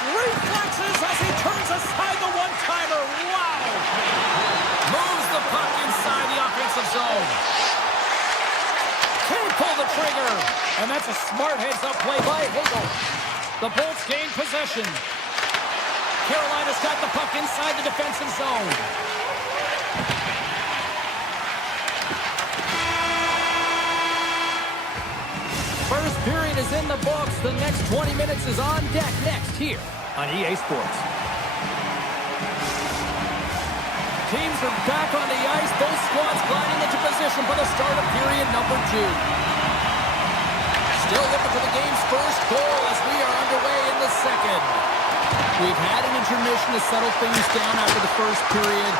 Reflexes as he turns aside the one-timer. Wow! Moves the puck inside the offensive zone. Can't pull the trigger. And that's a smart heads-up play by Hagel. The Bolts gain possession. Carolina's got the puck inside the defensive zone. First period is in the books. The next 20 minutes is on deck next here on EA Sports. Teams are back on the ice. Both squads gliding into position for the start of period number 2. Still looking for the game's first goal as we are underway in the second. We've had an intermission to settle things down after the first period.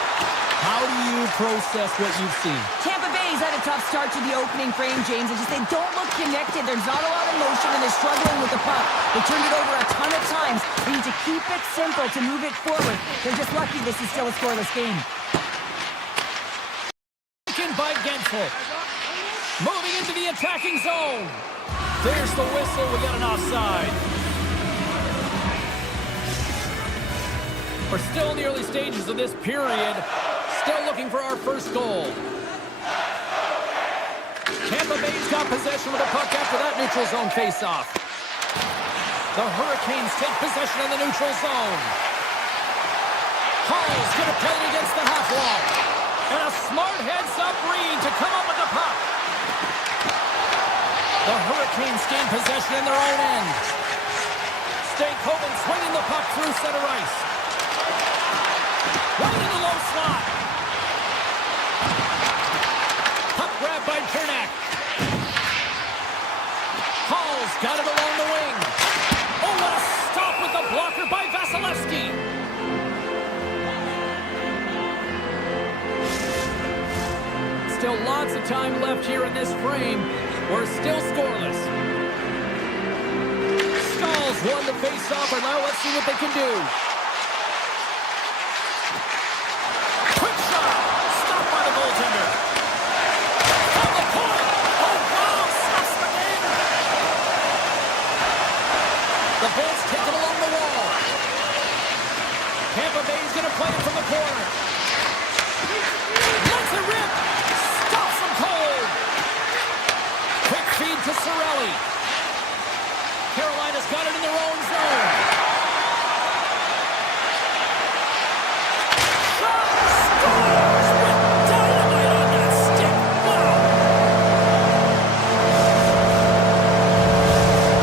How do you process what you've seen? Tampa Bay's had a tough start to the opening frame, James. They don't look connected. There's not a lot of motion, and they're struggling with the puck. They turned it over a ton of times. They need to keep it simple to move it forward. They're just lucky this is still a scoreless game. Taken by Gensel. Moving into the attacking zone. There's the whistle. We got an offside. We're still in the early stages of this period. Still looking for our first goal. Tampa Bay's got possession of the puck after that neutral zone faceoff. The Hurricanes take possession in the neutral zone. Hall's going to play it against the half wall. And a smart heads-up read to come up with the puck. The Hurricanes gain possession in their own end. Stankoven swinging the puck through center ice. Right in the low slot. Puck grabbed by Cernak. Hall's got it along the wing. Oh, what a stop with the blocker by Vasilevsky. Still lots of time left here in this frame. We're still scoreless. Stalls won the face-off, and now let's see what they can do. Quick shot! Stopped by the goaltender. From the point! Oh, wow! Stops the game! The Bolts take it along the wall. Tampa Bay's going to play it from the corner. Lets it rip! Stops him cold! Quick feed to Cirelli. Carolina's got it in their own zone. Shot! Scores with dynamite on that stick. Wow!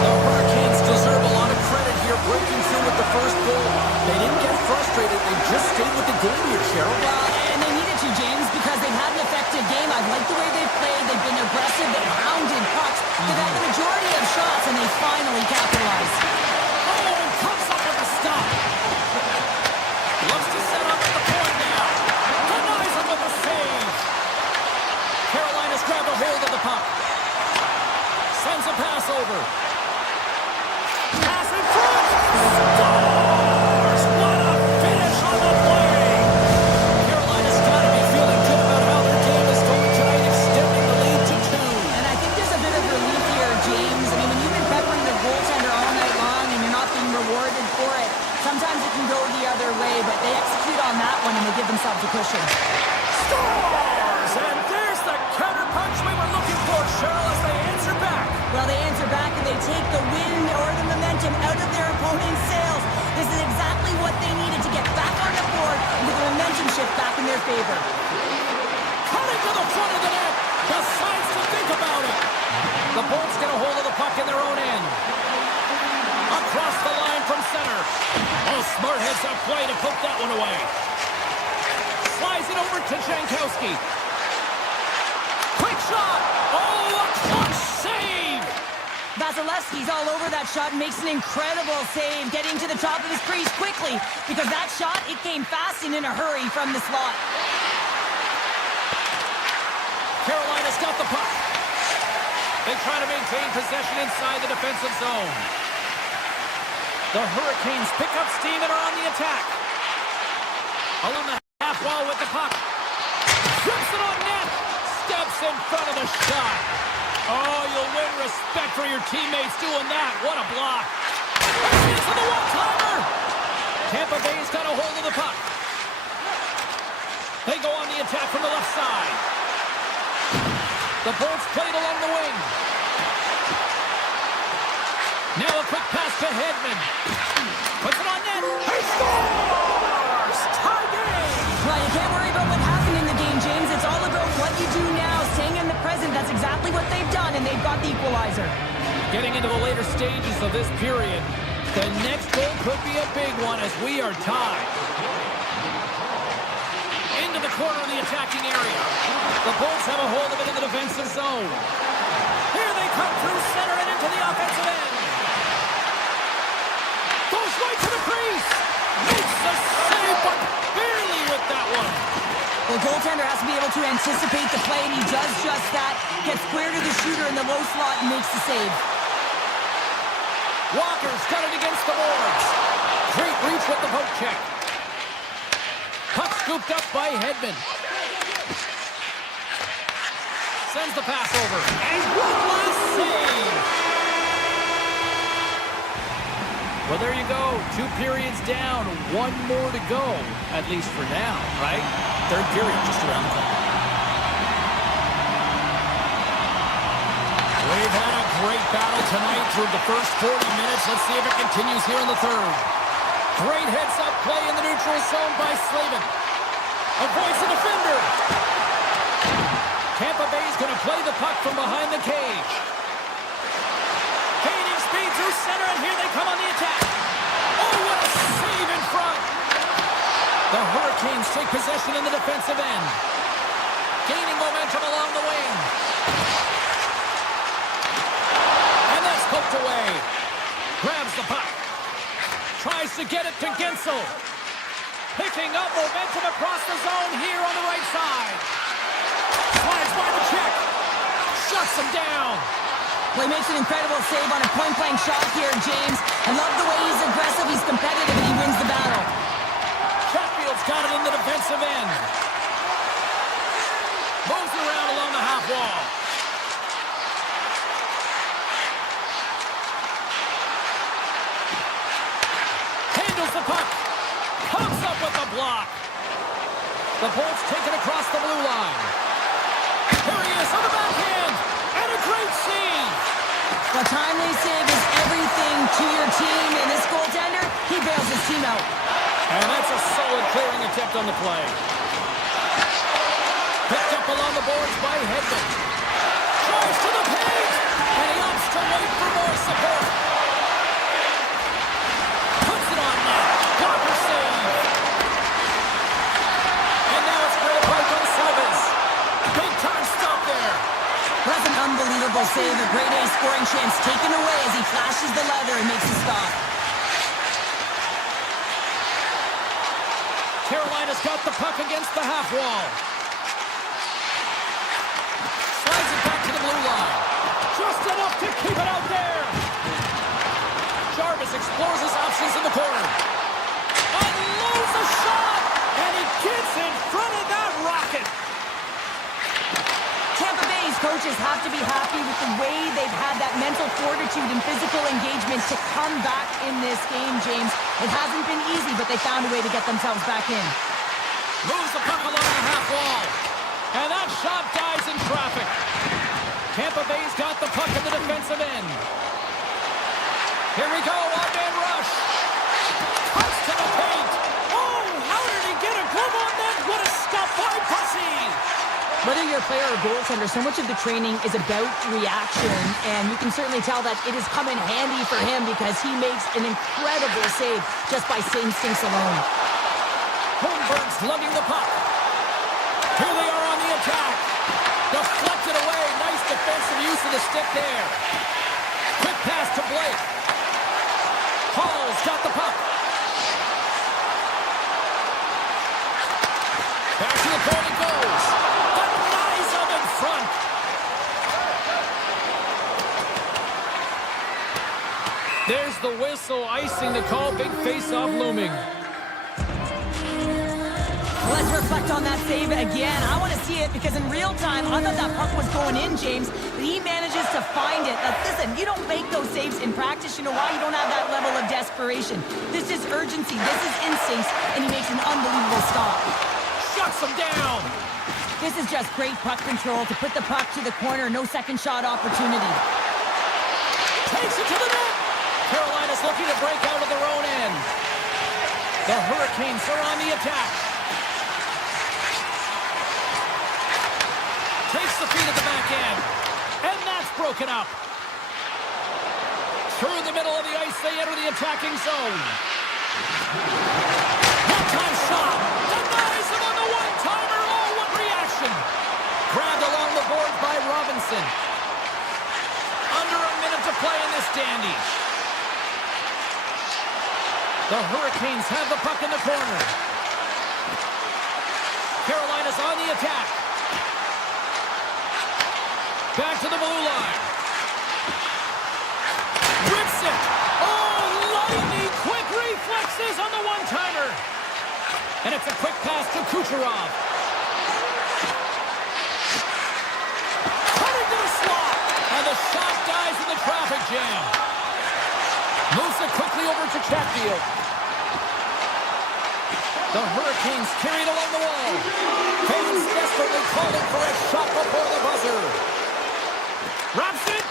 The Hurricanes deserve a lot of credit here breaking through with the first goal. They didn't get frustrated. They just stayed with the game here, Cheryl. Well, and they needed to, James, because they've had an effective game. I've liked the way they've played. They've been aggressive. They've hounded pucks. They've had the majority of shots, and they finally capitalized. Oh, and comes up with a stop. Looks to set up at the point now. Denies him with a save. Carolina's grabbed a hold of the puck. Sends a pass over. Pass in front. Scores! What a finish on the play. Carolina's got to be feeling good about how their game is going tonight, extending the lead to 2. And I think there's a bit of relief here, James. I mean, when you've been peppering the goaltender all night long and you're not being rewarded for it, sometimes it can go the other way, but they execute on that one and they give themselves a cushion. Scores! And there's the counterpunch we were looking for, Cheryl, as they answer back. Well, they answer back and they take the wind or the momentum out of their opponent's sails. This is exactly what they needed to get back on the board and get the momentum shift back in their favor. Cutting to the front of the net. Decides to think about it. The Bolts get a hold of the puck in their own end. Across the line from center. Oh, smart heads-up play to poke that one away. Slides it over to Jankowski. Quick shot. Oh, a clutch save. Vasilevsky's all over that shot and makes an incredible save, getting to the top of his crease quickly, because that shot, it came fast and in a hurry from the slot. Carolina's got the puck. They try to maintain possession inside the defensive zone. The Hurricanes pick up steam and are on the attack. Along the half wall with the puck. Trips it on net. Steps in front of the shot. Oh, you'll win respect for your teammates doing that. What a block. Into the one-timer. Tampa Bay's got a hold of the puck. They go on the attack from the left side. The Bolts played along the wing. Now a quick pass to Hedman. Puts it on net. He scores! Tie game! Well, you can't worry about what happened in the game, James. It's all about what you do now, staying in the present. That's That's exactly what they've done, and they've got the equalizer. Getting into the later stages of this period, the next goal could be a big one as we are tied. Into the corner of the attacking area. The Bolts have a hold of it in the defensive zone. Here they come through center and into the offensive end. Goes right to the crease. Makes the save, but barely with that one. The goaltender has to be able to anticipate the play, and he does just that. Gets square to the shooter in the low slot and makes the save. Walker's got it against the boards. Great reach with the poke check. Puck scooped up by Hedman. Sends the pass over. And one last save. Well, there you go. 2 periods down. 1 more to go. At least for now, right? Third period just around the corner. We've had a great battle tonight through the first 40 minutes. Let's see if it continues here in the third. Great heads-up play in the neutral zone by Slavin. Avoids the defender. Tampa Bay's going to play the puck from behind the cage. Gaining speed through center, and here they come on the attack. Oh, what a save in front. The Hurricanes take possession in the defensive end. Gaining momentum along the wing. And that's poked away. Grabs the puck. Tries to get it to Gensel. Picking up momentum across the zone here on the right side. Slides by the check. Shuts him down. Well, he makes an incredible save on a point-blank shot here, James. I love the way he's aggressive, he's competitive, and he wins the battle. Chatfield's got it in the defensive end. Moves around along the half wall. Handles the puck. Comes up with the block. The Bolts take it across the blue line. Here he is on the backhand. And a great save. A timely save is everything to your team, and this goaltender, he bails his team out. And that's a solid clearing attempt on the play. Picked up along the boards by Hedman. Tries to the paint. And he opts to wait for more support. Puts it on net. Blocker save. And now it's great play from Silvas. Big time stop there. That's an unbelievable save. A grade A scoring chance taken away as he flashes the leather and makes a stop. Carolina's got the puck against the half wall. Slides it back to the blue line. Just enough to keep it out there. Jarvis explores his options in the corner. Unloads a shot. And he gets in front of that rocket. Tampa Bay's coaches have to be happy with the way they've had that mental fortitude and physical engagement to come back in this game, James. It hasn't been easy, but they found a way to get themselves back in. Moves the puck along the half wall. And that shot dies in traffic. Tampa Bay's got the puck in the defensive end. Here we go, one-man rush. Cuts to the paint. Oh, how did he get a glove on that? What a stop by Pussy. Whether you're a player or goaltender, so much of the training is about reaction, and you can certainly tell that it has come in handy for him because he makes an incredible save just by instincts alone. Holmberg's lugging the puck. Here they are on the attack. Deflected away. Nice defensive use of the stick there. Quick pass to Blake. Hall's got the puck. Back to the point it goes. Denies him in front. There's the whistle, icing the call. Big face-off looming. Let's reflect on that save again. I want to see it because in real time, I thought that puck was going in, James, but he manages to find it. Now, listen, you don't make those saves in practice. You know why? You don't have that level of desperation. This is urgency. This is instincts, and he makes an unbelievable stop. Shuts him down. This is just great puck control to put the puck to the corner. No second shot opportunity. Takes it to the net. Carolina's looking to break out of their own end. The Hurricanes are on the attack. takes the feed at the back end. And that's broken up. Through the middle of the ice, they enter the attacking zone. One-time shot. Denies him on the one-timer. Oh, what reaction. Grabbed along the board by Robinson. Under a minute to play in this dandy. The Hurricanes have the puck in the corner. Carolina's on the attack. Back to the blue line. Rips it. Oh, lightning quick reflexes on the one-timer. And it's a quick pass to Kucherov. Cutting to the slot. And the shot dies in the traffic jam. Moves it quickly over to Chatfield. The Hurricanes carried along the wall. Fans desperately calling for a shot before the buzzer. Wraps it.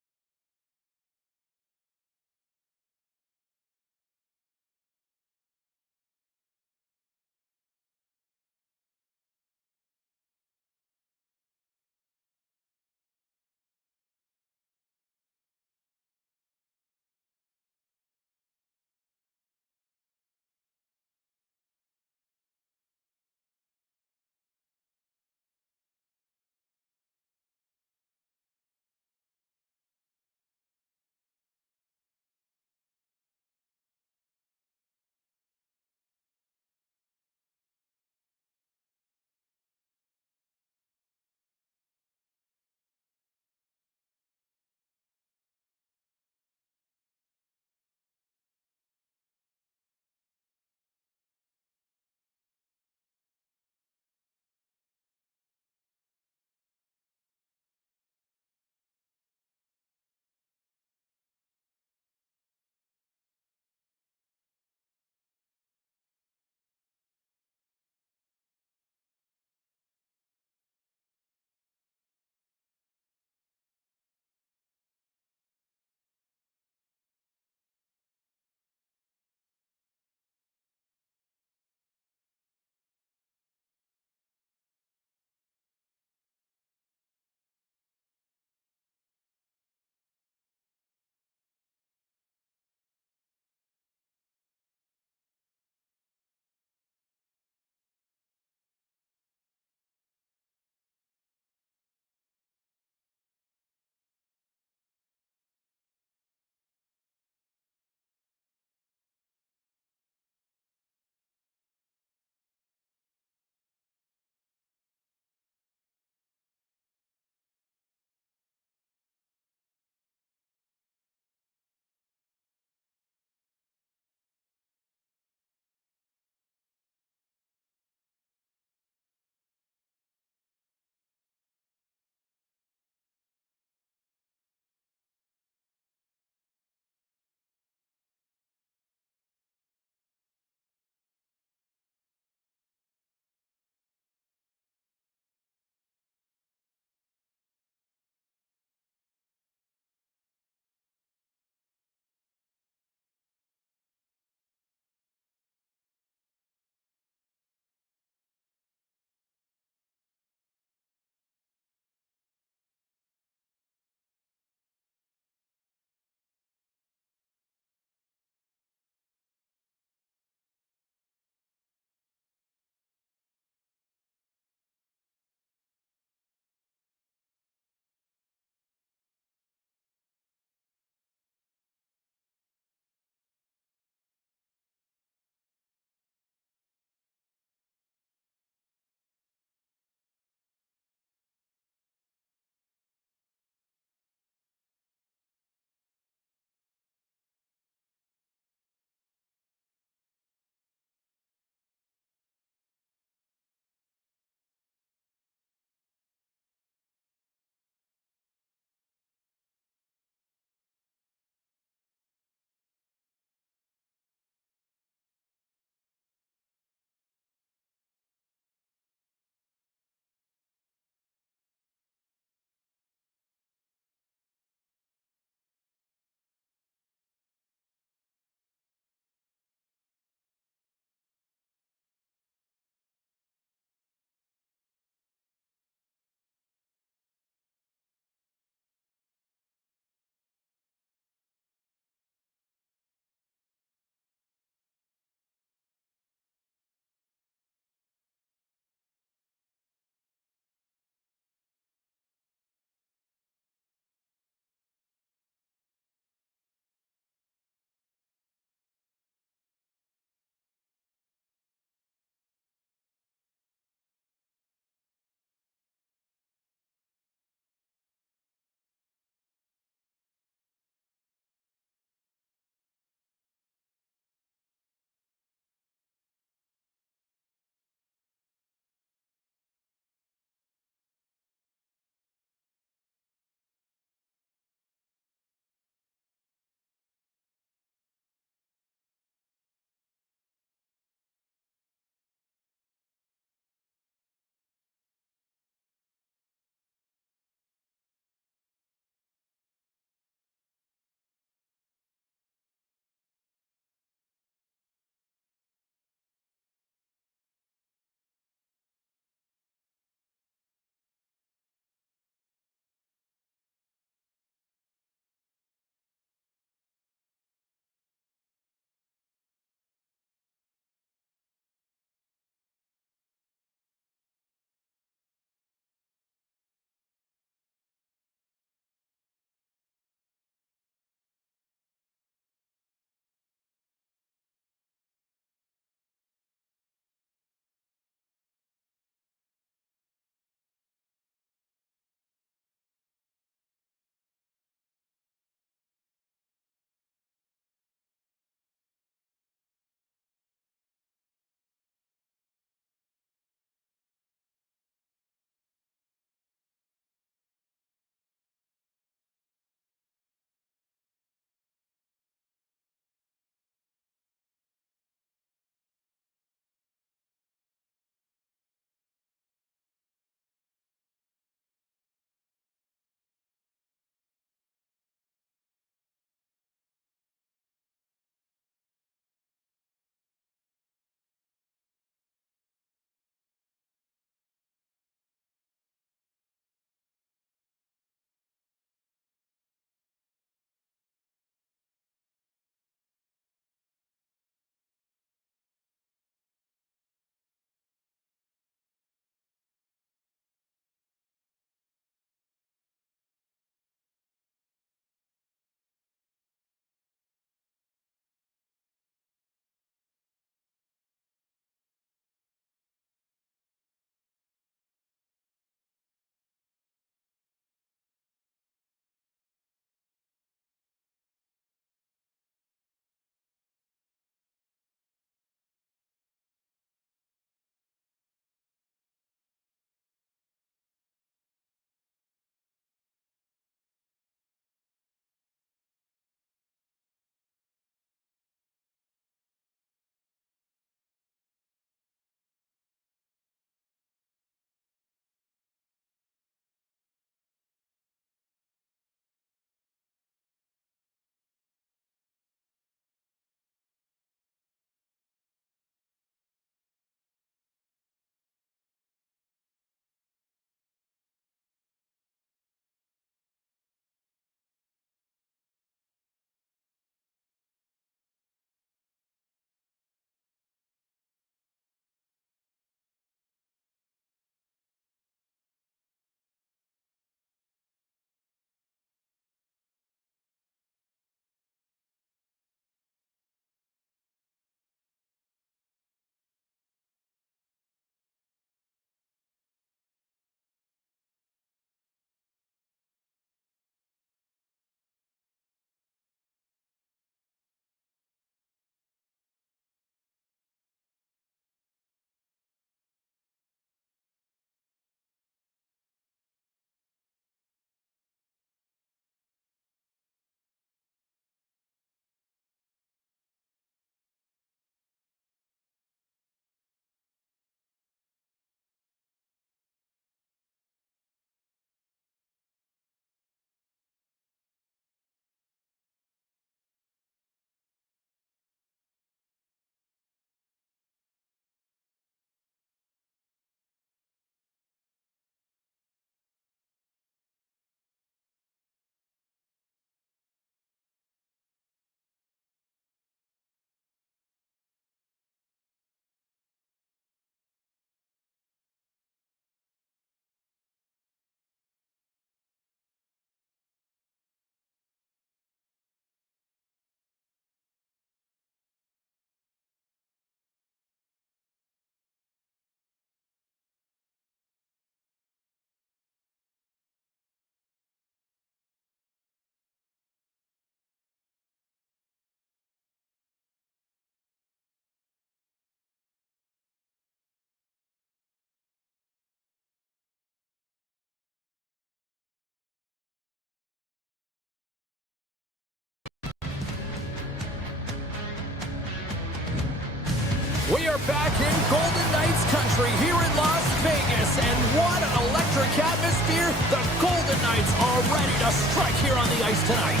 We are back in Golden Knights country here in Las Vegas, and what an electric atmosphere. The Golden Knights are ready to strike here on the ice tonight.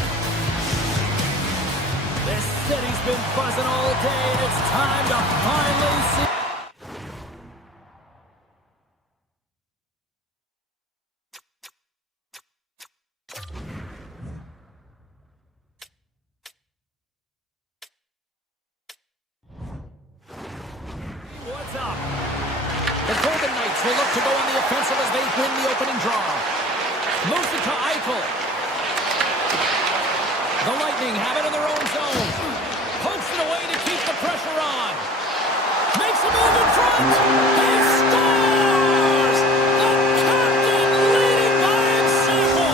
This city's been buzzing all day, and it's time to finally see. What's up? The Golden Knights will look to go on the offensive as they win the opening draw. Moves it to Eichel. The Lightning have it in their own zone. Pokes it away to keep the pressure on. Makes a move in front. He scores! The captain leading by example.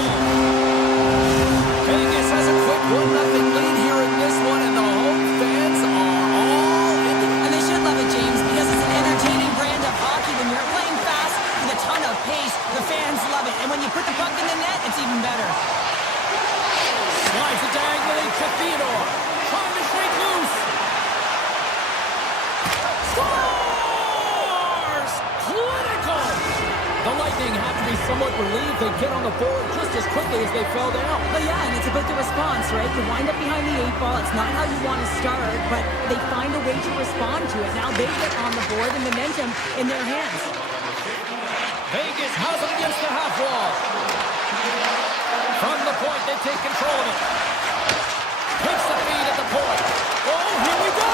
Vegas has a quick 1-0 lead here in this one, and the home fans are all in it. And they should love it, James, because it's an entertaining brand of hockey. When you're playing fast with a ton of pace, the fans love it. And when you put the puck in the net, it's even better. Slides it diagonally to Theodore. Trying to shake loose. Scores! Clinical! The Lightning have to be somewhat relieved they get on the board just as quickly as they fell down. But yeah, and it's about the response, right? You wind up behind the 8 ball. It's not how you want to start, but they find a way to respond to it. Now they get on the board and momentum in their hands. Vegas has it against the half wall. From the point, they take control of it. Takes the feed at the point. Oh, here we go!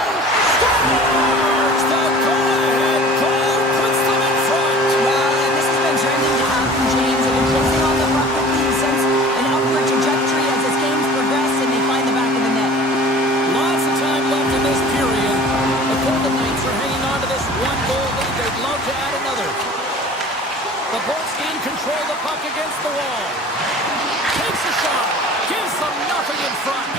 Scores! The go-ahead goal puts them in front. Well, and this has been trending to happen, James. They've been closing on the puck with the sense an upward trajectory as this game's progressed, and they find the back of the net. Lots of time left in this period. The Golden Knights are hanging on to this one-goal lead. They'd love to add another. The Bolts gain control of the puck against the wall. Takes a shot. Gives them nothing in front.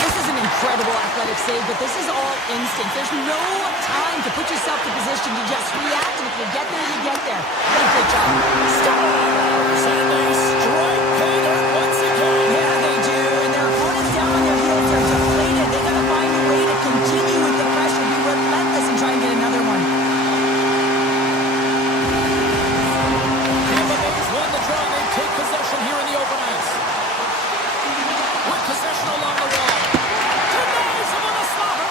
This is an incredible athletic save, but this is all instinct. There's no time to put yourself in position to just react, and if you get there, you get there. What a great job. Scores! And they strike pay dirt once again. Yeah, they do, and their opponents down on their heels are deflated. They gotta find a way to continue with the pressure, be relentless, and try and get another one. Tampa Bay's won the draw. They take possession here in the open ice. With possession along the wall. Denies him on the slaughter.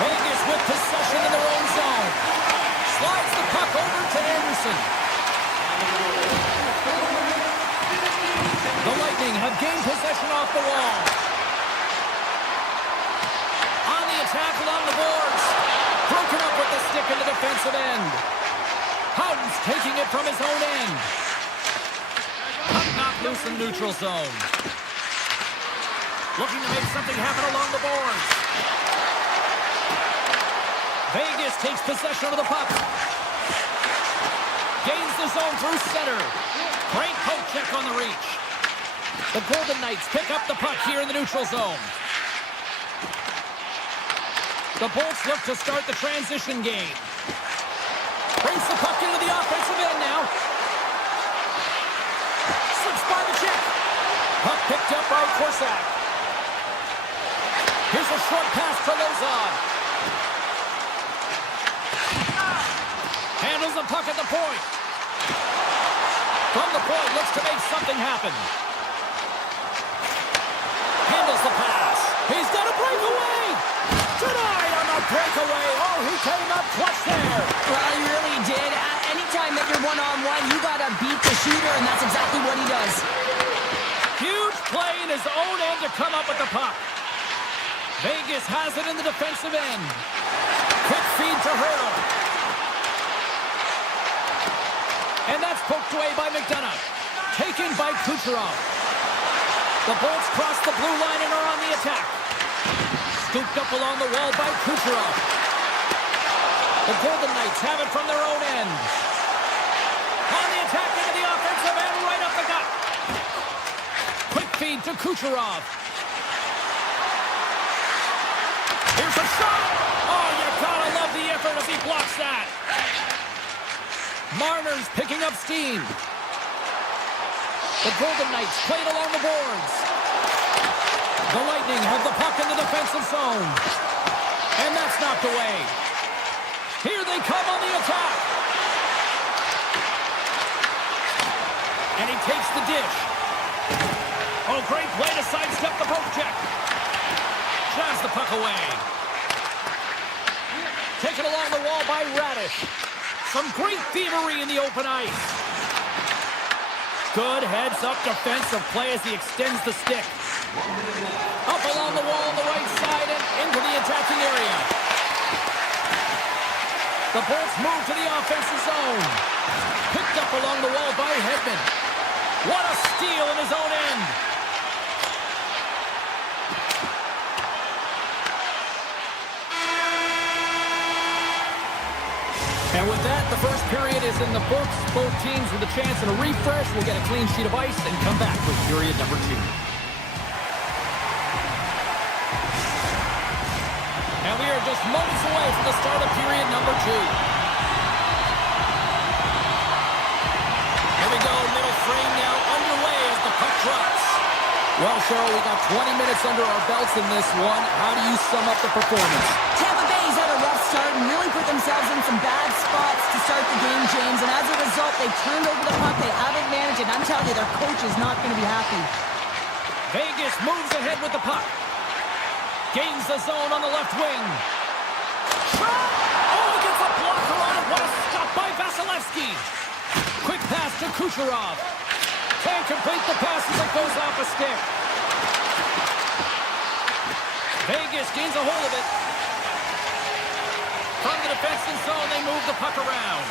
Vegas with possession in their own zone. Slides the puck over to Anderson. The Lightning have gained possession off the wall. On the attack along the boards. Broken up with the stick in the defensive end. Houghton's taking it from his own end. Puck knocked loose in neutral zone. Looking to make something happen along the boards. Vegas takes possession of the puck. Gains the zone through center. Great poke check on the reach. The Golden Knights pick up the puck here in the neutral zone. The Bolts look to start the transition game. Brings the puck into the offensive end now. Slips by the check. Puck picked up by Korsak. Here's a short pass to Lozon. Handles the puck at the point. From the point, looks to make something happen. Handles the pass. He's got a breakaway. Denied on the breakaway. Oh, he came up clutch there. Well, he really did. Anytime that you're one-on-one, you gotta beat the shooter, and that's exactly what he does. Huge play in his own end to come up with the puck. Vegas has it in the defensive end. Quick feed to Hurdle. And that's poked away by McDonough. Taken by Kucherov. The Bolts cross the blue line and are on the attack. Scooped up along the wall by Kucherov. The Golden Knights have it from their own end. On the attack into the offensive end, right up the gut. Quick feed to Kucherov. Here's a shot. Oh, you gotta love the effort as he blocks that. Marner's picking up steam. The Golden Knights played along the boards. The Lightning have the puck in the defensive zone. And that's knocked away. Here they come on the attack. And he takes the dish. Oh, great play to sidestep the poke check. Jabs the puck away. Taken along the wall by Radish. Some great thievery in the open ice. Good heads-up defensive play as he extends the stick. Up along the wall on the right side and into the attacking area. The Bolts move to the offensive zone. Picked up along the wall by Hedman. What a steal in his own end. And with that, the first period is in the books. Both teams with a chance and a refresh will get a clean sheet of ice and come back with period number 2. And we are just moments away from the start of period number 2. Here we go, middle frame now underway as the puck drops. Well, Cheryl, we got 20 minutes under our belts in this one. How do you sum up the performance? Tampa Bay's had a rough start and really put themselves in some bad spots to start the game, James. And as a result, they turned over the puck. They haven't managed it. I'm telling you, their coach is not going to be happy. Vegas moves ahead with the puck. Gains the zone on the left wing. Shot! Oh, he gets a blocker on it. What a stop by Vasilevsky. Quick pass to Kucherov. Can't complete the pass as it goes off a stick. Vegas gains a hold of it. From the defensive zone, they move the puck around.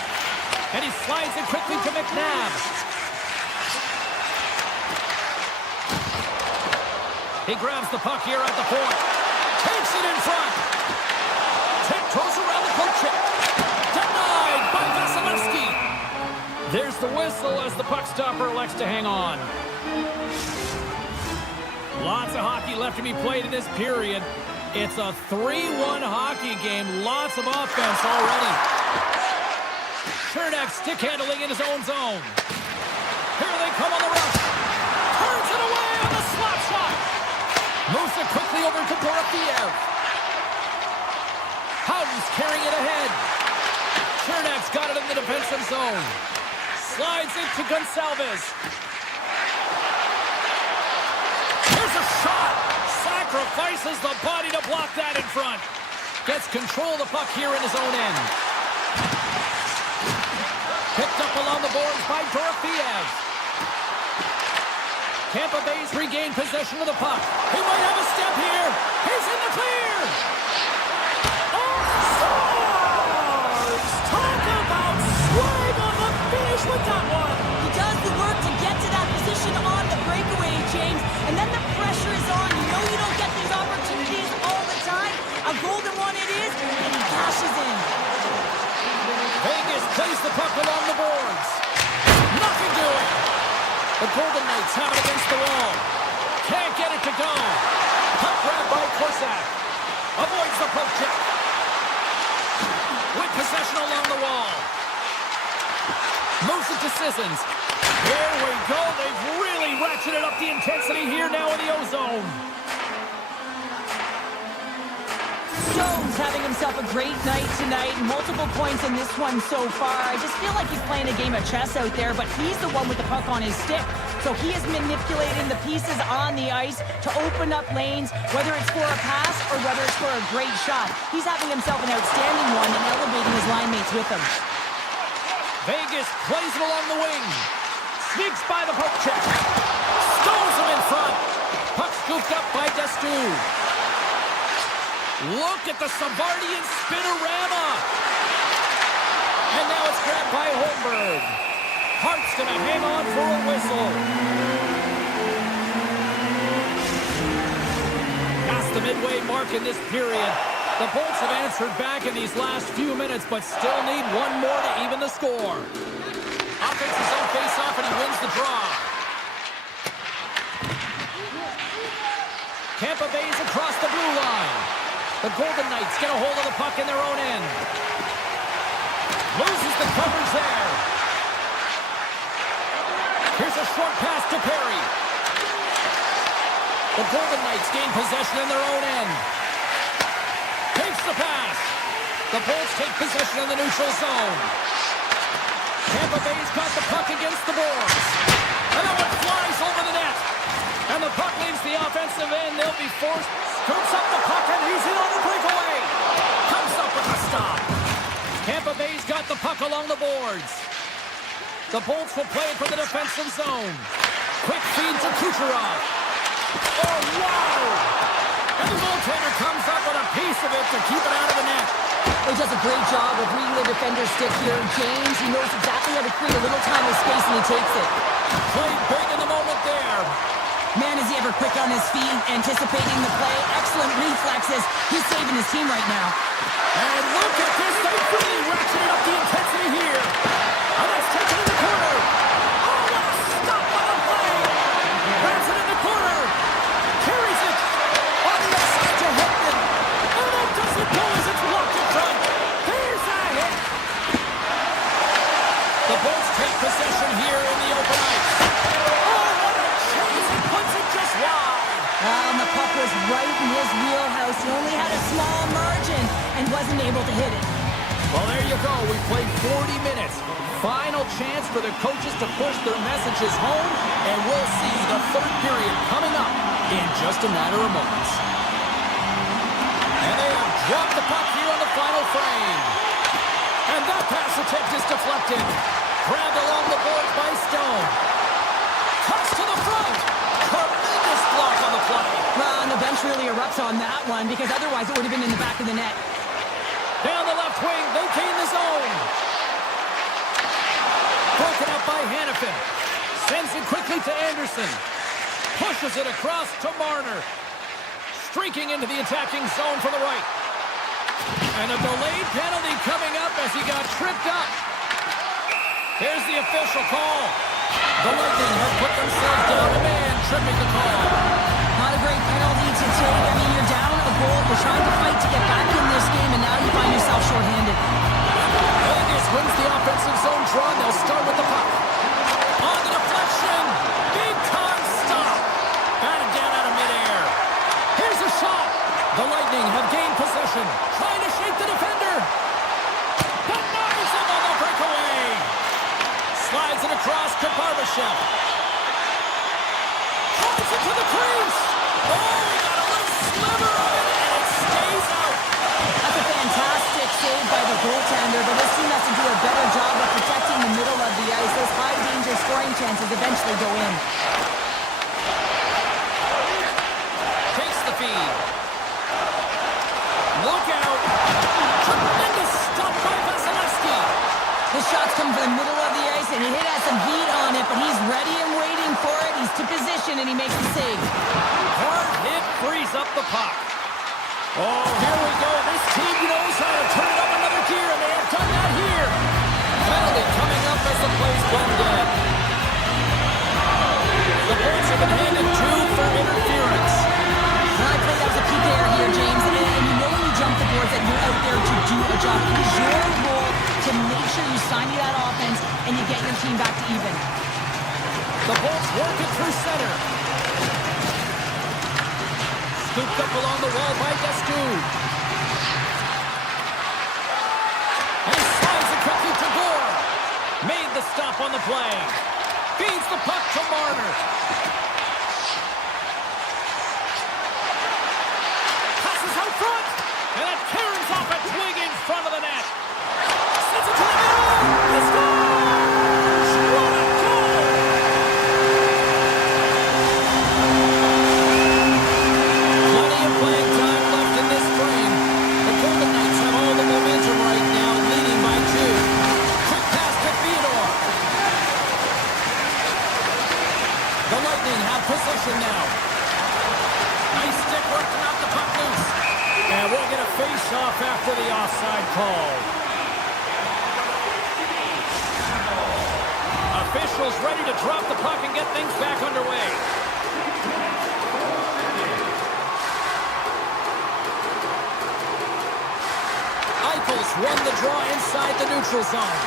And he slides it quickly to McNabb. He grabs the puck here at the point. Takes it in front. Tiptoes around the poke check. Denied by Vasilevsky. There's the whistle as the puck stopper elects to hang on. Lots of hockey left to be played in this period. It's a 3-1 hockey game. Lots of offense already. Chernak stick handling in his own zone. Here they come on the rush. Turns it away on the slap shot. Moves it quickly over to Dorofeev. Howden's carrying it ahead. Chernak's got it in the defensive zone. Slides it to Gonsalves. Here's a shot. Sacrifices the body to block that in front. Gets control of the puck here in his own end. Picked up along the boards by Dorofeev. Tampa Bay's regained possession of the puck. He might have a step here. He's in the clear. Oh, scores! Talk about swag on the finish with that one. He does the work to get to that position on the breakaway, James. And then the pressure is on. You know you don't get these opportunities all the time. A golden one it is, and he cashes in. Vegas plays the puck along the boards. Nothing doing. The Golden Knights have it against the wall. Can't get it to go. Puck grab by Korsak. Avoids the poke check. With possession along the wall. Moves it to Sissons. Here we go. They've really ratcheted up the intensity here now in the O-zone. Jones having himself a great night tonight. Multiple points in this one so far. I just feel like he's playing a game of chess out there, but he's the one with the puck on his stick. So he is manipulating the pieces on the ice to open up lanes, whether it's for a pass or whether it's for a great shot. He's having himself an outstanding one and elevating his line mates with him. Vegas plays it along the wing. Sneaks by the poke check. Stones him in front. Puck scooped up by Destu. Look at the Savardian spinorama. And now it's grabbed by Holmberg. Hart's going to hang on for a whistle. Past the midway mark in this period. The Bolts have answered back in these last few minutes, but still need one more to even the score. Offense is on face-off, and he wins the draw. Tampa Bay's across the blue line. The Golden Knights get a hold of the puck in their own end. Loses the coverage there. Here's a short pass to Perry. The Golden Knights gain possession in their own end. Takes the pass. The Bolts take possession in the neutral zone. Tampa Bay's got the puck against the boards. And that one flies over the net. And the puck leaves the offensive end. They'll be forced. Scoops up the puck, and he's in on the breakaway. Comes up with a stop. Tampa Bay's got the puck along the boards. The Bolts will play it for the defensive zone. Quick feed to Kucherov. Oh, wow! And the goaltender comes up with a piece of it to keep it out of the net. He does a great job of reading the defender's stick here. James, he knows exactly how to create a little time and space, and he takes it. Played big in the moment there. Man, is he ever quick on his feet, anticipating the play. Excellent reflexes. He's saving his team right now. And look at this. They really ratcheted up the intensity here. And that's taken in the corner. Oh, what a stop on the play. Grabs it in the corner. Carries it on the outside to Hedman. And that doesn't go as it's blocked in front. There's a hit. The Bolts take possession here in the open ice. Oh, what a chance. He puts it just wide. And the puck was right in his wheelhouse. He only had a small margin and wasn't able to hit it. Well, there you go. We played 40 minutes. Final chance for the coaches to push their messages home, and we'll see the third period coming up in just a matter of moments. And they have dropped the puck here on the final frame. And that pass attempt is deflected. Grabbed along the boards by Stone. Toss to the front. Tremendous block on the play. Well, and the bench really erupts on that one, because otherwise it would have been in the back of the net. Down the left wing, they gain the zone. Broken up by Hannafin. Sends it quickly to Anderson. Pushes it across to Marner. Streaking into the attacking zone for the right. And a delayed penalty coming up as he got tripped up. Here's the official call. The Lightning have put themselves down a man, tripping the call. Not a great penalty to take. I mean, you're down a goal. You're trying to fight to get back in this game, and now you find yourself shorthanded. Vegas wins the offensive zone draw, and they'll start with the puck. On the deflection. Big time stop. Batted down out of midair. Here's a shot. The Lightning have gained possession. Trying to shake the defender. Denies him on the breakaway. Slides it across to Barbashev. Drives it to the crease. Oh, he got a little sliver of it, and it stays out. That's a fantastic save by the goaltender, but this team has to do a better job of protecting the middle of the ice. Those high-danger scoring chances eventually go in. Takes the feed. Look out. Tremendous stop by Vasilevsky. His shots come from the middle of the ice, and he has some heat on it, but he's ready and waiting for it. He's to position, and he makes the save. Hard hit frees up the puck. Oh, here we go. This team knows how to turn it up another gear, and they have done that here. Penalty coming up as the play's gone dead. The Bolts have been handed 2 for interference. Well, I think that was a PK here, James, and you know when you jump the boards that you're out there to do a job. It is your role to make sure you stymie that offense and you get your team back to even. The Bolts work it through center. Scooped up along the wall by Descu. And he slides it quickly to Gore. Made the stop on the play. Feeds the puck to Marner. Passes out front. And it tears off a twig in front of the net. Sends it to the middle. He scores! What a goal! Plenty of playing time left in this frame. The Golden Knights have all the momentum right now, leading by 2. Quick pass to Theodore. The Lightning have possession now. Nice stick work to knock the puck loose. And we'll get a face-off after the offside call. Officials ready to drop the puck and get things back underway. Eichels won the draw inside the neutral zone.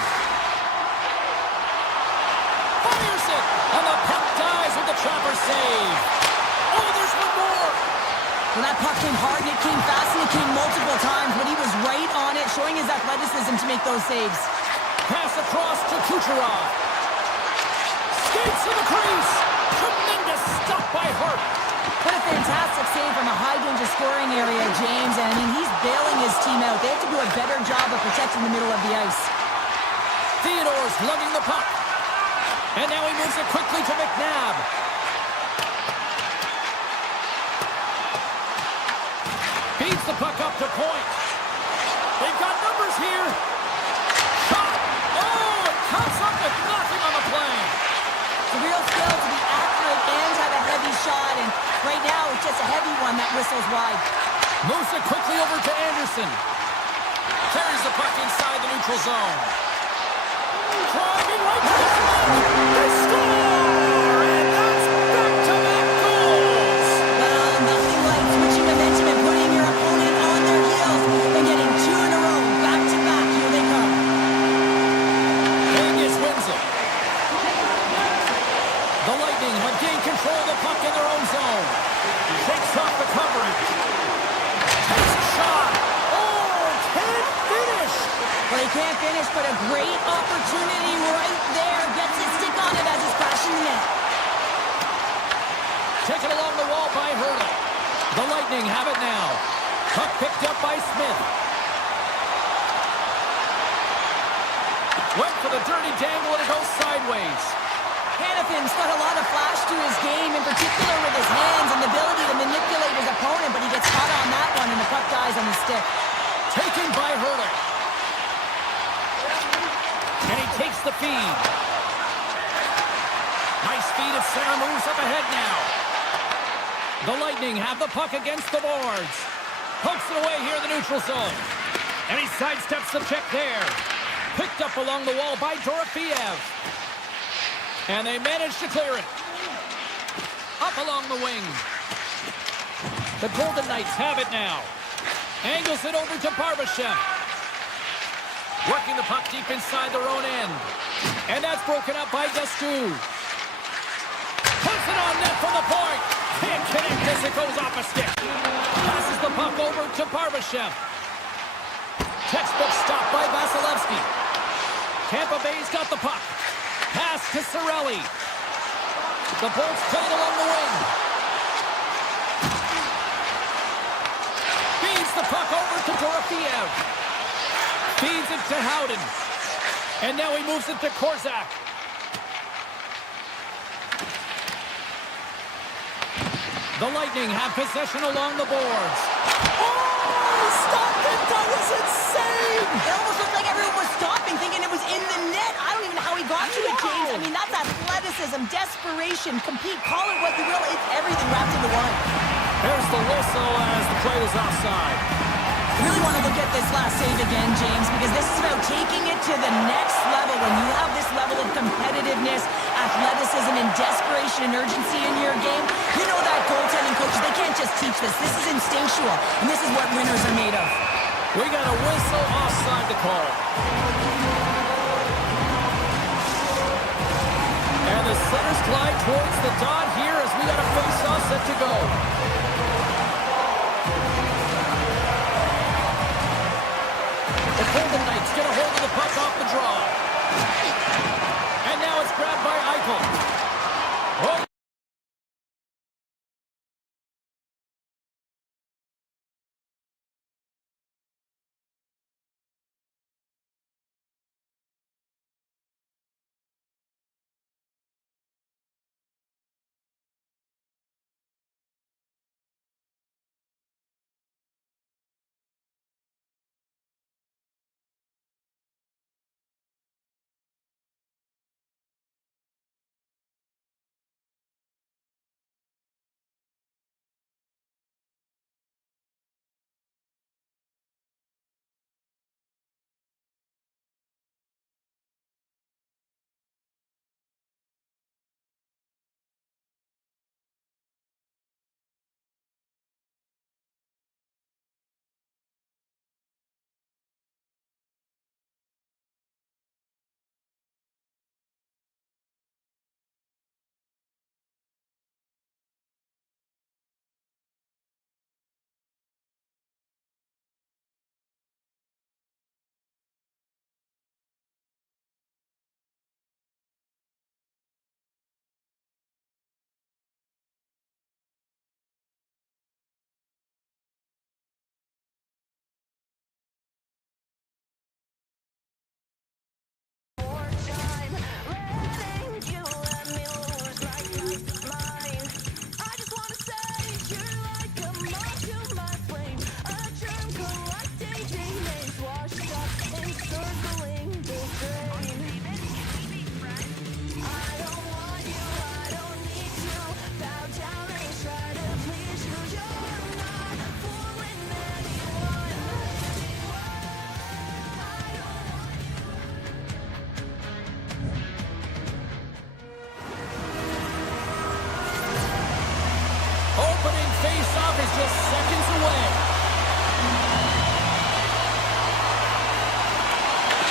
Fires it, and the puck dies with the chopper save. Oh, there's one more. Well, that puck came hard, and it came fast, and it came multiple times, but he was right on it, showing his athleticism to make those saves. Pass across to Kucherov. Skates to the crease. Tremendous stop by Hart. What a fantastic save from a high-danger scoring area, James. And, I mean, he's bailing his team out. They have to do a better job of protecting the middle of the ice. Theodore's lugging the puck. And now he moves it quickly to McNabb. Feeds the puck up to point. They've got numbers here. Shot. Oh, it comes up with nothing on the play. It's a real skill to be accurate and have a heavy shot. And right now, it's just a heavy one that whistles wide. Moves it quickly over to Anderson. Carries the puck inside the neutral zone. Driving right to the front. They score! And that's back-to-back goals. Well, nothing like switching momentum and putting your opponent on their heels and getting two in a row, back-to-back. Here they come. Vegas wins it. The Lightning have gained control of the puck in their own zone. Takes off the coverage. Takes a shot. Oh, can't finish. Well, he can't finish, but a great opportunity right there. Gets his stick on it as it's crashing the net. Taken along the wall by Hurdle. The Lightning have it now. Puck picked up by Smith. Went for the dirty dangle and it goes sideways. Hannafin's got a lot of flash to his game, in particular with his hands and the ability to manipulate his opponent, but he gets caught on that one and the puck dies on the stick. Taken by Hurdle. And he takes the feed. Nice feed at center, moves up ahead now. The Lightning have the puck against the boards. Pokes it away here in the neutral zone. And he sidesteps the check there. Picked up along the wall by Dorofeev. And they manage to clear it. Up along the wing. The Golden Knights have it now. Angles it over to Barbashev. Working the puck deep inside their own end. And that's broken up by Gastou. Puts it on net from the point. Can't connect as it goes off a stick. Passes the puck over to Barbashev. Textbook stop by Vasilevsky. Tampa Bay's got the puck. Pass to Cirelli. The Bolts played along the wing. Feeds the puck over to Dorofeev. Feeds it to Howden. And now he moves it to Korzak. The Lightning have possession along the boards. Oh, stopped it! That was insane! It almost looked like everyone was stopping, thinking it was in the net. I don't even know how he got to it, James. I mean, that's athleticism, desperation, compete, call it what you will. It's everything wrapped into one. There's the whistle as the play was offside. I really want to look at this last save again, James, because this is about taking it to the next level. When you have this level of competitiveness, athleticism, and desperation and urgency in your game, you know that goaltending coaches, they can't just teach this. This is instinctual, and this is what winners are made of. We got a whistle offside to call. And the centers glide towards the dot here as we got a face-off set to go. The Golden Knights get a hold of the puck off the draw. And now it's grabbed by Eichel. Oh, just seconds away.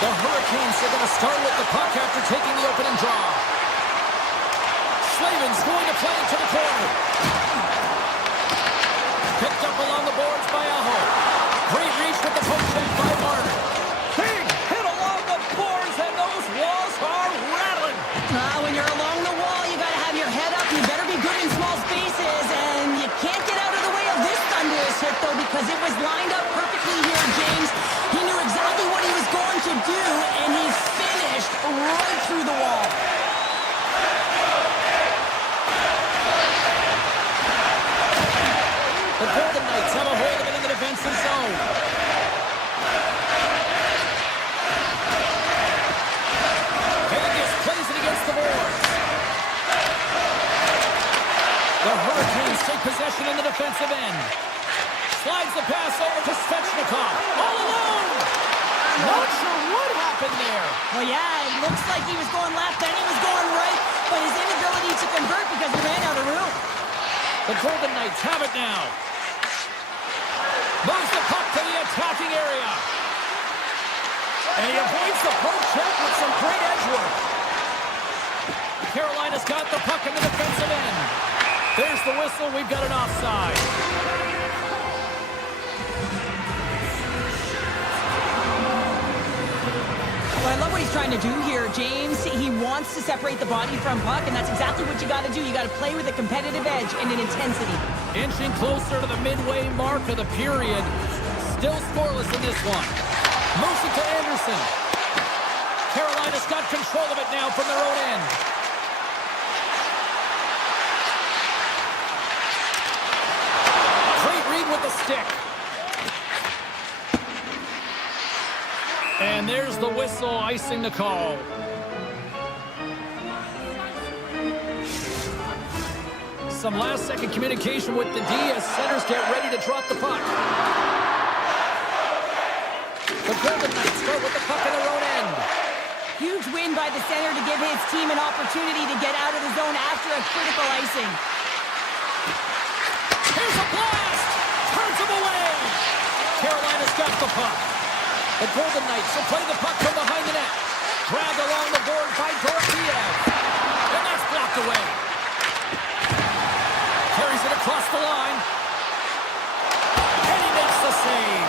The Hurricanes are going to start with the puck after taking the opening draw. Slavin's going to play it to the corner. Picked up along the boards by Aho. Great reach with the poke check by Marner. Big hit along the boards, and those walls are rattling. When you're along the wall, you got to have your head up. You better be good in small spaces, and you can't get out of the way of this thunderous hit, though, because it was lined up perfectly here, James. He knew exactly what he was going to do, and he finished right through the wall. The Golden Knights have a hold of it in the defensive zone. Vegas plays it against the boards. The Hurricanes take possession in the defensive end. Slides the pass over to Svechnikov. All alone! Not sure what happened there. Well, yeah, it looks like he was going left, then he was going right, but his inability to convert because he ran out of room. The Golden Knights have it now. Moves the puck to the attacking area. And he avoids the poke check with some great edge work. Carolina's got the puck in the defensive end. There's the whistle. We've got an offside. Well, I love what he's trying to do here, James. He wants to separate the body from puck, and that's exactly what you got to do. You got to play with a competitive edge and an intensity. Inching closer to the midway mark of the period. Still scoreless in this one. Moves it to Anderson. Carolina's got control of it now from their own end. Great read with the stick. And there's the whistle icing the call. Some last-second communication with the D as centers get ready to drop the puck. The Golden Knights start with the puck in their own end. Huge win by the center to give his team an opportunity to get out of the zone after a critical icing. Here's a blast! Turns him away! Carolina's got the puck. The Golden Knights will play the puck from behind the net. Dragged along the board by Dorofeev. And that's blocked away. Carries it across the line. And he makes the save.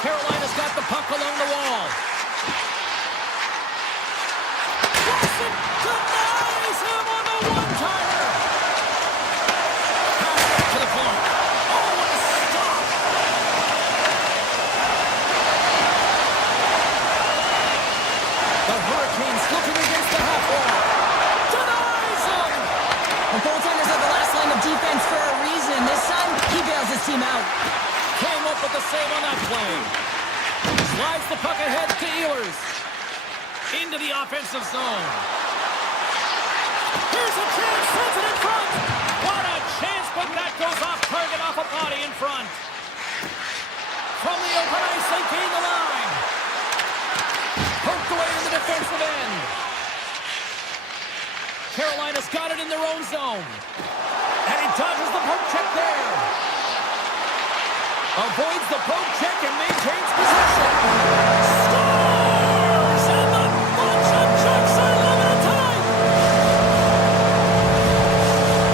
Carolina's got the puck along the wall. Wilson denies him on the one-timer. Pass it to the point. Oh, what a stop. The Hurricanes looking against the half wall. Denies him. The goaltenders are the last line of defense for a reason. This time, he bails his team out. Came up with the save on that play. Slides the puck ahead to Ehlers. Into the offensive zone. Here's a chance. Sends it in front. What a chance, but that goes off target, off a body in front. From the open ice, they gain the line. Poked away in the defensive end. Carolina's got it in their own zone. And he dodges the poke check there. Avoids the poke check and maintains possession. Scores! And the bunch of chucks are limited time.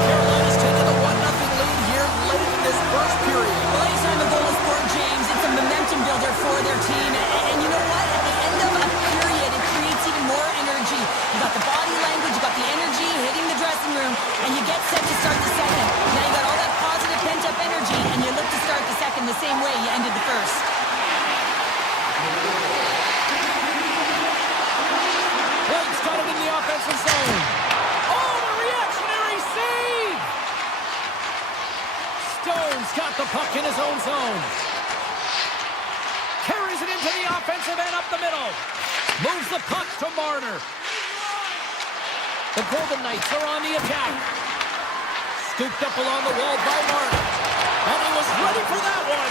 Carolina's taken a 1-0 lead here late in this first period. Well, anytime a goal is scored, James, it's a momentum builder for their team. And you know what? At the end of a period, it creates even more energy. You got the body language, you got the energy hitting the dressing room, and you get set to start the second. Now you got all that positive pent-up energy, and you look to start the second the same way you ended the first. Blake's got it in the offensive zone. Oh, the reactionary save! Stone's got the puck in his own zone. Carries it into the offensive end up the middle. Moves the puck to Marner. The Golden Knights are on the attack. Scooped up along the wall by Marner. And he was ready for that one.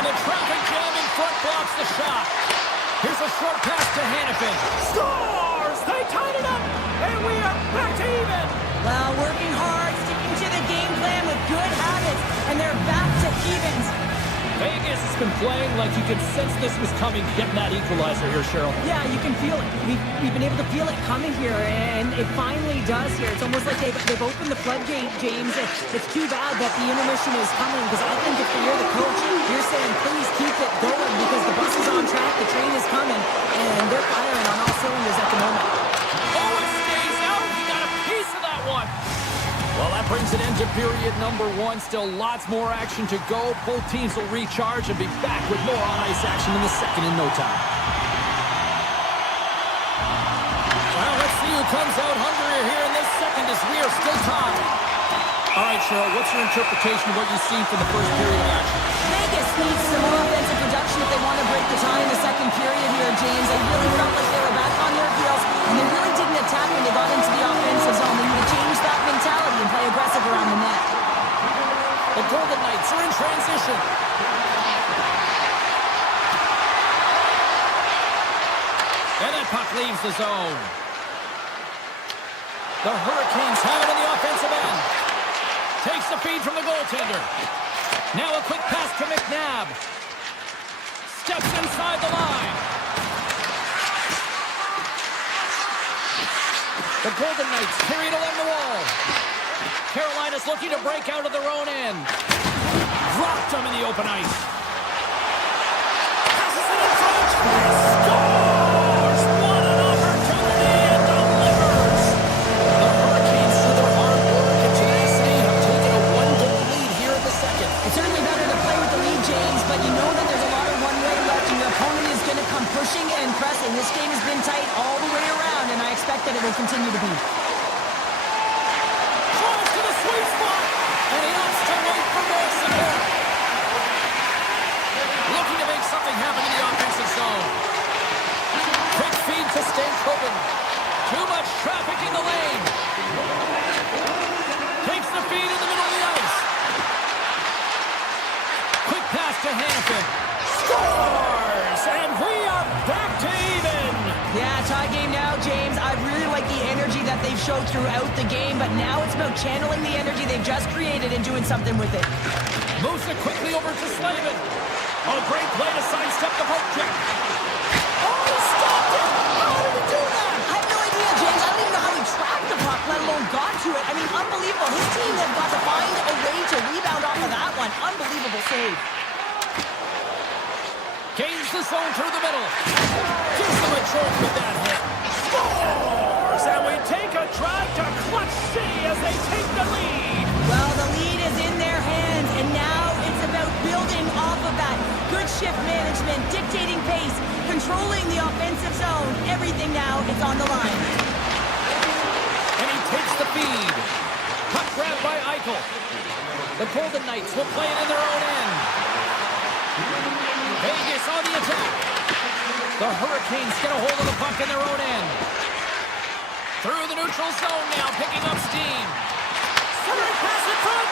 And the traffic jam in front blocks the shot. Here's a short pass to Hannafin. Scores! They tied it up, and we are back to even. Well, working hard, sticking to the game plan with good habits. evens. Vegas has been playing like you could sense this was coming, getting that equalizer here, Cheryl. Yeah, you can feel it. We've been able to feel it coming here, and it finally does here. It's almost like they've opened the floodgate, James. It's too bad that the intermission is coming, because I think if you're the coach, you're saying, please keep it going, because the bus is on track, the train is coming, and they're firing on all cylinders at the moment. Oh, it stays out. He got a piece of that one. Well, that brings an end to period number 1. Still lots more action to go. Both teams will recharge and be back with more on-ice action in the second in no time. Well, let's see who comes out hungrier here in this second as we are still tied. All right, Cheryl, what's your interpretation of what you've seen from the first period of action? Vegas needs some more offensive production if they want to break the tie in the second period here, James. They really felt like they were back on their heels, and they really didn't attack when they got into the offensive zone. They need to change that mentality and play aggressive around the net. The Golden Knights are in transition. And that puck leaves the zone. The Hurricanes have it in the offensive end. Takes the feed from the goaltender. Now a quick pass to McNabb. Steps inside the line. The Golden Knights carried along the wall. Carolina's looking to break out of their own end. Dropped them in the open ice. Passes it in front. Scores! What an opportunity and delivers! The Hurricanes, through their hard work and tenacity, have taken a 1-goal lead here in the second. It's certainly better to play with the lead, James, but you know that there's a lot of one-way left, and your opponent is going to come pushing and pressing. This game has been tight all the way around, and I expect that it will continue to be. Drives to the sweet spot, and he opts to wait for more support. Looking to make something happen in the offensive zone. Quick feed to Stankoven. Too much traffic in the lane. Takes the feed in the middle of the ice. Quick pass to Hanifin. Scores! And we are back to even. Yeah, tie game now, James. I really like the energy that they've showed throughout the game, but now it's about channeling the energy they've just created and doing something with it. Moves it quickly over to Slavin. Oh, great play to sidestep the poke check. Oh, he stopped it! How did he do that? I have no idea, James. I don't even know how he tracked the puck, let alone got to it. I mean, unbelievable. His team has got to find a way to rebound off of that one. Unbelievable save. Gains the zone through the middle. Gives them a choke with that hit. Scores! And we take a drive to Clutch City as they take the lead. Well, the lead is in their hands, and now it's about building off of that. Good shift management, dictating pace, controlling the offensive zone. Everything now is on the line. And he takes the feed. Puck grabbed by Eichel. The Golden Knights will play it in their own end. Vegas on the attack. The Hurricanes get a hold of the puck in their own end. Through the neutral zone now, picking up steam. Centering pass in front.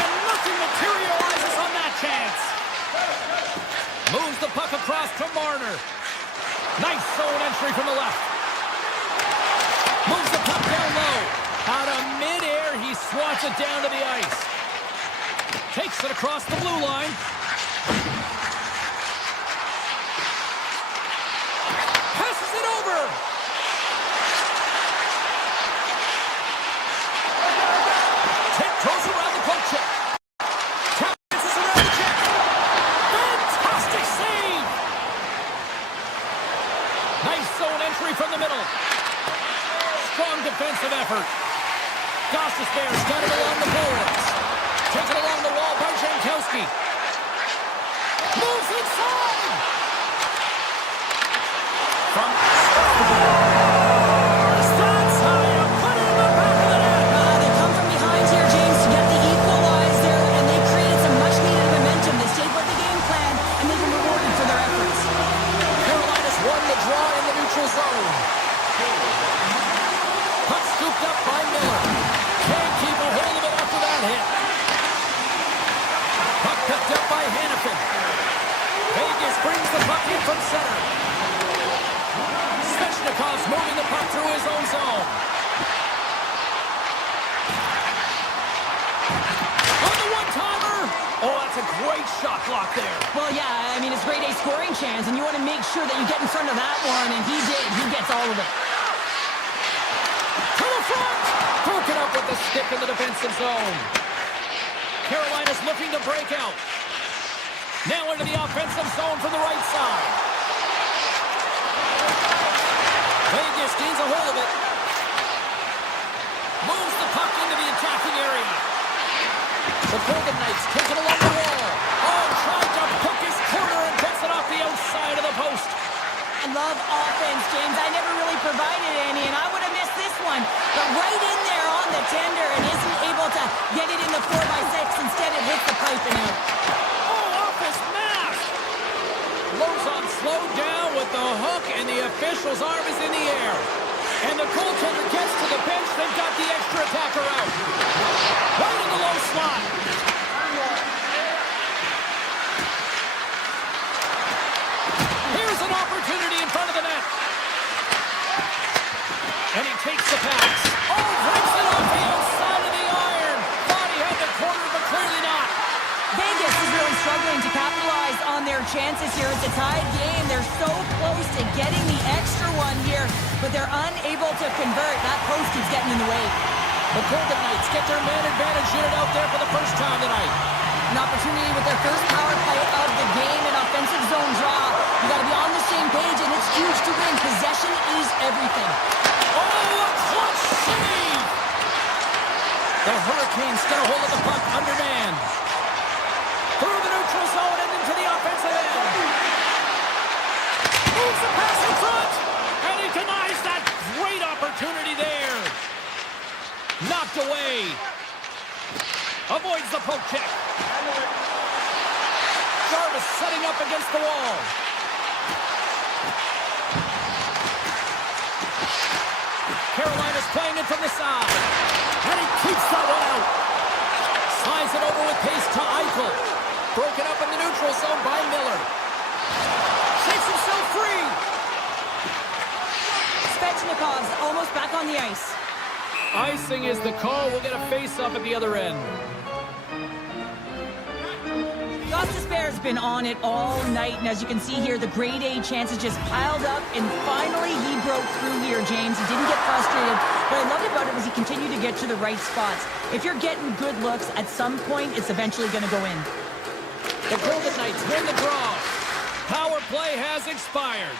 And nothing materializes on that chance. Moves the puck across to Marner. Nice zone entry from the left. Moves the puck down low. Out of midair, he swats it down to the ice. Takes it across the blue line. Passes it over. Tiptoes around the poke check. Passes around the check. Fantastic save. Nice zone entry from the middle. Strong defensive effort. Goss's Bears got it along the boards. Taken along the wall by Jankowski. Moves inside. From scores. That's how you put it in the back of the net. They come from behind here, James, to get the equalizer, and they created some much-needed momentum. They stayed with the game plan, and they've been rewarded for their efforts. Carolina's won the draw in the neutral zone. Puck scooped up by Miller. Can't keep a hold of it after that hit. Puck picked up by Hanifin. Vegas brings the puck in from center. Svechnikov's moving the puck through his own zone. On the one-timer. Oh, Great shot block there. Well, yeah, I mean, it's grade A scoring chance, and you want to make sure that you get in front of that one, and he did. He gets all of it. To the front! Broken up with the stick in the defensive zone. Carolina's looking to break out. Now into the offensive zone from the right side. Vegas gains a hold of it. Moves the puck into the attacking area. The Golden Knights take it along the wall. Oh, trying to hook his corner and gets it off the outside of the post. I love offense, James. I never really provided any, and I would have missed this one. But right in there on the tender and isn't able to get it in the 4x6. Instead, it hits the pipe and out. Oh, off his mask. Lozon slowed down with the hook, and the official's arm is in the air. And the goaltender gets to the bench. They've got the extra attacker out. Right in the low slot. Here's an opportunity in front of the net. And he takes the pass. Oh, breaks it off the outside of the iron. Thought he had the corner, but clearly not. Vegas is really struggling to capitalize on their chances here. It's a tied game. They're so close to getting the extra one here, but they're unable to convert. That post keeps getting in the way. The Golden Knights get their man advantage unit out there for the first time tonight. An opportunity with their first power play of the game, an offensive zone draw. You got to be on the same page, and it's huge to win. Possession is everything. Oh, a clutch save! The Hurricanes get a hold of the puck undermanned. Through the neutral zone and into the offensive end. Moves the pass in front, and he denies that great opportunity there. Knocked away. Avoids the poke check. Jarvis setting up against the wall. Carolina's playing it from the side. And he keeps that one out. Slides it over with pace to Eichel. Broken up in the neutral zone by Miller. Shakes himself free. Svechnikov's almost back on the ice. Icing is the call. We'll get a face-up at the other end. Gostis Bear's been on it all night, and as you can see here, the grade A chances just piled up, and finally he broke through here, James. He didn't get frustrated. What I loved about it was he continued to get to the right spots. If you're getting good looks, at some point, it's eventually going to go in. The Golden Knights win the draw. Power play has expired.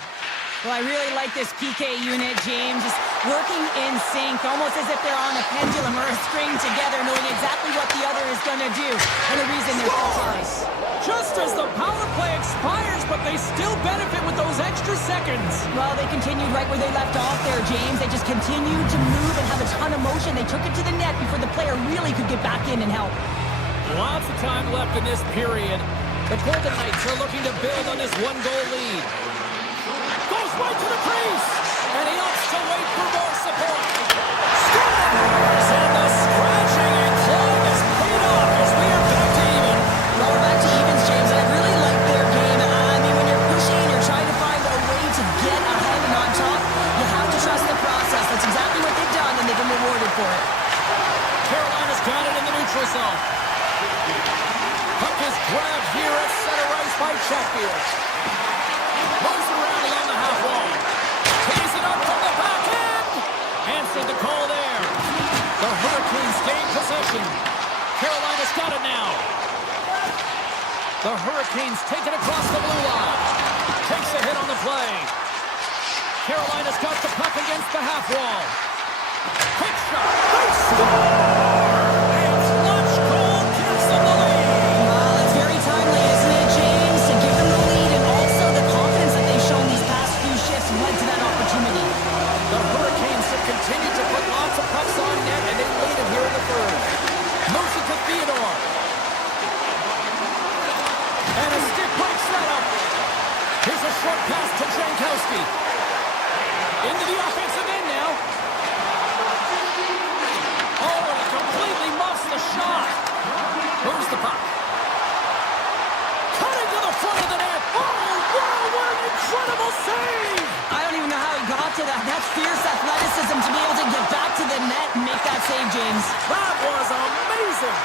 Well, I really like this PK unit, James. Just working in sync, almost as if they're on a pendulum or a string together, knowing exactly what the other is going to do, and the reason they're so close. Just as the power play expires, but they still benefit with those extra seconds. Well, they continued right where they left off there, James. They just continued to move and have a ton of motion. They took it to the net before the player really could get back in and help. Lots of time left in this period. The Golden Knights are looking to build on this one-goal lead. Goes right to the crease, and he opts to wait for more support. Scores! And the scratching and clawing is paid off as we are back to even. Well, we're back to evens, James, and I really like their game. I mean, when you're pushing and you're trying to find a way to get ahead and on top, you have to trust the process. That's exactly what they've done, and they've been rewarded for it. Carolina's got it in the neutral zone. Puck is grabbed here at center ice by Chatfield. Moves it around along the half wall. Tees it up from the back end. Answered the call there. The Hurricanes gain possession. Carolina's got it now. The Hurricanes take it across the blue line. Takes a hit on the play. Carolina's got the puck against the half wall. Quick shot. They score! A clutch goal gives them the lead. Well, it's very timely, isn't it, James, to give them the lead, and also the confidence that they've shown these past few shifts led to that opportunity. The Hurricanes have continued to put lots of pucks on net, and they lead it here in the third. Moves it to Theodore. And a stick break setup. Here's a short pass to Jankowski. Into the offensive end now. Oh, and he completely muffs the shot. Moves the puck. Cutting to the front of the net. Oh, wow, what an incredible save. I don't even know how he got to that. That's fierce athleticism to be able to get back to the net and make that save, James. That was amazing.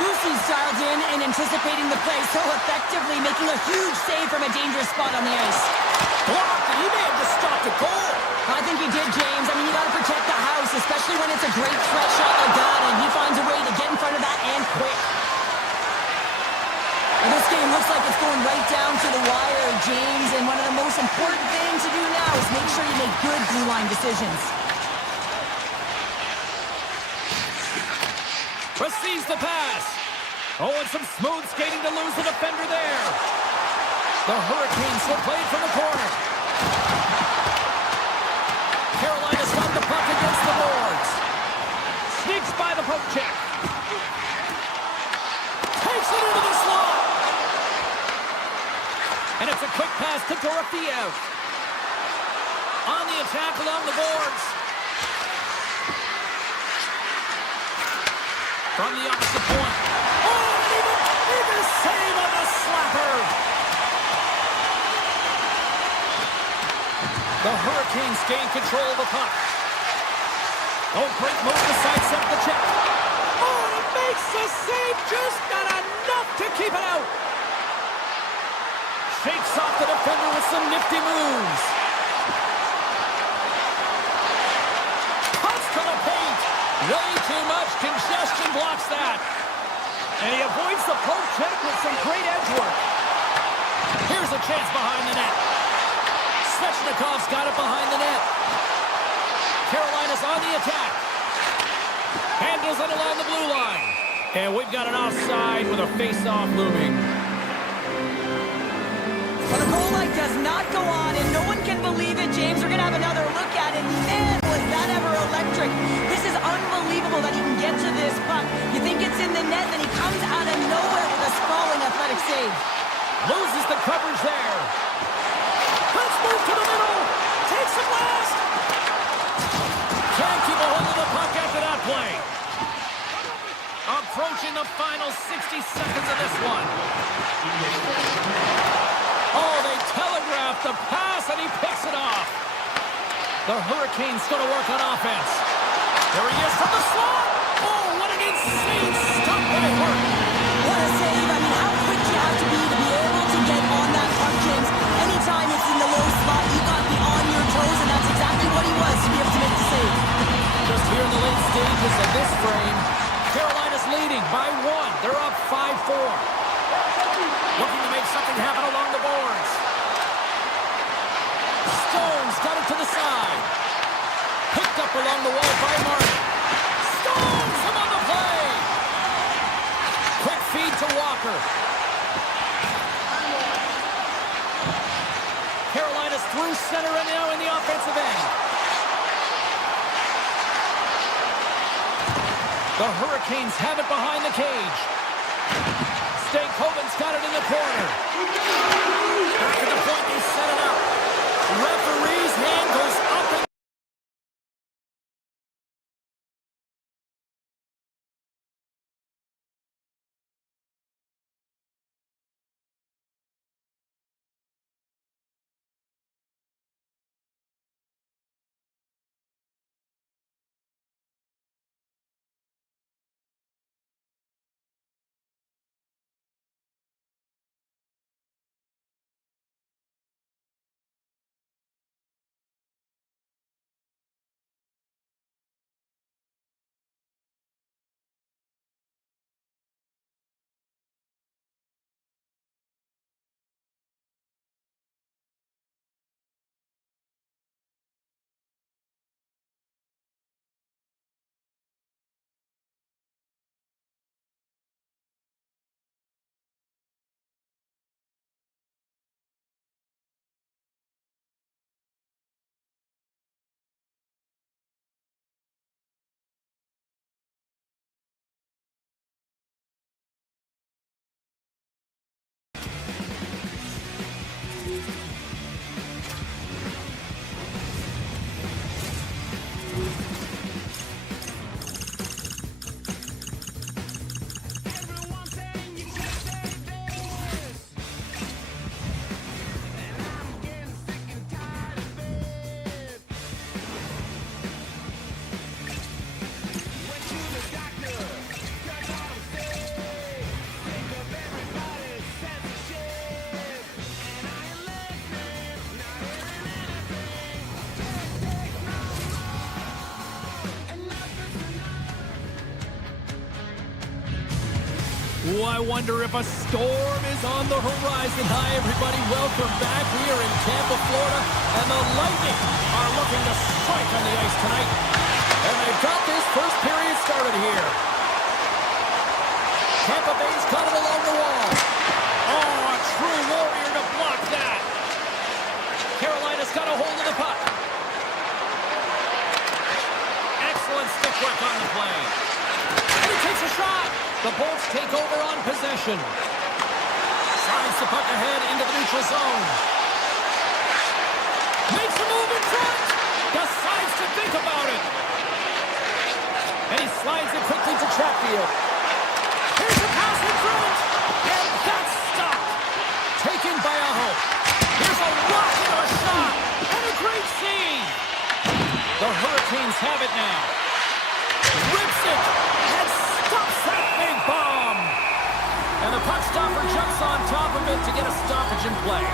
Lucy's dialed in and anticipating the play so effectively, making a huge save from a dangerous spot on the ice. Blocked, and he may have just stopped a goal. I think he did, James. I mean, you got to protect the house, especially when it's a great threat shot like that, and he finds a way to get in front of that and quick. And this game looks like it's going right down to the wire, James, and one of the most important things to do now is make sure you make good blue line decisions. Receives the pass. Oh, and some smooth skating to lose the defender there. The Hurricanes will play it from the corner. Carolina's got the puck against the boards. Sneaks by the poke check. Takes it into the slot. And it's a quick pass to Dorofeyev. On the attack along the boards. From the opposite point. Oh, and even save on the slapper. The Hurricanes gain control of the puck. Oh, great move to sidestep the check. Oh, and it makes the save. Just not enough to keep it out. Shakes off the defender with some nifty moves. Cuts to the paint. Way too much congestion blocks that. And he avoids the poke check with some great edge work. Here's a chance behind the net. Svechnikov's got it behind the net. Carolina's on the attack. Handles it along the blue line. And we've got an offside with a face-off looming. Well, the goal light does not go on, and no one can believe it, James. We're going to have another look at it. Man, was that ever electric. This is unbelievable that he can get to this puck. You think it's in the net, then he comes out of nowhere with a sprawling athletic save. Loses the coverage there. Let's move to the middle. Takes the blast. Can't keep a hold of the puck after that play. Approaching the final 60 seconds of this one. Oh, they telegraphed the pass, and he picks it off. The Hurricanes going to work on offense. There he is from the slot. Oh, what an insane stop by Hurt. What a save. I mean, how quick you have to be able to get on that puck, James. Anytime it's in the low slot, you got to be on your toes, and that's exactly what he was to be able to make the save. Just here in the late stages of this frame, Carolina's leading by 1. They're up 5-4. Looking to make something happen along the boards. Stone's got it to the side. Picked up along the wall by Martin. Stone's him on the play. Quick feed to Walker. Carolina's through center and now in the offensive end. The Hurricanes have it behind the cage. Stankoven's got it in the corner. Back to the point, they set it up. Referee's hand goes up and Oh, I wonder if a storm is on the horizon. Hi, everybody. Welcome back. We are in Tampa, Florida, and the Lightning are looking to strike on the ice tonight. And they've got this first period started here. Tampa Bay's got it along the wall. Oh, a true warrior to block that. Carolina's got a hold of the puck. Excellent stick work on the play. And he takes a shot. The Bolts take over on possession. Slides the puck ahead into the neutral zone. Makes a move in front. Decides to think about it. And he slides it quickly to Chatfield. Here's a pass in front. And that's stopped. Taken by Aho. Here's a rocket of a shot. And a great save. The Hurricanes have it now. Rips it. And stops that big bomb. And the puck stopper jumps on top of it to get a stoppage in play.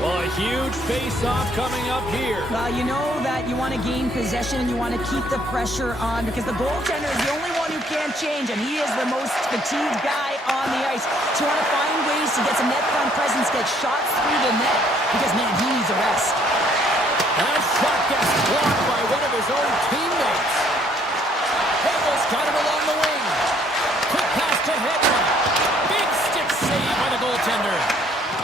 Well, a huge face-off coming up here. Well, you know that you want to gain possession and you want to keep the pressure on because the goaltender is the only one who can't change, and he is the most fatigued guy on the ice. So you want to find ways to get some net front presence, get shots through the net because, man, he needs a rest. That shot gets blocked by one of his own teammates. Hegel's got it along the wing. Quick pass to Hedman. Big stick save by the goaltender.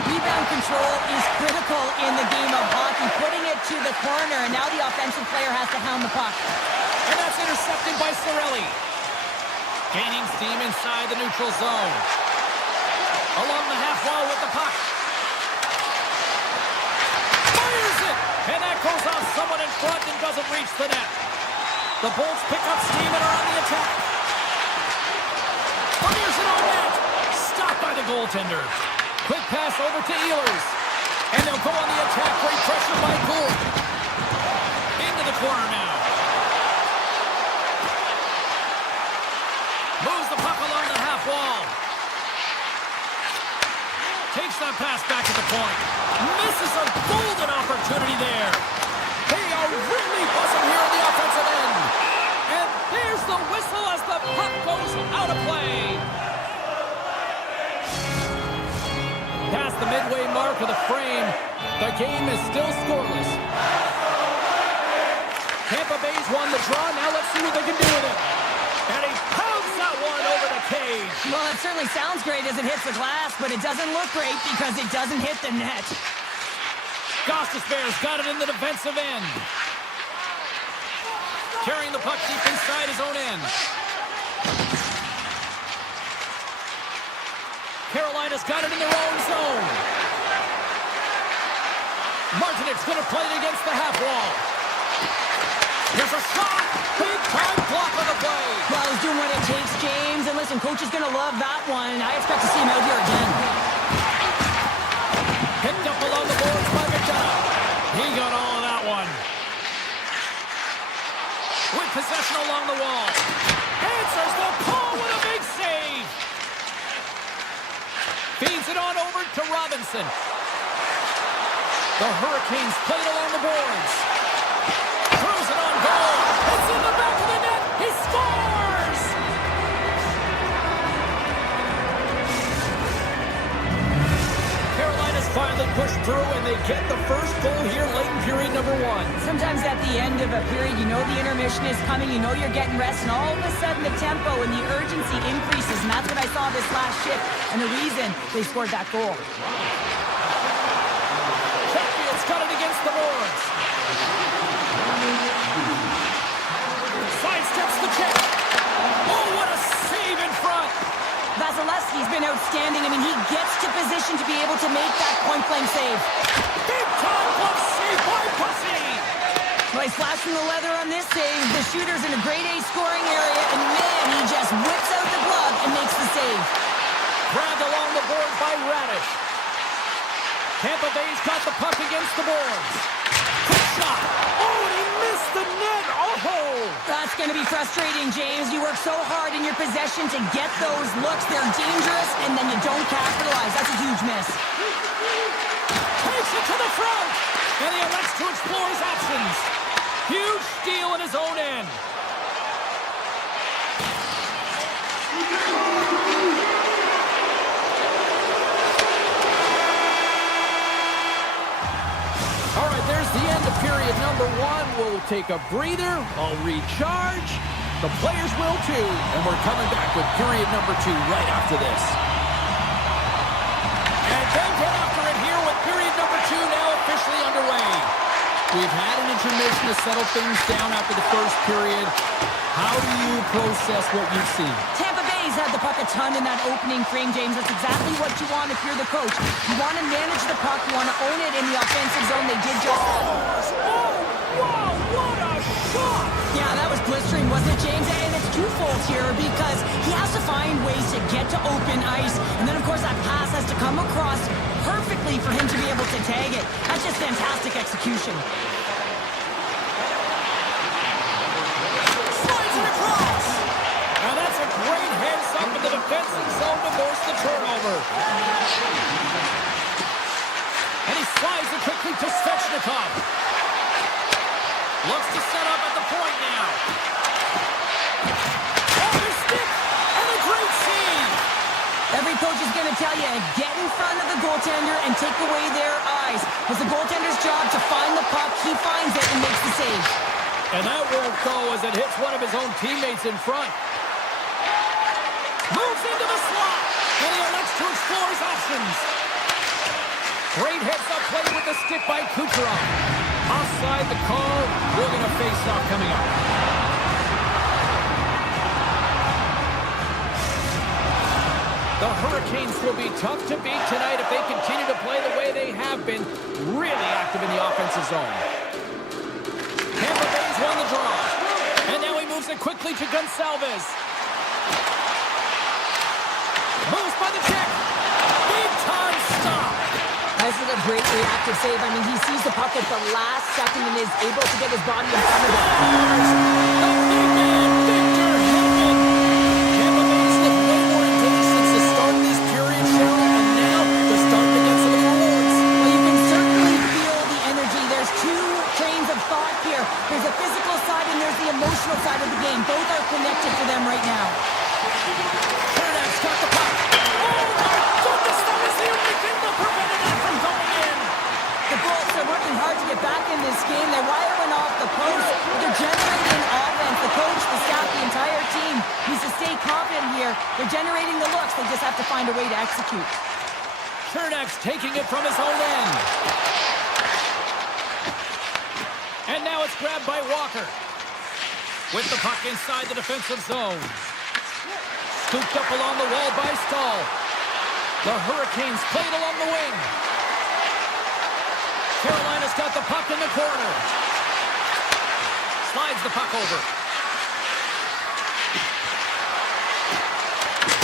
Rebound control is critical in the game of hockey, putting it to the corner, and now the offensive player has to hound the puck. And that's intercepted by Cirelli. Gaining steam inside the neutral zone. Along the half wall with the puck. Fires it! And that goes off someone in front and doesn't reach the net. The Bolts pick up steam and are on the attack. Fires it on net. Stopped by the goaltender. Quick pass over to Ehlers. And they'll go on the attack. Great pressure by Gould. Into the corner now. Moves the puck along the half wall. Takes that pass back to the point. Misses a golden opportunity there. They are really buzzing here on the offensive end. And there's the whistle as the puck goes out of play. Past the midway mark of the frame, the game is still scoreless. Tampa Bay's won the draw. Now let's see what they can do with it. And he pounds that one over the cage. Well, it certainly sounds great as it hits the glass, but it doesn't look great because it doesn't hit the net. Gostisbehere's got it in the defensive end. Carrying the puck deep inside his own end. Carolina's got it in their own zone. Martinet's going to play it against the half wall. Here's a shot. Big time block on the play. Well, he's doing what it takes, James. And listen, coach is going to love that one. I expect to see him out here again. Picked up along the boards by McDonough. He got all of that one. With possession along the wall. Answers the call with a big save. Feeds it on over to Robinson. The Hurricanes play it along the boards. Throws it on goal. It's in the back of the net. He scores! Carolina's finally pushed through, and they get the first goal here late in period number 1. Sometimes at the end of a period, you know the intermission is coming, you know you're getting rest, and all of a sudden the tempo and the urgency increases, and that's what I saw this last shift, and the reason they scored that goal. Chatfield's got it against the boards. Sidesteps the check. Oh, what a save in front. Vasilevsky's been outstanding. I mean, he gets to position to be able to make that point-blank save. Big time glove save by Pussy. Well, he's flashing the leather on this save. The shooter's in a grade A scoring area, and man, he just whips out the glove and makes the save. Grabbed along the board by Radish. Tampa Bay's got the puck against the boards. Quick shot. Oh, and he missed the net. Oh! That's going to be frustrating, James. You work so hard in your possession to get those looks. They're dangerous, and then you don't capitalize. That's a huge miss. Takes it to the front, and he elects to explore his options. Huge steal in his own end. number one will take a breather. I'll recharge. The players will too. And we're coming back with period number 2 right after this. And then get after it here with period number 2 now officially underway. We've had an intermission to settle things down after the first period. How do you process what you've seen? Tampa Bay's had the puck a ton in that opening frame, James. That's exactly what you want if you're the coach. You want to manage the puck. You want to own it in the offensive zone. They did just that. Wow, what a shot! Yeah, that was blistering, wasn't it, James? And it's twofold here because he has to find ways to get to open ice. And then, of course, that pass has to come across perfectly for him to be able to tag it. That's just fantastic execution. Now that's a great heads up in the defensive zone to force the turnover. And he slides it quickly to Svechnikov. Looks to set up at the point now. Oh, his stick! And a great save! Every coach is going to tell you, get in front of the goaltender and take away their eyes. It's the goaltender's job to find the puck. He finds it and makes the save. And that won't go as it hits one of his own teammates in front. Moves into the slot. And he elects to explore his options. Great heads-up play with the stick by Kucherov. Offside the call. We're going to face off coming up. The Hurricanes will be tough to beat tonight if they continue to play the way they have been, really active in the offensive zone. Tampa Bay's won the draw. And now he moves it quickly to Gonsalves. Moves by the check. Big time stop. This is a great reactive save. I mean, he sees the puck at the last second and is able to get his body in front of it. The big man, Victor Hedman. Tampa Bay's looked way more engaged since the start of this period, Cheryl, and now they're starting to get some of the rewards. Well, you can certainly feel the energy. There's two trains of thought here. There's a physical side and there's the emotional side of the game. Both are connected for them right now. Chernak got the puck. Oh, my goodness, that was the only thing that prevented that from going in. The Bolts are working hard to get back in this game. They're wiring off the post. They're generating offense. The coach, the staff, the entire team needs to stay confident here. They're generating the looks. They just have to find a way to execute. Chernak's taking it from his own end. And now it's grabbed by Walker. With the puck inside the defensive zone. Scooped up along the wall by Stahl. The Hurricanes play it along the wing. Carolina's got the puck in the corner. Slides the puck over.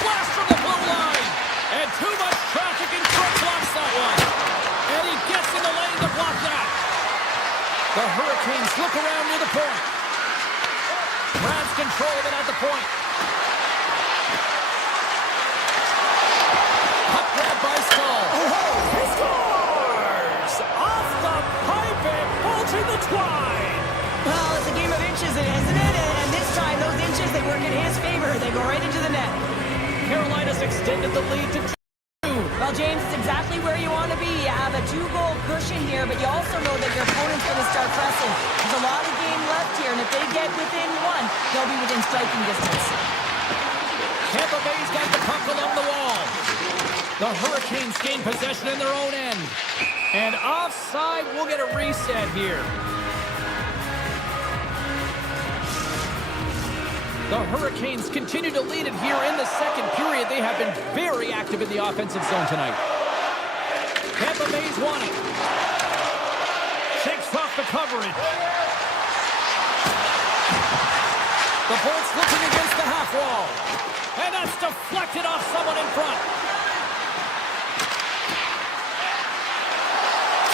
Blast from the blue line. And too much traffic in front blocks that one. And he gets in the lane to block that. The Hurricanes look around near the point. Grabs control of it at the point. Puck grab by Stahl. He scores! Off the pipe and bolting the twine. Well, it's a game of inches, isn't it? And this time, those inches, they work in his favor. They go right into the net. Carolina's extended the lead to 2. Well, James, it's exactly where you want to be. You have a 2-goal cushion here, but you also know that your opponent's going to start pressing. There's a lot of game left here, and if they get within one, they'll be within striking distance. Tampa Bay's got the puck along the wall. The Hurricanes gain possession in their own end. And offside, we'll get a reset here. The Hurricanes continue to lead it here in the second period. They have been very active in the offensive zone tonight. Tampa Bay's won it. Shakes off the coverage. The Bolts looking against the half wall. And that's deflected off someone in front.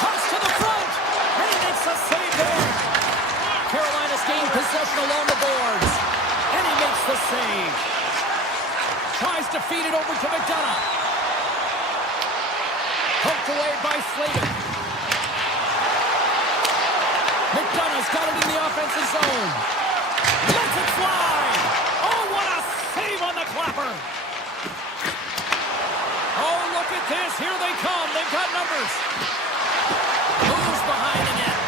Comes to the front. And he makes a save there. Carolina's gained possession along the boards. And he makes the save. Tries to feed it over to McDonough. Poked away by Slavin. McDonough's got it in the offensive zone. Lets it fly. Oh, what a save on the clapper. Oh, look at this. Here they come. They've got numbers. Moves behind the net.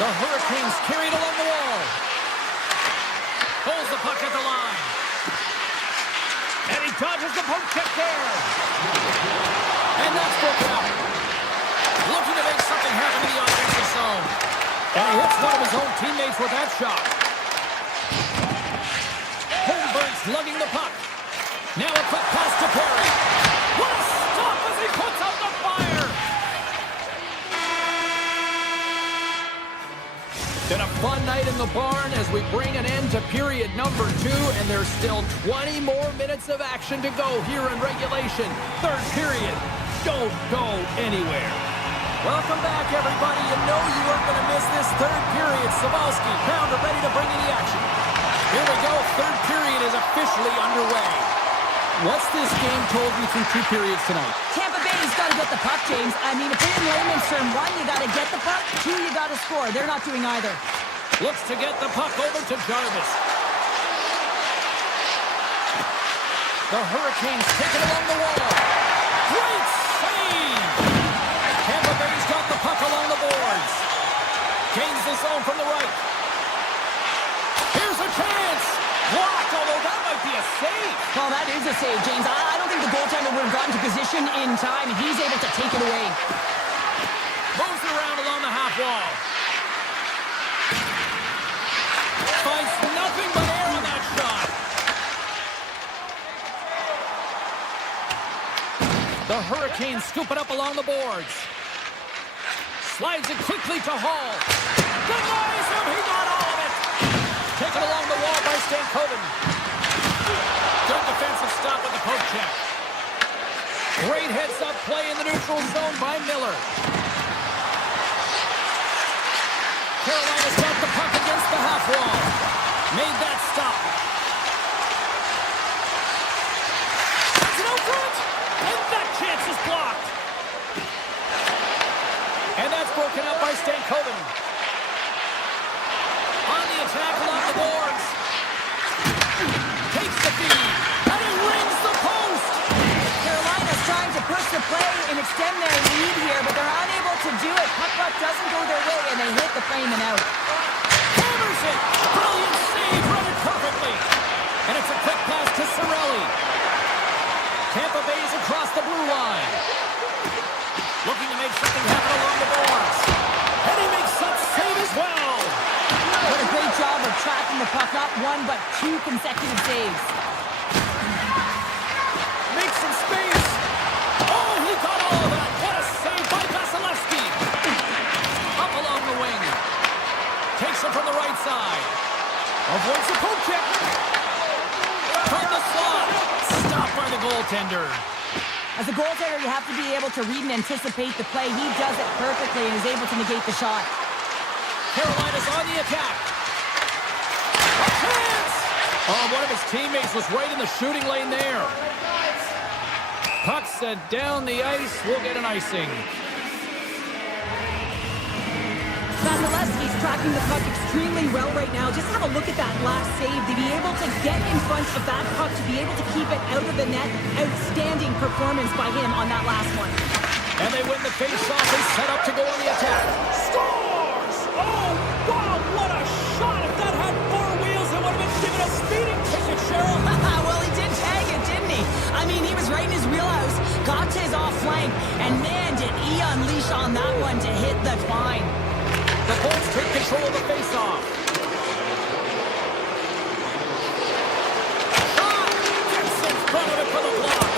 The Hurricanes carried along the wall. Holds the puck at the line. And he dodges the poke check there. And that's broken up. Looking to make something happen in the offensive zone. And he hits one of his own teammates with that shot. Holmberg's lugging the puck. Now a quick pass to Perry. What a stop as he puts out the fire. Been a fun night in the barn as we bring an end to period number 2, and there's still 20 more minutes of action to go here in regulation. Third period. Don't go anywhere. Welcome back, everybody. You know you weren't going to miss this third period. Savalski, Pounder ready to bring in the action. Here we go. Third period is officially underway. What's this game told you through 2 periods tonight? Tampa Bay's got to get the puck, James. I mean, if you're in layman's term, 1, you got to get the puck. 2, you got to score. They're not doing either. Looks to get the puck over to Jarvis. The Hurricanes take it along the wall. Great save! Tampa Bay's got the puck along the boards. Gains the zone from the right. Here's a chance! Blocked, although that might be a save. Well, that is a save, James. I don't think the goaltender would have gotten to position in time, and he's able to take it away. Moves it around along the half wall. Finds nothing but air on that shot. The Hurricanes scoop it up along the boards. Slides it quickly to Hall. Denies him, he got all of it. Taken along the wall by Stankoven. Good defensive stop with the poke check. Great heads-up play in the neutral zone by Miller. Carolina's got the puck against the half wall. Made that stop. That's an out front. And that chance is blocked. And that's broken up by Stankoven. On the attack along the boards. Takes the feed. And he rings the post. Carolina's trying to push the play and extend their lead here, but they're unable to do it. Puck doesn't go their way, and they hit the frame and out. Hammers it. Brilliant save. Read it perfectly. And it's a quick pass to Cirelli. Tampa Bay's across the blue line. Looking to make something happen along the boards. And he makes that save as well. What a great job of tracking the puck. Not 1, but 2 consecutive saves. Makes some space. Oh, he got all of that. What a save by Vasilevsky. Up along the wing. Takes it from the right side. Avoids the poke check. From the slot. Stopped by the goaltender. As a goaltender, you have to be able to read and anticipate the play. He does it perfectly and is able to negate the shot. Carolina's on the attack. A chance! Oh, one of his teammates was right in the shooting lane there. Puck sent down the ice. We'll get an icing. Vasilevsky's tracking the puck extremely well right now. Just have a look at that last save. To be able to get in front of that puck, to be able to keep it out of the net. Outstanding performance by him on that last one. And they win the face-off and set up to go on the attack. Scores! Oh, wow, what a shot! If that had 4 wheels, it would have been given a speeding ticket, Cheryl. Well, he did tag it, didn't he? I mean, he was right in his wheelhouse, got to his off flank, and man, did he unleash on that one to hit the twine. The Bolts take control of the face-off. Shot! Gets in front of it for the block.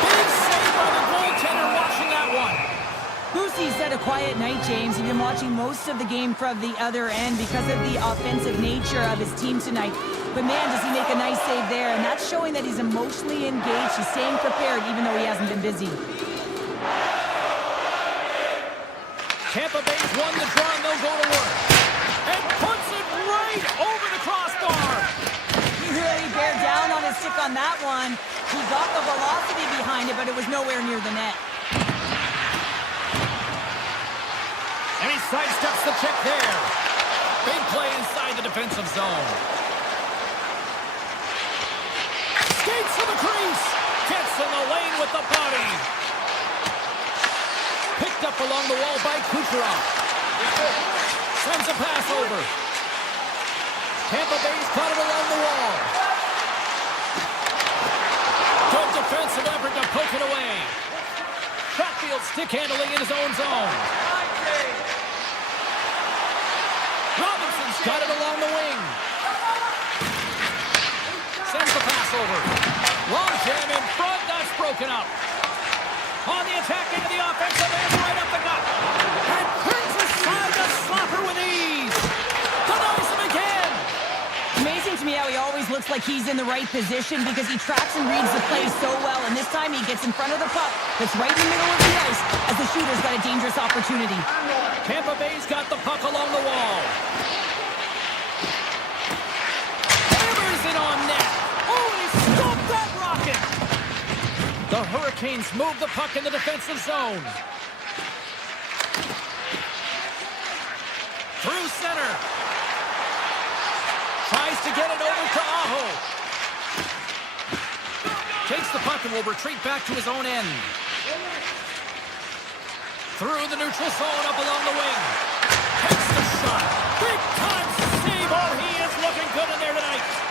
Big save by the goaltender watching that one. Boosie's had a quiet night, James. He's been watching most of the game from the other end because of the offensive nature of his team tonight. But man, does he make a nice save there, and that's showing that he's emotionally engaged. He's staying prepared even though he hasn't been busy. Tampa Bay's won the draw, and they'll go to work. And puts it right over the crossbar. He really bear down on his stick on that one. He got the velocity behind it, but it was nowhere near the net. And he sidesteps the check there. Big play inside the defensive zone. Skates to the crease. Gets in the lane with the body. Picked up along the wall by Kucherov. Sends a pass over. Tampa Bay's got it along the wall. Good defensive effort to poke it away. Chatfield stick handling in his own zone. Robinson's got it along the wing. Sends the pass over. Long jam in front. That's broken up. On the attack into the offensive end, right up the gut. And turns aside to Slapper with ease. Denies him again. Amazing to me how he always looks like he's in the right position because he tracks and reads the play so well. And this time he gets in front of the puck. That's right in the middle of the ice as the shooter's got a dangerous opportunity. Tampa Bay's got the puck along the wall. Hammers it on net. Oh, and he stopped that rocket. The Hurricanes move the puck in the defensive zone. Through center. Tries to get it over to Aho. Takes the puck and will retreat back to his own end. Through the neutral zone, up along the wing. Takes the shot. Big time save. Oh, he is looking good in there tonight.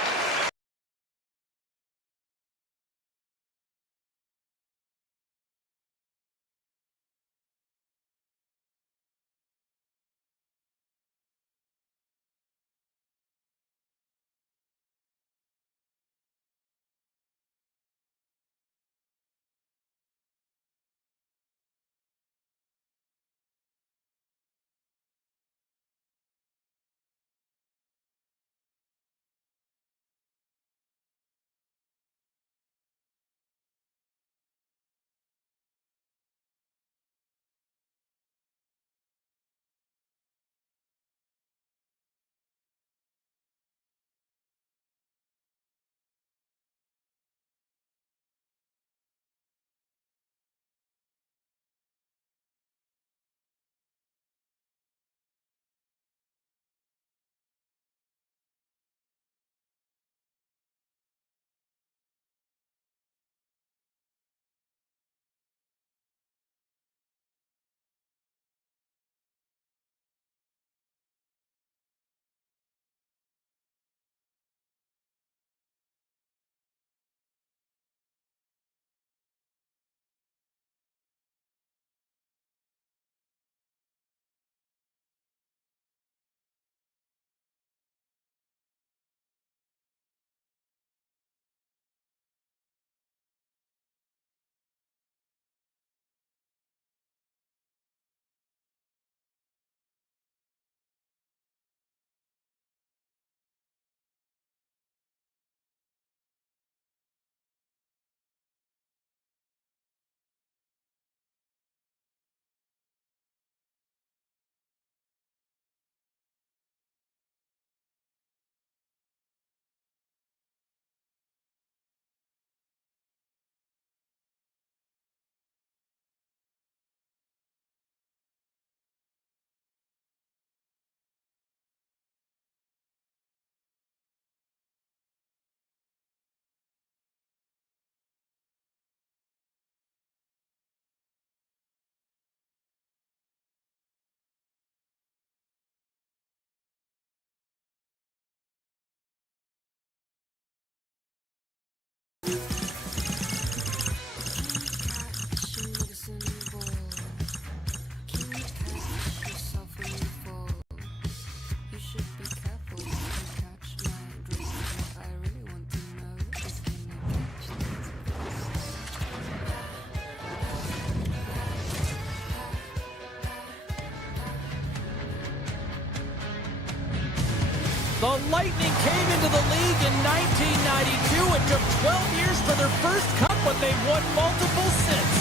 The Lightning came into the league in 1992. It took 12 years for their first cup, but they've won multiple since.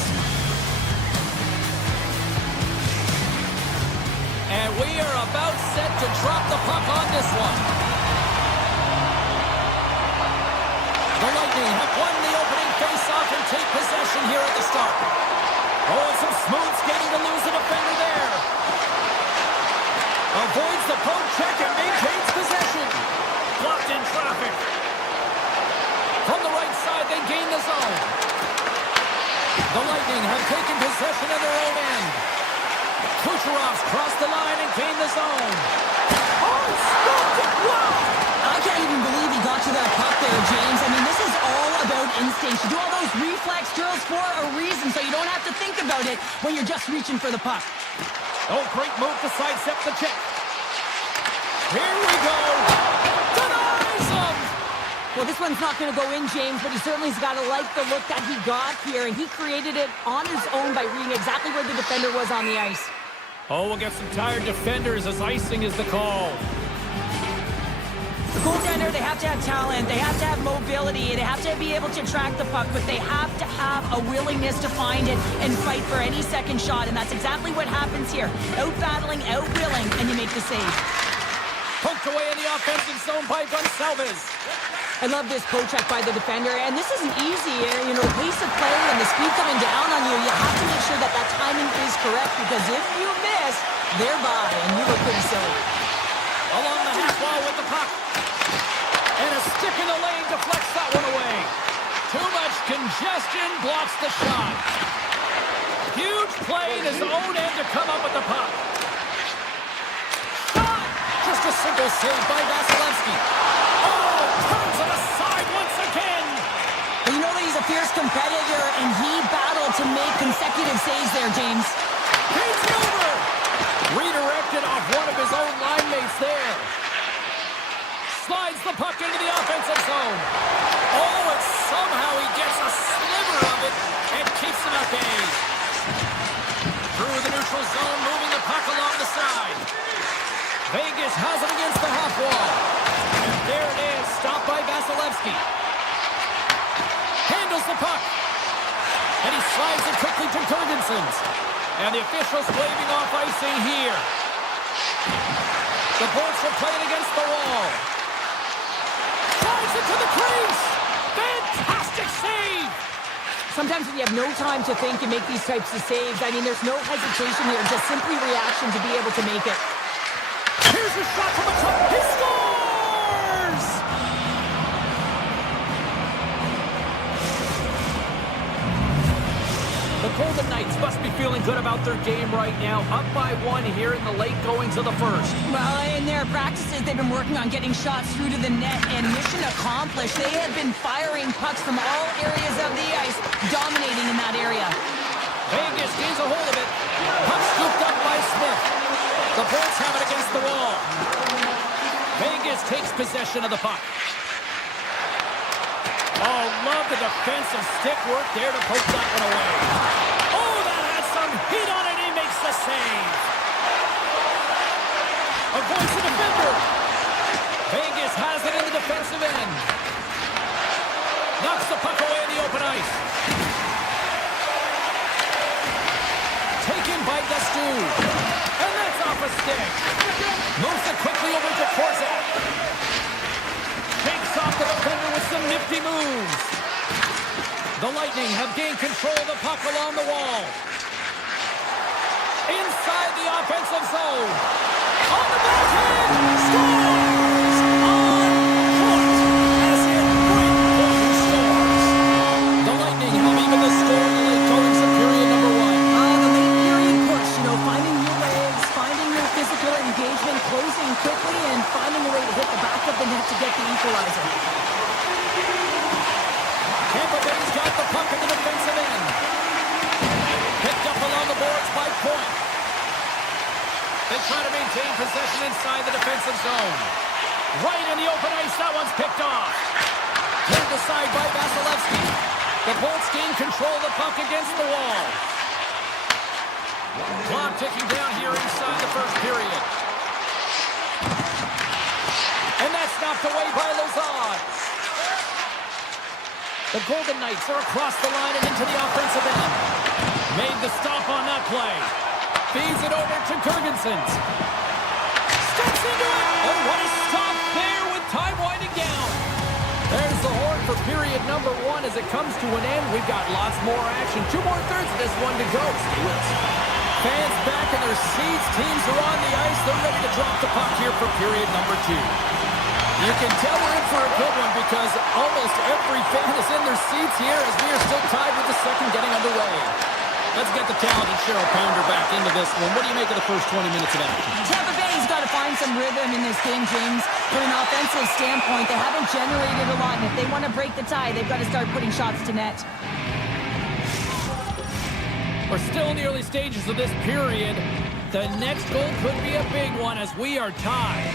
And we are about set to drop the puck on this one. The Lightning have won the opening faceoff and take possession here at the start. Oh, some smooth skating to lose a defender there. Avoids the poke check and maintains possession. Blocked in traffic. From the right side, they gain the zone. The Lightning have taken possession of their own end. Kucherov's crossed the line and gained the zone. instincts. You do all those reflex drills for a reason, so you don't have to think about it when you're just reaching for the puck. Oh, great move to sidestep the check. Here we go. Denies him. Well, this one's not going to go in, James, but he certainly's got to like the look that he got here, and he created it on his own by reading exactly where the defender was on the ice. Oh, we'll get some tired defenders as icing is the call. The goaltender, they have to have talent, they have to have mobility, they have to be able to track the puck, but they have to have a willingness to find it and fight for any second shot, and that's exactly what happens here. Out-battling, out-willing, and you make the save. Poked away in the offensive zone by Gonçalves. I love this poke check by the defender, and this isn't easy. You know, the pace of play and the speed coming down on you, you have to make sure that that timing is correct, because if you miss, they're by, and you look pretty silly. Along the half wall with the puck. And a stick in the lane deflects that one away. Too much congestion blocks the shot. Huge play in his own end to come up with the puck. Shot! Just a single save by Vasilevsky. Oh, turns it aside once again. But you know that he's a fierce competitor, and he battled to make consecutive saves there, James. He's over. Redirected off one of his own line mates there. Slides the puck into the offensive zone. Oh, and somehow he gets a sliver of it and keeps him at bay. Through the neutral zone, moving the puck along the side. Vegas has it against the half wall. And there it is, stopped by Vasilevsky. Handles the puck. And he slides it quickly to Jorgensen's. And the officials waving off icing here. The Bolts will play it against the wall. Drives it to the crease. Fantastic save. Sometimes when you have no time to think, you make these types of saves. I mean, there's no hesitation here, just simply reaction to be able to make it. Here's a shot from the top. He scores! The Golden Knights must be feeling good about their game right now. Up by one here in the late goings of the first. Well, in their practices, they've been working on getting shots through to the net, and mission accomplished. They have been firing pucks from all areas of the ice, dominating in that area. Vegas gains a hold of it. Puck scooped up by Smith. The Bolts have it against the wall. Vegas takes possession of the puck. Oh, love the defensive stick work there to poke that one away. Oh, that has some heat on it. He makes the save. Avoids the defender. Vegas has it in the defensive end. Knocks the puck away in the open ice. Taken by Gastu. And that's off a stick. Moves it quickly over to Korzak. Takes off the defender with some nifty moves. The Lightning have gained control of the puck along the wall. Inside the offensive zone. On the backhand. Scores! On point. As in great point scores. The Lightning have even the score in the late goings of period number one. The late period push, you know, finding new legs, finding new physical engagement, closing quickly, and finding a way to hit the back of the net to get the equalizer. Tampa Bay's got the puck in the defensive end. Picked up along the boards by Point. They try to maintain possession inside the defensive zone. Right in the open ice, that one's picked off. Turned aside by Vasilevsky. The Bolts gain control of the puck against the wall. Clock ticking down here inside the first period. And that's knocked away by Lazard. The Golden Knights are across the line and into the offensive end. Made the stop on that play. Feeds it over to Jorgensen's. Steps into it. Oh, what a stop there with time winding down. There's the horn for period number one as it comes to an end. We've got lots more action. 2 more thirds of this one to go. Stay with us. Fans back in their seats. Teams are on the ice. They're ready to drop the puck here for period number two. You can tell we're in for a good one because almost every fan is in their seats here as we are still tied with the second getting underway. Let's get the talented Cheryl Pounder back into this one. What do you make of the first 20 minutes of action? Tampa Bay's got to find some rhythm in this game, James. From an offensive standpoint, they haven't generated a lot, and if they want to break the tie, they've got to start putting shots to net. We're still in the early stages of this period. The next goal could be a big one as we are tied.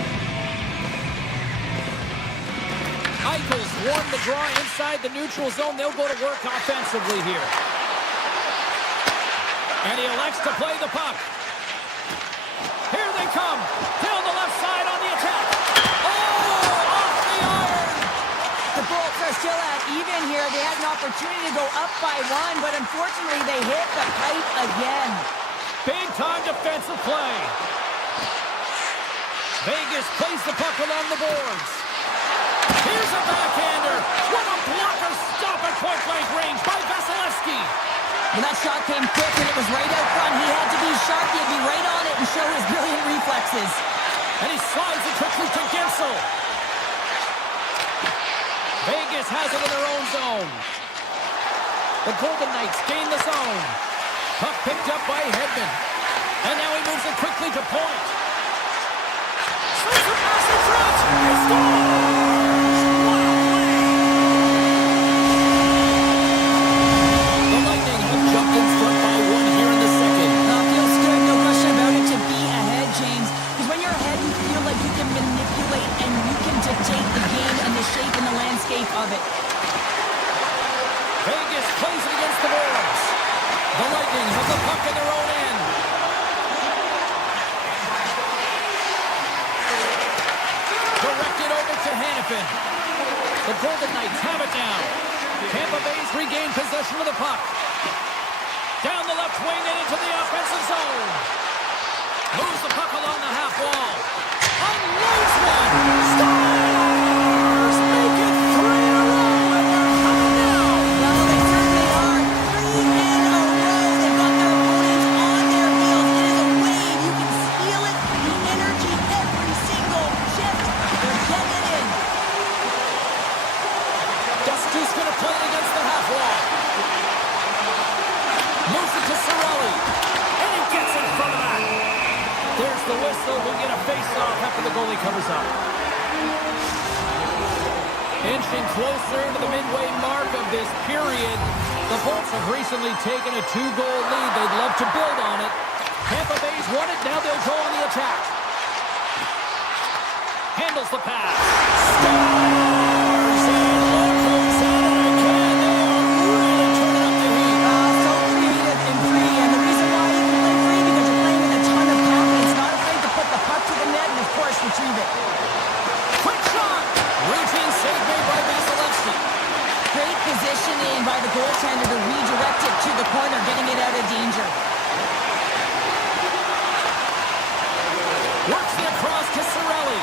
Eichels won the draw inside the neutral zone. They'll go to work offensively here. And he elects to play the puck. Here they come. Down the left side on the attack. Oh, off the iron. The Bolts are still at even here. They had an opportunity to go up by one, but unfortunately they hit the pipe again. Big-time defensive play. Vegas plays the puck along the boards. Here's a backhander. What a blocker stop at point-blank range by Vasilevsky. Well, that shot came quick, and it was right out front. He had to be sharp. He had to be right on it and show his brilliant reflexes. And he slides it quickly to Gensel. Vegas has it in their own zone. The Golden Knights gain the zone. Puck picked up by Hedman. And now he moves it quickly to point. Swings a pass in front. He scores! The Lightning have jumped in front by one here in the second. Feels good, no question about it, to be ahead, James. Because when you're ahead, you feel like you can manipulate and you can dictate the game and the shape and the landscape of it. Vegas plays it against the boards. The Lightning have the puck in their own end. Directed over to Hannafin. The Golden Knights have it now. Tampa Bay's regained possession of the puck. Down the left wing and into the offensive zone. Moves the puck along the half wall. Unloads one. Stars! Make it 3 in a row, and they're coming down. Well, they certainly are. 3 in a row. They've got their opponents on their heels. It is a wave. You can feel it. The energy every single shift. They're getting it in. Dusty's going to play it against the half wall. Moves it to Cirelli. And he gets in front of that. There's the whistle. We'll get a face-off after the goalie covers up. Inching closer to the midway mark of this period. The Bolts have recently taken a 2-goal lead. They'd love to build on it. Tampa Bay's won it. Now they'll go on the attack. Handles the pass. Stars! And look who's at it again. They are really turning up the heat. So creative and free. And the reason why you can play free because you're playing with a ton of confidence. Not afraid to put the puck to the net and, of course, retrieve it. Quick shot! Routine save made by Vasilevsky. Great positioning by the goaltender to redirect it to the corner, getting it out of danger. Works it across to Cirelli.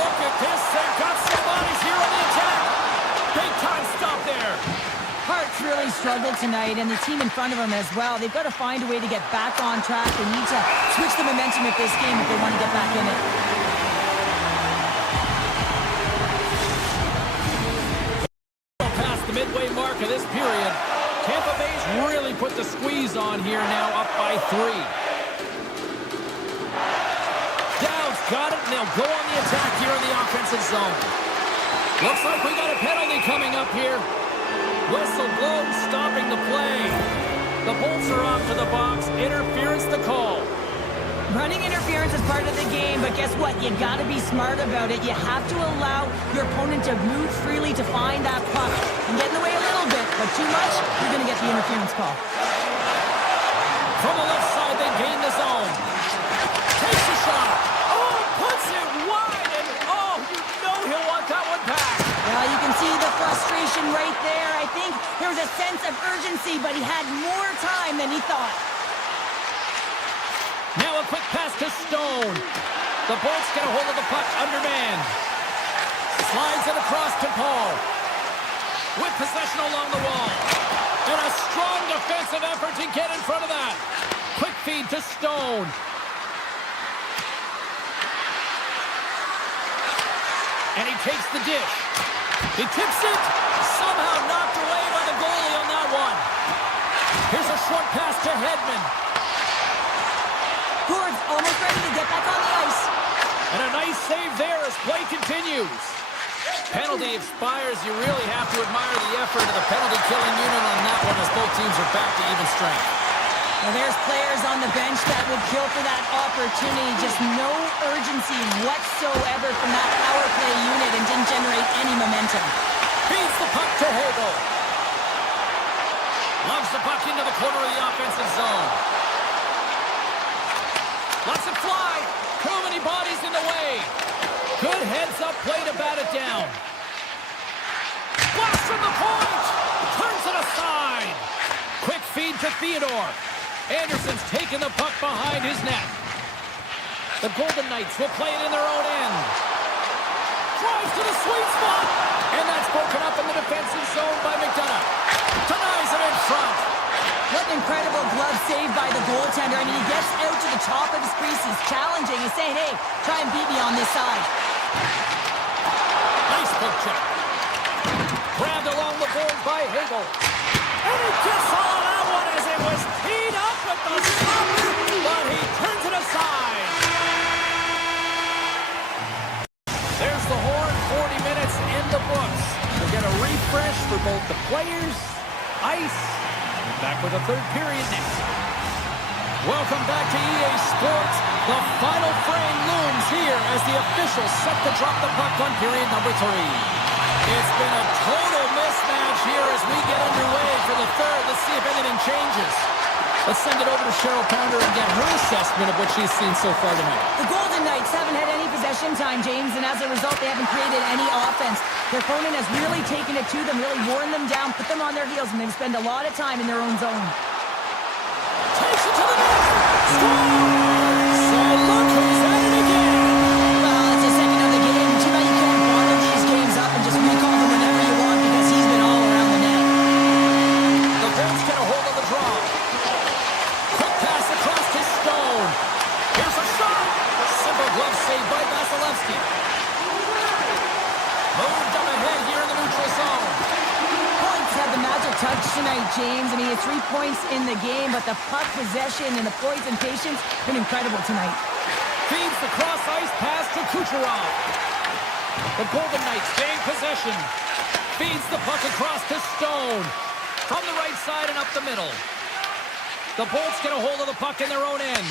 Look at this. They've got some bodies here on the attack. Big time stop there. Hart's really struggled tonight, and the team in front of him as well. They've got to find a way to get back on track. They need to switch the momentum of this game if they want to get back in it. Past the midway mark of this period, Tampa Bay's really put the squeeze on here now, up by 3. Dowd's got it, and they'll go on the attack here in the offensive zone. Looks like we got a penalty coming up here. Whistle blows, stopping the play. The Bolts are off to the box. Interference the call. Running interference is part of the game, but guess what? You got to be smart about it. You have to allow your opponent to move freely to find that puck. And get in the way a little bit, but too much, you're going to get the interference call. From the left side, they gain the zone. Takes a shot. Oh, puts it wide, and oh, you know he'll want that one back. Well, you can see the frustration right there. I think there was a sense of urgency, but he had more time than he thought. Now a quick pass to Stone. The Bolts get a hold of the puck undermanned. Slides it across to Paul. With possession along the wall. And a strong defensive effort to get in front of that. Quick feed to Stone. And he takes the dish. He tips it. Somehow knocked away by the goalie on that one. Here's a short pass to Hedman. Gord's almost ready to get back on the ice. continues. Penalty expires. You really have to admire the effort of the penalty-killing unit on that one as both teams are back to even strength. Well, there's players on the bench that would kill for that opportunity. Just no urgency whatsoever from that power play unit and didn't generate any momentum. Feeds the puck to Hagel. Loves the puck into the corner of the offensive zone. Lets it fly. Too many bodies in the way. Good heads-up play to bat it down. Blast from the point. Turns it aside. Quick feed to Theodore. Anderson's taking the puck behind his net. The Golden Knights will play it in their own end. Drives to the sweet spot. And that's broken up in the defensive zone by McDonough. Denies it in front. What an incredible glove save by the goaltender. I mean, he gets out to the top of his crease. He's challenging. He's saying, hey, try and beat me on this side. Nice poke check. Grabbed along the boards by Hagel. And he gets all of that one as it was teed up with the stopper, but he turns it aside. There's the horn, 40 minutes in the books. We'll get a refresh for both the players, ice, and back with a third period next. Welcome back to EA Sports. The final frame looms here as the officials set to drop the puck on period number 3. It's been a total mismatch here as we get underway for the third. Let's see if anything changes. Let's send it over to Cheryl Pounder and get her assessment of what she's seen so far tonight. The Golden Knights haven't had any possession time, James, and as a result, they haven't created any offense. Their opponent has really taken it to them, really worn them down, put them on their heels, and they've spent a lot of time in their own zone. Takes it to the net. So look who's at it again. Well, it's the second of the game. Too bad you can't bottle these games up and just recall them whenever you want because he's been all around the net. The Bolts get a hold of the draw. Quick pass across to Stone. Here's a shot. Simple glove save by Vasilevsky. Moved up ahead here in the neutral zone. Points have the magic touch tonight, James. I mean, it's 3 points in the game, but the puck possession and the poise and patience been incredible tonight. Feeds the cross-ice pass to Kucherov. The Golden Knights gain possession. Feeds the puck across to Stone. From the right side and up the middle. The Bolts get a hold of the puck in their own end.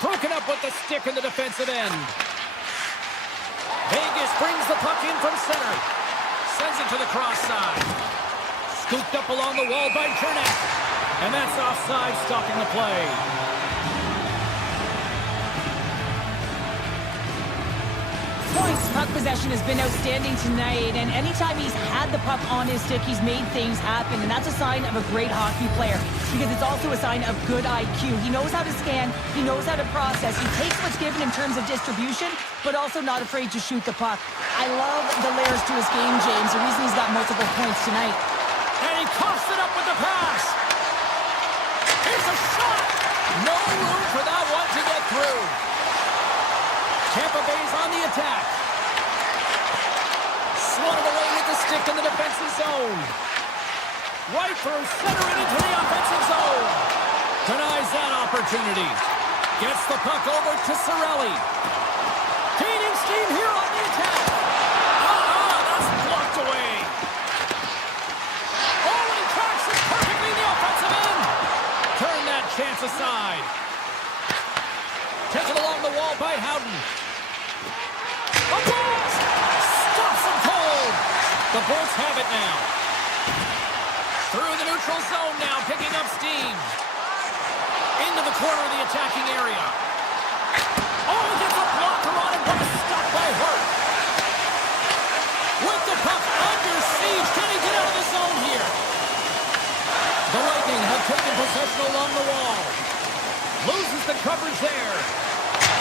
Broken up with the stick in the defensive end. Vegas brings the puck in from center. Sends it to the cross side. Scooped up along the wall by Jernak. And that's offside, stopping the play. Points puck possession has been outstanding tonight, and anytime he's had the puck on his stick, he's made things happen, and that's a sign of a great hockey player because it's also a sign of good IQ. He knows how to scan, he knows how to process, he takes what's given in terms of distribution, but also not afraid to shoot the puck. I love the layers to his game, James, the reason he's got multiple points tonight. And he coughs it up with the pass. Here's a shot. No room for that one to get through. Tampa Bay's on the attack. Swatted away with the stick in the defensive zone. Right through center and into the offensive zone. Denies that opportunity. Gets the puck over to Cirelli. Gaining steam here on the attack. That's blocked away. Oh, and he cracks it perfectly in the offensive end. Turn that chance aside. Taken along the wall by Howden. A blast! Stops him cold. The Bolts have it now. Through the neutral zone now, picking up steam. Into the corner of the attacking area. Oh, he gets a blocker on it, but a stop by Hurt. With the puck under siege, can he get out of the zone here? The Lightning have taken possession along the wall. Loses the coverage there.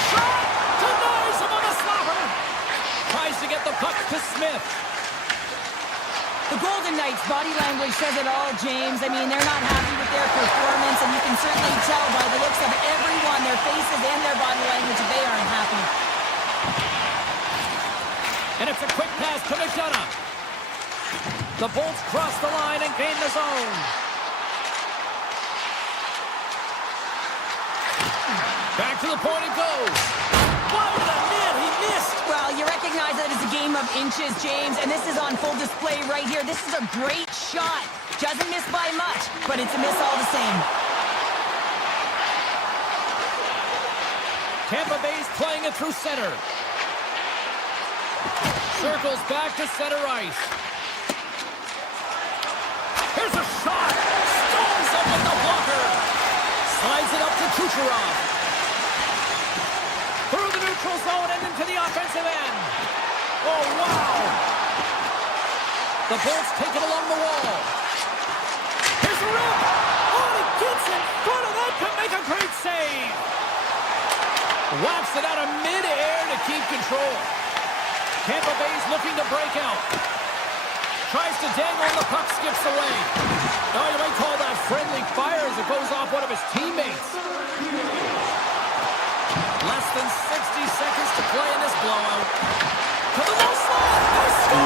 Shot! Denies him on the slapper. Tries to get the puck to Smith. The Golden Knights' body language says it all, James. I mean, they're not happy with their performance, and you can certainly tell by the looks of everyone, their faces and their body language, they aren't happy. And it's a quick pass to McDonough. The Bolts cross the line and gain the zone. Back to the point it goes. Wide of the net, he missed. Well, you're of inches, James, and this is on full display right here. This is a great shot. Doesn't miss by much, but it's a miss all the same. Tampa Bay's playing it through center. Circles back to center ice. Here's a shot. Storms up with the blocker. Slides it up to Kucherov. Through the neutral zone and into the offensive end. Oh, wow. The Bolts take it along the wall. Here's a rip. Oh, he gets in front of that to make a great save. Whaps it out of midair to keep control. Tampa Bay's looking to break out. Tries to dangle and the puck skips away. Oh, you might call that friendly fire as it goes off one of his teammates. Less than 60 seconds to play in this blowout. To the low slot. They score!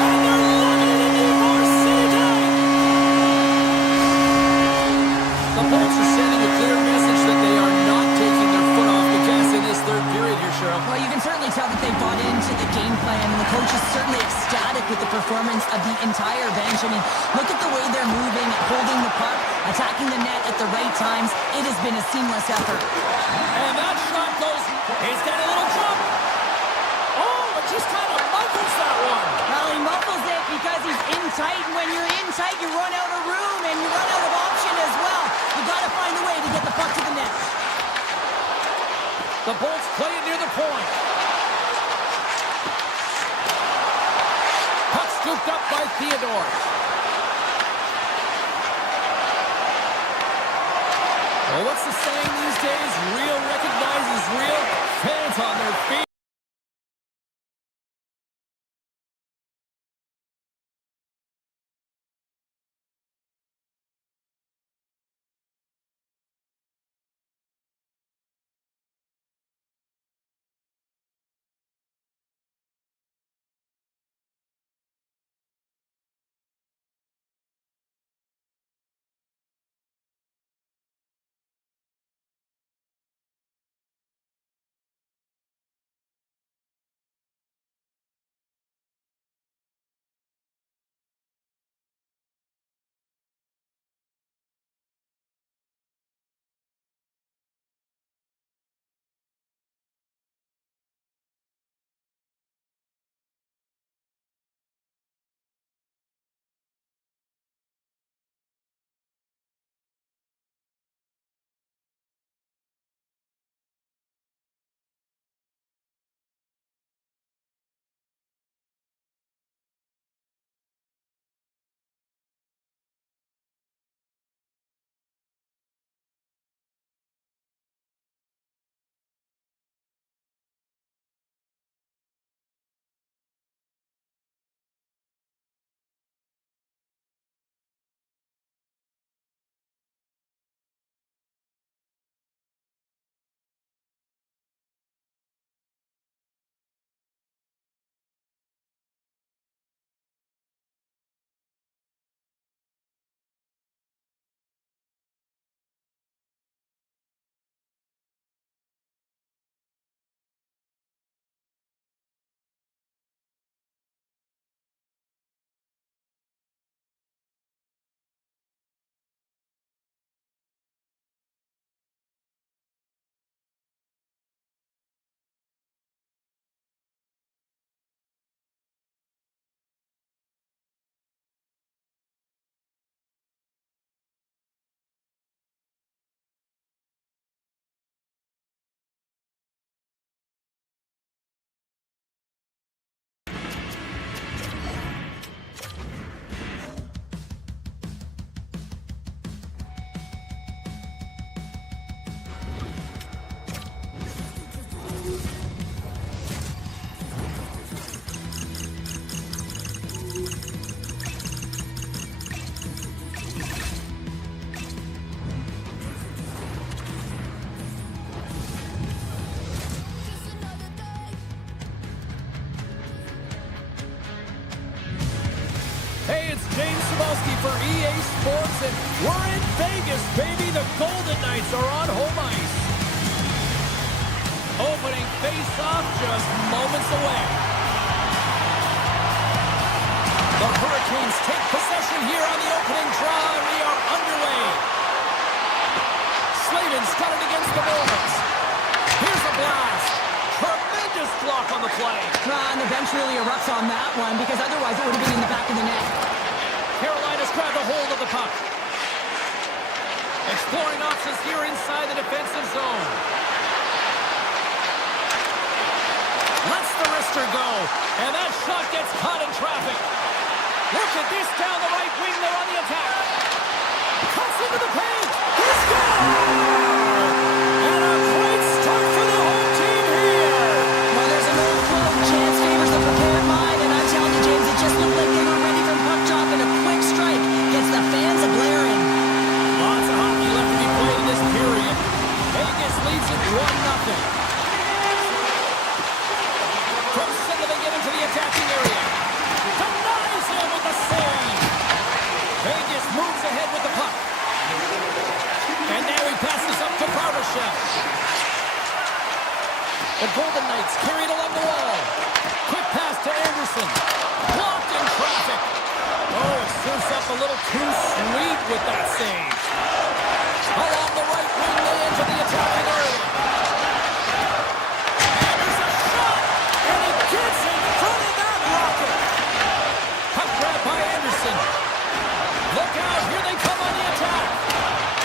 And they're limited in the city. The Bolts are sending a clear message that they are not taking their foot off the gas in this third period here, Cheryl. Well, you can certainly tell that they bought into the game plan, and the coach is certainly ecstatic with the performance of the entire bench. I mean, look at the way they're moving, holding the puck, attacking the net at the right times. It has been a seamless effort. And that shot goes, he's got a little jump. Oh, it just kind of muffles that one. Well, he muffles it because he's in tight, and when you're in tight, you run out of room, and you run out of option as well. You got to find a way to get the puck to the net. The Bolts play it near the point. Puck scooped up by Theodore. Well, what's the saying these days? Real recognizes real. Fans on their feet. For EA Sports, and we're in Vegas, baby. The Golden Knights are on home ice. Opening face-off just moments away. Hurricanes take possession here on the opening draw. We are underway. Slavin's got it against the boards. Here's a blast. Tremendous block on the play. And the bench really erupts on that one because otherwise it would have been in the back of the net. Carolina's grabbed a hold of the puck. Exploring options here inside the defensive zone. Lets the wrister go. And that shot gets caught in traffic. Look at this down the right wing there on the attack. Cuts into the paint. He scores! And a great start for the home team here. Well, there's an old quote, chance favors the prepared mind, and I'm telling you, James, it just looked like they were ready for puck drop, and a quick strike gets the fans a-glaring. Lots of hockey left to be played in this period. Vegas leads it 1-0. From center they get into the attacking area. Denies him with the save. Vegas moves ahead with the puck. And now he passes up to Barbashev. The Golden Knights carried along the wall. Quick pass to Anderson. Blocked in traffic. Oh, it serves up a little too sweet with that save. Along the right wing, they enter the attacking area. And there's a shot. And he gets in front of that rocket. Puck grab by Anderson. Look out, here they come on the attack.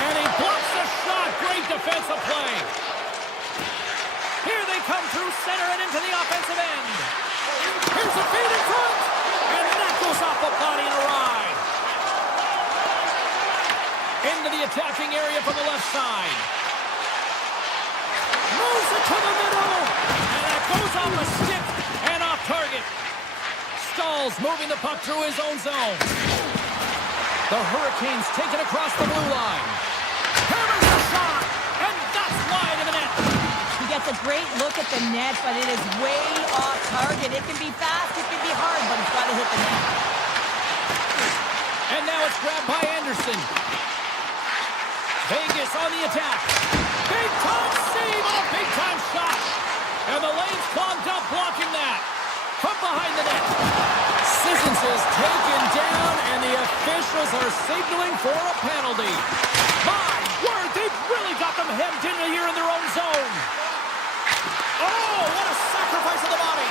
And he blocks the shot. Great defensive play. Here they come through center and into the offensive end. Here's a feed in front. And that goes off the body and a ride. Into the attacking area from the left side. Moves it to the middle. And that goes off the stick and off target. Stalls moving the puck through his own zone. The Hurricanes take it across the blue line. Hammers the shot. And that's wide in the net. He gets a great look at the net, but it is way off target. It can be fast, it can be hard, but it's got to hit the net. And now it's grabbed by Anderson. Vegas on the attack. Big time save on a big time shot. And the lane's clogged up blocking that. From behind the net. Sissons is taken down and the officials are signaling for a penalty. My word, they've really got them hemmed in here in their own zone. Oh, what a sacrifice of the body.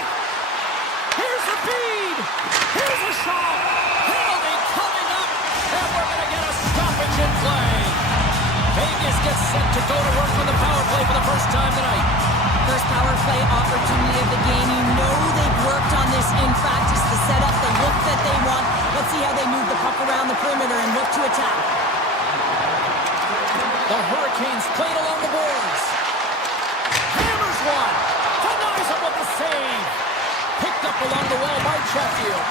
Here's the feed. Here's a shot. Penalty coming up. And we're going to get a stoppage in play. Vegas gets set to go to work on the power play for the first time tonight. First power play opportunity of the game. You know they've worked on this in practice. The setup, the look that they want. Let's see how they move the puck around the perimeter and look to attack. The Hurricanes played along the boards. Hammers one. Denies him with the save. Picked up along the wall by Sheffield.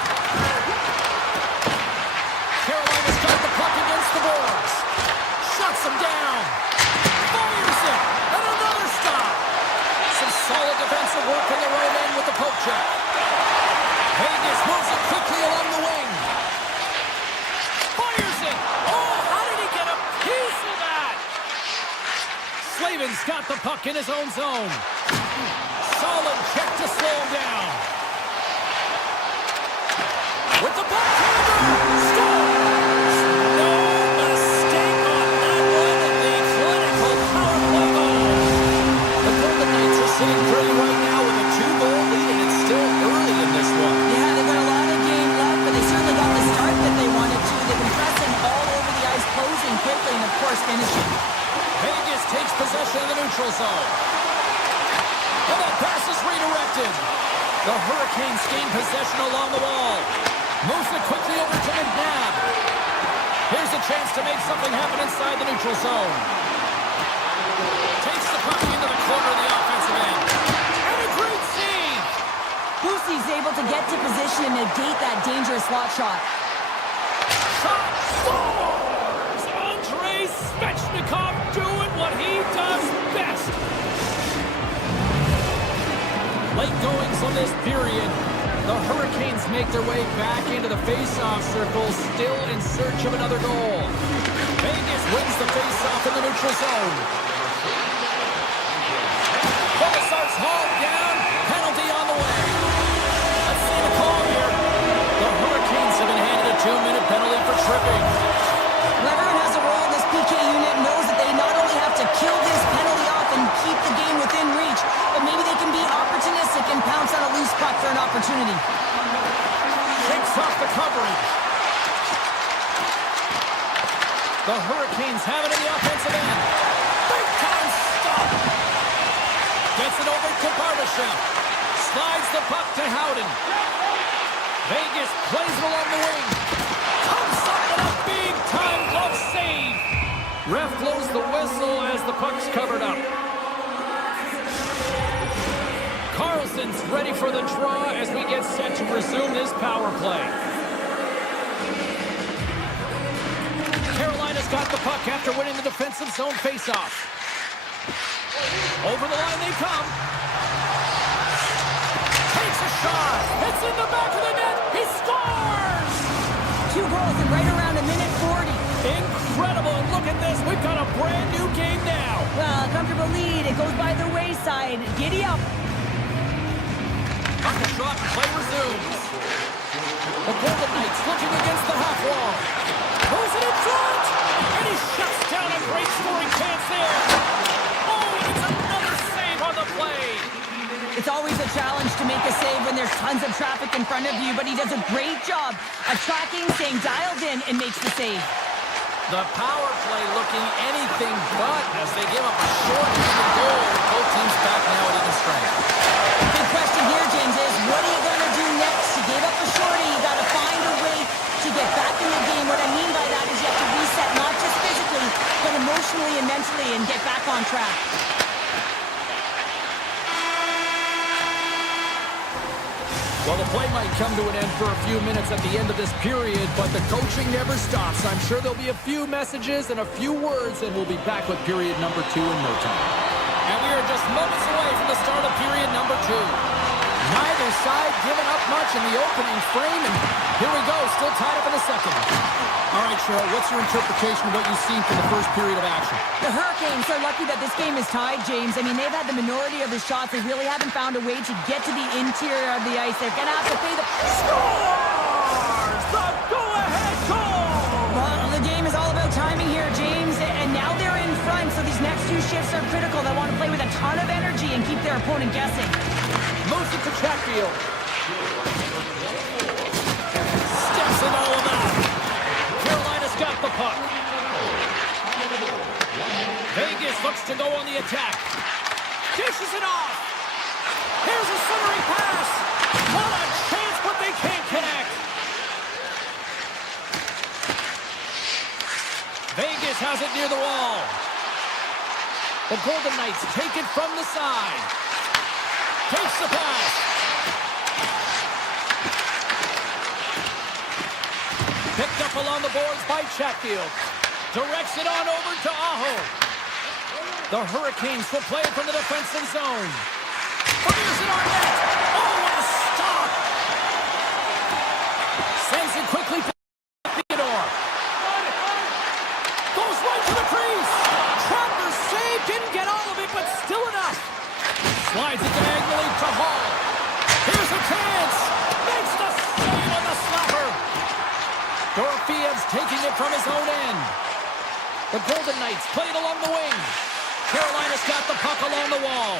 Carolina's got the puck against the boards. Shuts him down. Fires it. And another stop. Some solid defensive work in the right end with the poke check. Vegas moves it quickly along the wing. Fires it. Oh, how did he get a piece of that? Slavin's got the puck in his own zone. Solid check to slow him down. With the puck, scores! No mistake on that one. The clinical power play goal. The Golden Knights are sitting pretty right now with a 2-goal lead, and it's still early in this one. Yeah, they've got a lot of game left, but they certainly got the start that they wanted to. They've been pressing all over the ice, closing quickly, and of course finishing. Vegas takes possession of the neutral zone. And that pass is redirected. The Hurricanes gain possession along the wall. Moves it quickly over to McNabb. Here's a chance to make something happen inside the neutral zone. Takes the puck into the corner of the offensive end. And a great save. Boosie's able to get to position and negate that dangerous slot shot. Shot scores! Andrei Svechnikov doing what he does best. Late goings on this period. The Hurricanes make their way back into the face-off circle, still in search of another goal. Vegas wins the face-off in the neutral zone. Kolasar's hauled down. Penalty on the way. Let's see the call here. The Hurricanes have been handed a puck for an opportunity. Shakes off the coverage. The Hurricanes have it in the offensive end. Big time stop. Gets it over to Barbashev. Slides the puck to Howden. Vegas plays it along the wing. Comes up with a big time glove save. Ref blows the whistle as the puck's covered up. Carlson's ready for the draw as we get set to resume this power play. Carolina's got the puck after winning the defensive zone faceoff. Over the line they come. Takes a shot. It's in the back of the net. He scores! 2 goals in right around a minute 40. Incredible. And look at this. We've got a brand new game now. Well, comfortable lead. It goes by the wayside. Giddy up. Puck is dropped. Play resumes. The Golden Knights looking against the half wall. Throws it in front. And he shuts down a great scoring chance there. Oh, it's another save on the play. It's always a challenge to make a save when there's tons of traffic in front of you, but he does a great job of tracking, staying dialed in, and makes the save. The power play looking anything but as they give up a short goal. Both teams back now at even strength. Big question here, James, is what are you going to do next? You gave up a shorty. You got to find a way to get back in the game. What I mean by that is you have to reset, not just physically, but emotionally and mentally, and get back on track. Well, the play might come to an end for a few minutes at the end of this period, but the coaching never stops. I'm sure there'll be a few messages and a few words, and we'll be back with period number 2 in no time. And we are just moments away from the start of period number 2. Neither side giving up much in the opening frame, and here we go, still tied up in the second. All right, Cheryl, what's your interpretation of what you've seen from the first period of action? The Hurricanes are lucky that this game is tied, James. I mean, they've had the minority of the shots. They really haven't found a way to get to the interior of the ice. They're going to have to pay the... Scores! The go-ahead goal! Well, the game is all about timing here, James, and now they're in front, so these next 2 shifts are critical. They want to play with a ton of energy and keep their opponent guessing. Moves it to Chatfield. Steps in all of that. Carolina's got the puck. Vegas looks to go on the attack. Dishes it off. Here's a centering pass. What a chance, but they can't connect. Vegas has it near the wall. The Golden Knights take it from the side. Takes the pass. Picked up along the boards by Chatfield. Directs it on over to Aho. The Hurricanes will play it from the defensive zone. Fires it on net. Oh, what a stop. Sends it quickly to Theodore. Goes right to the crease. Trapper saved. Didn't get all of it, but still enough. Slides it diagonally to Hall. Here's a chance. Makes the save on the slapper. Dorofiev's taking it from his own end. The Golden Knights play it along the wing. Carolina's got the puck along the wall.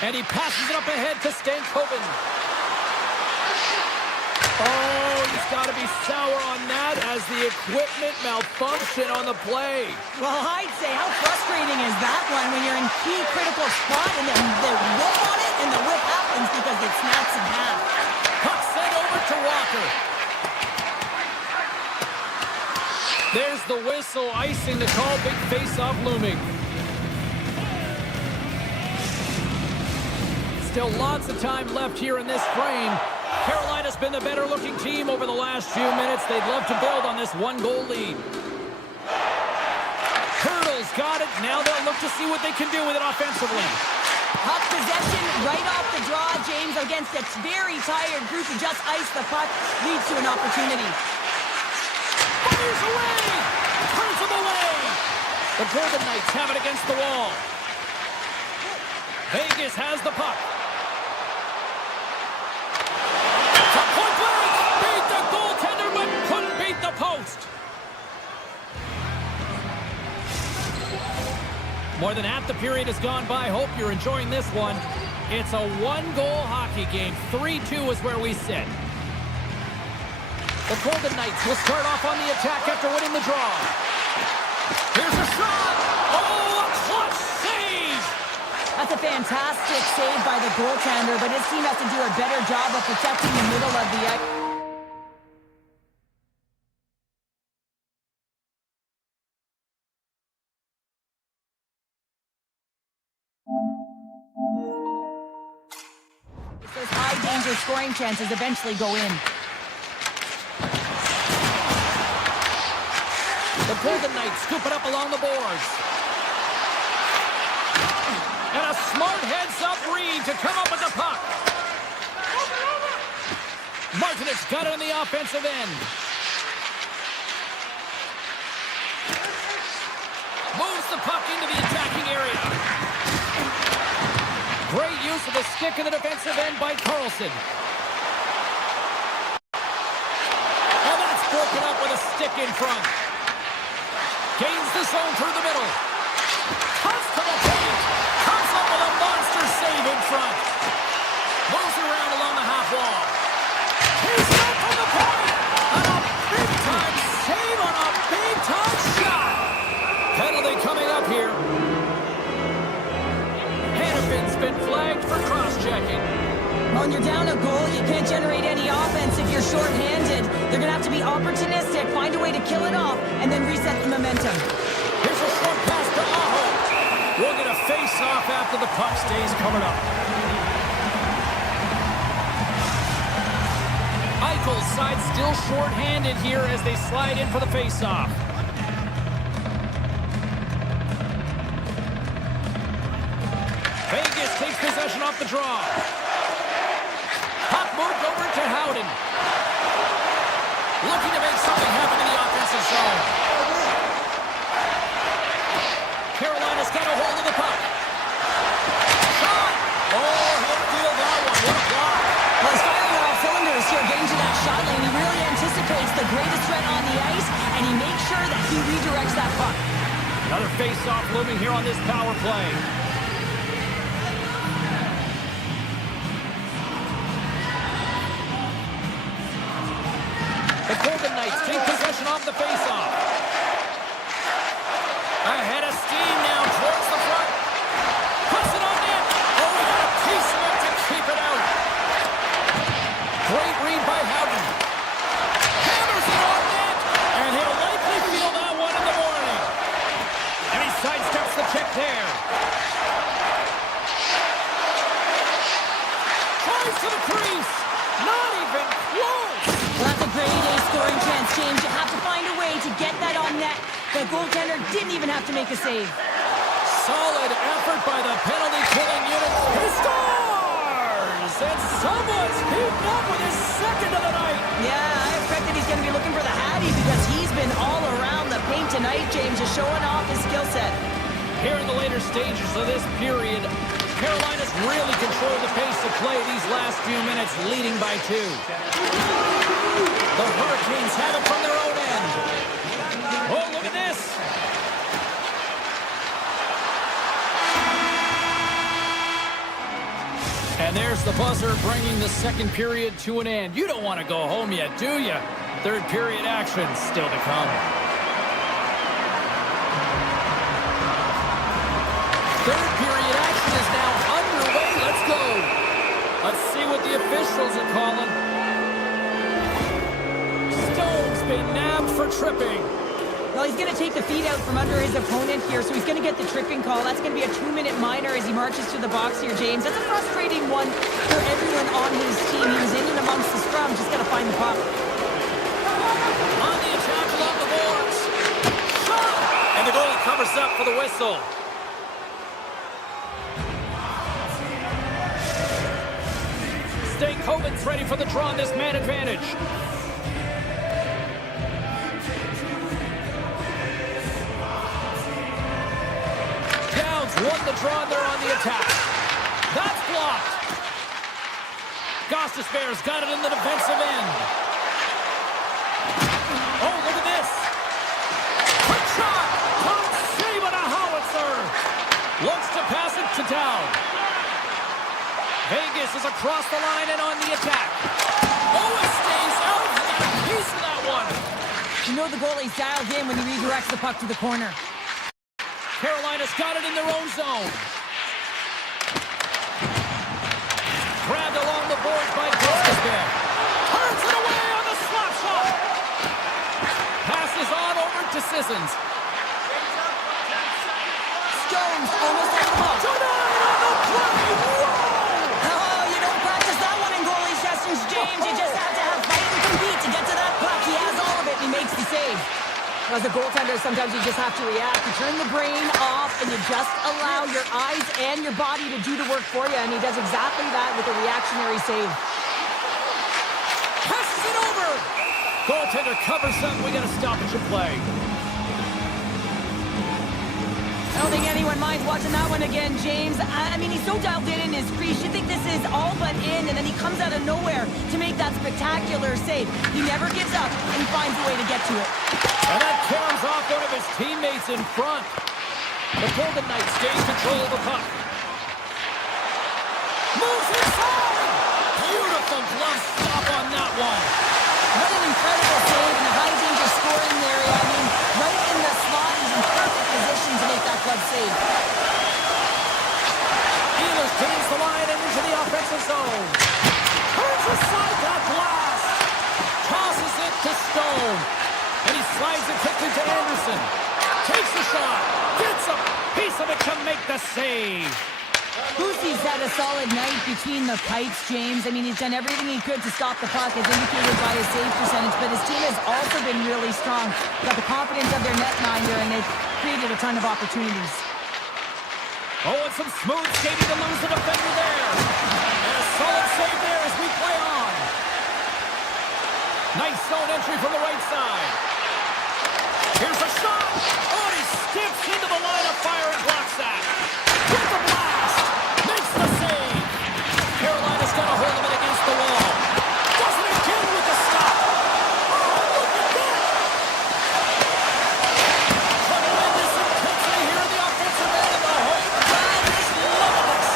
And he passes it up ahead to Stankoven. Oh, he's got to be sour on that as the equipment malfunction on the play. Well, I'd say, how frustrating is that one when you're in key critical spot and then they whip on it and the whip happens because it snaps in half. Puck sent over to Walker. There's the whistle, icing the call, big face-off looming. Still lots of time left here in this frame. Carolina's been the better-looking team over the last few minutes. They'd love to build on this 1-goal lead. Turtles got it. Now they'll look to see what they can do with it offensively. Puck possession right off the draw, James, against a very tired group who just iced the puck, leads to an opportunity. Fires away! Turns him away! The Golden Knights have it against the wall. Vegas has the puck. From point blank! Beat the goaltender, but couldn't beat the post. More than half the period has gone by. Hope you're enjoying this one. It's a one-goal hockey game. 3-2 is where we sit. The Golden Knights will start off on the attack after winning the draw. Here's a shot! Oh, a clutch save! That's a fantastic save by the goaltender, but his team has to do a better job of protecting the middle of the ice. Those high-danger scoring chances eventually go in. The Golden Knights scoop it up along the boards. And a smart heads-up read to come up with the puck. Martinez got it on the offensive end. Moves the puck into the attacking area. Great use of the stick in the defensive end by Carlson. And that's broken up with a stick in front. Gains the zone through the middle. Cuts to the paint. Comes up with a monster save in front. Moves around along the half wall. He's up from the point. And a big-time save on a big-time shot. Penalty coming up here. Hannafin's been flagged for cross-checking. When you're down a goal, you can't generate any offense if you're short-handed. They're going to have to be opportunistic, find a way to kill it off, and then reset the momentum. Here's a short pass to Aho. We'll get a face-off after the puck stays coming up. Eichel's side still short-handed here as they slide in for the face-off. Vegas takes possession off the draw. Puck moved over to Howden. Looking to make something happen in the offensive zone. Carolina's got a hold of the puck. Shot! Oh, he'll feel that one. What a block. Well, he's firing on all cylinders here, getting to that shot lane. He really anticipates the greatest threat on the ice, and he makes sure that he redirects that puck. Another face-off looming here on this power play. The Golden Knights take possession off the face-off. Ahead of steam now towards the front. Puts it on net. Oh, we got a piece of it to keep it out. Great read by Howden. Hammers it on net. And he'll likely feel that one in the morning. And he sidesteps the check there. Tries to the crease. Not even close. Well, that's a grade A scoring chance, James. You have to find a way to get that on net. The goaltender didn't even have to make a save. Solid effort by the penalty-killing unit. He scores! And someone's heaped up with his second of the night. Yeah, I expect that he's going to be looking for the Hattie because he's been all around the paint tonight, James, just showing off his skill set. Here in the later stages of this period, Carolina's really controlled the pace of play these last few minutes, leading by 2. The Hurricanes have it from their own end. Oh, look at this. And there's the buzzer bringing the second period to an end. You don't want to go home yet, do you? Third period action still to come. Third period action is now underway. Let's go. Let's see what the officials are calling. Stone's been nabbed for tripping. Well, he's going to take the feet out from under his opponent here, so he's going to get the tripping call. That's going to be a 2-minute minor as he marches to the box here, James. That's a frustrating one for everyone on his team. He was in and amongst the scrum, just got to find the puck. On the attack along the boards. Shot! And the goalie covers up for the whistle. Stankoven's ready for the draw on this man advantage. Won the draw, and they're on the attack. That's blocked. Gostisbehere's got it in the defensive end. Oh, look at this. Quick shot. Top save on a howitzer. Looks to pass it to Down. Vegas is across the line and on the attack. Oh, it stays out. He got a piece of that one. You know the goalie's dialed in when he redirects the puck to the corner. Carolina's got it in their own zone. Grabbed along the boards by Gustafsson. Turns it away on the slap shot. Passes on over to Sissons. Stones almost over the ball. Tonight on the play. Whoa! Oh, you don't practice that one in goalie sessions, James. You just have to have fight and compete to get to that puck. He has all of it, and he makes the save. As a goaltender, sometimes you just have to react. You turn the brain off, and you just allow your eyes and your body to do the work for you, and he does exactly that with a reactionary save. Passes it over. Goaltender covers up. We got to stop it to play. I don't think anyone minds watching that one again, James. I mean, he's so dialed in his crease. You think this is all but in, and then he comes out of nowhere to make that spectacular save. He never gives up, and he finds a way to get to it. And that caroms off one of his teammates in front. The Golden Knights gain control of the puck. Moves inside. Beautiful glove stop on that one. What an incredible save in a high-danger scoring area. I mean, right in the slot, he's in perfect position to make that glove save. Ehlers gains the line and into the offensive zone. Turns aside that blast. Tosses it to Stone. And he slides it quickly to Anderson. Takes the shot. Gets a piece of it to make the save. Boosie's had a solid night between the pipes, James. I mean, he's done everything he could to stop the puck, as indicated by his save percentage, but his team has also been really strong. Got the confidence of their netminder, and they've created a ton of opportunities. Oh, and some smooth skating to lose the defender there. And a solid save there as we play on. Nice zone entry from the right side. Here's a shot. Oh, and he skips into the line of fire and blocks that. With the blast. Makes the save. Carolina's got a hold of it against the wall. Does it again with the stop. Oh, look at that. Tremendous intensity here in the offensive end, and the home crowd is loving this.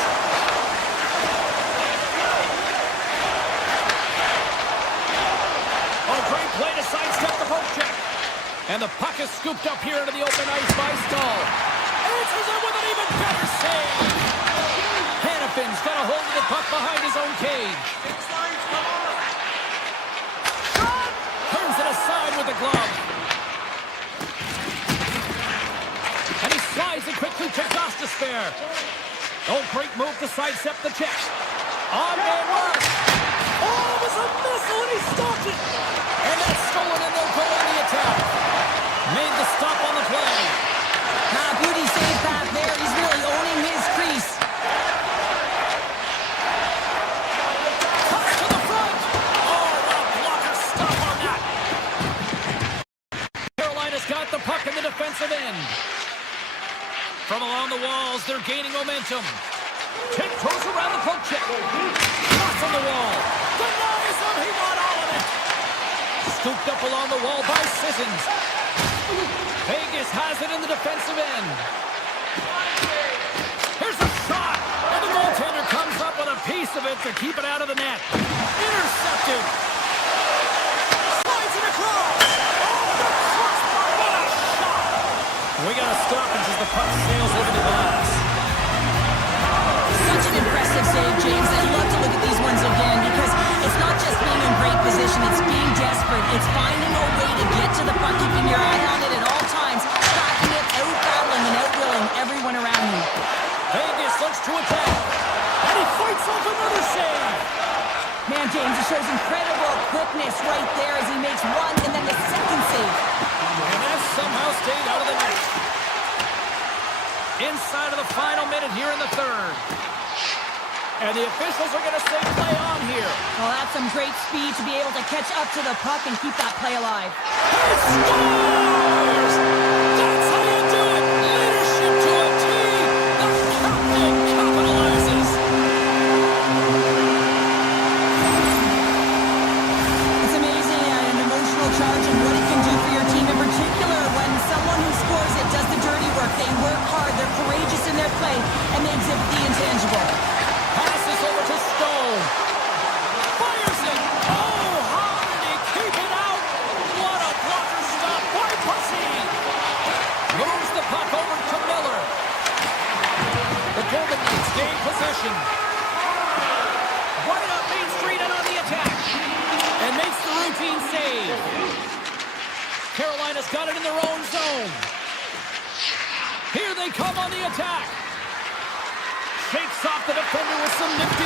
Oh, great play to sidestep the poke check. And the puck is scooped up here into the open ice by Stahl. Answers it with an even better save. Hannafin's got a hold of the puck behind his own cage. Shot! Turns it aside with the glove. And he slides it quickly to Gustafsson. Oh, great move to sidestep the check. On man rush. Oh, it was a missile and he stopped it. And that's stolen and they'll go on the attack. Made the stop on the play. Beauty save back there. He's really owning his crease. Toss to the front. Oh, what a blocker stop on that. Carolina's got the puck in the defensive end. From along the walls, they're gaining momentum. Tiptoes around the poke check. Cross on the wall. Denies him. He got all of it. Scooped up along the wall by Sissons. Vegas has it in the defensive end. Here's a shot. And the goaltender comes up with a piece of it to keep it out of the net. Intercepted. Slides it across. Oh, the crossbar. What a shot. We got a stoppage as the puck sails over the glass. Such an impressive save, James. I'd love to look at these ones again because it's not just being in great position, it's being desperate. It's finding a way to get to the puck, keeping your eye on it at all times, tracking it, out-battling and out-willing everyone around you. Vegas looks to attack. And he fights off another save. Man, James, it shows incredible quickness right there as he makes one and then the second save. And that somehow stayed out of the net. Inside of the final minute here in the third. And the officials are going to say play on here. Well, that's some great speed to be able to catch up to the puck and keep that play alive. He scores! That's how you do it! Leadership to a team! The captain capitalizes! It's amazing an emotional charge and what it can do for your team in particular when someone who scores it does the dirty work. They work hard, they're courageous in their play, and they exhibit the intangible. Passes over to possession. Right up Main Street and on the attack. And makes the routine save. Carolina's got it in their own zone. Here they come on the attack. Shakes off the defender with some nifty